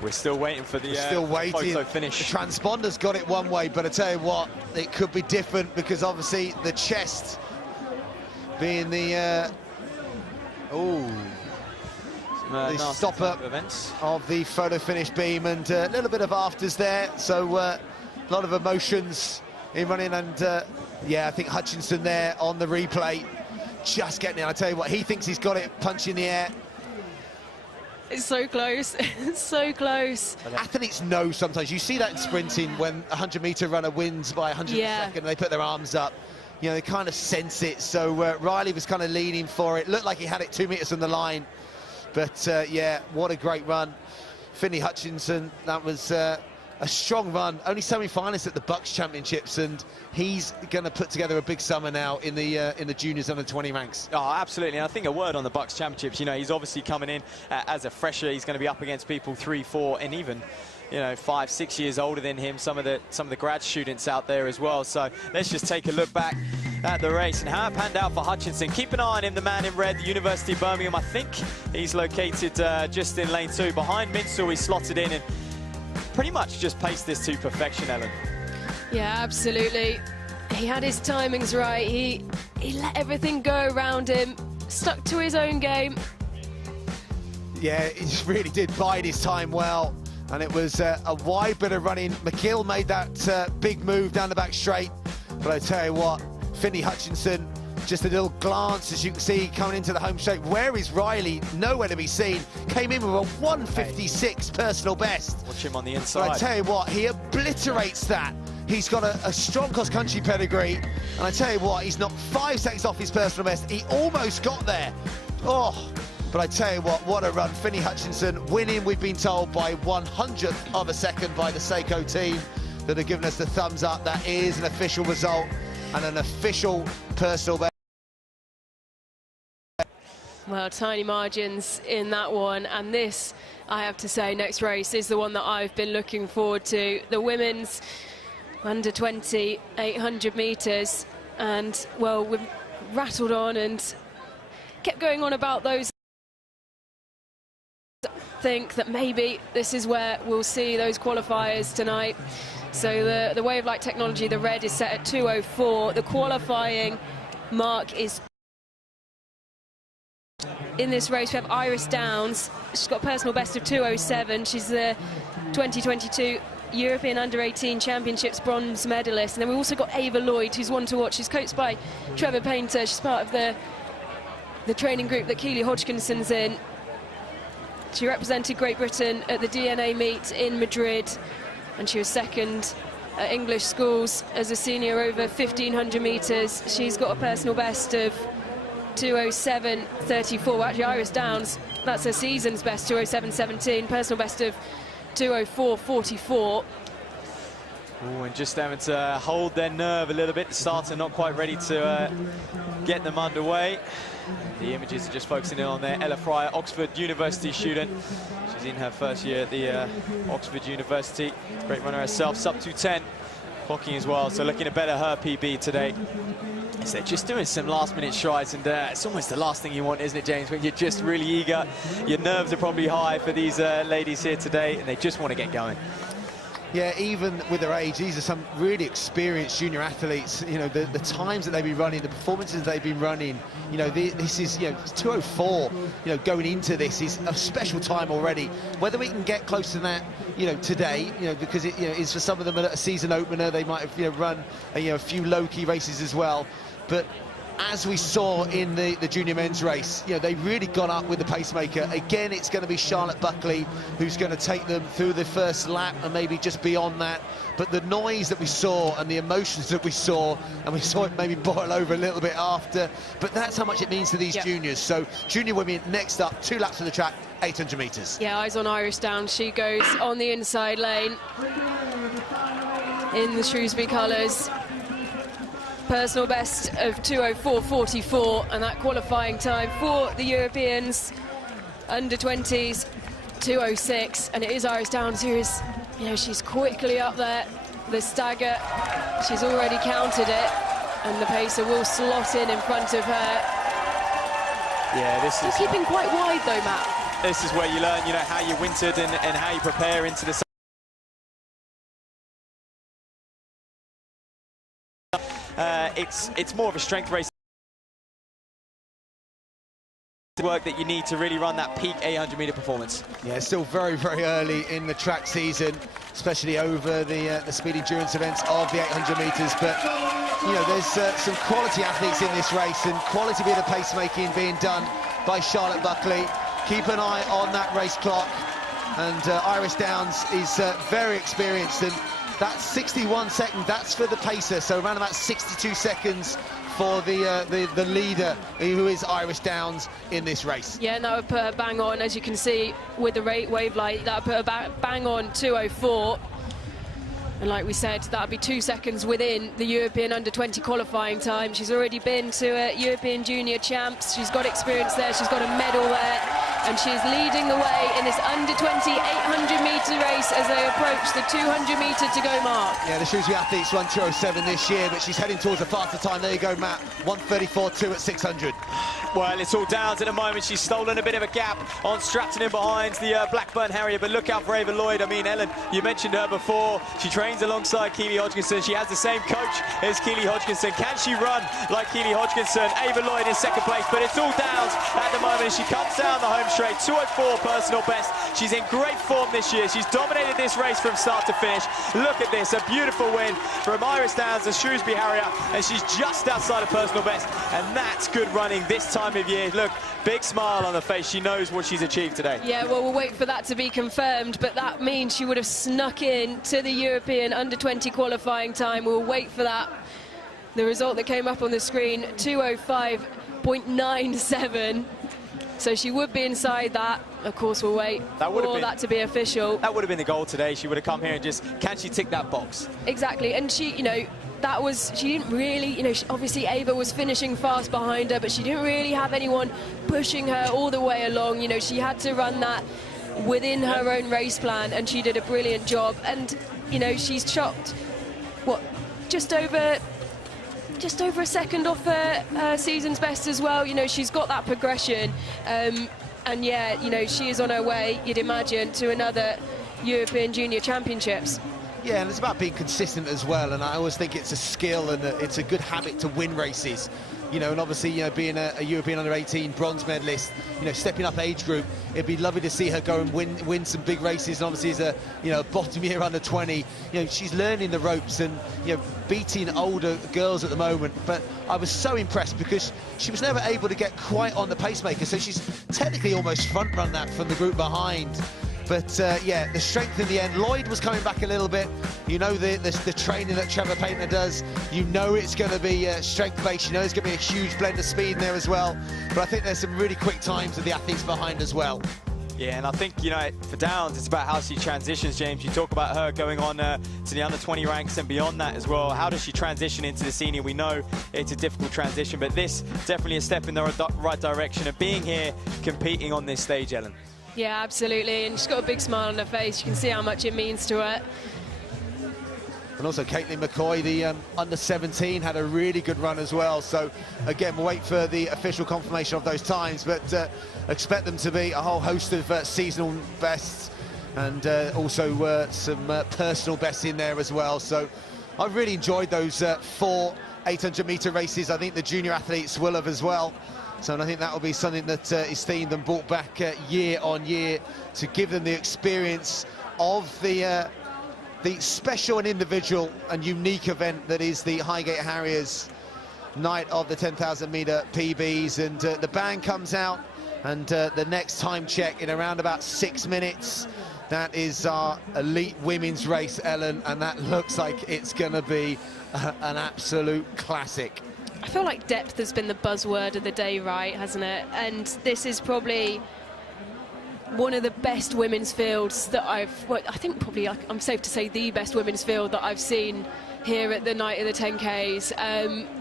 We're still waiting for the photo finish. The transponder's got it one way, but I tell you what, it could be different because obviously the chest being the stopper of the photo finish beam, and a little bit of afters there, so a lot of emotions in running, and yeah, I think Hutchinson there on the replay just getting it. I tell you what, he thinks he's got it, punch in the air. It's so close. It's so close. Athletes know sometimes. You see that in sprinting when a 100-metre runner wins by 100 a second and they put their arms up. You know, they kind of sense it. So Riley was kind of leaning for it. Looked like he had it 2 meters on the line. But, yeah, what a great run. Finney Hutchinson, that was a strong run. Only semi-finalist at the Bucks Championships, and he's going to put together a big summer now in the juniors under 20 ranks. Oh, absolutely. And I think a word on the Bucks Championships. You know, he's obviously coming in as a fresher. He's going to be up against people 3, 4, and even, you know, 5, 6 years older than him. Some of the grad students out there as well. So let's just take a look back at the race and how it panned out for Hutchinson. Keep an eye on him, the man in red, the University of Birmingham. I think he's located just in lane 2 behind Minsel. He's slotted in and pretty much just paced this to perfection, Ellen. Yeah, absolutely. He had his timings right. He let everything go around him, stuck to his own game. Yeah, he just really did bide his time well, and it was a wide bit of running. McGill made that big move down the back straight, but I tell you what, Finney Hutchinson, just a little glance, as you can see, coming into the home straight. Where is Riley? Nowhere to be seen. Came in with a 156 personal best. Watch him on the inside. But I tell you what, he obliterates that. He's got a strong cross-country pedigree, and I tell you what, he's not 5 seconds off his personal best. He almost got there. Oh, but I tell you what a run. Finney Hutchinson winning, we've been told, by 100th of a second by the Seco team that have given us the thumbs up. That is an official result and an official personal best. Well, tiny margins in that one, and this, I have to say, next race is the one that I've been looking forward to. The women's under 20 800 metres, and well, we've rattled on and kept going on about those. I think that maybe this is where we'll see those qualifiers tonight. So the Wave Light technology, the red, is set at 2:04. The qualifying mark is in this race. We have Iris Downs. She's got a personal best of 2:07. She's the 2022 European Under-18 Championships bronze medalist. And then we've also got Ava Lloyd, who's one to watch. She's coached by Trevor Painter. She's part of the training group that Keely Hodgkinson's in. She represented Great Britain at the DNA meet in Madrid, and she was second at English schools as a senior over 1,500 metres. She's got a personal best of 2:07.34. Well, actually, Iris Downs, that's her season's best, 2:07.17. Personal best of 2:04.44. Oh, and just having to hold their nerve a little bit. The starter not quite ready to get them underway. The images are just focusing in on there. Ella Fryer, Oxford University student. She's in her first year at the Oxford University. Great runner herself, sub 2:10. Clocking as well, so looking to better her PB today. So they're just doing some last-minute strides, and it's almost the last thing you want, isn't it, James, when you're just really eager. Your nerves are probably high for these ladies here today, and they just want to get going. Yeah, even with their age, these are some really experienced junior athletes. You know, the times that they've been running, the performances they've been running, you know, this is, you know, 2:04, you know, going into this is a special time already. Whether we can get close to that, you know, today, you know, because it, you know, is for some of them a season opener, they might have, you know, run, you know, a few low-key races as well. But as we saw in the junior men's race, you know, they really got up with the pacemaker. Again, it's going to be Charlotte Buckley who's going to take them through the first lap and maybe just beyond that. But the noise that we saw and the emotions that we saw, and we saw it maybe boil over a little bit after, but that's how much it means to these juniors. So junior women next up, 2 laps of the track, 800 metres. Yeah, eyes on Iris Downs. She goes on the inside lane in the Shrewsbury colours. Personal best of 2:04.44, and that qualifying time for the Europeans under 20s 2:06, and it is Iris Downs who is, you know, she's quickly up there. The stagger, she's already counted it, and the pacer will slot in front of her. Yeah, this is keeping quite wide though, Matt. This is where you learn, you know, how you wintered and how you prepare into the it's more of a strength race work that you need to really run that peak 800-meter performance. Yeah, still very, very early in the track season, especially over the speed endurance events of the 800 metres. But you know, there's some quality athletes in this race, and quality bit of pacemaking being done by Charlotte Buckley. Keep an eye on that race clock, and Iris Downs is very experienced, and that's 61 seconds, that's for the pacer, so around about 62 seconds for the leader, who is Iris Downs, in this race. Yeah, and that would put her bang on, as you can see with the wave light, that would put her bang on 2:04. And like we said, that would be 2 seconds within the European under-20 qualifying time. She's already been to European Junior Champs. She's got experience there. She's got a medal there. And she's leading the way in this under-20 800-metre race as they approach the 200-metre to go mark. Yeah, the Shrewsbury athletes run 2:07 this year, but she's heading towards a faster time. There you go, Matt. 1:34.2 at 600. Well, it's all Downs at the moment. She's stolen a bit of a gap on Stratton in behind the Blackburn Harrier, but look out for Ava Lloyd. I mean, Ellen, you mentioned her before. She trains alongside Keely Hodgkinson. She has the same coach as Keely Hodgkinson. Can she run like Keely Hodgkinson? Ava Lloyd in second place, but it's all Downs at the moment. She comes down the home straight, 2:04 personal best. She's in great form this year. She's dominated this race from start to finish. Look at this, a beautiful win from Iris Downs, the Shrewsbury Harrier, and she's just outside of personal best, and that's good running this time of year. Look, big smile on her face. She knows what she's achieved today. Yeah, well, we'll wait for that to be confirmed, but that means she would have snuck in to the European under-20 qualifying time. We'll wait for that. The result that came up on the screen, 2:05.97. So she would be inside that. Of course, we'll wait for that to be official. That would have been the goal today. She would have come here and just, can she tick that box? Exactly, and she, you know, she didn't really, you know, obviously Ava was finishing fast behind her, but she didn't really have anyone pushing her all the way along. You know, she had to run that within her own race plan, and she did a brilliant job. And, you know, she's chopped, what, just over a second off her season's best as well. You know, she's got that progression. And yeah, you know, she is on her way, you'd imagine, to another European Junior Championships. Yeah, and it's about being consistent as well, and I always think it's a skill and it's a good habit to win races. You know, and obviously, you know, being a European under-18 bronze medalist, you know, stepping up age group, it'd be lovely to see her go and win some big races. And obviously, as a, you know, bottom year under-20, you know, she's learning the ropes and, you know, beating older girls at the moment. But I was so impressed because she was never able to get quite on the pacemaker, so she's technically almost front-run that from the group behind. But yeah, the strength in the end. Lloyd was coming back a little bit. You know, the training that Trevor Painter does, you know it's going to be strength-based. You know there's going to be a huge blend of speed in there as well. But I think there's some really quick times of the athletes behind as well. Yeah, and I think, you know, for Downs, it's about how she transitions, James. You talk about her going on to the under-20 ranks and beyond that as well. How does she transition into the senior? We know it's a difficult transition, but this definitely a step in the right direction of being here, competing on this stage, Ellen. Yeah, absolutely, and she's got a big smile on her face. You can see how much it means to her. And also Caitlin McCoy, the under-17, had a really good run as well. So again, we'll wait for the official confirmation of those times, but expect them to be a whole host of seasonal bests and also some personal bests in there as well. So I've really enjoyed those 4 800-metre races. I think the junior athletes will have as well. So I think that will be something that is themed and brought back year on year to give them the experience of the special and individual and unique event that is the Highgate Harriers night of the 10,000-metre PBs. And the band comes out, and the next time check in around about 6 minutes. That is our elite women's race, Ellen, and that looks like it's going to be an absolute classic. I feel like depth has been the buzzword of the day, right, hasn't it? And this is probably one of the best women's fields that I think probably I'm safe to say the best women's field that I've seen here at the night of the 10Ks.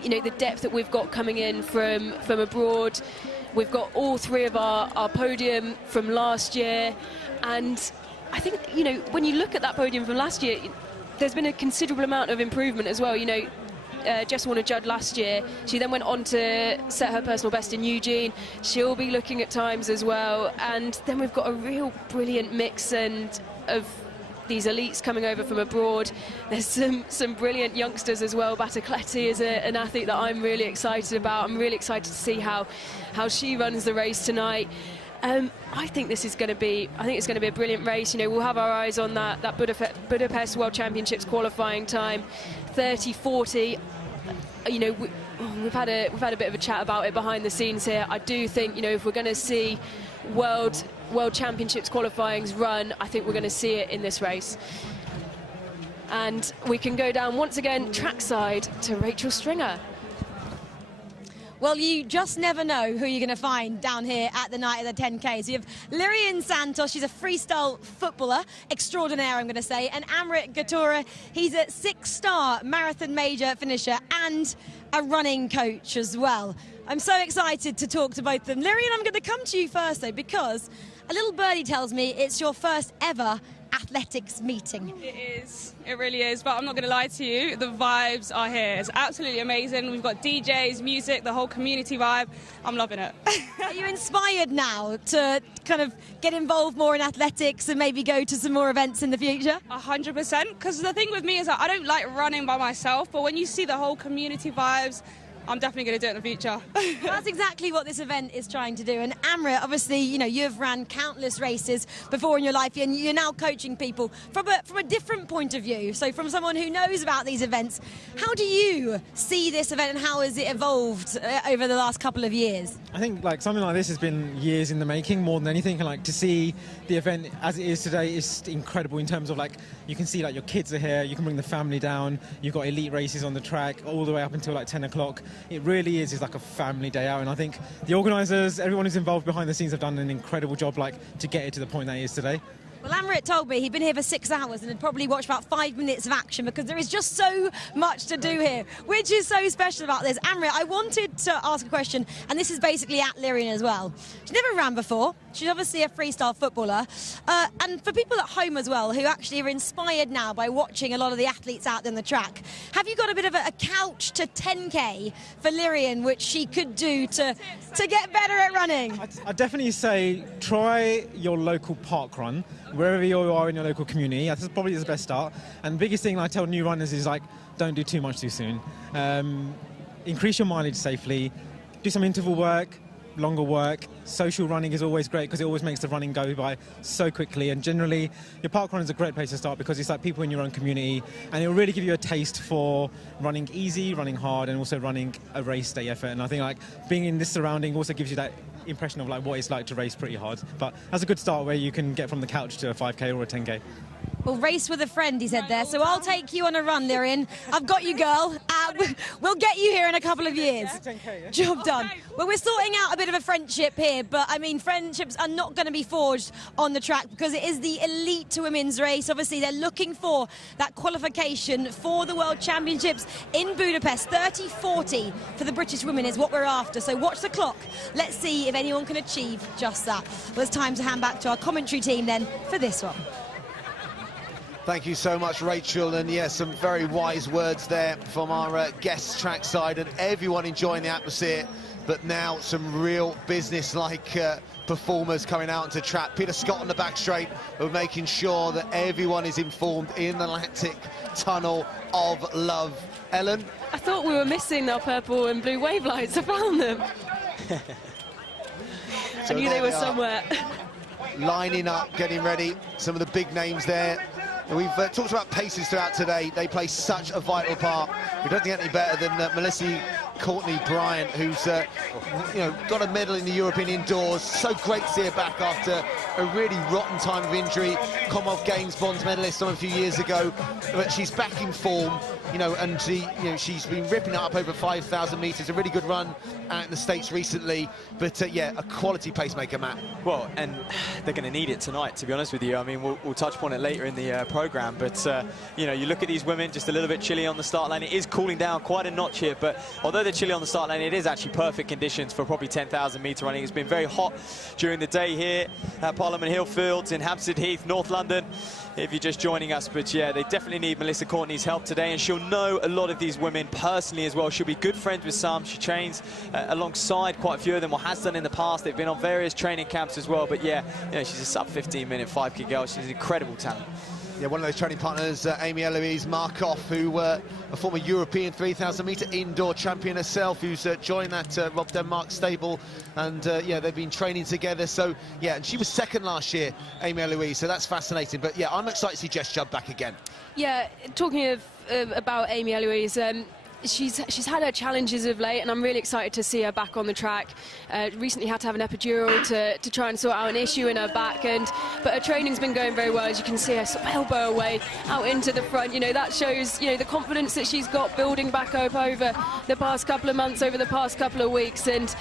You know, the depth that we've got coming in from abroad. We've got all 3 of our podium from last year. And I think, you know, when you look at that podium from last year, there's been a considerable amount of improvement as well. You know, Jess Warner-Judd last year, she then went on to set her personal best in Eugene. She'll be looking at times as well, and then we've got a real brilliant mix of these elites coming over from abroad. There's some brilliant youngsters as well. Batacletti is an athlete that I'm really excited about. I'm really excited to see how she runs the race tonight. I think this is going to be. I think it's going to be a brilliant race. You know, we'll have our eyes on that Budapest World Championships qualifying time, 30:40. You know, we've had a bit of a chat about it behind the scenes here. I do think, you know, if we're going to see World Championships qualifyings run, I think we're going to see it in this race. And we can go down once again trackside to Rachel Stringer. Well, you just never know who you're going to find down here at the night of the 10Ks. You have Lirian Santos, she's a freestyle footballer extraordinaire, I'm going to say, and Amrit Gatura, he's a 6-star marathon major finisher and a running coach as well. I'm so excited to talk to both of them. Lirian, I'm going to come to you first, though, because a little birdie tells me it's your first ever athletics meeting. It is, it really is, but I'm not going to lie to you, the vibes are here. It's absolutely amazing. We've got DJs, music, the whole community vibe. I'm loving it. Are you inspired now to kind of get involved more in athletics and maybe go to some more events in the future? 100%, because the thing with me is that I don't like running by myself, but when you see the whole community vibes, I'm definitely going to do it in the future. Well, that's exactly what this event is trying to do. And Amrit, obviously, you know, you've ran countless races before in your life, and you're now coaching people from a different point of view. So from someone who knows about these events, how do you see this event and how has it evolved over the last couple of years? I think like something like this has been years in the making more than anything, and like to see the event as it is today is incredible in terms of like you can see like your kids are here, you can bring the family down, you've got elite races on the track all the way up until like 10 o'clock. It really is like a family day out, and I think the organisers, everyone who's involved behind the scenes have done an incredible job like to get it to the point that it is today. Well, Amrit told me he'd been here for 6 hours and had probably watched about 5 minutes of action because there is just so much to do here, which is so special about this. Amrit, I wanted to ask a question, and this is basically at Lirian as well. She never ran before. She's obviously a freestyle footballer. And for people at home as well who actually are inspired now by watching a lot of the athletes out on the track, have you got a bit of a couch to 10K for Lirian, which she could do to get better at running? I'd definitely say try your local park run, wherever you are in your local community. That's probably the best start. And the biggest thing I tell new runners is like, don't do too much too soon. Increase your mileage safely, do some interval work, longer work. Social running is always great because it always makes the running go by so quickly, and generally your park run is a great place to start because it's like people in your own community, and it will really give you a taste for running easy, running hard, and also running a race day effort. And I think like being in this surrounding also gives you that impression of like what it's like to race pretty hard. But that's a good start where you can get from the couch to a 5K or a 10K. Well, race with a friend, he said there, so I'll take you on a run, Lirian. I've got you, girl. We'll get you here in a couple of years. 10K, yeah? Job done. Well, we're sorting out a bit of a friendship here, but I mean, friendships are not going to be forged on the track because it is the elite women's race. Obviously, they're looking for that qualification for the World Championships in Budapest. 30:40 for the British women is what we're after, so watch the clock. Let's see if anyone can achieve just that. Well, it's time to hand back to our commentary team then for this one. Thank you so much, Rachel, and yes, some very wise words there from our guest trackside and everyone enjoying the atmosphere. But now some real business-like performers coming out onto track. Peter Scott on the back straight of making sure that everyone is informed in the lactic tunnel of love. Ellen? I thought we were missing our purple and blue wave lights. I found them. So I knew they were somewhere. Lining up, getting ready. Some of the big names there. We've talked about paces throughout today. They play such a vital part. We don't think any better than Melissa Courtney Bryant, who's got a medal in the European indoors. So great to see her back after a really rotten time of injury. Commonwealth Games bronze medalist a few years ago, but she's back in form. And she's been ripping it up over 5,000 metres. A really good run out in the States recently. But yeah, a quality pacemaker, Matt. Well, and they're going to need it tonight, to be honest with you. I mean, we'll touch upon it later in the program. But you look at these women, just a little bit chilly on the start line. It is cooling down quite a notch here, but although they're chilly on the start line, it is actually perfect conditions for probably 10,000 metre running. It's been very hot during the day here at Parliament Hill Fields in Hampstead Heath, North London, if you're just joining us. But yeah, they definitely need Melissa Courtney's help today, and she'll know a lot of these women personally as well. She'll be good friends with some. She trains alongside quite a few of them, or has done in the past. They've been on various training camps as well. But yeah, she's a sub 15-minute 5K girl. She's an incredible talent. Yeah, one of those training partners, Amy Eloise Markov, who a former European 3,000 metre indoor champion herself, who's joined that Rob Denmark stable, and yeah, they've been training together. So yeah, and she was second last year, Amy Eloise, so that's fascinating. But yeah, I'm excited to see Jess Judd back again. Yeah, talking about Amy Eloise, she's had her challenges of late, and I'm really excited to see her back on the track. Recently had to have an epidural to try and sort out an issue in her back, but her training's been going very well. As you can see, her sort of elbow away out into the front. That shows the confidence that she's got building back up over the past couple of months, over the past couple of weeks, and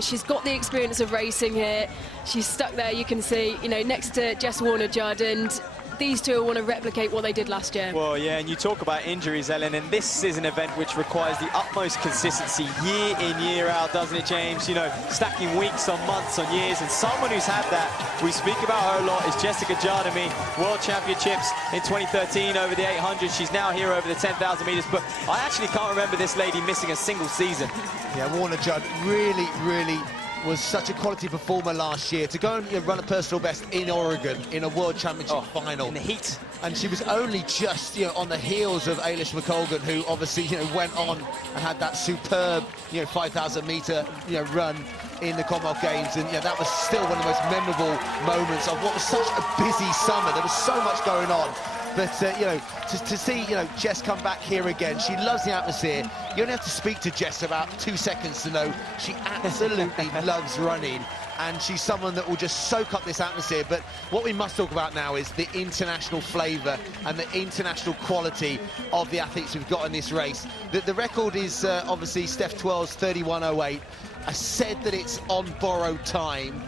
she's got the experience of racing here. She's stuck there, you can see, next to Jess Warner-Judd, and these two want to replicate what they did last year. Well, yeah, and you talk about injuries, Ellen, and this is an event which requires the utmost consistency year in, year out, doesn't it, James? Stacking weeks on months on years, and someone who's had that, we speak about her a lot, is Jessica Jardamy, World Championships in 2013 over the 800. She's now here over the 10,000 metres, but I actually can't remember this lady missing a single season. Yeah, Warner-Judd really was such a quality performer last year. To go and run a personal best in Oregon in a World Championship final. In the heat. And she was only just on the heels of Ailish McColgan, who obviously went on and had that superb 5,000 metre run in the Commonwealth Games, and that was still one of the most memorable moments of what was such a busy summer. There was so much going on. But, to see, Jess come back here again, she loves the atmosphere. You only have to speak to Jess about 2 seconds to know she absolutely loves running, and she's someone that will just soak up this atmosphere. But what we must talk about now is the international flavour and the international quality of the athletes we've got in this race. The record is obviously Steph Twell's 31.08. I said that it's on borrowed time.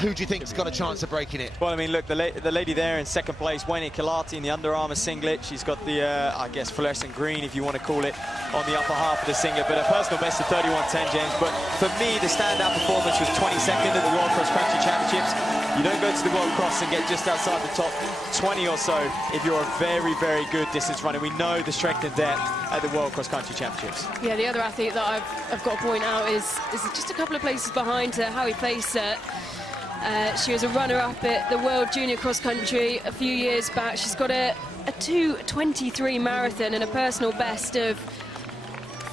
Who do you think's got a chance of breaking it? Well, I mean, look, the lady there in second place, Wayne Kilati in the Under Armour singlet. She's got the, I guess, fluorescent green, if you want to call it, on the upper half of the singlet. But her personal best is 31.10, James. But for me, the standout performance was 22nd at the World Cross Country Championships. You don't go to the World Cross and get just outside the top 20 or so if you're a very, very good distance runner. We know the strength and depth at the World Cross Country Championships. Yeah, the other athlete that I've got to point out is just a couple of places behind Howie Facer. She was a runner-up at the World Junior Cross Country a few years back. She's got a 2:23 marathon and a personal best of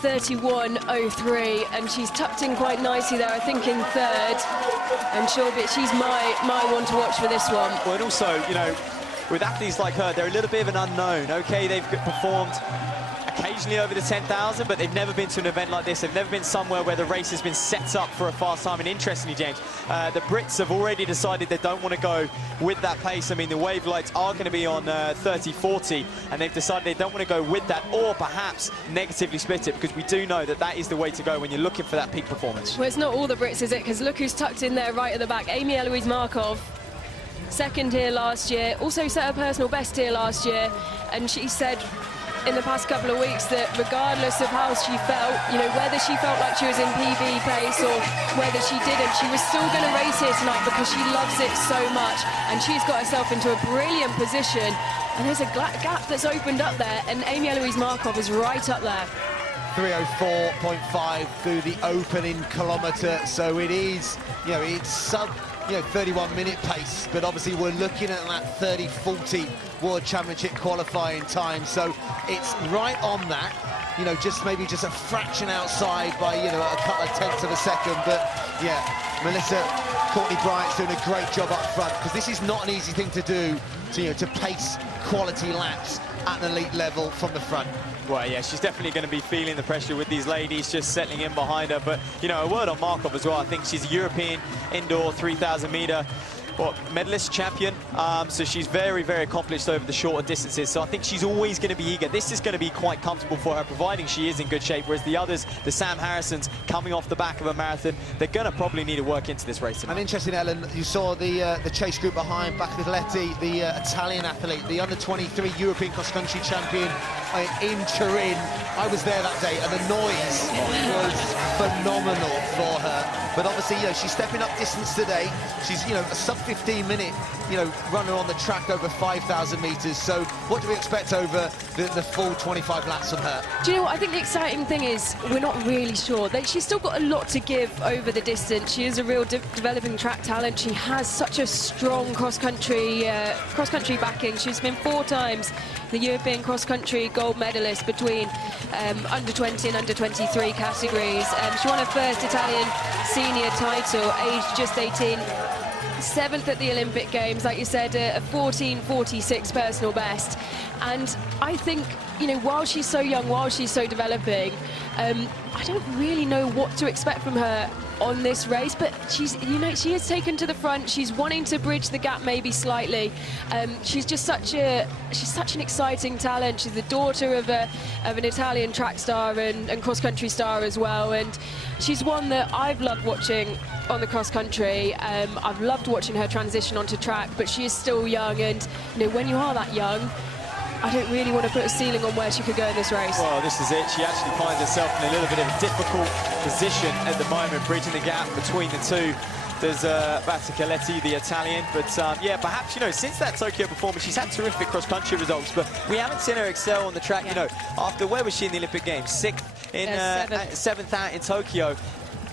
31.03, and she's tucked in quite nicely there, I think in third. And she's my one to watch for this one. Well, and also, with athletes like her, they're a little bit of an unknown. Okay, they've performed occasionally over the 10,000, but they've never been to an event like this. They've never been somewhere where the race has been set up for a fast time. And interestingly, James, the Brits have already decided they don't want to go with that pace. I mean, the wave lights are going to be on 30-40, and they've decided they don't want to go with that, or perhaps negatively split it, because we do know that is the way to go when you're looking for that peak performance. Well, it's not all the Brits, is it? Because look who's tucked in there right at the back. Amy Eloise Markov, second here last year, also set her personal best here last year, and she said in the past couple of weeks that regardless of how she felt, whether she felt like she was in PB pace or whether she didn't, she was still going to race here tonight because she loves it so much, and she's got herself into a brilliant position And there's a gap that's opened up there, and Amy Eloise Markov is right up there. 3:04.5 through the opening kilometre, so it is, you know, it's sub 31-minute pace, but obviously we're looking at that 30-40 World Championship qualifying time, so it's right on that, you know, maybe just a fraction outside by, you know, a couple of tenths of a second. But yeah, Melissa Courtney Bryant's doing a great job up front, because this is not an easy thing to do, to, you know, to pace quality laps at an elite level from the front. Well, yeah, she's definitely going to be feeling the pressure with these ladies just settling in behind her. But, you know, a word on Markov as well. I think she's a European indoor 3,000-metre medalist champion. So she's very, very accomplished over the shorter distances. So I think she's always going to be eager. This is going to be quite comfortable for her, providing she is in good shape. Whereas the others, the Sam Harrisons, coming off the back of a marathon, they're going to probably need to work into this race tonight. And interesting, Ellen, you saw the chase group behind Baccaletti, the Italian athlete, the under-23 European cross-country champion in Turin. I was there that day, and the noise was phenomenal for her. But obviously, you know, she's stepping up distance today. She's, you know, a sub-15-minute, you know, runner on the track over 5,000 metres. So what do we expect over the full 25 laps from her? Do you know what? I think the exciting thing is we're not really sure. She's still got a lot to give over the distance. She is a real developing track talent. She has such a strong cross-country backing. She's been 4 times the European cross-country gold medalist between under-20 and under-23 categories. She won her first Italian senior title, aged just 18. 7th at the Olympic Games, like you said, a 14:46 personal best. And I think, you know, while she's so young, while she's so developing, I don't really know what to expect from her on this race, but she's, you know, she is taken to the front. She's wanting to bridge the gap maybe slightly. She's just such an exciting talent. She's the daughter of an Italian track star and cross-country star as well, and she's one that I've loved watching on the cross-country. I've loved watching her transition onto track, but she is still young, and you know, when you are that young, I don't really want to put a ceiling on where she could go in this race. Well, this is it. She actually finds herself in a little bit of a difficult position at the moment, bridging the gap between the two. There's Baccaletti, the Italian, but yeah, perhaps, you know, since that Tokyo performance, she's had terrific cross-country results, but we haven't seen her excel on the track. You know, after, where was she in the Olympic Games? 6th in 7th out in Tokyo.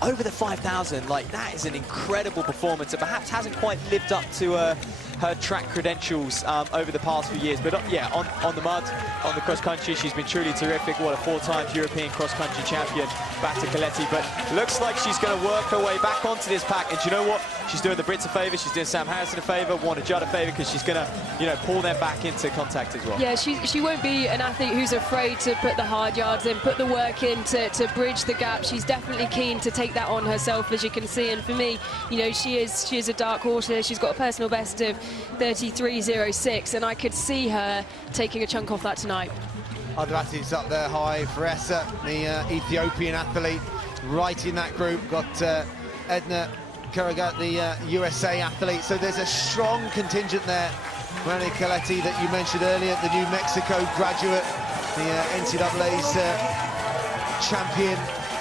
Over the 5,000, like, that is an incredible performance. It perhaps hasn't quite lived up to her track credentials over the past few years. But yeah, on the mud, on the cross-country, she's been truly terrific. What a 4-time European cross-country champion, Baccaletti. But looks like she's going to work her way back onto this pack. And do you know what? She's doing the Brits a favour, she's doing Sam Harrison a favour, Warner Judd a favour, because she's going to, you know, pull them back into contact as well. Yeah, she won't be an athlete who's afraid to put the hard yards in, put the work in to bridge the gap. She's definitely keen to take that on herself, as you can see. And for me, you know, she is a dark horse here. She's got a personal best of 33.06, and I could see her taking a chunk off that tonight. Other athletes up there high. Varessa, the Ethiopian athlete, right in that group. Got Edna Karagat, the USA athlete. So there's a strong contingent there. Rani Kaletti, that you mentioned earlier, the New Mexico graduate, the NCAA's champion,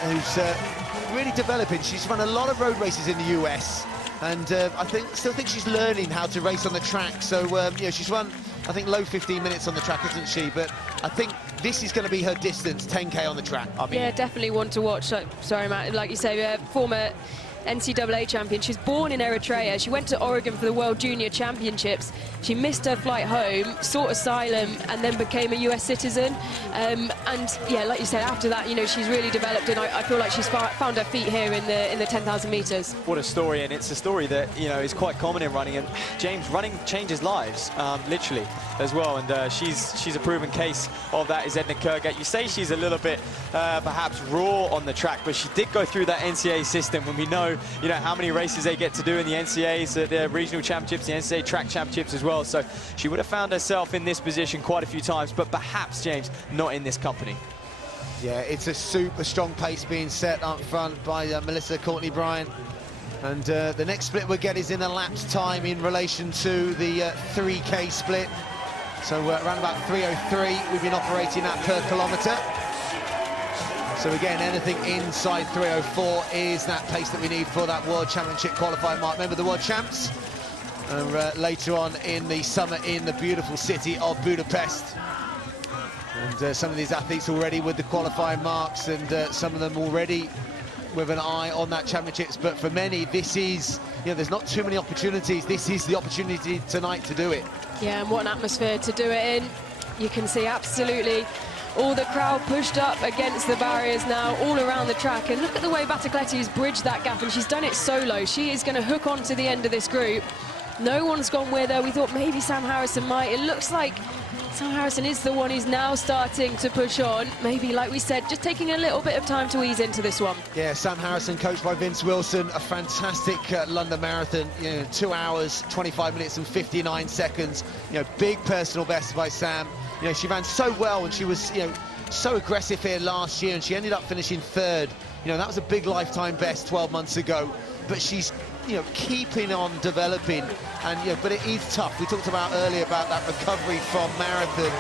who's really developing. She's run a lot of road races in the US, and I still think she's learning how to race on the track. So yeah, she's run, I think, low 15 minutes on the track, isn't she? But I think this is going to be her distance, 10K on the track. I mean, yeah, definitely one to watch. Sorry, Matt, like you say, former NCAA champion. She's born in Eritrea. She went to Oregon for the World Junior Championships. She missed her flight home, sought asylum, and then became a US citizen. And yeah, like you said, after that, you know, she's really developed, and I feel like she's found her feet here in the 10,000 meters. What a story, and it's a story that, you know, is quite common in running. And James, running changes lives, literally, as well. And she's a proven case of that. Is Edna Kurgat. You say she's a little bit perhaps raw on the track, but she did go through that NCAA system when we know, you know, how many races they get to do in the NCAAs, the regional championships, the NCAA track championships as well. So she would have found herself in this position quite a few times, but perhaps, James, not in this company. Yeah, it's a super strong pace being set up front by Melissa Courtney Bryant. And the next split we'll get is in a lap's time in relation to the 3K split. So around about 3:03 we've been operating at per kilometre. So again, anything inside 3:04 is that pace that we need for that World Championship qualifying mark. Remember, the World Champs later on in the summer in the beautiful city of Budapest. And some of these athletes already with the qualifying marks, and some of them already with an eye on that championships. But for many, this is, there's not too many opportunities. This is the opportunity tonight to do it. Yeah, and what an atmosphere to do it in. You can see absolutely all the crowd pushed up against the barriers now all around the track. And look at the way Battlecletti's bridged that gap, and she's done it solo. She is going to hook on to the end of this group. No one's gone with her. We thought maybe Sam Harrison might. It looks like Sam Harrison is the one who's now starting to push on. Maybe, like we said, just taking a little bit of time to ease into this one. Yeah, Sam Harrison, coached by Vince Wilson, a fantastic London Marathon. 2 hours, 25 minutes and 59 seconds. Big personal best by Sam. She ran so well, and she was, so aggressive here last year, and she ended up finishing third. That was a big lifetime best 12 months ago. But she's, keeping on developing, and but it is tough. We talked about earlier about that recovery from marathon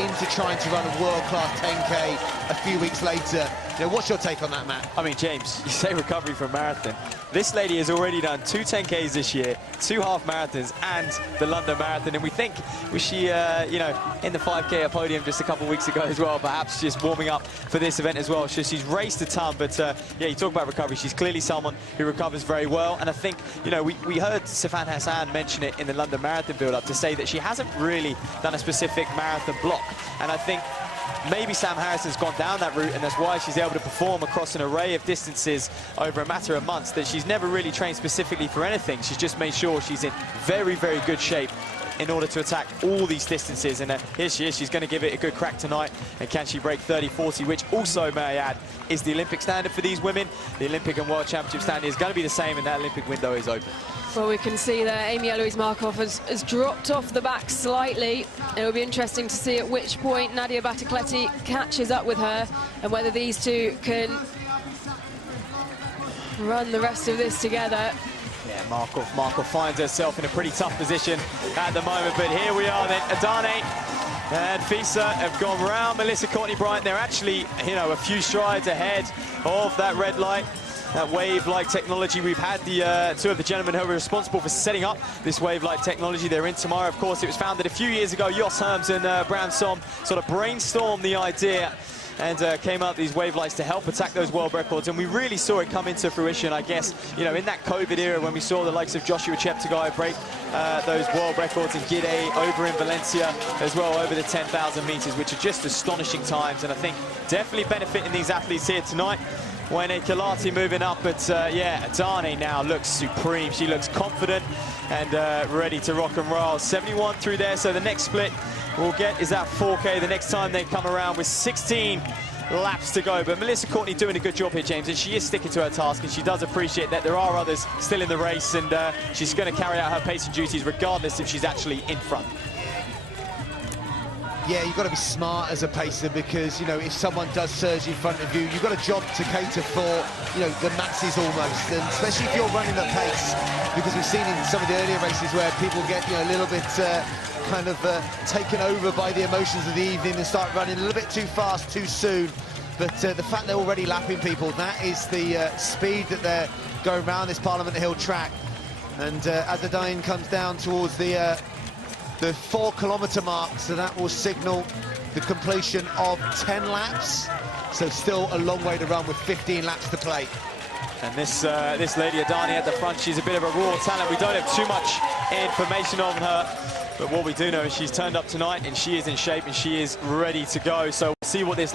into trying to run a world-class 10K a few weeks later. What's your take on that, Matt? I mean, James, you say recovery from marathon. This lady has already done 2 10Ks this year, 2 half marathons, and the London Marathon. And we think, was she, in the 5K at podium just a couple of weeks ago as well, perhaps just warming up for this event as well. So she's raced a ton, but yeah, you talk about recovery. She's clearly someone who recovers very well. And I think, we heard Sifan Hassan mention it in the London Marathon build-up to say that she hasn't really done a specific marathon block. And I think maybe Sam Harrison's gone down that route, and that's why she's able to perform across an array of distances over a matter of months, that she's never really trained specifically for anything. She's just made sure she's in very, very good shape in order to attack all these distances. And here she is. She's going to give it a good crack tonight. And can she break 30-40, which also, may I add, is the Olympic standard for these women. The Olympic and World Championship standard is going to be the same, and that Olympic window is open. Well, we can see there Amy Eloise Markov has dropped off the back slightly. It'll be interesting to see at which point Nadia Battlecletti catches up with her, and whether these two can run the rest of this together. Yeah, Markov finds herself in a pretty tough position at the moment, but here we are then. Adane and Fisa have gone round Melissa Courtney-Bryant. They're actually, a few strides ahead of that red light. That wave-like technology. We've had the 2 of the gentlemen who were responsible for setting up this wave-like technology. They're in tomorrow, of course. It was founded a few years ago. Jos Herms and Bram Som sort of brainstormed the idea and came up with these wave lights to help attack those world records. And we really saw it come into fruition, I guess, in that COVID era, when we saw the likes of Joshua Cheptegei break those world records, and Gide over in Valencia as well, over the 10,000 meters, which are just astonishing times. And I think definitely benefiting these athletes here tonight. Wayne Kalati moving up, but yeah, Adane now looks supreme. She looks confident and ready to rock and roll. 71 through there, so the next split we'll get is that 4K the next time they come around, with 16 laps to go. But Melissa Courtney doing a good job here, James, and she is sticking to her task, and she does appreciate that there are others still in the race, and she's going to carry out her pacing duties regardless if she's actually in front. Yeah, you've got to be smart as a pacer, because, if someone does surge in front of you, you've got a job to cater for, the masses almost, and especially if you're running at pace, because we've seen in some of the earlier races where people get, a little bit kind of taken over by the emotions of the evening and start running a little bit too fast, too soon. But the fact they're already lapping people, that is the speed that they're going around this Parliament Hill track. And as Adane comes down towards the 4-kilometre mark, so that will signal the completion of 10 laps. So still a long way to run with 15 laps to play. And this lady Adane at the front, she's a bit of a raw talent. We don't have too much information on her, but what we do know is she's turned up tonight, and she is in shape, and she is ready to go. So we'll see what this.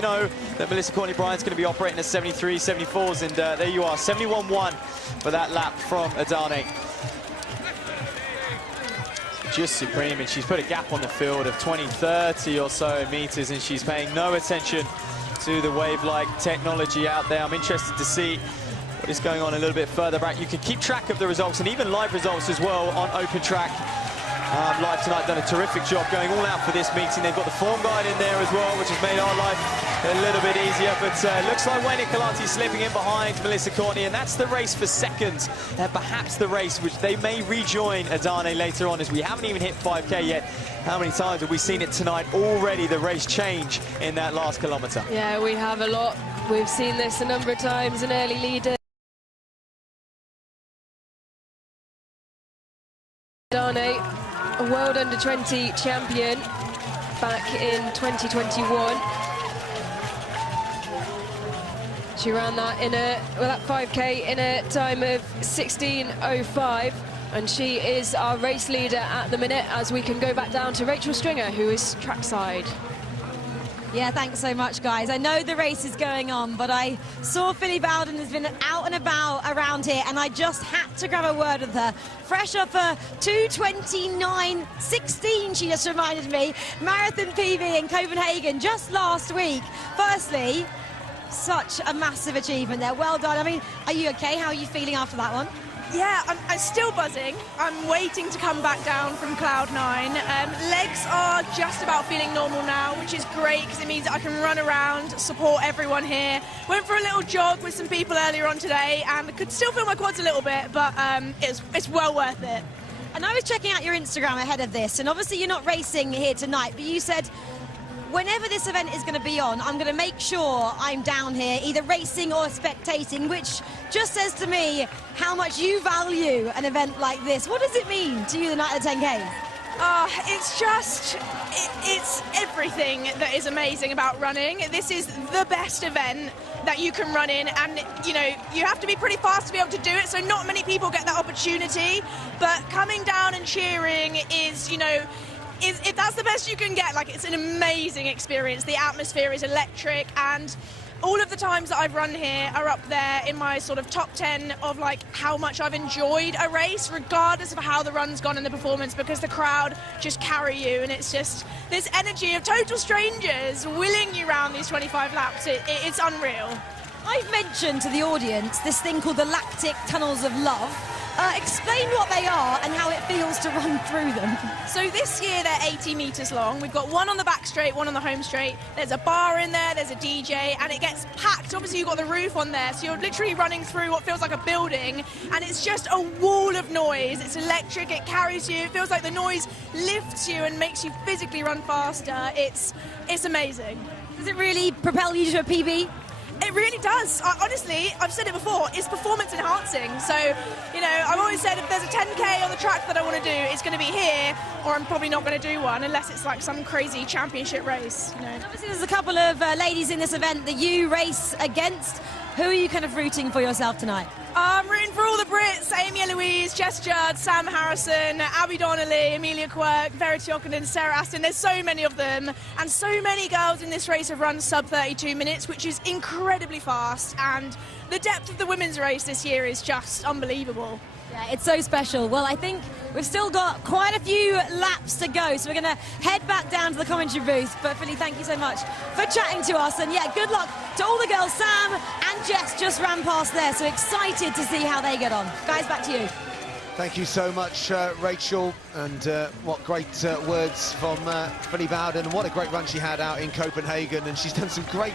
Know that Melissa Courtney-Bryant's going to be operating at 73, 74s, and there you are, 71.1 for that lap from Adane. Just supreme, and she's put a gap on the field of 20, 30 or so meters, and she's paying no attention to the wave-like technology out there. I'm interested to see what is going on a little bit further back. You can keep track of the results, and even live results as well, on Open Track. Live tonight done a terrific job going all out for this meeting. They've got the form guide in there as well, which has made our life a little bit easier. But looks like Wayne Kalati slipping in behind Melissa Courtney, and that's the race for second. Perhaps the race which they may rejoin Adane later on, as we haven't even hit 5K yet. How many times have we seen it tonight already, the race change in that last kilometre? Yeah, we have a lot. We've seen this a number of times in early leaders. Dane, a World Under-20 champion back in 2021. She ran that in that 5K in a time of 16:05, and she is our race leader at the minute, as we can go back down to Rachel Stringer, who is trackside. Yeah, thanks so much, guys. I know the race is going on, but I saw Philly Bowden has been out and about around here, and I just had to grab a word with her. Fresh off a 2:29.16, she just reminded me, marathon PB in Copenhagen just last week. Firstly, such a massive achievement there. Well done. I mean, are you okay? How are you feeling after that one? Yeah, I'm still buzzing. I'm waiting to come back down from cloud 9. Legs are just about feeling normal now, which is great because it means that I can run around, support everyone here. Went for a little jog with some people earlier on today, and I could still feel my quads a little bit, but it's well worth it. And I was checking out your Instagram ahead of this, and obviously you're not racing here tonight, but you said, whenever this event is going to be on, I'm going to make sure I'm down here, either racing or spectating, which just says to me how much you value an event like this. What does it mean to you, the night of the 10Ks? It's everything that is amazing about running. This is the best event that you can run in, and you know, you have to be pretty fast to be able to do it, so not many people get that opportunity, but coming down and cheering is, you know, if that's the best you can get, like, it's an amazing experience. The atmosphere is electric, and all of the times that I've run here are up there in my sort of top 10 of like how much I've enjoyed a race, regardless of how the run's gone in the performance, because the crowd just carry you, and it's just this energy of total strangers willing you round these 25 laps. It's unreal. I've mentioned to the audience this thing called the lactic tunnels of love. Explain what they are and how it feels to run through them. So this year they're 80 metres long. We've got one on the back straight, one on the home straight. There's a bar in there, there's a DJ, and it gets packed. Obviously you've got the roof on there, so you're literally running through what feels like a building, and it's just a wall of noise. It's electric, it carries you, it feels like the noise lifts you and makes you physically run faster. It's amazing. Does it really propel you to a PB? It really does. Honestly, I've said it before, it's performance enhancing. So, you know, I've always said if there's a 10K on the track that I want to do, it's going to be here, or I'm probably not going to do one unless it's like some crazy championship race. You know. And obviously there's a couple of ladies in this event that you race against. Who are you kind of rooting for yourself tonight? I'm rooting for all the Brits: Amy Eloise, Jess Judd, Sam Harrison, Abby Donnelly, Amelia Quirk, Verity Ockenden, Sarah Aston. There's so many of them, and so many girls in this race have run sub 32 minutes, which is incredibly fast, and the depth of the women's race this year is just unbelievable. Yeah, it's so special. Well, I think we've still got quite a few laps to go, so we're going to head back down to the commentary booth. But Philly, thank you so much for chatting to us, and yeah, good luck to all the girls. Sam and Jess just ran past there, so excited to see how they get on. Guys, back to you. Thank you so much, Rachel, and what great words from Philly Bowden, and what a great run she had out in Copenhagen, and she's done some great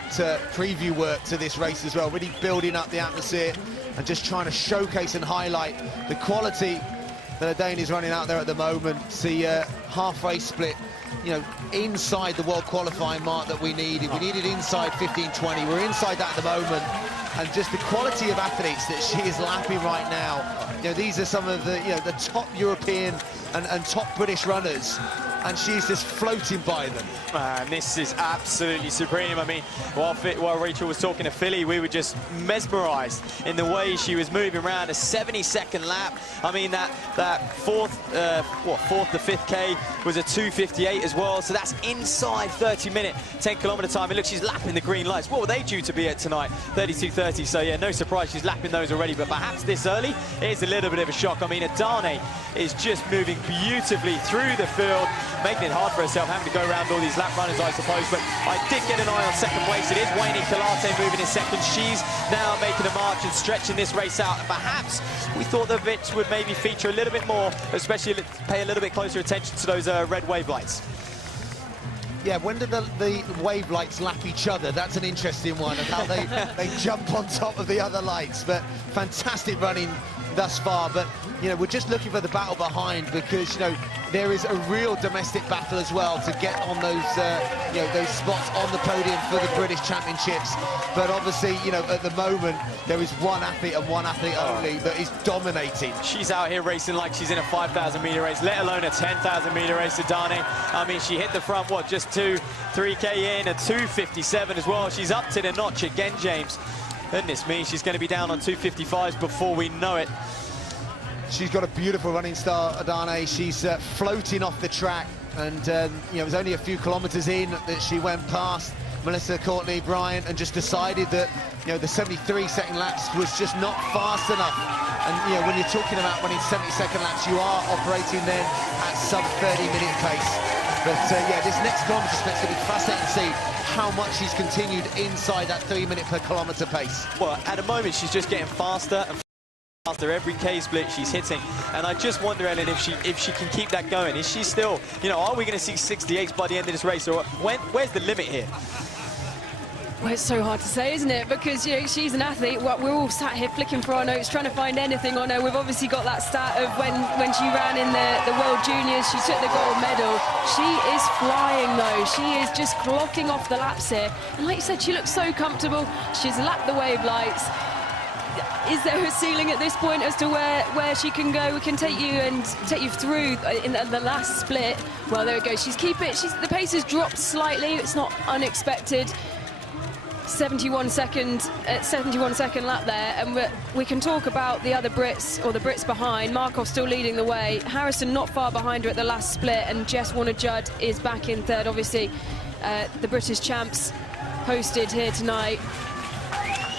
preview work to this race as well, really building up the atmosphere and just trying to showcase and highlight the quality that Dane is running out there at the moment. See half-race split, you know, inside the world qualifying mark that we needed. We needed inside 15:20. We're inside that at the moment, and just the quality of athletes that she is lapping right now. You know, these are some of the, you know, the top European and top British runners, and she's just floating by them. Man, this is absolutely supreme. I mean, while Rachel was talking to Philly, we were just mesmerised in the way she was moving around. A 70-second lap. I mean, that fourth to fifth K was a 2:58 as well. So that's inside 30-minute 10-kilometre time. And look, she's lapping the green lights. What were they due to be at tonight? 32:30. So yeah, no surprise she's lapping those already. But perhaps this early is a little bit of a shock. I mean, Adane is just moving beautifully through the field, making it hard for herself, having to go around all these lap runners, I suppose. But I did get an eye on second place. It is Wayne Kalate moving in second. She's now making a march and stretching this race out. And perhaps we thought the Vits would maybe feature a little bit more, especially pay a little bit closer attention to those red wave lights. Yeah, when do the wave lights lap each other? That's an interesting one, of how they jump on top of the other lights. But fantastic running thus far, but you know, we're just looking for the battle behind, because you know there is a real domestic battle as well to get on those you know, those spots on the podium for the British Championships. But obviously, you know, at the moment there is one athlete and one athlete only that is dominating. She's out here racing like she's in a 5,000 meter race, let alone a 10,000 meter race. Adane, I mean, she hit the front, what, just 3K in, a 2:57 as well. She's upped it a notch again, James. Goodness me, she's going to be down on 2:55s before we know it. She's got a beautiful running style, Adane. She's floating off the track, and you know, it was only a few kilometres in that she went past Melissa Courtney Bryant and just decided that, you know, the 73-second laps was just not fast enough. And you know, when you're talking about running 70-second laps, you are operating then at sub 30-minute pace. But yeah, this next kilometre split is going to be fascinating to see how much she's continued inside that 3-minute per kilometre pace. Well, at the moment she's just getting faster and after every K-split she's hitting, and I just wonder, Ellen, if she can keep that going. Is she still, you know, are we going to see 68s by the end of this race, or where's the limit here? Well, it's so hard to say, isn't it? Because, you know, she's an athlete. We're all sat here flicking for our notes, trying to find anything on her. We've obviously got that stat of when she ran in the World Juniors, she took the gold medal. She is flying, though. She is just clocking off the laps here. And like you said, she looks so comfortable. She's lapped the wave lights. Is there a ceiling at this point as to where she can go? We can take you through in the last split. Well, there we go. The pace has dropped slightly. It's not unexpected. 71 second lap there, and we can talk about the other Brits, or the Brits behind. Markov still leading the way. Harrison not far behind her at the last split, and Jess Warner-Judd is back in third. Obviously, the British champs hosted here tonight.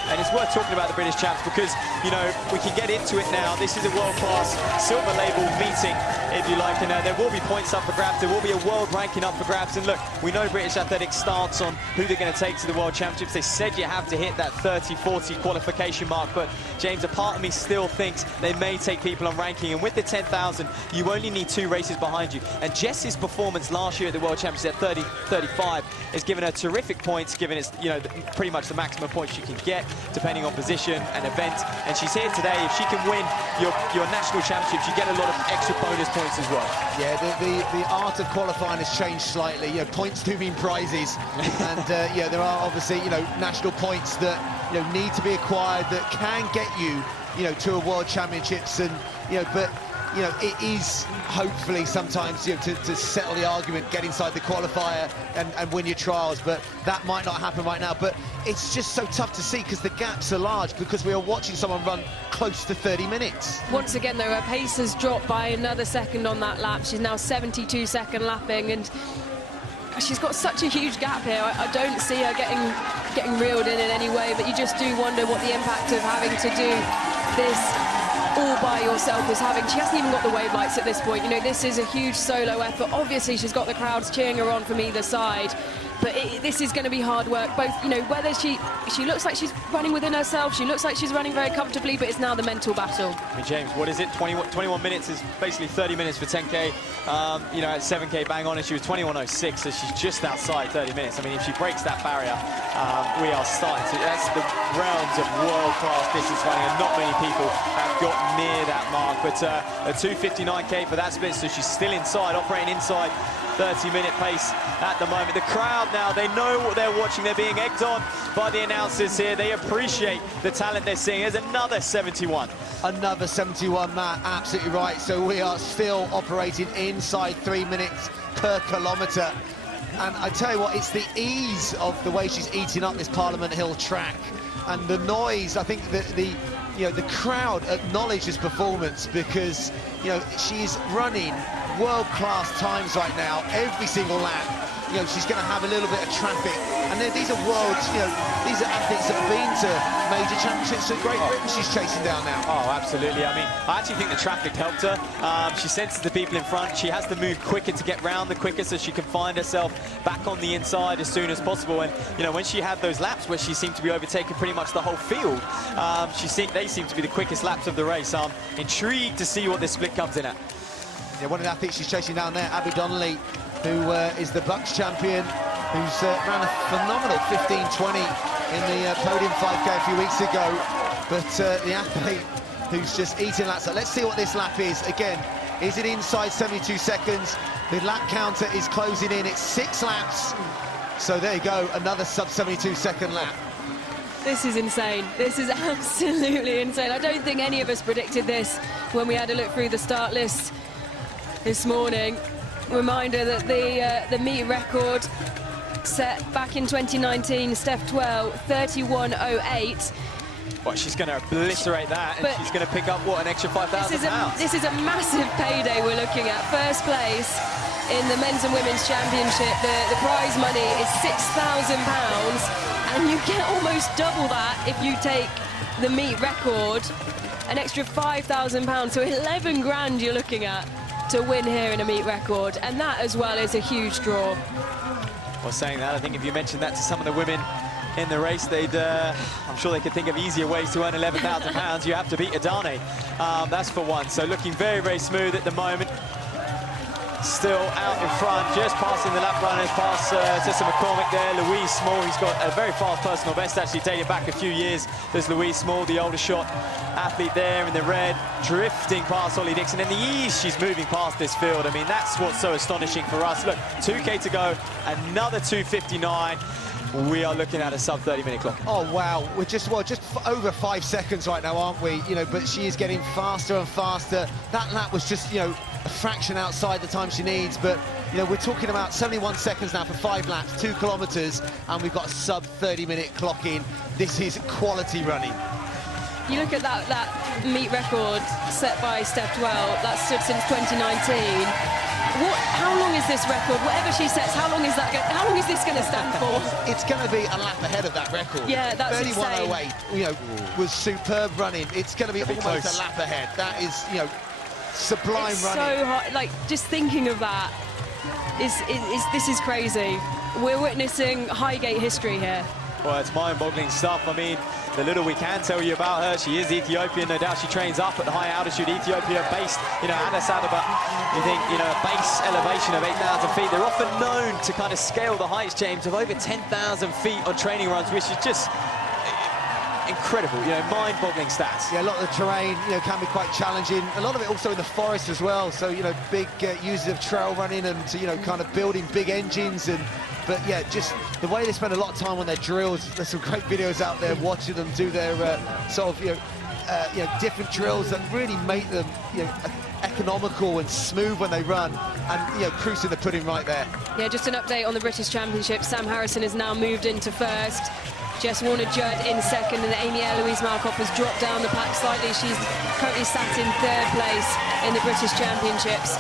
And it's worth talking about the British champs because, you know, we can get into it now. This is a world-class silver label meeting, if you like, and there will be points up for grabs. There will be a world ranking up for grabs. And look, we know British Athletics starts on who they're going to take to the World Championships. They said you have to hit that 30-40 qualification mark, but James, a part of me still thinks they may take people on ranking. And with the 10,000, you only need 2 races behind you. And Jess's performance last year at the World Championships at 30-35 has given her terrific points, given it's, you know, pretty much the maximum points you can get, depending on position and event. And she's here today. If she can win your national championships, you get a lot of extra bonus points as well. Yeah, the art of qualifying has changed slightly. You know, points do mean prizes, and yeah, there are obviously, you know, national points that, you know, need to be acquired that can get you, you know, to a World Championships, and you know, but you know, it is hopefully sometimes, you know, to settle the argument, get inside the qualifier and win your trials, but that might not happen right now. But it's just so tough to see because the gaps are large, because we are watching someone run close to 30 minutes. Once again, though, her pace has dropped by another second on that lap. She's now 72-second lapping, and she's got such a huge gap here. I don't see her getting reeled in any way, but you just do wonder what the impact of having to do this all by yourself is having. She hasn't even got the wave lights at this point. You know, this is a huge solo effort. Obviously, she's got the crowds cheering her on from either side. But this is going to be hard work. Both, you know, whether she looks like she's running within herself, she looks like she's running very comfortably, but it's now the mental battle. I mean, James, what is it? 21 minutes is basically 30 minutes for 10K. You know, at 7K bang on, and she was 21:06, so she's just outside 30 minutes. I mean, if she breaks that barrier, we are starting to. That's the realms of world-class distance running, and not many people have got near that mark. But a 2:59K for that split, so she's still inside, operating inside 30-minute pace at the moment. The crowd now, they know what they're watching. They're being egged on by the announcers here. They appreciate the talent they're seeing. There's another 71. Another 71, Matt, absolutely right. So we are still operating inside 3 minutes per kilometre. And I tell you what, it's the ease of the way she's eating up this Parliament Hill track and the noise. I think that the crowd acknowledge this performance because, you know, she's running world-class times right now. Every single lap, you know, she's going to have a little bit of traffic. And then these are worlds, you know, these are athletes that have been to major championships in Great Britain she's chasing down now. Oh, absolutely. I mean, I actually think the traffic helped her. She senses the people in front. She has to move quicker to get round the quicker so she can find herself back on the inside as soon as possible. And, you know, when she had those laps where she seemed to be overtaking pretty much the whole field, they seem to be the quickest laps of the race. I'm intrigued to see what this split comes in at. Yeah, one of the athletes she's chasing down there, Abby Donnelly, who is the Bucks champion, who's ran a phenomenal 15:20 in the podium 5K a few weeks ago. But the athlete who's just eating laps. So let's see what this lap is. Again, is it inside 72 seconds? The lap counter is closing in. It's 6 laps. So there you go, another sub 72 second lap. This is insane. This is absolutely insane. I don't think any of us predicted this when we had a look through the start list this morning. Reminder that the meet record set back in 2019, Steph Twell, 31.08. Well, she's going to obliterate that, and she's going to pick up, what, an extra £5,000? This is a massive payday we're looking at. First place in the men's and women's championship. The prize money is £6,000, and you get almost double that if you take the meet record. An extra £5,000, so 11 grand you're looking at to win here in a meet record, and that as well is a huge draw. Well, saying that, I think if you mentioned that to some of the women in the race, I'm sure they could think of easier ways to earn £11,000. You have to beat Adane, that's for one. So looking very, very smooth at the moment. Still out in front, just passing the lap runners, past Tessa McCormick there. Louise Small, he's got a very fast personal best, actually dating back a few years. There's Louise Small, the older shot athlete there in the red, drifting past Holly Dixon. In the ease, she's moving past this field. I mean, that's what's so astonishing for us. Look, 2K to go, another 2:59. We are looking at a sub 30-minute clock. Oh wow, we're just over 5 seconds right now, aren't we? You know, but she is getting faster and faster. That lap was just, you know, a fraction outside the time she needs, but you know, we're talking about 71 seconds now for 5 laps, 2 kilometers, and we've got a sub 30-minute clock in. This is quality running. You look at that meet record set by Steph Twell, that's stood since 2019. How long is this record? Whatever she sets, how long is this going to stand for? It's going to be a lap ahead of that record. Yeah, that's 31.08, you know, was superb running. It's going to be almost close. A lap ahead. That is, you know, sublime it's running. So hard. Like, just thinking of that this is crazy. We're witnessing Highgate history here. Well, it's mind-boggling stuff. I mean, the little we can tell you about her, she is Ethiopian. No doubt she trains up at the high altitude Ethiopia, based, you know, Addis Ababa. You think, you know, a base elevation of 8,000 feet. They're often known to kind of scale the heights, James, of over 10,000 feet on training runs, which is just incredible, you know, mind-boggling stats. Yeah, a lot of the terrain, you know, can be quite challenging. A lot of it also in the forest as well. So, you know, big users of trail running and, you know, kind of building big engines. But yeah, just the way they spend a lot of time on their drills. There's some great videos out there watching them do their sort of, you know, different drills that really make them, you know, economical and smooth when they run, and, you know, proof's in the pudding right there. Yeah, just an update on the British Championship. Sam Harrison has now moved into first. Jess Warner-Judd in second, and Amy Eloise Markov has dropped down the pack slightly. She's currently sat in 3rd place in the British Championships.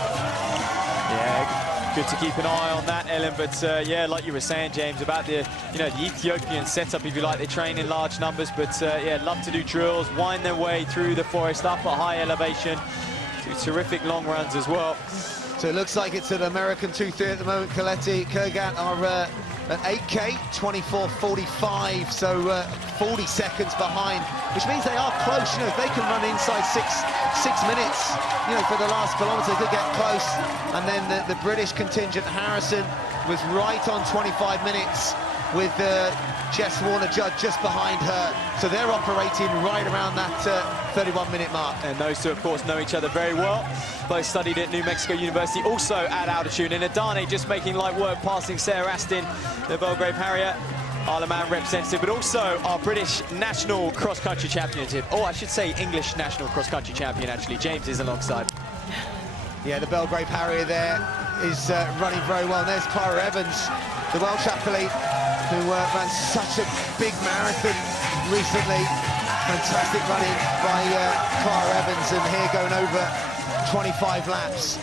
Yeah, good to keep an eye on that, Ellen. But yeah, like you were saying, James, about the, you know, the Ethiopian setup, if you like. They train in large numbers, but yeah, love to do drills, wind their way through the forest up at high elevation, do terrific long runs as well. So it looks like it's an American 2-3 at the moment. Coletti, Kurgat are at 8K, 24.45, so 40 seconds behind, which means they are close. You know, if they can run inside six minutes, you know, for the last kilometre, they could get close. And then the British contingent, Harrison, was right on 25 minutes with Jess Warner-Judd just behind her. So they're operating right around that 31-minute mark. And those two, of course, know each other very well. Both studied at New Mexico University, also at altitude. And Adane just making light work, passing Sarah Astin, the Belgrave Harrier, Isle of Man representative, but also our British national cross-country championship. Oh, I should say English national cross-country champion, actually. James is alongside. Yeah, the Belgrave Harrier there is running very well. And there's Clara Evans, the Welsh athlete, who ran such a big marathon recently. Fantastic running by Clara Evans, and here going over 25 laps.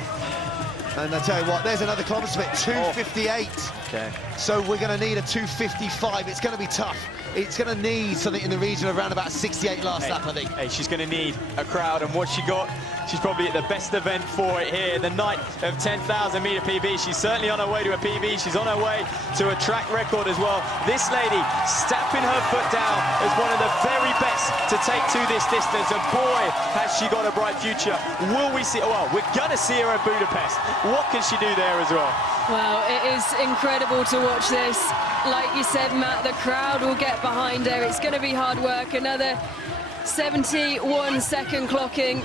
And I tell you what, there's another kilometre of it, 2:58. Okay. So we're going to need a 2:55. It's going to be tough. It's going to need something in the region of around about 68 last lap, I think. Hey, she's going to need a crowd, and what she got, she's probably at the best event for it here, the night of 10,000-metre PB. She's certainly on her way to a PB. She's on her way to a track record as well. This lady stamping her foot down as one of the very best to take to this distance, and boy, has she got a bright future. Will we see, well, we're going to see her at Budapest. What can she do there as well? Well, it is incredible to watch this. Like you said, Matt, the crowd will get behind her. It's going to be hard work. Another 71-second clocking.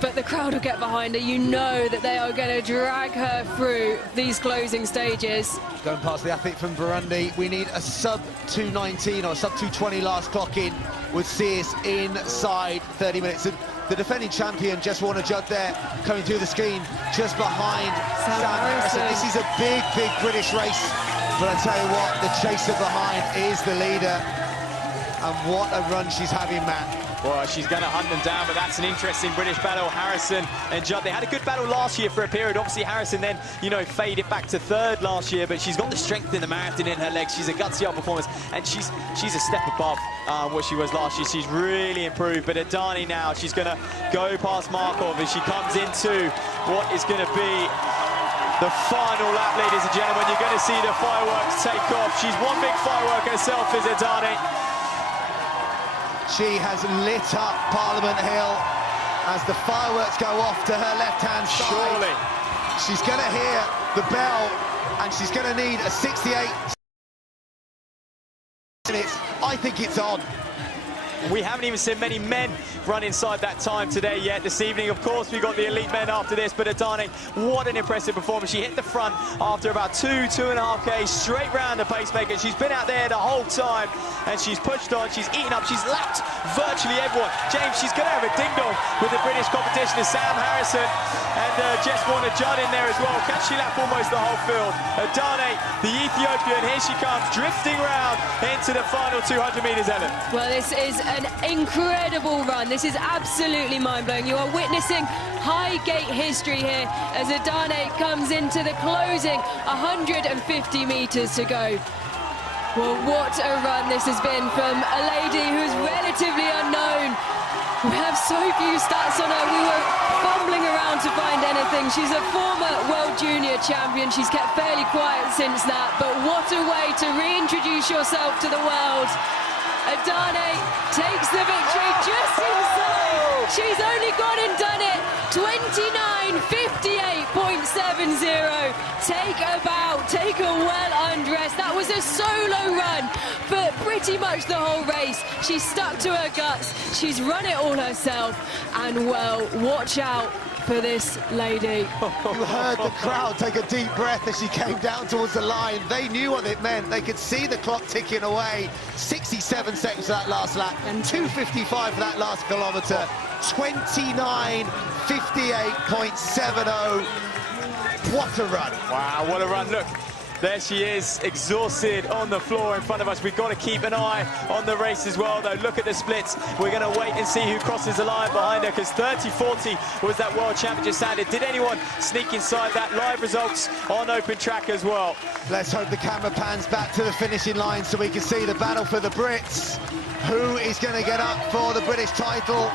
But the crowd will get behind her. You know that they are going to drag her through these closing stages. Going past the athlete from Burundi, we need a sub 219 or a sub 220 last clock in, would see us inside 30 minutes. And the defending champion, Jess Warner-Judd there, coming through the screen, just behind Sam Harrison. This is a big, big British race. But I tell you what, the chaser behind is the leader. And what a run she's having, Matt. Well, she's going to hunt them down, but that's an interesting British battle. Harrison and Judd, they had a good battle last year for a period. Obviously, Harrison then, you know, faded back to third last year, but she's got the strength in the marathon in her legs. She's a gutsy out performance, and she's a step above what she was last year. She's really improved, but Adani now, she's going to go past Markov as she comes into what is going to be the final lap, ladies and gentlemen. You're going to see the fireworks take off. She's one big firework herself, is Adani. She has lit up Parliament Hill as the fireworks go off to her left-hand side. Surely. She's going to hear the bell, and she's going to need a 68 minutes. I think it's on. We haven't even seen many men run inside that time today yet. This evening, of course, we've got the elite men after this, but Adani, what an impressive performance. She hit the front after about 2.5K, straight round the pacemaker. She's been out there the whole time, and she's pushed on, she's eaten up, she's lapped virtually everyone. James, she's going to have a ding-dong with the British competition. Sam Harrison and Jess Warner-Judd in there as well. Can she lap almost the whole field? Adani, the Ethiopian, here she comes, drifting round into the final 200 metres, Ellen. Well, this is an incredible run. This is absolutely mind-blowing. You are witnessing Highgate history here as Adani comes into the closing 150 metres to go. Well, what a run this has been from a lady who's relatively unknown. We have so few stats on her. We were fumbling around to find anything. She's a former World Junior champion. She's kept fairly quiet since that, but what a way to reintroduce yourself to the world. Adani takes the victory just inside. She's only gone and done it. 29:58.70. Take a bow, take a well undressed. That was a solo run for pretty much the whole race. She stuck to her guts. She's run it all herself. And well, watch out for this lady. You heard the crowd take a deep breath as she came down towards the line. They knew what it meant. They could see the clock ticking away. 67 seconds for that last lap and 2:55 for that last kilometre. 29:58.70. What a run. Wow, what a run. Look, there she is, exhausted on the floor in front of us. We've got to keep an eye on the race as well, though. Look at the splits. We're going to wait and see who crosses the line behind her, because 30:40 was that World Championship standard. Did anyone sneak inside that? Live results on open track as well. Let's hope the camera pans back to the finishing line so we can see the battle for the Brits. Who is going to get up for the British title?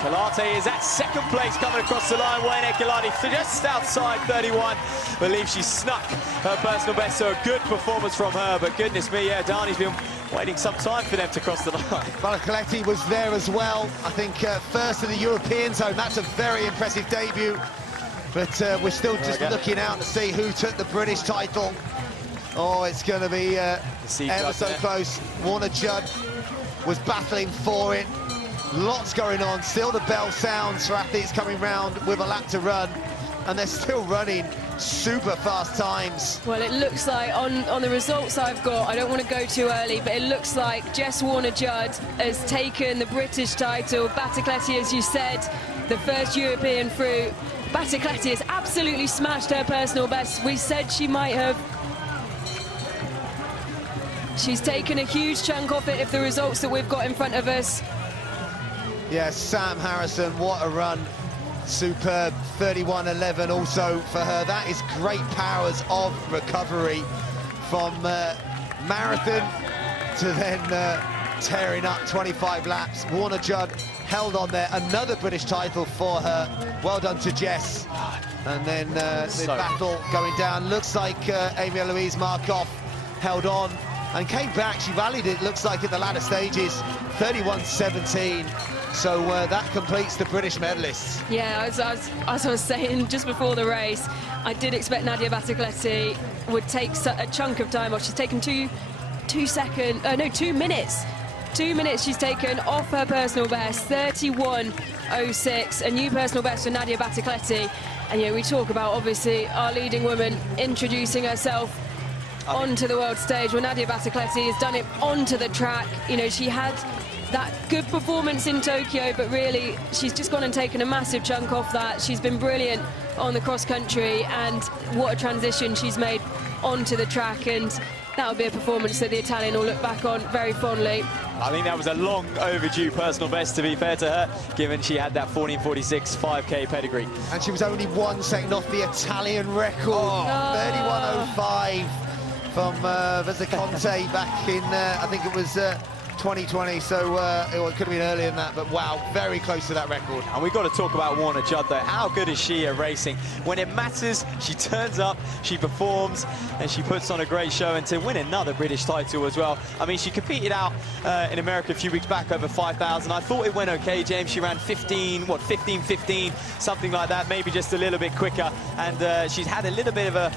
Kalate is at second place coming across the line. Wayne Ekulani just outside 31. I believe she snuck her personal best, so a good performance from her. But goodness me, yeah, Dani's been waiting some time for them to cross the line. Balakaletti was there as well. I think first in the European zone. That's a very impressive debut. But we're still just looking out to see who took the British title. Oh, it's going to be ever so close. Warner-Judd was battling for it. Lots going on. Still the bell sounds for athletes coming round with a lap to run, and they're still running super fast times. Well, it looks like on the results I've got, I don't want to go too early, but it looks like Jess Warner-Judd has taken the British title. Batacletti, as you said, the first European through. Batacletti has absolutely smashed her personal best. We said she might have. She's taken a huge chunk off it if the results that we've got in front of us. Yes, Sam Harrison, what a run. Superb, 31:11 also for her. That is great powers of recovery from marathon to then tearing up 25 laps. Warner-Judd held on there. Another British title for her. Well done to Jess. And then the battle going down. Looks like Amy Eloise Markov held on and came back. She rallied it, looks like, at the latter stages. 31:17. So that completes the British medalists. Yeah, as I was saying just before the race, I did expect Nadia Batacletti would take a chunk of time off. She's taken 2 minutes 2 minutes she's taken off her personal best, 31.06, a new personal best for Nadia Battacletti. And we talk about, obviously, our leading woman introducing herself onto the world stage. Well, Nadia Battacletti has done it onto the track. She had that good performance in Tokyo, but really she's just gone and taken a massive chunk off that. She's been brilliant on the cross country, and what a transition she's made onto the track, and that will be a performance that the Italian will look back on very fondly. I think that was a long overdue personal best, to be fair to her, given she had that 14:46 5K pedigree. And she was only 1 second off the Italian record, 31.05 from Conte back in, I think it was 2020, so it could have been earlier than that, but wow, very close to that record. And we've got to talk about Warner Judd, though. How good is she at racing? When it matters, she turns up, she performs, and she puts on a great show, and to win another British title as well. I mean, she competed out in America a few weeks back over 5,000. I thought it went okay, James. She ran 15:15, something like that, maybe just a little bit quicker, and she's had a little bit of a,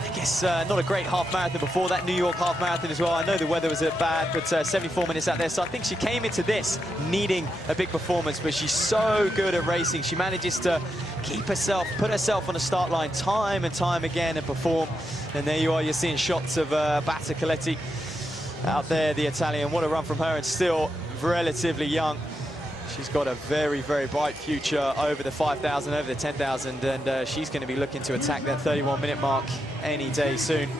I guess, not a great half marathon before that New York half marathon as well. I know the weather was bad, but 74 minutes out there. So I think she came into this needing a big performance, but she's so good at racing. She manages to keep herself, put herself on the start line time and time again and perform. And there you are, you're seeing shots of Battacletti out there, the Italian. What a run from her, and still relatively young. She's got a very, very bright future over the 5,000, over the 10,000, and she's going to be looking to attack that 31-minute mark any day soon.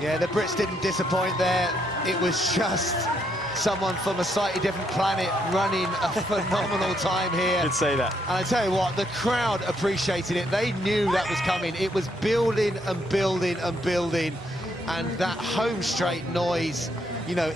Yeah, the Brits didn't disappoint there. It was just someone from a slightly different planet running a phenomenal time here. Could say that. And I tell you what, the crowd appreciated it. They knew that was coming. It was building and building and building, and that home straight noise,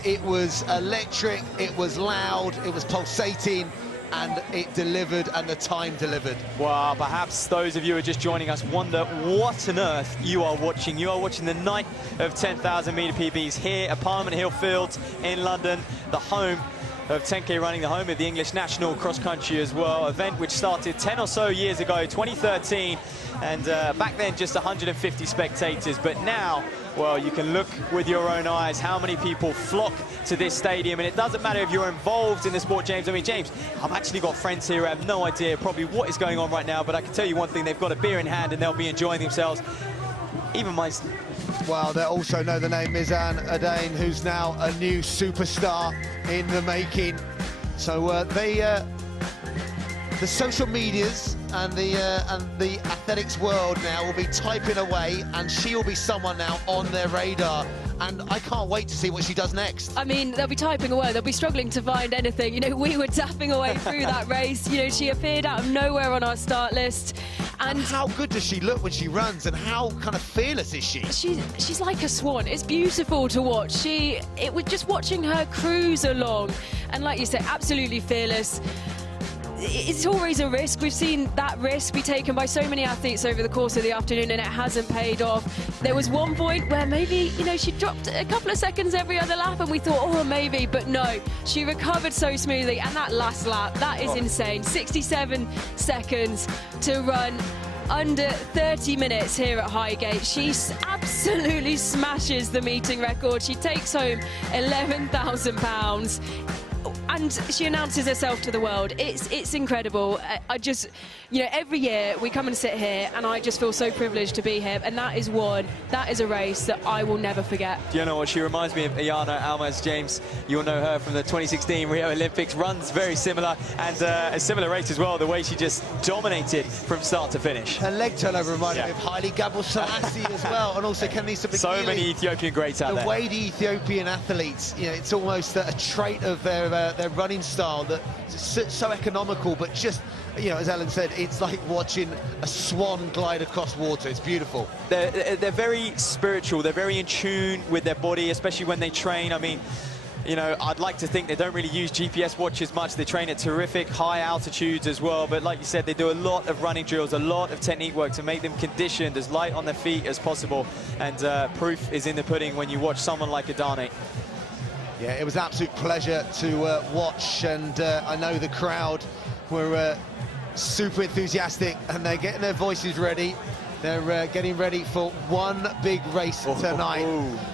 it was electric, it was loud, it was pulsating, and it delivered, and the time delivered. Well, perhaps those of you who are just joining us wonder what on earth you are watching. You are watching the night of 10,000 metre PBs here at Parliament Hill Fields in London, the home of 10K running, the home of the English national cross country as well, event which started 10 or so years ago, 2013, and back then just 150 spectators, but now, well, you can look with your own eyes how many people flock to this stadium, and it doesn't matter if you're involved in the sport, James. I mean, James, I've actually got friends here who have no idea probably what is going on right now, but I can tell you one thing, they've got a beer in hand and they'll be enjoying themselves. Even my... Well, they also know the name Mizan Adain, who's now a new superstar in the making. So the social medias and the athletics world now will be typing away, and she will be someone now on their radar. And I can't wait to see what she does next. I mean, they'll be typing away, they'll be struggling to find anything. We were tapping away through that race. She appeared out of nowhere on our start list. And how good does she look when she runs, and how kind of fearless is she? She's like a swan. It's beautiful to watch. It was just watching her cruise along, and like you said, absolutely fearless. It's always a risk. We've seen that risk be taken by so many athletes over the course of the afternoon, and it hasn't paid off. There was one point where maybe, she dropped a couple of seconds every other lap, and we thought, oh, maybe, but no. She recovered so smoothly, and that last lap, that is insane. 67 seconds to run under 30 minutes here at Highgate. She absolutely smashes the meeting record. She takes home £11,000. And she announces herself to the world. It's incredible. I just, every year we come and sit here, and I just feel so privileged to be here. And that is a race that I will never forget. Do you know what? She reminds me of Ayana Almaz, James. You'll know her from the 2016 Rio Olympics. Runs very similar, and a similar race as well. The way she just dominated from start to finish. Her leg turnover reminded me of Haile Gebrselassie as well, and also Kenenisa Bekele. So many Ethiopian greats out there. The way the Ethiopian athletes, it's almost a trait of their running style that's so economical, but just, as Ellen said, it's like watching a swan glide across water. It's beautiful. They're very spiritual. They're very in tune with their body, especially when they train. I mean, I'd like to think they don't really use GPS watches much. They train at terrific high altitudes as well. But like you said, they do a lot of running drills, a lot of technique work to make them conditioned, as light on their feet as possible. And proof is in the pudding when you watch someone like Adane. Yeah, it was an absolute pleasure to watch, and I know the crowd were super enthusiastic, and they're getting their voices ready. They're getting ready for one big race tonight.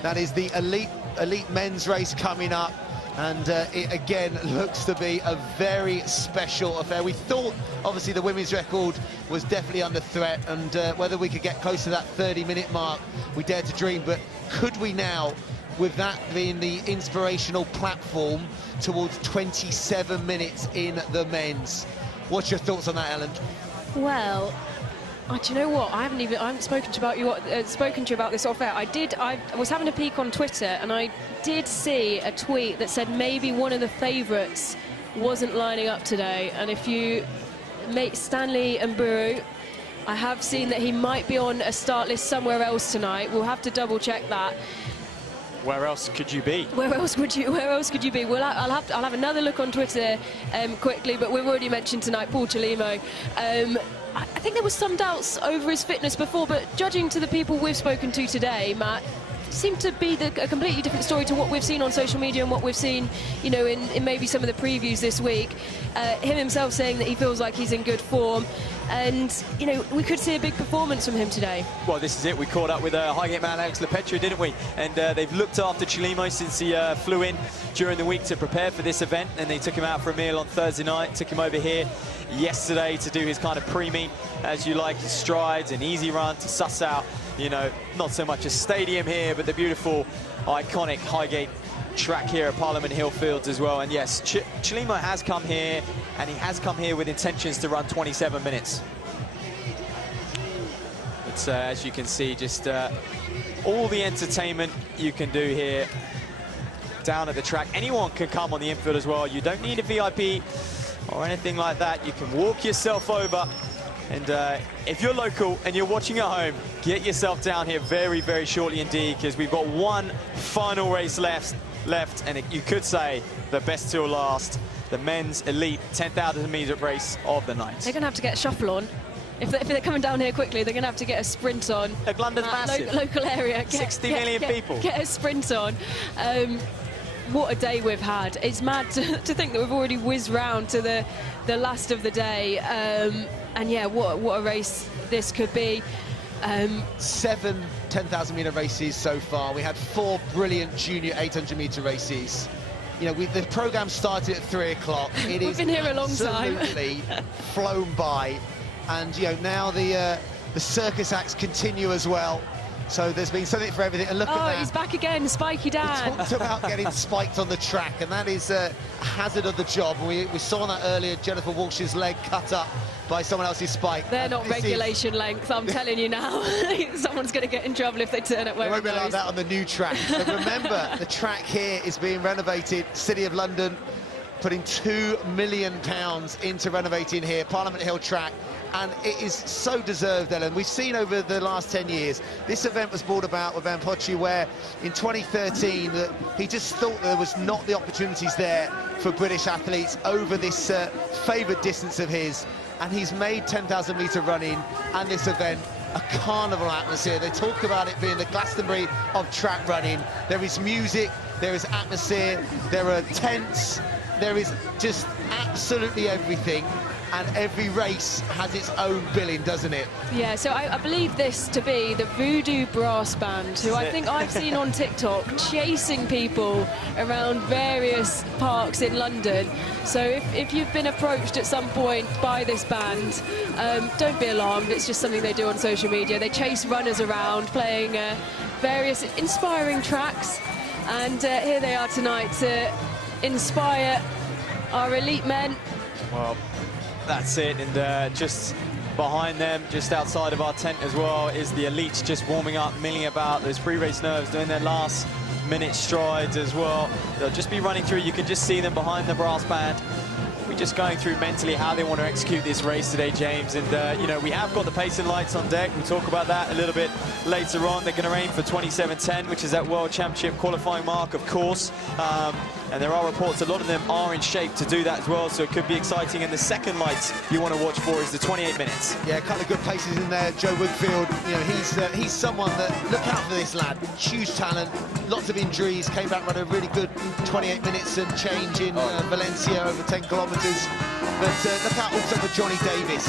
That is the elite elite men's race coming up. And it again looks to be a very special affair. We thought, obviously, the women's record was definitely under threat, and whether we could get close to that 30-minute mark, we dared to dream. But could we now, with that being the inspirational platform towards 27 minutes in the men's? What's your thoughts on that, Ellen? Well, do you know what? I haven't spoken to you about this off air. I was having a peek on Twitter, and I did see a tweet that said maybe one of the favourites wasn't lining up today. And if you make Stanley and Mburu, I have seen that he might be on a start list somewhere else tonight. We'll have to double check that. Where else could you be? Where else could you be? Well, I'll have another look on Twitter quickly. But we've already mentioned tonight Paul Chelimo. I think there was some doubts over his fitness before, but judging to the people we've spoken to today, Matt, seemed to be a completely different story to what we've seen on social media and what we've seen, you know, in maybe some of the previews this week. Him himself saying that he feels like he's in good form, and you know, we could see a big performance from him today. Well, this is it. We caught up with Highgate man Alex Lepetra, didn't we? And they've looked after Chelimo since he flew in during the week to prepare for this event, and they took him out for a meal on Thursday night, took him over here yesterday to do his kind of pre-meet, as you like, his strides, an easy run to suss out, you know, not so much a stadium here, but the beautiful, iconic Highgate track here at Parliament Hill Fields as well. And yes, Chelimo has come here, and he has come here with intentions to run 27 minutes. It's, as you can see, just all the entertainment you can do here down at the track. Anyone can come on the infield as well. You don't need a VIP or anything like that. You can walk yourself over, and if you're local and you're watching at home, get yourself down here very, very shortly indeed, because we've got one final race left, and you could say the best till last, the men's elite 10,000 metre race of the night. They're going to have to get a shuffle on. If they're coming down here quickly, they're going to have to get a sprint on. London's massive. Local area. 60 million people. Get a sprint on. What a day we've had. It's mad to think that we've already whizzed round to the last of the day. And yeah, what a race this could be. 7 10,000 metre races so far. We had 4 brilliant junior 800 metre races. You know, the programme started at 3 o'clock. We've been here a long time. Absolutely flown by. And, you know, now the circus acts continue as well. So there's been something for everything. And look at that. Oh, he's back again, Spiky Dan. We talked about getting spiked on the track, and that is a hazard of the job. We saw that earlier, Jennifer Walsh's leg cut up by someone else's spike. They're not regulation length, I'm telling you now. Someone's going to get in trouble if they turn it where it won't be like that on the new track. So remember, the track here is being renovated. City of London putting £2 million into renovating here, Parliament Hill track. And it is so deserved, Ellen. We've seen over the last 10 years, this event was brought about with Van Pochi, where in 2013 that he just thought there was not the opportunities there for British athletes over this favoured distance of his, and he's made 10,000 metre running and this event a carnival atmosphere. They talk about it being the Glastonbury of track running. There is music, there is atmosphere, there are tents, there is just absolutely everything. And every race has its own billing, doesn't it? Yeah, so I believe this to be the Voodoo Brass Band, who I think I've seen on TikTok chasing people around various parks in London. So if you've been approached at some point by this band, don't be alarmed. It's just something they do on social media. They chase runners around, playing various inspiring tracks. And here they are tonight to inspire our elite men. Well, that's it, and just behind them, just outside of our tent as well, is the elites just warming up, milling about, those pre-race nerves doing their last minute strides as well. They'll just be running through. You can just see them behind the brass band. We're just going through mentally how they want to execute this race today, James. And, you know, we have got the pacing lights on deck. We'll talk about that a little bit later on. They're going to aim for 27:10, which is that World Championship qualifying mark, of course. And there are reports a lot of them are in shape to do that as well, so it could be exciting. And the second lights you want to watch for is the 28 minutes. Yeah, a couple of good paces in there. Joe Woodfield, you know, he's someone that, look out for this lad. Huge talent, lots of injuries, came back running a really good 28 minutes and change in Valencia over 10 kilometres. But look out also for Johnny Davis.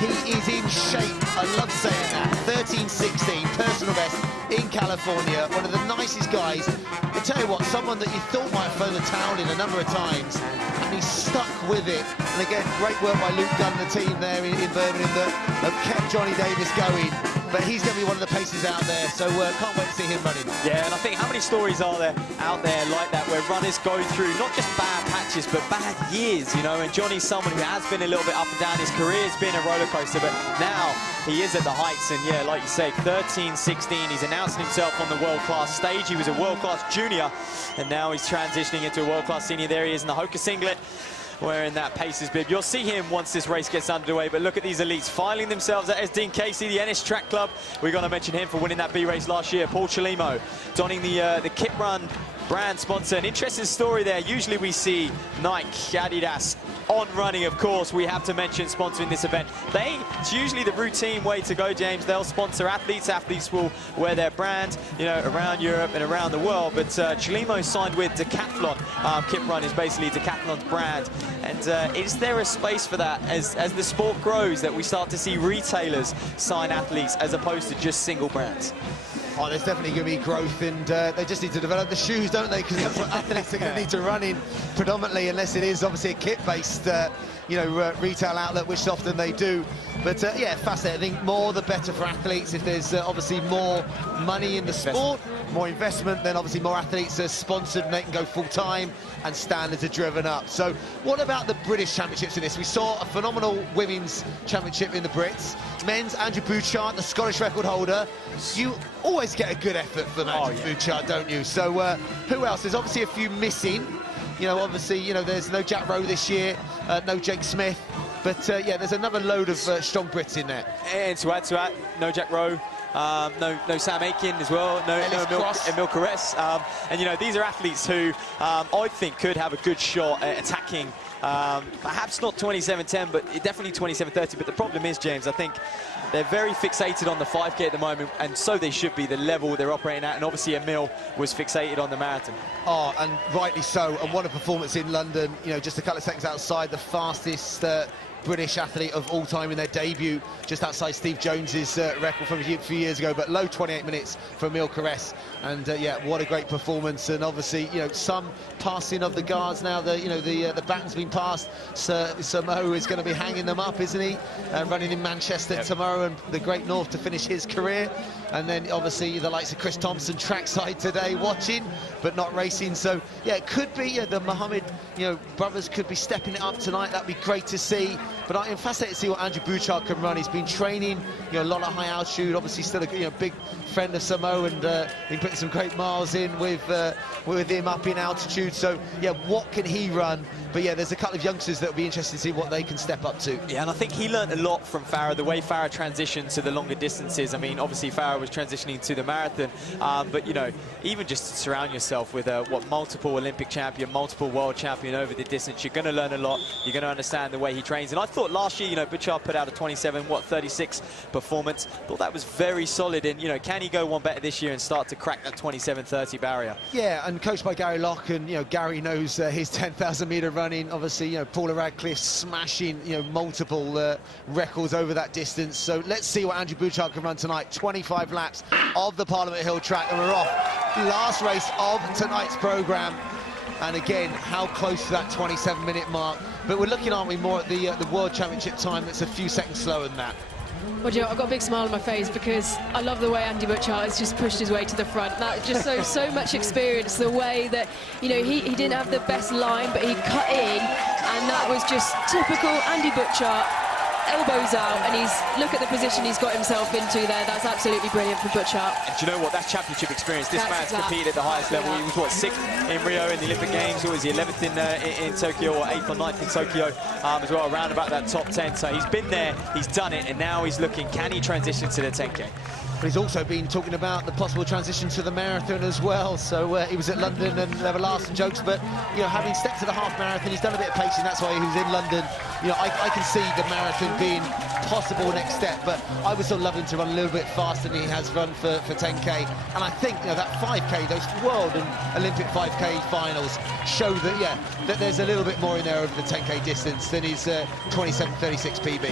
He is in shape. I love saying that. 13:16, personal best. in California, one of the nicest guys. I tell you what, someone that you thought might have thrown the towel in a number of times, and he's stuck with it. And again, great work by Luke Gunn, the team there in Birmingham that have kept Johnny Davis going. But he's going to be one of the paces out there, so can't wait to see him running. Yeah, and I think how many stories are there out there like that, where runners go through not just bad patches, but bad years, you know, and Johnny's someone who has been a little bit up and down. His career's been a roller coaster, but now he is at the heights, and yeah, like you say, 13, 16, he's announcing himself on the world-class stage. He was a world-class junior, and now he's transitioning into a world-class senior. There he is in the Hoka singlet, wearing that Pacers bib. You'll see him once this race gets underway, but look at these elites filing themselves. That is Dean Casey, the Ennis Track Club. We're going to mention him for winning that B race last year. Paul Chalimo donning the Kit Run brand sponsor. An interesting story there. Usually we see Nike, Adidas on running, of course. We have to mention sponsoring this event. It's usually the routine way to go, James. They'll sponsor athletes. Athletes will wear their brand, you know, around Europe and around the world. But Chalimo signed with Decathlon. Kit Run is basically Decathlon's brand. And is there a space for that as the sport grows, that we start to see retailers sign athletes as opposed to just single brands? Oh, there's definitely going to be growth, and they just need to develop the shoes, don't they? Because that's what athletes are going to need to run in predominantly, unless it is obviously a kit-based, you know, retail outlet, which often they do. But yeah, fascinating. I think more the better for athletes. If there's obviously more money in the sport, more investment, then obviously more athletes are sponsored and they can go full-time and standards are driven up. So what about the British Championships in this? We saw a phenomenal women's championship in the Brits. Men's, Andrew Bouchard, the Scottish record holder. You always get a good effort from Andrew Bouchard, don't you? So who else? There's obviously a few missing. You know, obviously, you know, there's no Jack Rowe this year, no Jake Smith. But yeah, there's another load of strong Brits in there. And to add, no Jack Rowe. No Sam Aiken as well, no Emil Caress. And you know, these are athletes who I think could have a good shot at attacking, perhaps not 27:10, but definitely 27:30. But the problem is, James, I think they're very fixated on the 5K at the moment, and so they should be, the level they're operating at. And obviously Emil was fixated on the marathon. Oh, and rightly so. And what a performance in London, you know, just a couple of seconds outside the fastest British athlete of all time in their debut, just outside Steve Jones's record from a few years ago, but low 28 minutes for Emil Caress. And yeah, what a great performance. And obviously, you know, some passing of the guards now. The baton's been passed. Sir Mo is going to be hanging them up, isn't he? Running in Manchester tomorrow, and the Great North to finish his career. And then obviously the likes of Chris Thompson trackside today, watching but not racing. So yeah, it could be the Mohammed, you know, brothers could be stepping it up tonight. That'd be great to see. But I'm fascinated to see what Andrew Bouchard can run. He's been training, you know, a lot of high altitude. Obviously, still a big friend of Samo, and been putting some great miles in with him up in altitude. So yeah, what can he run? But yeah, there's a couple of youngsters that will be interested to see what they can step up to. Yeah, and I think he learned a lot from Farah, the way Farah transitioned to the longer distances. I mean, obviously Farah was transitioning to the marathon, but you know, even just to surround yourself with multiple Olympic champion, multiple world champion over the distance, you're going to learn a lot. You're going to understand the way he trains. And I thought last year, you know, Bouchard put out a 36 performance. Thought that was very solid. And you know, can he go one better this year and start to crack that 27:30 barrier? Yeah, and coached by Gary Locke, and you know, Gary knows his 10,000 meter running. Obviously, you know, Paula Radcliffe smashing, you know, multiple records over that distance. So let's see what Andrew Bouchard can run tonight. 25 laps of the Parliament Hill track, and we're off. Last race of tonight's programme. And again, how close to that 27-minute mark. But we're looking, aren't we, more at the World Championship time that's a few seconds slower than that. Well, you know, I've got a big smile on my face because I love the way Andy Bouchard has just pushed his way to the front. That just so much experience, the way that, you know, he didn't have the best line, but he cut in, and that was just typical Andy Bouchard. Elbows out, and look at the position he's got himself into there. That's absolutely brilliant for Bouchard. And do you know what? That's championship experience. This man's competed at the highest level. He was, what, 6th in Rio in the Olympic Games, or was he 11th in Tokyo, or 8th or 9th in Tokyo as well, around about that top 10. So he's been there, he's done it, and now he's looking, can he transition to the 10K? But he's also been talking about the possible transition to the marathon as well. So he was at London, and there were laughs and jokes, but you know, having stepped to the half marathon, he's done a bit of pacing. That's why he was in London. You know, I can see the marathon being possible next step, but I would still love him to run a little bit faster than he has run for 10K. And I think, you know, that 5K, those World and Olympic 5K finals show that, yeah, that there's a little bit more in there over the 10K distance than his 27:36 PB.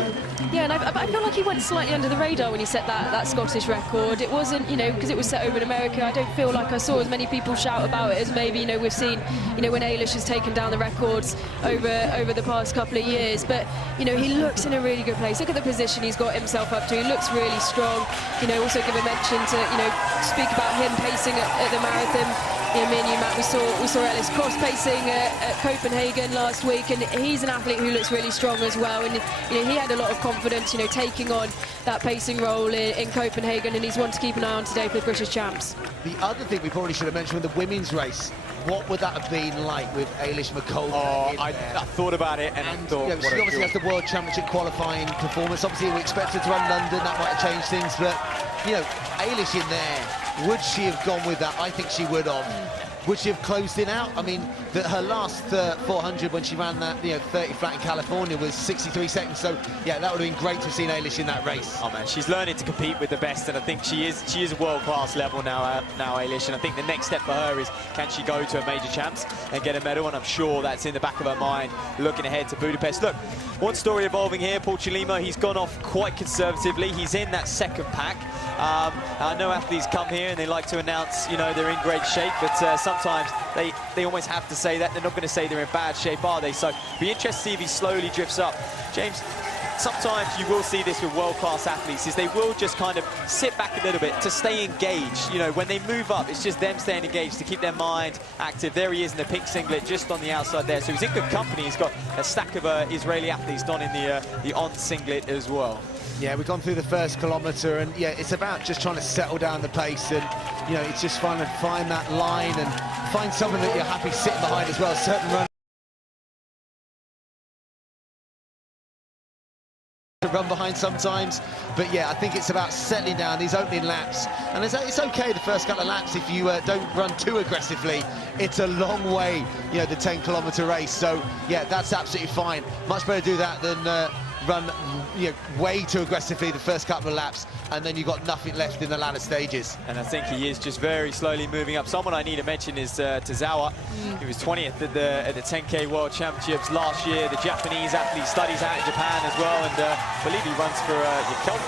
Yeah, and I feel like he went slightly under the radar when he set that Scottish record. record. It wasn't, you know, because it was set over in America, I don't feel like I saw as many people shout about it as maybe, you know, we've seen, you know, when Eilish has taken down the records over the past couple of years. But, you know, he looks in a really good place. Look at the position he's got himself up to. He looks really strong. You know, also give a mention to, you know, speak about him pacing at the marathon. You know, me and you, Matt, we saw Ellis Cross pacing at Copenhagen last week, and he's an athlete who looks really strong as well. And you know, he had a lot of confidence, you know, taking on that pacing role in Copenhagen, and he's one to keep an eye on today for the British champs. The other thing we probably should have mentioned with the women's race, what would that have been like with Eilish McCullough? Oh, I thought about it, and I thought, you know, she obviously has the World Championship qualifying performance. Obviously, we expected to run London. That might have changed things, but you know, Eilish in there, would she have gone with that? I think she would have. Would she have closed it out? I mean, her last 400 when she ran that, you know, 30 flat in California was 63 seconds. So yeah, that would have been great to have seen Eilish in that race. Oh man, she's learning to compete with the best, and I think she is world-class level now, Eilish. And I think the next step for her is, can she go to a major champs and get a medal? And I'm sure that's in the back of her mind, looking ahead to Budapest. Look, one story evolving here. Paul Chilima, he's gone off quite conservatively. He's in that second pack. I know athletes come here and they like to announce, you know, they're in great shape, but sometimes they almost have to say that. They're not going to say they're in bad shape, are they? So be interested to see if he slowly drifts up. James, sometimes you will see this with world-class athletes, is they will just kind of sit back a little bit to stay engaged. You know, when they move up, it's just them staying engaged to keep their mind active. There he is in the pink singlet, just on the outside there. So he's in good company. He's got a stack of Israeli athletes done in the on singlet as well. Yeah, we've gone through the first kilometre, and yeah, it's about just trying to settle down the pace, and you know, it's just trying to find that line and find someone that you're happy sitting behind as well. Certain runners to run behind sometimes, but yeah, I think it's about settling down these opening laps, and it's okay the first couple of laps if you don't run too aggressively. It's a long way, you know, the 10-kilometre race, so yeah, that's absolutely fine. Much better do that than run, you know, way too aggressively the first couple of laps, and then you've got nothing left in the latter stages. And I think he is just very slowly moving up. Someone I need to mention is Tozawa. He was 20th at the 10K World Championships last year. The Japanese athlete studies out in Japan as well, and I believe he runs for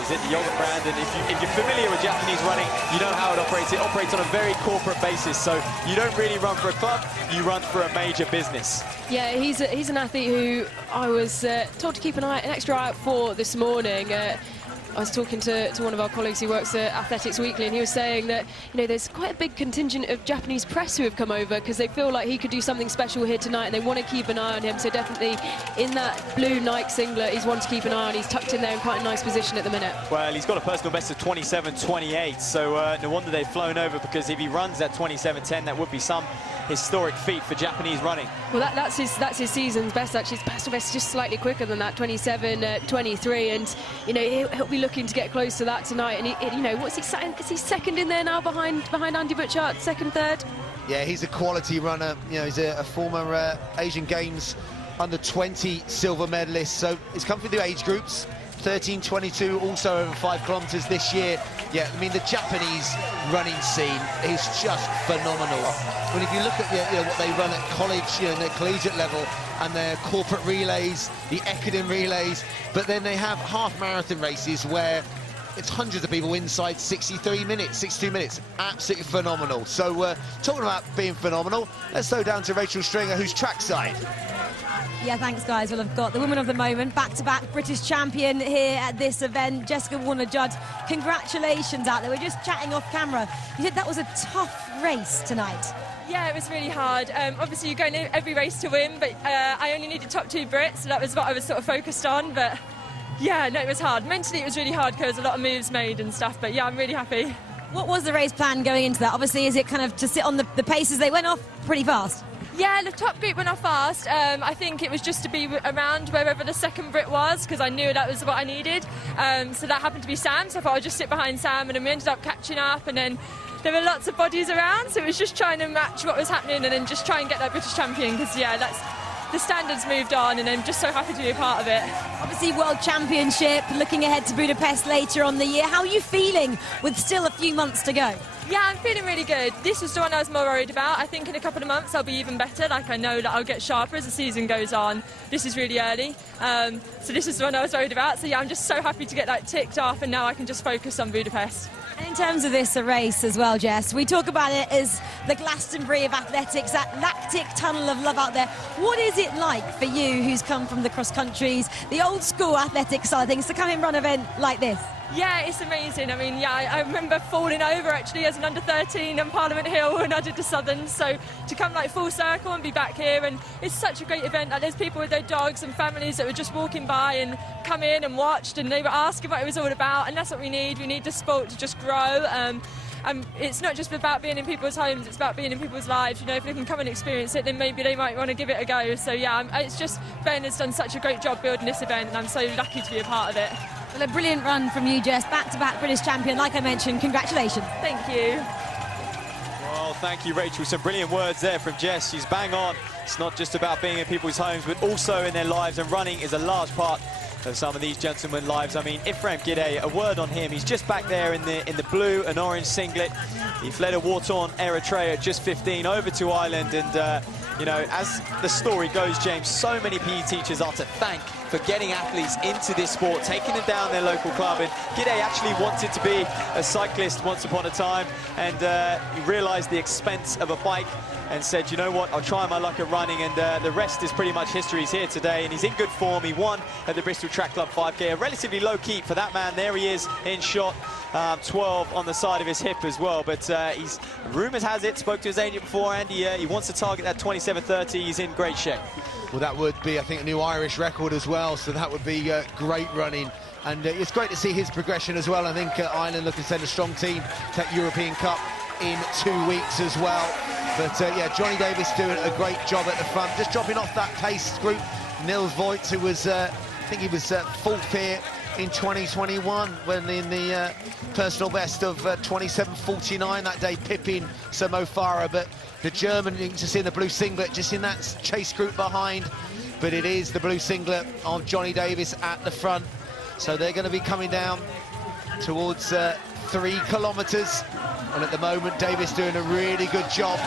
is it the yogurt brand? And if you're familiar with Japanese running, you know how it operates. It operates on a very corporate basis, so you don't really run for a club, you run for a major business. Yeah, he's an athlete who I was told to keep an extra eye out for this morning. I was talking to one of our colleagues who works at Athletics Weekly, and he was saying that, you know, there's quite a big contingent of Japanese press who have come over because they feel like he could do something special here tonight, and they want to keep an eye on him. So definitely in that blue Nike singlet, he's one to keep an eye on. He's tucked in there in quite a nice position at the minute. Well, he's got a personal best of 27.28, so no wonder they've flown over, because if he runs at 27.10, that would be some historic feat for Japanese running. Well, that's his season's best, actually. His personal best is just slightly quicker than that, 27.23, and you know, he'll be looking to get close to that tonight. And you know, what's he saying? Is he second in there now behind Andy Butchart, second, third? Yeah, he's a quality runner. You know, he's a former Asian Games under-20 silver medalist, so he's come through the age groups. 13.22, also over 5 kilometres this year. Yeah, I mean, the Japanese running scene is just phenomenal. When if you look at you know, what they run at college, you know, their collegiate level, and their corporate relays, the Ekiden relays, but then they have half marathon races where it's hundreds of people inside 63 minutes, 62 minutes. Absolutely phenomenal. So talking about being phenomenal, let's slow down to Rachel Stringer, who's trackside. Yeah, thanks, guys. Well, I've got the woman of the moment, back-to-back British champion here at this event, Jessica Warner-Judd. Congratulations out there. We're just chatting off camera. You said that was a tough race tonight. Yeah, it was really hard. Obviously, you're going every race to win, but I only needed top 2 Brits, so that was what I was sort of focused on. But yeah, no, it was hard. Mentally, it was really hard because a lot of moves made and stuff. But yeah, I'm really happy. What was the race plan going into that? Obviously, is it kind of to sit on the paces? They went off pretty fast. Yeah, the top group went off fast. I think it was just to be around wherever the second Brit was, because I knew that was what I needed. So that happened to be Sam, so I thought I'd just sit behind Sam, and then we ended up catching up, and then there were lots of bodies around, so it was just trying to match what was happening and then just try and get that British champion, because yeah, that's the standards moved on, and I'm just so happy to be a part of it. Obviously, World Championship, looking ahead to Budapest later on the year. How are you feeling with still a few months to go? Yeah, I'm feeling really good. This was the one I was more worried about. I think in a couple of months I'll be even better. Like, I know that I'll get sharper as the season goes on. This is really early. So this is the one I was worried about. So yeah, I'm just so happy to get that ticked off, and now I can just focus on Budapest. And in terms of this race as well, Jess, we talk about it as the Glastonbury of athletics, that lactic tunnel of love out there. What is it like for you, who's come from the cross countries, the old school athletics side of things, to come and run an event like this? Yeah, it's amazing. I mean, yeah, I remember falling over actually as an under-13 on Parliament Hill when I did the Southern. So to come like full circle and be back here, and it's such a great event. Like, there's people with their dogs and families that were just walking by and come in and watched, and they were asking what it was all about. And that's what we need. We need the sport to just grow. It's not just about being in people's homes, it's about being in people's lives. You know, if they can come and experience it, then maybe they might want to give it a go. So yeah, it's just, Ben has done such a great job building this event, and I'm so lucky to be a part of it. Well, a brilliant run from you, Jess. Back-to-back British champion, like I mentioned. Congratulations. Thank you. Well, thank you, Rachel. Some brilliant words there from Jess. She's bang on. It's not just about being in people's homes, but also in their lives, and running is a large part of some of these gentlemen's lives. I mean, Ephraim Gidey, a word on him. He's just back there in the blue and orange singlet. He fled a war-torn Eritrea at just 15 over to Ireland, and you know, as the story goes, James, so many PE teachers are to thank for getting athletes into this sport, taking them down their local club. And Gidey actually wanted to be a cyclist once upon a time, and he realised the expense of a bike and said, you know what, I'll try my luck at running, and the rest is pretty much history. He's here today, and he's in good form. He won at the Bristol Track Club 5K, a relatively low keep for that man. There he is in shot, 12 on the side of his hip as well. But he's, rumours has it, spoke to his agent before, and he wants to target that 27:30. He's in great shape. Well, that would be, I think, a new Irish record as well, so that would be great running. And it's great to see his progression as well. I think Ireland looking to send a strong team to that European Cup in 2 weeks as well. But yeah, Johnny Davis doing a great job at the front, just dropping off that pace group. Nils Voigt, who was, I think he was fourth here in 2021, when in the personal best of 27:49 that day, pipping Mo Farah. But the German, you can just see in the blue singlet, just in that chase group behind. But it is the blue singlet of Johnny Davis at the front. So they're going to be coming down towards 3 kilometres. And at the moment, Davis doing a really good job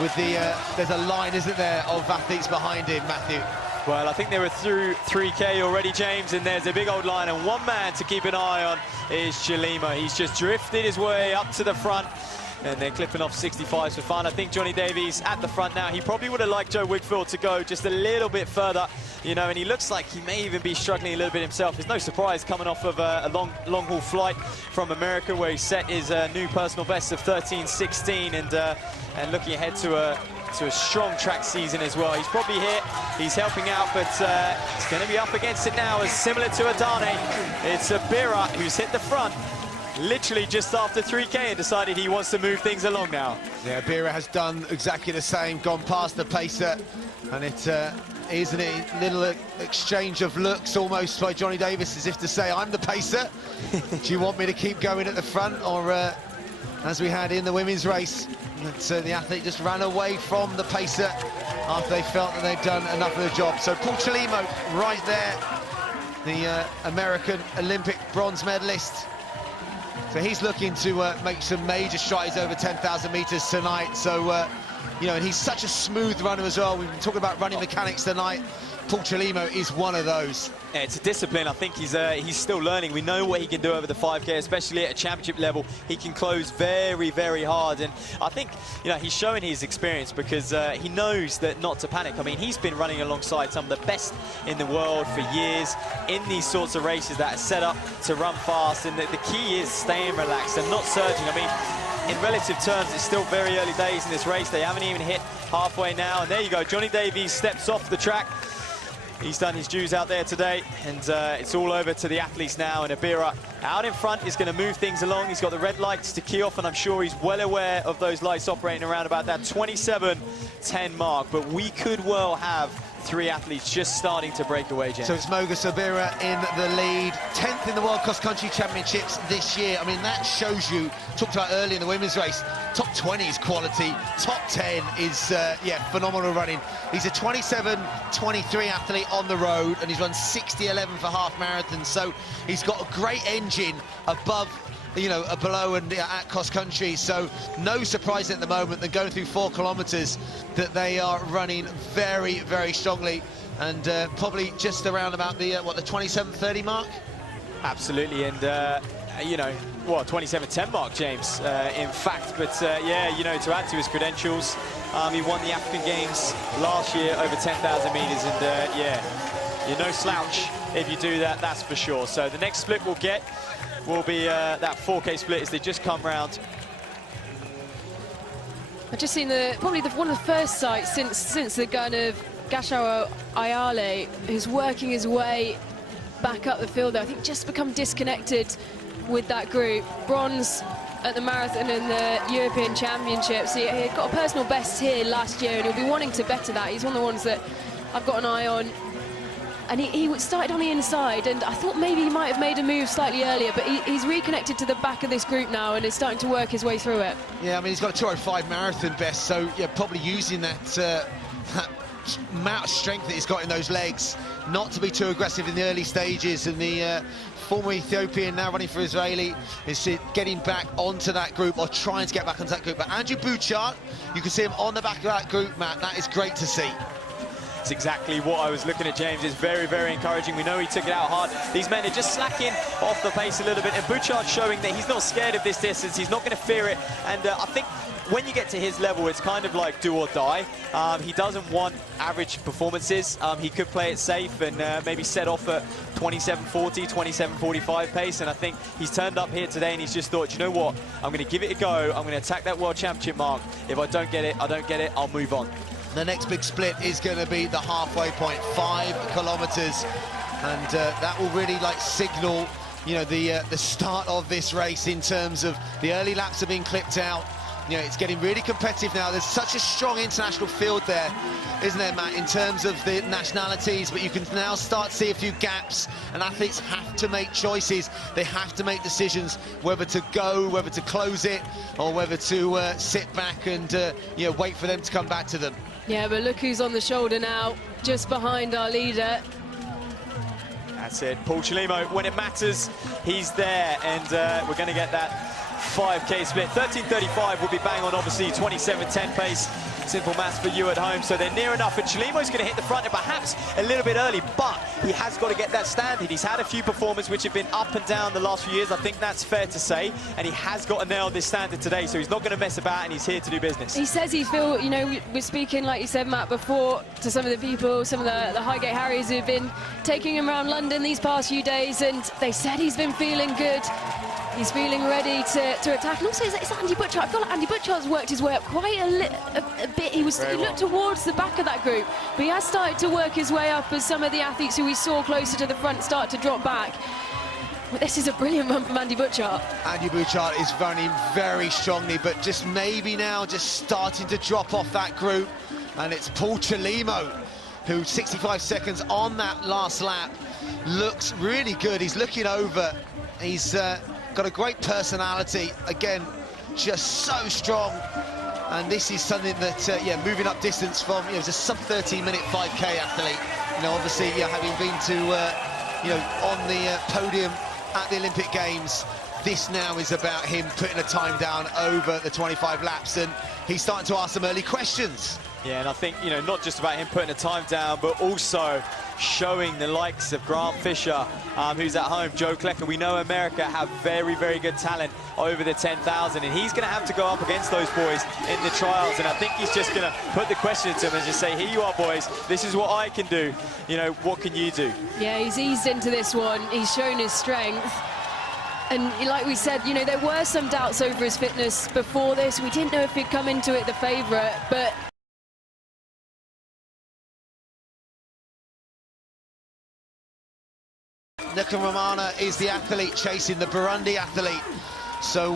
with the, there's a line, isn't there, of athletes behind him, Matthew? Well, I think they were through 3K already, James, and there's a big old line, and one man to keep an eye on is Chalima. He's just drifted his way up to the front, and they're clipping off 65s for fun. I think Johnny Davies at the front now. He probably would have liked Joe Wigfield to go just a little bit further, you know, and he looks like he may even be struggling a little bit himself. It's no surprise coming off of a long-haul flight from America, where he set his new personal best of 13:16, and looking ahead to a strong track season as well. He's probably here, he's helping out, but he's going to be up against it now, as similar to Adane. It's Abira who's hit the front literally just after 3K and decided he wants to move things along now. Yeah, Abira has done exactly the same, gone past the pacer, and it isn't it a little exchange of looks almost by Johnny Davis, as if to say, I'm the pacer. Do you want me to keep going at the front, or as we had in the women's race, that the athlete just ran away from the pacer after they felt that they'd done enough of the job. So Paul Chalima right there, the American Olympic bronze medalist. So he's looking to make some major strides over 10,000 metres tonight. So, you know, and he's such a smooth runner as well. We've been talking about running mechanics tonight. Paul Chalima is one of those. Yeah, it's a discipline. I think he's still learning. We know what he can do over the 5K, especially at a championship level. He can close very, very hard. And I think, you know, he's showing his experience, because he knows that not to panic. I mean, he's been running alongside some of the best in the world for years in these sorts of races that are set up to run fast. And the key is staying relaxed and not surging. I mean, in relative terms, it's still very early days in this race. They haven't even hit halfway now. And there you go, Johnny Davies steps off the track. He's done his dues out there today, and it's all over to the athletes now. And Abira out in front is going to move things along. He's got the red lights to key off, and I'm sure he's well aware of those lights operating around about that 27:10 mark. But we could well have 3 athletes just starting to break away, James. So it's Mogus Abira in the lead, 10th in the World Cross Country Championships this year. I mean, that shows you, talked about early in the women's race, top 20 is quality, top 10 is, yeah, phenomenal running. He's a 27-23 athlete on the road, and he's run 60-11 for half marathons, so he's got a great engine above you know, below and at cross country, so no surprise at the moment than going through 4 kilometres that they are running very, very strongly, and probably just around about the what, the 27:30 mark. Absolutely, and you know, well, 27:10 mark, James, in fact. But yeah, you know, to add to his credentials, he won the African Games last year over 10,000 meters, and yeah, you're no slouch if you do that, that's for sure. So the next split we'll get will be that 4K split as they just come round. I've just seen probably one of the first sights since the gun of Gashao Ayale, who's working his way back up the field there. I think just become disconnected with that group. Bronze at the marathon and the European Championships. He got a personal best here last year, and he'll be wanting to better that. He's one of the ones that I've got an eye on. And he started on the inside, and I thought maybe he might have made a move slightly earlier, but he's reconnected to the back of this group now and is starting to work his way through it. Yeah, I mean, he's got a 2:05 marathon best, so yeah, probably using that amount of strength that he's got in those legs, not to be too aggressive in the early stages. And the former Ethiopian, now running for Israeli, is getting back onto that group, or trying to get back onto that group. But Andrew Bouchard, you can see him on the back of that group, Matt. That is great to see. It's exactly what I was looking at, James. It's very, very encouraging. We know he took it out hard. These men are just slacking off the pace a little bit, and Bouchard's showing that he's not scared of this distance. He's not going to fear it, and I think when you get to his level, it's kind of like do or die. He doesn't want average performances. He could play it safe and maybe set off at 27:40, 27:45 pace, and I think he's turned up here today and he's just thought, you know what, I'm going to give it a go. I'm going to attack that World Championship mark. If I don't get it, I don't get it. I'll move on. The next big split is going to be the halfway point, 5 kilometres, and that will really like signal, you know, the start of this race in terms of the early laps are being clipped out. You know, it's getting really competitive now. There's such a strong international field there, isn't there, Matt, in terms of the nationalities, but you can now start to see a few gaps, and athletes have to make choices. They have to make decisions whether to go, whether to close it, or whether to sit back and you know, wait for them to come back to them. Yeah, but look who's on the shoulder now, just behind our leader. That's it, Paul Chelimo. When it matters, he's there, and we're going to get that 5K split. 13:35 will be bang on, obviously, 27:10 pace. Simple maths for you at home, so they're near enough, and Chelimo's going to hit the front and perhaps a little bit early, but he has got to get that standard. He's had a few performances which have been up and down the last few years, I think that's fair to say, and he has got to nail this standard today, so he's not going to mess about, and he's here to do business. He says he feels, you know, we're speaking, like you said, Matt, before, to some of the people, some of the Highgate Harriers who've been taking him around London these past few days, and they said he's been feeling good. He's feeling ready to attack. And also, it's Andy Butchart. I feel like Andy Butchart's worked his way up quite a bit. He looked towards the back of that group, but he has started to work his way up as some of the athletes who we saw closer to the front start to drop back. But this is a brilliant run from Andy Butchart. Andy Butchart is running very strongly, but just maybe now just starting to drop off that group. And it's Paul Chelimo, who 65 seconds on that last lap, looks really good. He's looking over. He's got a great personality, again, just so strong, and this is something that, yeah, moving up distance from, you know, it's a sub-13-minute 5K athlete, you know, obviously, yeah, having been to, you know, on the podium at the Olympic Games, this now is about him putting a time down over the 25 laps, and he's starting to ask some early questions. Yeah, and I think, you know, not just about him putting a time down, but also showing the likes of Grant Fisher, who's at home, Joe Klecker. We know America have very, very good talent over the 10,000, and he's going to have to go up against those boys in the trials, and I think he's just going to put the question to them and just say, here you are, boys, this is what I can do, you know, what can you do? Yeah, he's eased into this one, he's shown his strength. And like we said, you know, there were some doubts over his fitness before this. We didn't know if he'd come into it the favourite, but Nkunramana is the athlete chasing the Burundi athlete. So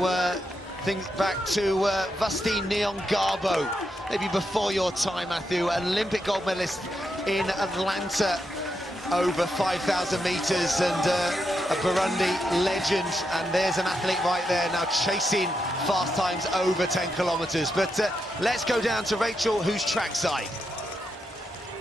think back to Vastine Nyongabo, maybe before your time, Matthew, an Olympic gold medalist in Atlanta over 5,000 metres, and a Burundi legend. And there's an athlete right there now chasing fast times over 10 kilometres. But let's go down to Rachel, who's trackside.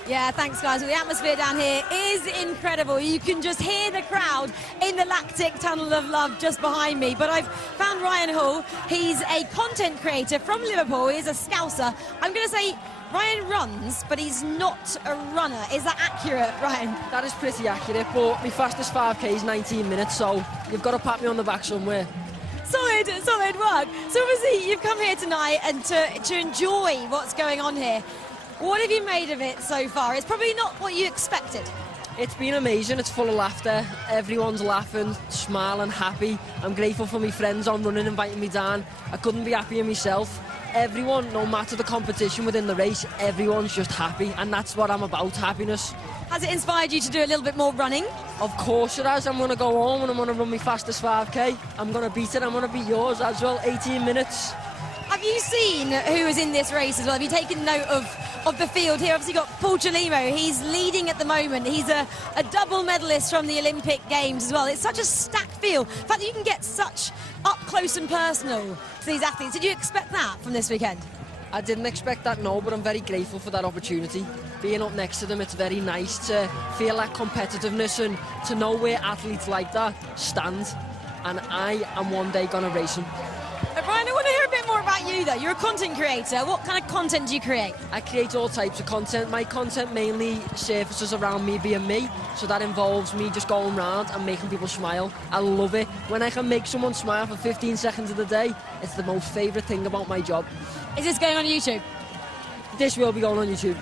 Yeah, thanks, guys. Well, the atmosphere down here is incredible. You can just hear the crowd in the Lactic Tunnel of Love just behind me. But I've found Ryan Hall. He's a content creator from Liverpool. He's a Scouser. I'm going to say Ryan runs, but he's not a runner. Is that accurate, Ryan? That is pretty accurate, but my fastest 5k is 19 minutes, so you've got to pat me on the back somewhere. Solid work. So obviously you've come here tonight and to enjoy what's going on here. What have you made of it so far? It's probably not what you expected. It's been amazing. It's full of laughter. Everyone's laughing, smiling, happy. I'm grateful for my friends on running, inviting me down. I couldn't be happier myself. Everyone, no matter the competition within the race, everyone's just happy, and that's what I'm about, happiness. Has it inspired you to do a little bit more running? Of course it has. I'm going to go home and I'm going to run my fastest 5k. I'm going to beat it. I'm going to beat yours as well, 18 minutes. Have you seen who is in this race as well? Have you taken note of the field here? Obviously, you've got Paul Chelimo. He's leading at the moment. He's a double medalist from the Olympic Games as well. It's such a stacked field. The fact that you can get such up close and personal to these athletes. Did you expect that from this weekend? I didn't expect that, no, but I'm very grateful for that opportunity. Being up next to them, it's very nice to feel that competitiveness and to know where athletes like that stand. And I am one day going to race them. Ryan, I want to hear a bit more about you, though. You're a content creator. What kind of content do you create? I create all types of content. My content mainly surfaces around me being me, so that involves me just going around and making people smile. I love it. When I can make someone smile for 15 seconds of the day, it's the most favourite thing about my job. Is this going on YouTube? This will be going on YouTube.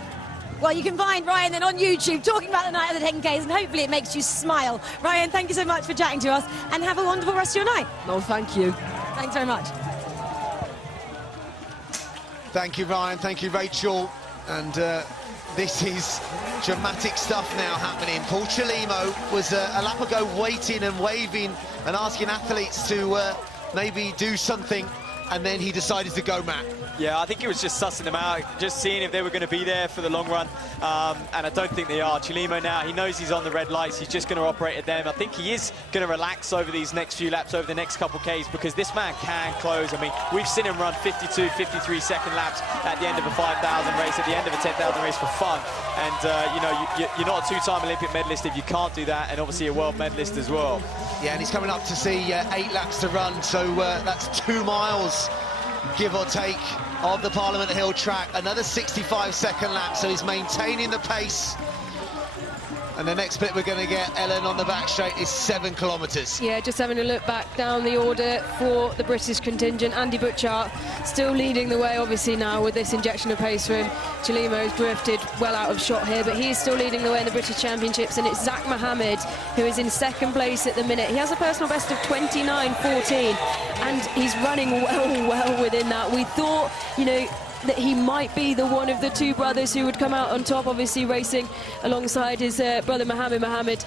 Well, you can find Ryan then on YouTube talking about the night of the 10Ks, and hopefully it makes you smile. Ryan, thank you so much for chatting to us, and have a wonderful rest of your night. No, thank you. Thanks very much. Thank you, Ryan. Thank you, Rachel. And this is dramatic stuff now happening. Paul Chelimo was a lap ago waiting and waving and asking athletes to maybe do something, and then he decided to go, Matt. Yeah, I think he was just sussing them out, just seeing if they were going to be there for the long run, and I don't think they are. Chelimo now, he knows he's on the red lights, he's just going to operate at them. I think he is going to relax over these next few laps, over the next couple Ks, because this man can close. I mean, we've seen him run 52, 53 second laps at the end of a 5,000 race, at the end of a 10,000 race for fun. And, you know, you're not a two-time Olympic medalist if you can't do that, and obviously a world medalist as well. Yeah, and he's coming up to see 8 laps to run, so that's 2 miles, give or take, of the Parliament Hill track. Another 65-second lap, so he's maintaining the pace. And the next bit we're going to get, Ellen, on the back straight is 7 kilometres. Yeah, just having a look back down the order for the British contingent. Andy Butchart still leading the way, obviously, now with this injection of pace for him. Chelimo's drifted well out of shot here, but he's still leading the way in the British Championships, and it's Zach Mohammed who is in second place at the minute. He has a personal best of 29.14, and he's running well within that. We thought, you know, that he might be the one of the 2 brothers who would come out on top, obviously racing alongside his brother Mohammed.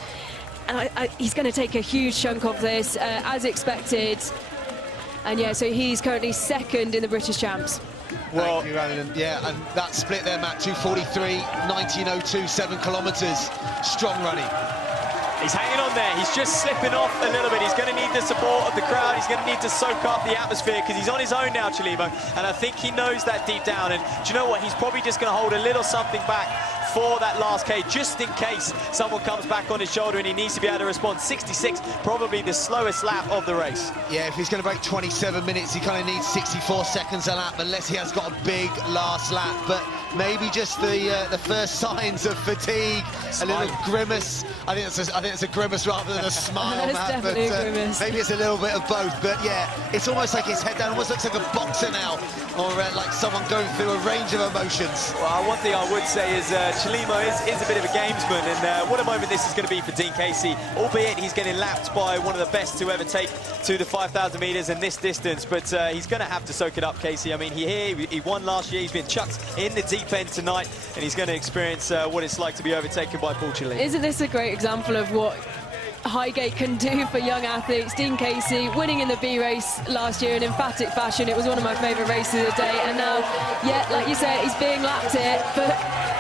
He's going to take a huge chunk of this, as expected. And yeah, so he's currently second in the British Champs. Well, thank you, Alan. Yeah, and that split there, Matt, 2:43, 19:02, 7 kilometres, strong running. He's hanging on there. He's just slipping off a little bit. He's going to need the support of the crowd. He's going to need to soak up the atmosphere because he's on his own now, Chelimo. And I think he knows that deep down. And do you know what? He's probably just going to hold a little something back for that last K, just in case someone comes back on his shoulder and he needs to be able to respond. 66, probably the slowest lap of the race. Yeah, if he's going to break 27 minutes, he kind of needs 64 seconds a lap, unless he has got a big last lap. But maybe just the first signs of fatigue, a little grimace. I think it's a grimace rather than a smile, It's Matt. definitely a grimace. Maybe it's a little bit of both. But yeah, it's almost like his head down, almost looks like a boxer now, or like someone going through a range of emotions. Well, one thing I would say is Chelimo is a bit of a gamesman, and what a moment this is going to be for Dean Casey, albeit he's getting lapped by one of the best to ever take to the 5,000 metres in this distance, but he's going to have to soak it up, Casey. I mean, he won last year, he's been chucked in the deep end tonight, and he's going to experience what it's like to be overtaken by Paul Chelimo. Isn't this a great example of what Highgate can do for young athletes? Dean Casey winning in the B race last year in emphatic fashion. It was one of my favourite races of the day, and now, yeah, like you said, he's being lapped here, but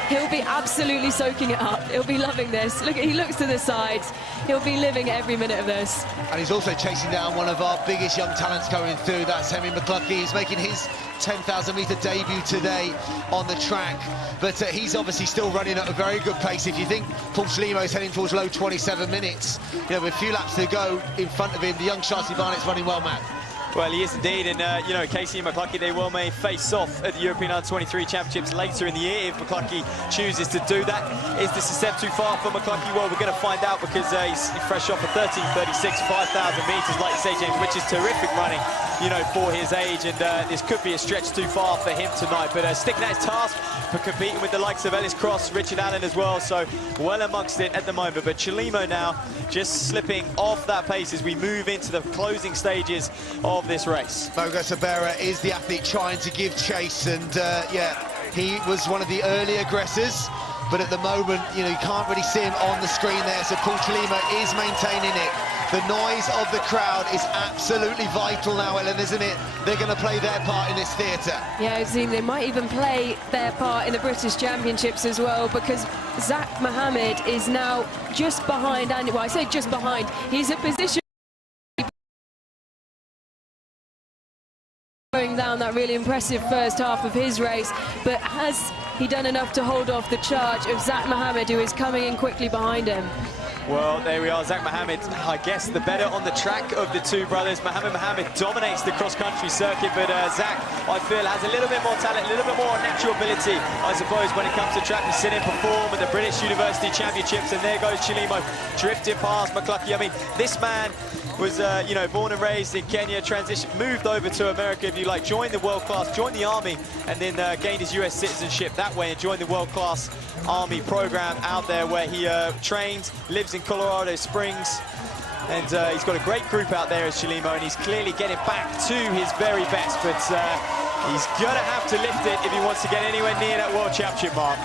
He'll be absolutely soaking it up. He'll be loving this. Look, he looks to the sides. He'll be living every minute of this. And he's also chasing down one of our biggest young talents coming through. That's Henry McCluskey. He's making his 10,000-metre debut today on the track. But he's obviously still running at a very good pace. If you think Paul Chelimo is heading towards low 27 minutes, you know, with a few laps to go in front of him, the young Sharcy Barnett's running well, Matt. Well, he is indeed, and you know, Casey and McCluskey, they well may face off at the European Under-23 Championships later in the year if McCluskey chooses to do that. Is this a step too far for McCluskey? Well, we're going to find out because he's fresh off a 13:36, 5,000 metres, like you say, James, which is terrific running, you know, for his age, and this could be a stretch too far for him tonight. But sticking at his task for competing with the likes of Ellis Cross, Richard Allen as well, so well amongst it at the moment. But Chelimo now just slipping off that pace as we move into the closing stages of this race. Mogo Sabera is the athlete trying to give chase, and yeah, he was one of the early aggressors, but at the moment, you know, you can't really see him on the screen there, so Paul Chelimo is maintaining it. The noise of the crowd is absolutely vital now, Ellen, isn't it? They're going to play their part in this theatre. Yeah, I've seen they might even play their part in the British Championships as well, because Zach Mohammed is now just behind Andy. Well, I say just behind. He's a position going down that really impressive first half of his race, but has he done enough to hold off the charge of Zach Mohammed, who is coming in quickly behind him? Well, there we are. Zach Mohammed, I guess, the better on the track of the two brothers. Mohammed dominates the cross-country circuit, but Zach, I feel, has a little bit more talent, a little bit more natural ability, I suppose, when it comes to track. We've seen him perform at the British University Championships, and there goes Chelimo drifting past McCluskey. I mean, this man was, you know, born and raised in Kenya, transitioned, moved over to America, if you like, joined the world class, joined the Army, and then gained his US citizenship that way and joined the world class Army program out there where he trains, lives in Colorado Springs, and he's got a great group out there as Chelimo, and he's clearly getting back to his very best, but he's going to have to lift it if he wants to get anywhere near that World Championship mark.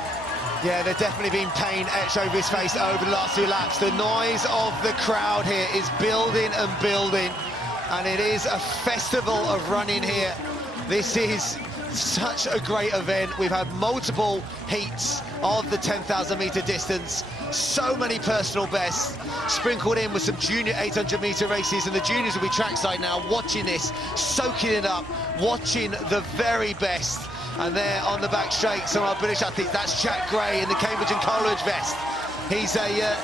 Yeah, there's definitely been pain etched over his face over the last few laps. The noise of the crowd here is building and building, and it is a festival of running here. This is such a great event. We've had multiple heats of the 10,000-metre distance, so many personal bests, sprinkled in with some junior 800-metre races, and the juniors will be trackside now, watching this, soaking it up, watching the very best. And there on the back straight, some of our British athletes. That's Jack Gray in the Cambridge and Coleridge vest. He's a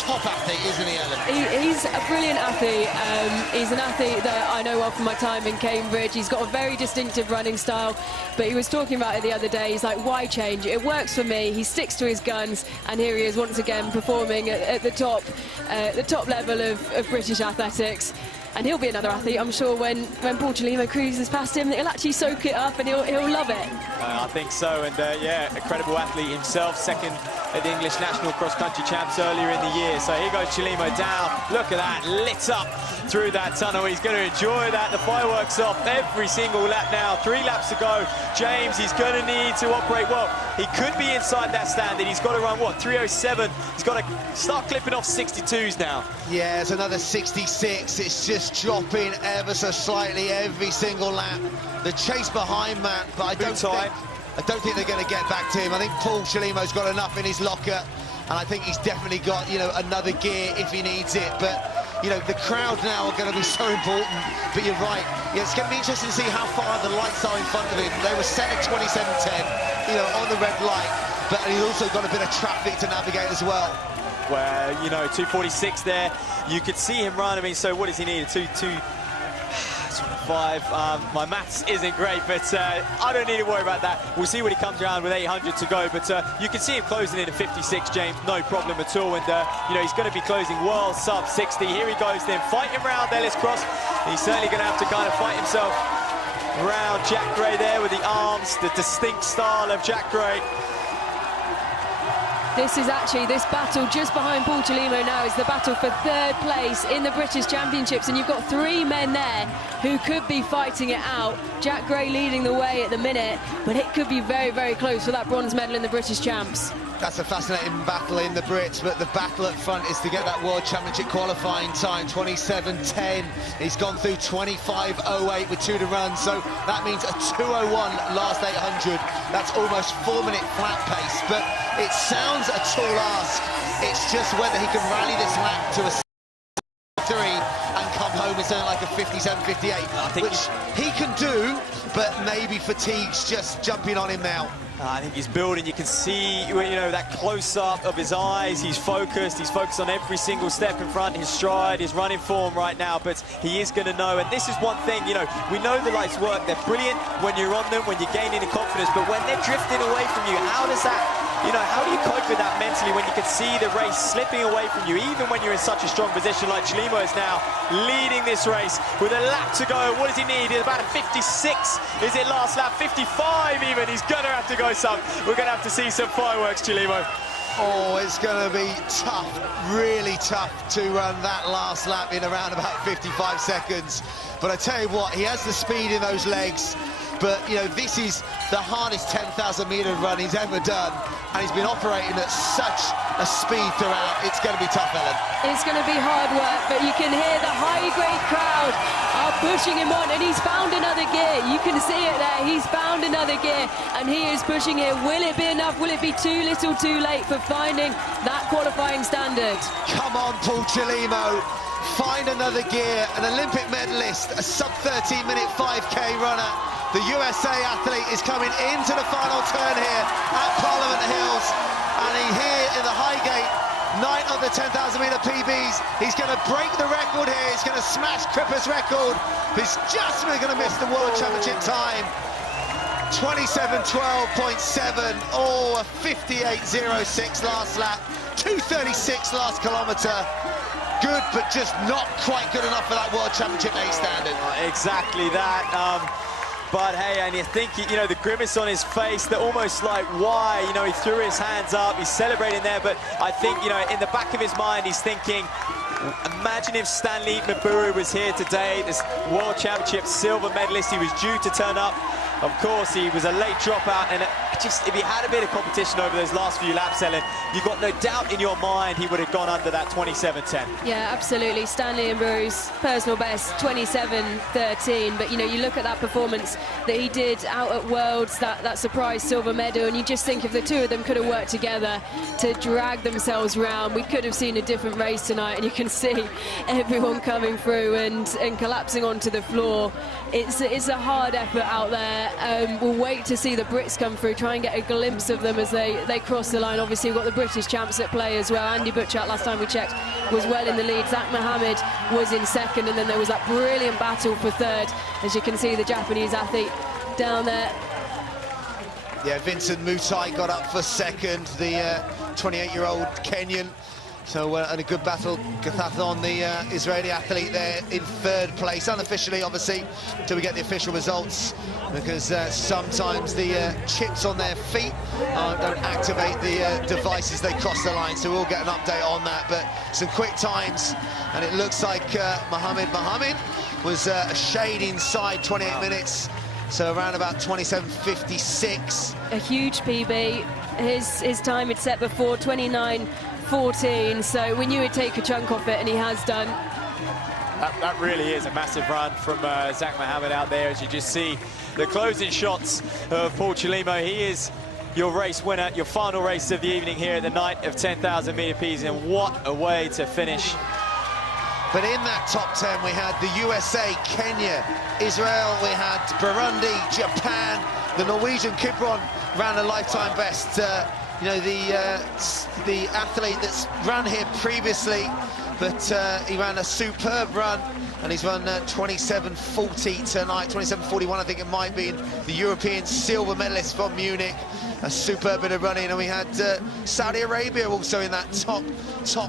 top athlete, isn't he, Ellen? He's a brilliant athlete. He's an athlete that I know well from my time in Cambridge. He's got a very distinctive running style, but he was talking about it the other day. He's like, why change? It works for me. He sticks to his guns, and here he is once again performing at the top level of British athletics. And he'll be another athlete, I'm sure, when Paul Chelimo cruises past him, he'll actually soak it up and he'll love it. I think so, and yeah, a credible athlete himself, second at the English National Cross Country Champs earlier in the year. So here goes Chelimo down. Look at that, lit up through that tunnel. He's going to enjoy that. The fireworks off every single lap now. 3 laps to go. James, he's going to need to operate well. He could be inside that standard. He's got to run, what, 3:07? He's got to start clipping off 62s now. Yeah, it's another 66. It's just dropping ever so slightly every single lap. The chase behind Matt, but I don't think they're going to get back to him. I think Paul Chelimo's got enough in his locker, and I think he's definitely got, you know, another gear if he needs it. But, you know, the crowd now are going to be so important. But you're right. Yeah, it's going to be interesting to see how far the lights are in front of him. They were set at 27:10, you know, on the red light. But he's also got a bit of traffic to navigate as well. Well, you know, 2:46 there. You could see him run. I mean, so what does he need? 2:25. My maths isn't great, but I don't need to worry about that. We'll see when he comes around with 800 to go. But you can see him closing in at 56, James, no problem at all. And you know, he's going to be closing well sub 60. Here he goes then, fighting round Ellis Cross. He's certainly going to have to kind of fight himself around Jack Gray there with the arms, the distinct style of Jack Gray. This battle just behind Paul Chelimo now is the battle for 3rd place in the British Championships, and you've got 3 men there who could be fighting it out. Jack Gray leading the way at the minute, but it could be very, very close for that bronze medal in the British Champs. That's a fascinating battle in the Brits, but the battle up front is to get that World Championship qualifying time, 27.10. He's gone through 25.08 with 2 to run, so that means a 2:01 last 800. That's almost 4-minute flat pace, but it sounds a tall ask. It's just whether he can rally this lap to a 3 and come home with something like a 57.58, which he can do, but maybe fatigue's just jumping on him now. I think he's building. You can see, you know, that close-up of his eyes. He's focused. He's focused on every single step in front, his stride, his running form right now. But he is going to know. And this is one thing, you know, we know the lights work. They're brilliant when you're on them, when you're gaining the confidence. But when they're drifting away from you, how does that, you know, how do you cope with that mentally when you can see the race slipping away from you, even when you're in such a strong position like Chelimo is now leading this race with a lap to go? What does he need? About a 56. Is it last lap? 55 even. He's going to have to go some. We're going to have to see some fireworks, Chelimo. Oh, it's going to be tough, really tough to run that last lap in around about 55 seconds. But I tell you what, he has the speed in those legs. But, you know, this is the hardest 10,000-metre run he's ever done, and he's been operating at such a speed throughout. It's going to be tough, Ellen. It's going to be hard work, but you can hear the high-grade crowd are pushing him on, and he's found another gear. You can see it there. He's found another gear, and he is pushing it. Will it be enough? Will it be too little, too late for finding that qualifying standard? Come on, Paul Chelimo. Find another gear. An Olympic medalist, a sub-13-minute 5K runner. The USA athlete is coming into the final turn here at Parliament Hills, and here in the Highgate, 9 of the 10,000-metre PBs. He's going to break the record here. He's going to smash Cripper's record. He's just going to miss the World Championship time. 27.12.7. Oh, a 58.06 last lap. 2:36 last kilometre. Good, but just not quite good enough for that World Championship A standard. Exactly that. But hey, and you think, you know, the grimace on his face, they're almost like, why? You know, he threw his hands up, he's celebrating there, but I think, you know, in the back of his mind, he's thinking, imagine if Stanley Maburu was here today, this World Championship silver medalist. He was due to turn up. Of course, he was a late dropout, and just if he had a bit of competition over those last few laps, Ellen, you've got no doubt in your mind he would have gone under that 27.10. Yeah, absolutely. Stanley Mburu's personal best, 27.13. But, you know, you look at that performance that he did out at Worlds, that surprise silver medal, and you just think if the two of them could have worked together to drag themselves round, we could have seen a different race tonight. And you can see everyone coming through and collapsing onto the floor. It's a hard effort out there. We'll wait to see the Brits come through, try and get a glimpse of them as they cross the line. Obviously, we've got the British champs at play as well. Andy Butchart, last time we checked, was well in the lead. Zach Mohammed was in second, and then there was that brilliant battle for third. As you can see, the Japanese athlete down there. Yeah, Vincent Mutai got up for second, the 28-year-old Kenyan. So, and a good battle, Gathathon, the Israeli athlete there in third place, unofficially, obviously, until we get the official results, because sometimes the chips on their feet don't activate the devices they cross the line, so we'll get an update on that. But some quick times, and it looks like Mohammed was a shade inside 28 minutes, so around about 27.56. A huge PB. His time had set before 29.14, so we knew he'd take a chunk off it, and he has done. That really is a massive run from Zach Mohammed out there, as you just see the closing shots of Paul Chelimo. He is your race winner, your final race of the evening here at the night of 10,000 metre Ps, and what a way to finish. But in that top 10, we had the USA, Kenya, Israel, we had Burundi, Japan, the Norwegian Kipron ran a lifetime best. You know, the athlete that's run here previously, but he ran a superb run, and he's run 27.40 tonight, 27.41 I think it might be, the European silver medalist from Munich. A superb bit of running, and we had Saudi Arabia also in that top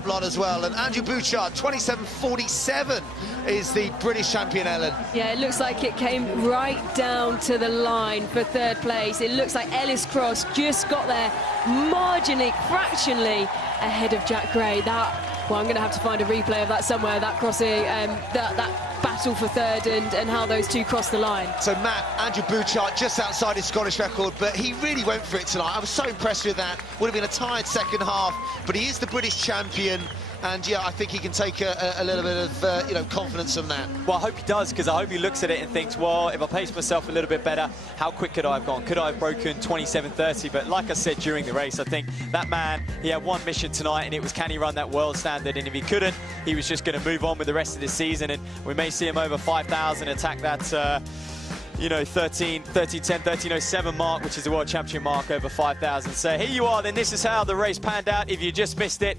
lot as well. And Andrew Butchart, 27.47 is the British champion, Ellen. Yeah, it looks like it came right down to the line for third place. It looks like Ellis Cross just got there marginally, fractionally ahead of Jack Gray. That Well, I'm going to have to find a replay of that somewhere, that crossing, that battle for third and how those two crossed the line. So Matt, Andrew Bouchard just outside his Scottish record, but he really went for it tonight. I was so impressed with that. Would have been a tired second half, but he is the British champion. And yeah, I think he can take a little bit of confidence from that. Well, I hope he does, because I hope he looks at it and thinks, well, if I pace myself a little bit better, how quick could I have gone? Could I have broken 27:30? But like I said during the race, I think that man, he had one mission tonight, and it was, can he run that world standard? And if he couldn't, he was just going to move on with the rest of the season, and we may see him over 5,000 attack that 13:10:13:07 mark, which is the world champion mark over 5,000. So here you are then. This is how the race panned out. If you just missed it,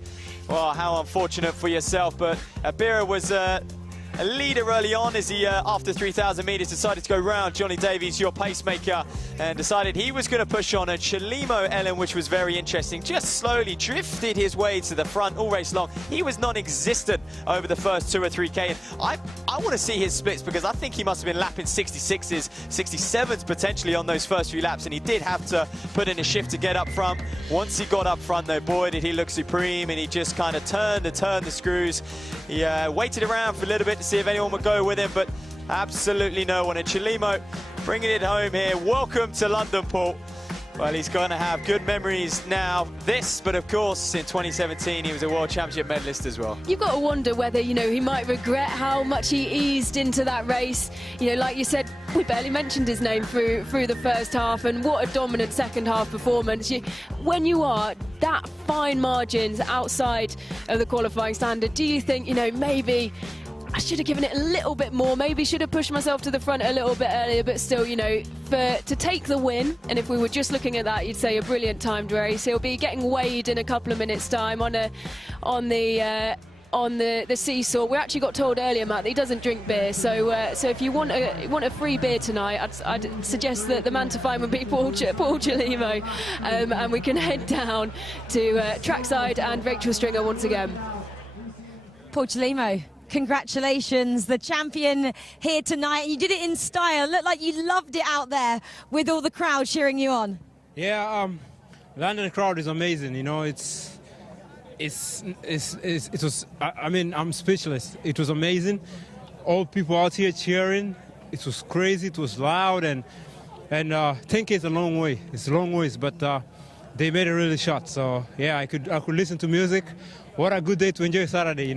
well, how unfortunate for yourself. But GBR was a leader early on as he, after 3,000 metres, decided to go round Johnny Davies, your pacemaker, and decided he was going to push on. And Chelimo Ellen, which was very interesting, just slowly drifted his way to the front all race long. He was non-existent over the first 2 or 3K. And I want to see his splits, because I think he must have been lapping 66s, 67s potentially on those first few laps, and he did have to put in a shift to get up front. Once he got up front, though, boy, did he look supreme, and he just kind of turned the screws. He waited around for a little bit to see if anyone would go with him, but absolutely no one. And Chelimo bringing it home here. Welcome to London, Paul. Well, he's going to have good memories now. But of course, in 2017, he was a world championship medalist as well. You've got to wonder whether, he might regret how much he eased into that race. Like you said, we barely mentioned his name through the first half, and what a dominant second half performance. When you are that fine margins outside of the qualifying standard, do you think, maybe I should have given it a little bit more, maybe should have pushed myself to the front a little bit earlier, but still, to take the win, and if we were just looking at that, you'd say a brilliant timed race. He'll be getting weighed in a couple of minutes' time on the seesaw. We actually got told earlier, Matt, that he doesn't drink beer, so if you want a free beer tonight, I'd suggest that the man to find would be Paul Chelimo, and we can head down to trackside and Rachel Stringer once again. Paul Chelimo, congratulations, the champion here tonight. You did it in style. Looked like you loved it out there with all the crowd cheering you on. Yeah, London crowd is amazing. It was. I mean, I'm speechless. It was amazing. All people out here cheering. It was crazy. It was loud, and 10K is a long way. It's a long ways, but they made it really short. So yeah, I could listen to music. What a good day to enjoy Saturday,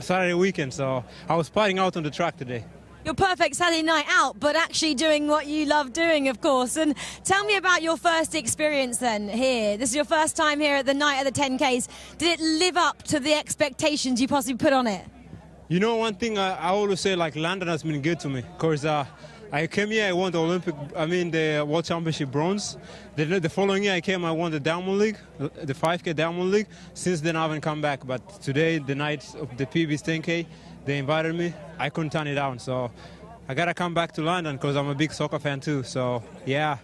Saturday weekend. So I was partying out on the track today. Your perfect Saturday night out, but actually doing what you love doing, of course. And tell me about your first experience then here. This is your first time here at the night of the 10Ks. Did it live up to the expectations you possibly put on it? One thing I always say, like, London has been good to me, because I came here, I won the World Championship bronze. The following year I came, I won the Diamond League, the 5K Diamond League. Since then I haven't come back, but today, the night of the PB's 10K, they invited me. I couldn't turn it down, so I gotta come back to London because I'm a big soccer fan too, so yeah.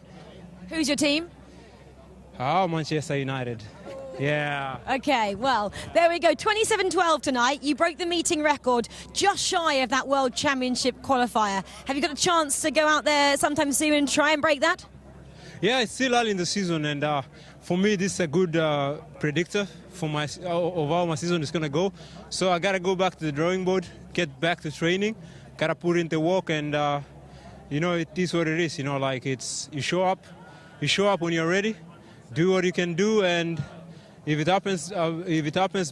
Who's your team? Oh, Manchester United. Yeah. Okay, well, there we go. 27:12 tonight. You broke the meeting record, just shy of that World Championship qualifier. Have you got a chance to go out there sometime soon and try and break that? Yeah, it's still early in the season, and for me, this is a good predictor for of how my season is going to go. So I got to go back to the drawing board, get back to training, got to put in the work, and, it is what it is. Like, you show up when you're ready, do what you can do, and if it happens,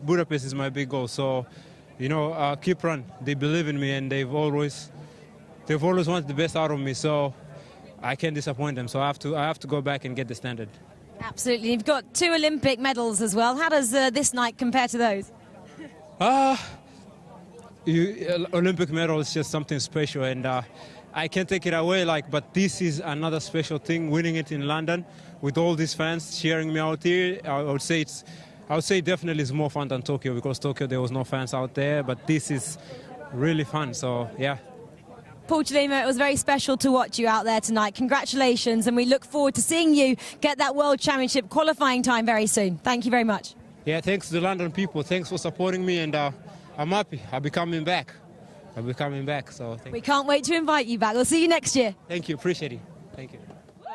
Budapest is my big goal. So, keep run. They believe in me, and they've always wanted the best out of me. So I can't disappoint them. So I have to go back and get the standard. Absolutely. You've got 2 Olympic medals as well. How does this night compare to those? Olympic medal is just something special, and I can't take it away. But this is another special thing. Winning it in London with all these fans cheering me out here, I would say definitely it's more fun than Tokyo, because Tokyo there was no fans out there. But this is really fun. So yeah. Paul Chelimo, it was very special to watch you out there tonight. Congratulations, and we look forward to seeing you get that World Championship qualifying time very soon. Thank you very much. Yeah, thanks to the London people. Thanks for supporting me, and I'm happy. I'll be coming back. So we can't wait to invite you back. We'll see you next year. Thank you. Appreciate it. Thank you.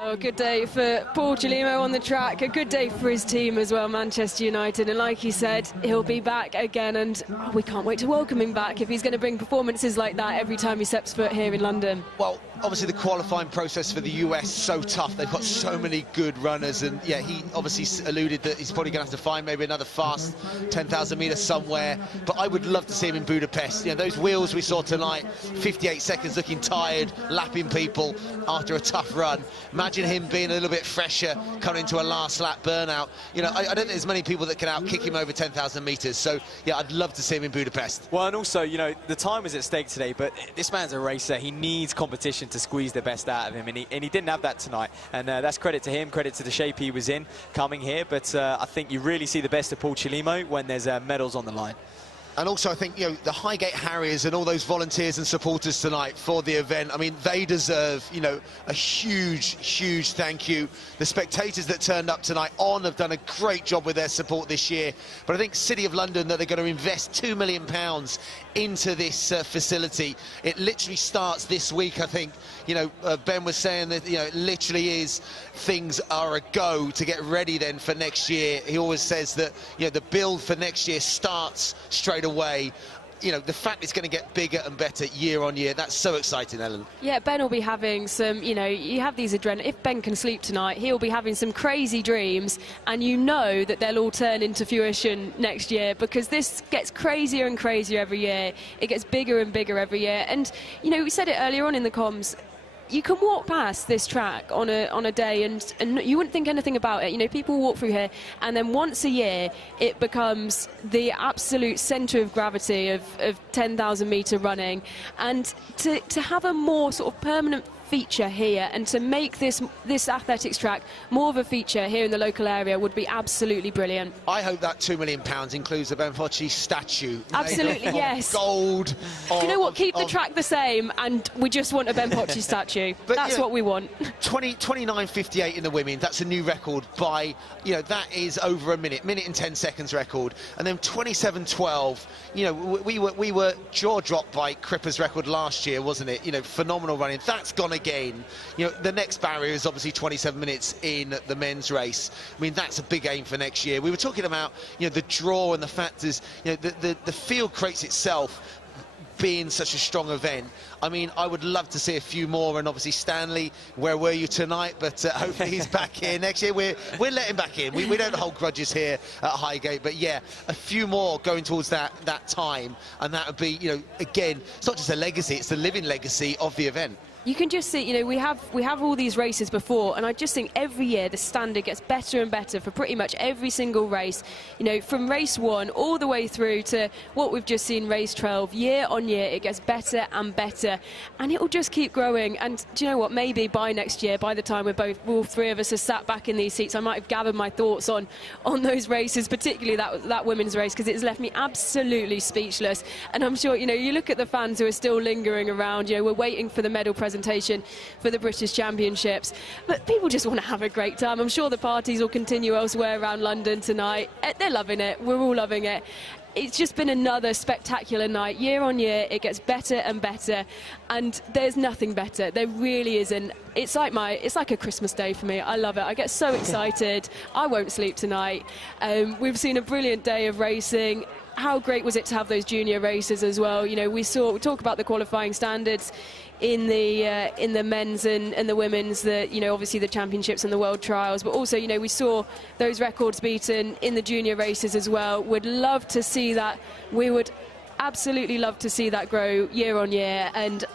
Oh, good day for Paul Chelimo on the track, a good day for his team as well, Manchester United, and like he said, he'll be back again, and we can't wait to welcome him back if he's going to bring performances like that every time he steps foot here in London. Well, obviously the qualifying process for the US so tough. They've got so many good runners, and yeah, he obviously alluded that he's probably going to have to find maybe another fast 10,000 metres somewhere, but I would love to see him in Budapest. You know, those wheels we saw tonight, 58 seconds, looking tired, lapping people after a tough run. Imagine him being a little bit fresher, coming into a last lap burnout. You know, I don't think there's many people that can out-kick him over 10,000 metres, so yeah, I'd love to see him in Budapest. Well, and also, you know, the time is at stake today, but this man's a racer. He needs competition to squeeze the best out of him, and he didn't have that tonight, and that's credit to him, credit to the shape he was in coming here, but I think you really see the best of Paul Chelimo when there's medals on the line. And also, I think, you know, the Highgate Harriers and all those volunteers and supporters tonight for the event, I mean, they deserve, you know, a huge, huge thank you. The spectators that turned up tonight have done a great job with their support this year. But I think City of London, that are going to invest £2 million into this facility. It literally starts this week, I think. You know, Ben was saying that, you know, it literally is, things are a go to get ready then for next year. He always says that, you know, the build for next year starts straight away. You know, the fact it's going to get bigger and better year on year, that's so exciting, Ellen. Yeah, Ben will be having some, you know, you have these adrenaline. If Ben can sleep tonight, he'll be having some crazy dreams, and you know that they'll all turn into fruition next year, because this gets crazier and crazier every year. It gets bigger and bigger every year. And, you know, we said it earlier on in the comms, you can walk past this track on a day and you wouldn't think anything about it. You know, people walk through here, and then once a year it becomes the absolute centre of gravity of 10,000 metre running. And to have a more sort of permanent feature here, and to make this athletics track more of a feature here in the local area, would be absolutely brilliant. I hope that £2 million includes a Ben Pocci statue. Absolutely, yes. Gold. You know what? Keep the track the same, and we just want a Ben Pocci statue. But that's what we want. 29.58 in the women. That's a new record by, you know, that is over a minute and 10 seconds record. And then 27.12. You know, we were jaw dropped by Cripper's record last year, wasn't it? You know, phenomenal running. That's gone again. You know, the next barrier is obviously 27 minutes in the men's race. I mean, that's a big aim for next year. We were talking about, you know, the draw and the factors, you know, the field creates itself being such a strong event. I mean, I would love to see a few more, and obviously Stanley, where were you tonight? But hopefully he's back here next year. We're letting him back in. We don't hold grudges here at Highgate, but yeah, a few more going towards that time, and that would be, you know, again, it's not just a legacy, it's the living legacy of the event. You can just see, you know, we have all these races before, and I just think every year the standard gets better and better for pretty much every single race. You know, from race 1 all the way through to what we've just seen, race 12. Year on year, it gets better and better, and it will just keep growing. And do you know what? Maybe by next year, by the time all three of us are sat back in these seats, I might have gathered my thoughts on those races, particularly that women's race, because it's left me absolutely speechless. And I'm sure, you know, you look at the fans who are still lingering around. You know, we're waiting for the medal presentation for the British Championships, but people just want to have a great time. I'm sure the parties will continue elsewhere around London tonight. They're loving it. We're all loving it. It's just been another spectacular night. Year on year, it gets better and better, and there's nothing better. There really isn't. It's like a Christmas day for me. I love it. I get so excited. I won't sleep tonight. We've seen a brilliant day of racing. How great was it to have those junior races as well? You know, we talk about the qualifying standards in the men's and the women's, you know, obviously the championships and the world trials, but also, you know, we saw those records beaten in the junior races as well. Would love to see that. We would absolutely love to see that grow year on year, and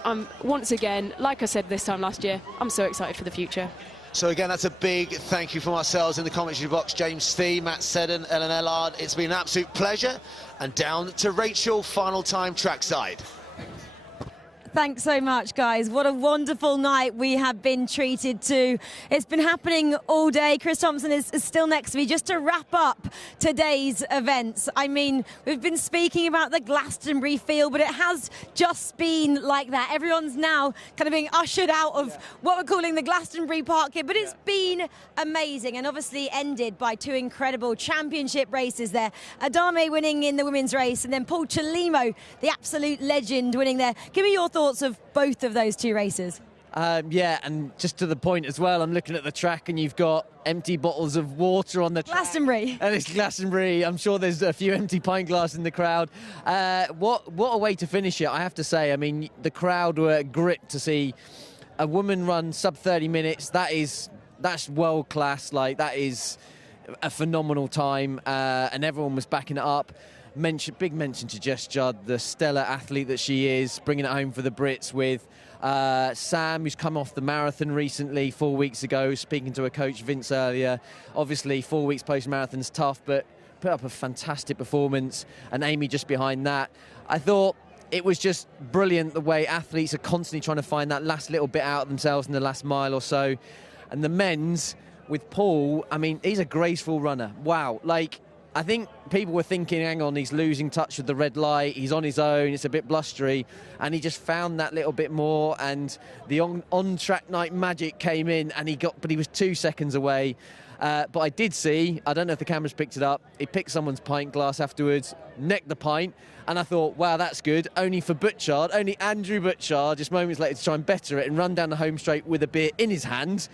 once again, like I said this time last year, I'm so excited for the future. So again, that's a big thank you from ourselves in the commentary box. James Stee, Matt Seddon, Ellen Ellard. It's been an absolute pleasure. And down to Rachel, final time trackside. Thanks so much, guys. What a wonderful night we have been treated to. It's been happening all day. Chris Thompson is still next to me just to wrap up today's events. I mean, we've been speaking about the Glastonbury field, but it has just been like that. Everyone's now kind of being ushered out of what we're calling the Glastonbury Park here, but it's been amazing, and obviously ended by two incredible championship races there. Adame winning in the women's race, and then Paul Chelimo, the absolute legend, winning there. Give me your thoughts of both of those two races. Yeah, and just to the point as well, I'm looking at the track and you've got empty bottles of water on the track. Glastonbury. And it's Glastonbury. I'm sure there's a few empty pint glasses in the crowd. What a way to finish it, I have to say. I mean, the crowd were gripped to see a woman run sub 30 minutes. That's world class. Like, that is a phenomenal time, and everyone was backing it up. Big mention to Jess Judd, the stellar athlete that she is, bringing it home for the Brits with Sam, who's come off the marathon recently 4 weeks ago, speaking to her coach Vince earlier. Obviously 4 weeks post-marathon's tough, but put up a fantastic performance, and Amy just behind that. I thought it was just brilliant the way athletes are constantly trying to find that last little bit out of themselves in the last mile or so. And the men's with Paul, I mean, he's a graceful runner. Wow. Like, I think people were thinking, hang on, he's losing touch with the red light, he's on his own, it's a bit blustery, and he just found that little bit more, and the on-track night magic came in, and but he was 2 seconds away. But I did see, I don't know if the cameras picked it up, he picked someone's pint glass afterwards, necked the pint, and I thought, wow, that's good. Only for Butchard, only Andrew Butchard, just moments later to try and better it and run down the home straight with a beer in his hand,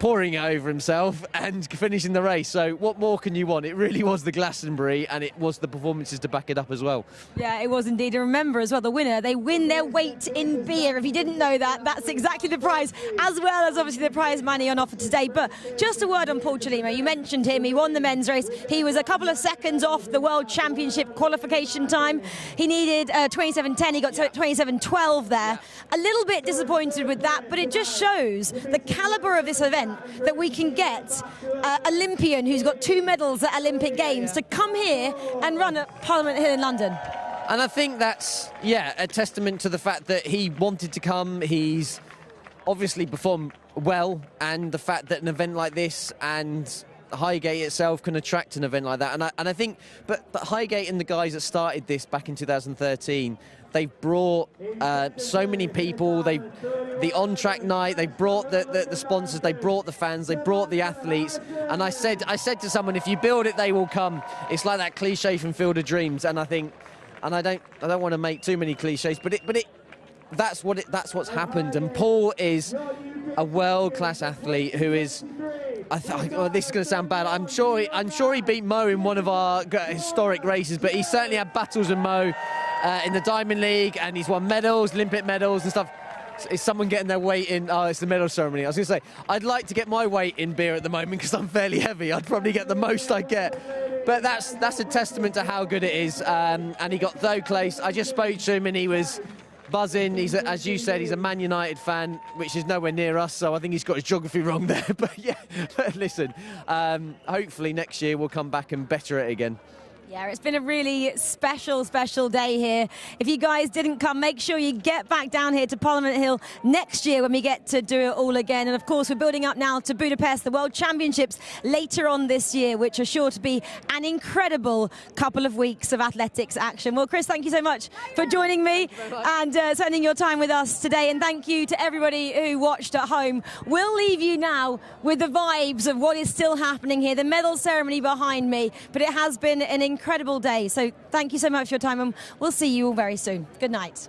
pouring it over himself and finishing the race. So what more can you want? It really was the Glastonbury, and it was the performances to back it up as well. Yeah, it was indeed. And remember as well, the winner, they win their weight in beer. If you didn't know that, that's exactly the prize, as well as obviously the prize money on offer today. But just a word on Paul Chelimo. You mentioned him. He won the men's race. He was a couple of seconds off the World Championship qualification time. He needed 27.10. He got 27.12 there. A little bit disappointed with that, but it just shows the calibre of this event, that we can get Olympian who's got 2 medals at Olympic Games to come here and run at Parliament Hill in London. And I think that's, yeah, a testament to the fact that he wanted to come. He's obviously performed well, and the fact that an event like this and Highgate itself can attract an event like that. And I think, but Highgate and the guys that started this back in 2013, they've brought so many people. The on-track night, they brought the sponsors, they brought the fans, they brought the athletes. And I said to someone, if you build it, they will come. It's like that cliche from Field of Dreams. And I think, and I don't want to make too many cliches, but that's what's happened. And Paul is a world-class athlete who is. This is going to sound bad. I'm sure he beat Mo in one of our historic races, but he certainly had battles with Mo in the Diamond League, and he's won medals, Olympic medals and stuff. Is someone getting their weight in? Oh, it's the medal ceremony. I was going to say, I'd like to get my weight in beer at the moment because I'm fairly heavy. I'd probably get the most I get. But that's a testament to how good it is. And he got so close. I just spoke to him and he was buzzing. As you said, he's a Man United fan, which is nowhere near us, so I think he's got his geography wrong there. But yeah, but listen, hopefully next year we'll come back and better it again. Yeah, it's been a really special day here. If you guys didn't come, make sure you get back down here to Parliament Hill next year when we get to do it all again. And of course, we're building up now to Budapest, the World Championships later on this year, which are sure to be an incredible couple of weeks of athletics action. Well, Chris, thank you so much for joining me and spending your time with us today. And thank you to everybody who watched at home. We'll leave you now with the vibes of what is still happening here, the medal ceremony behind me. But it has been an incredible day. So thank you so much for your time, and we'll see you all very soon. Good night.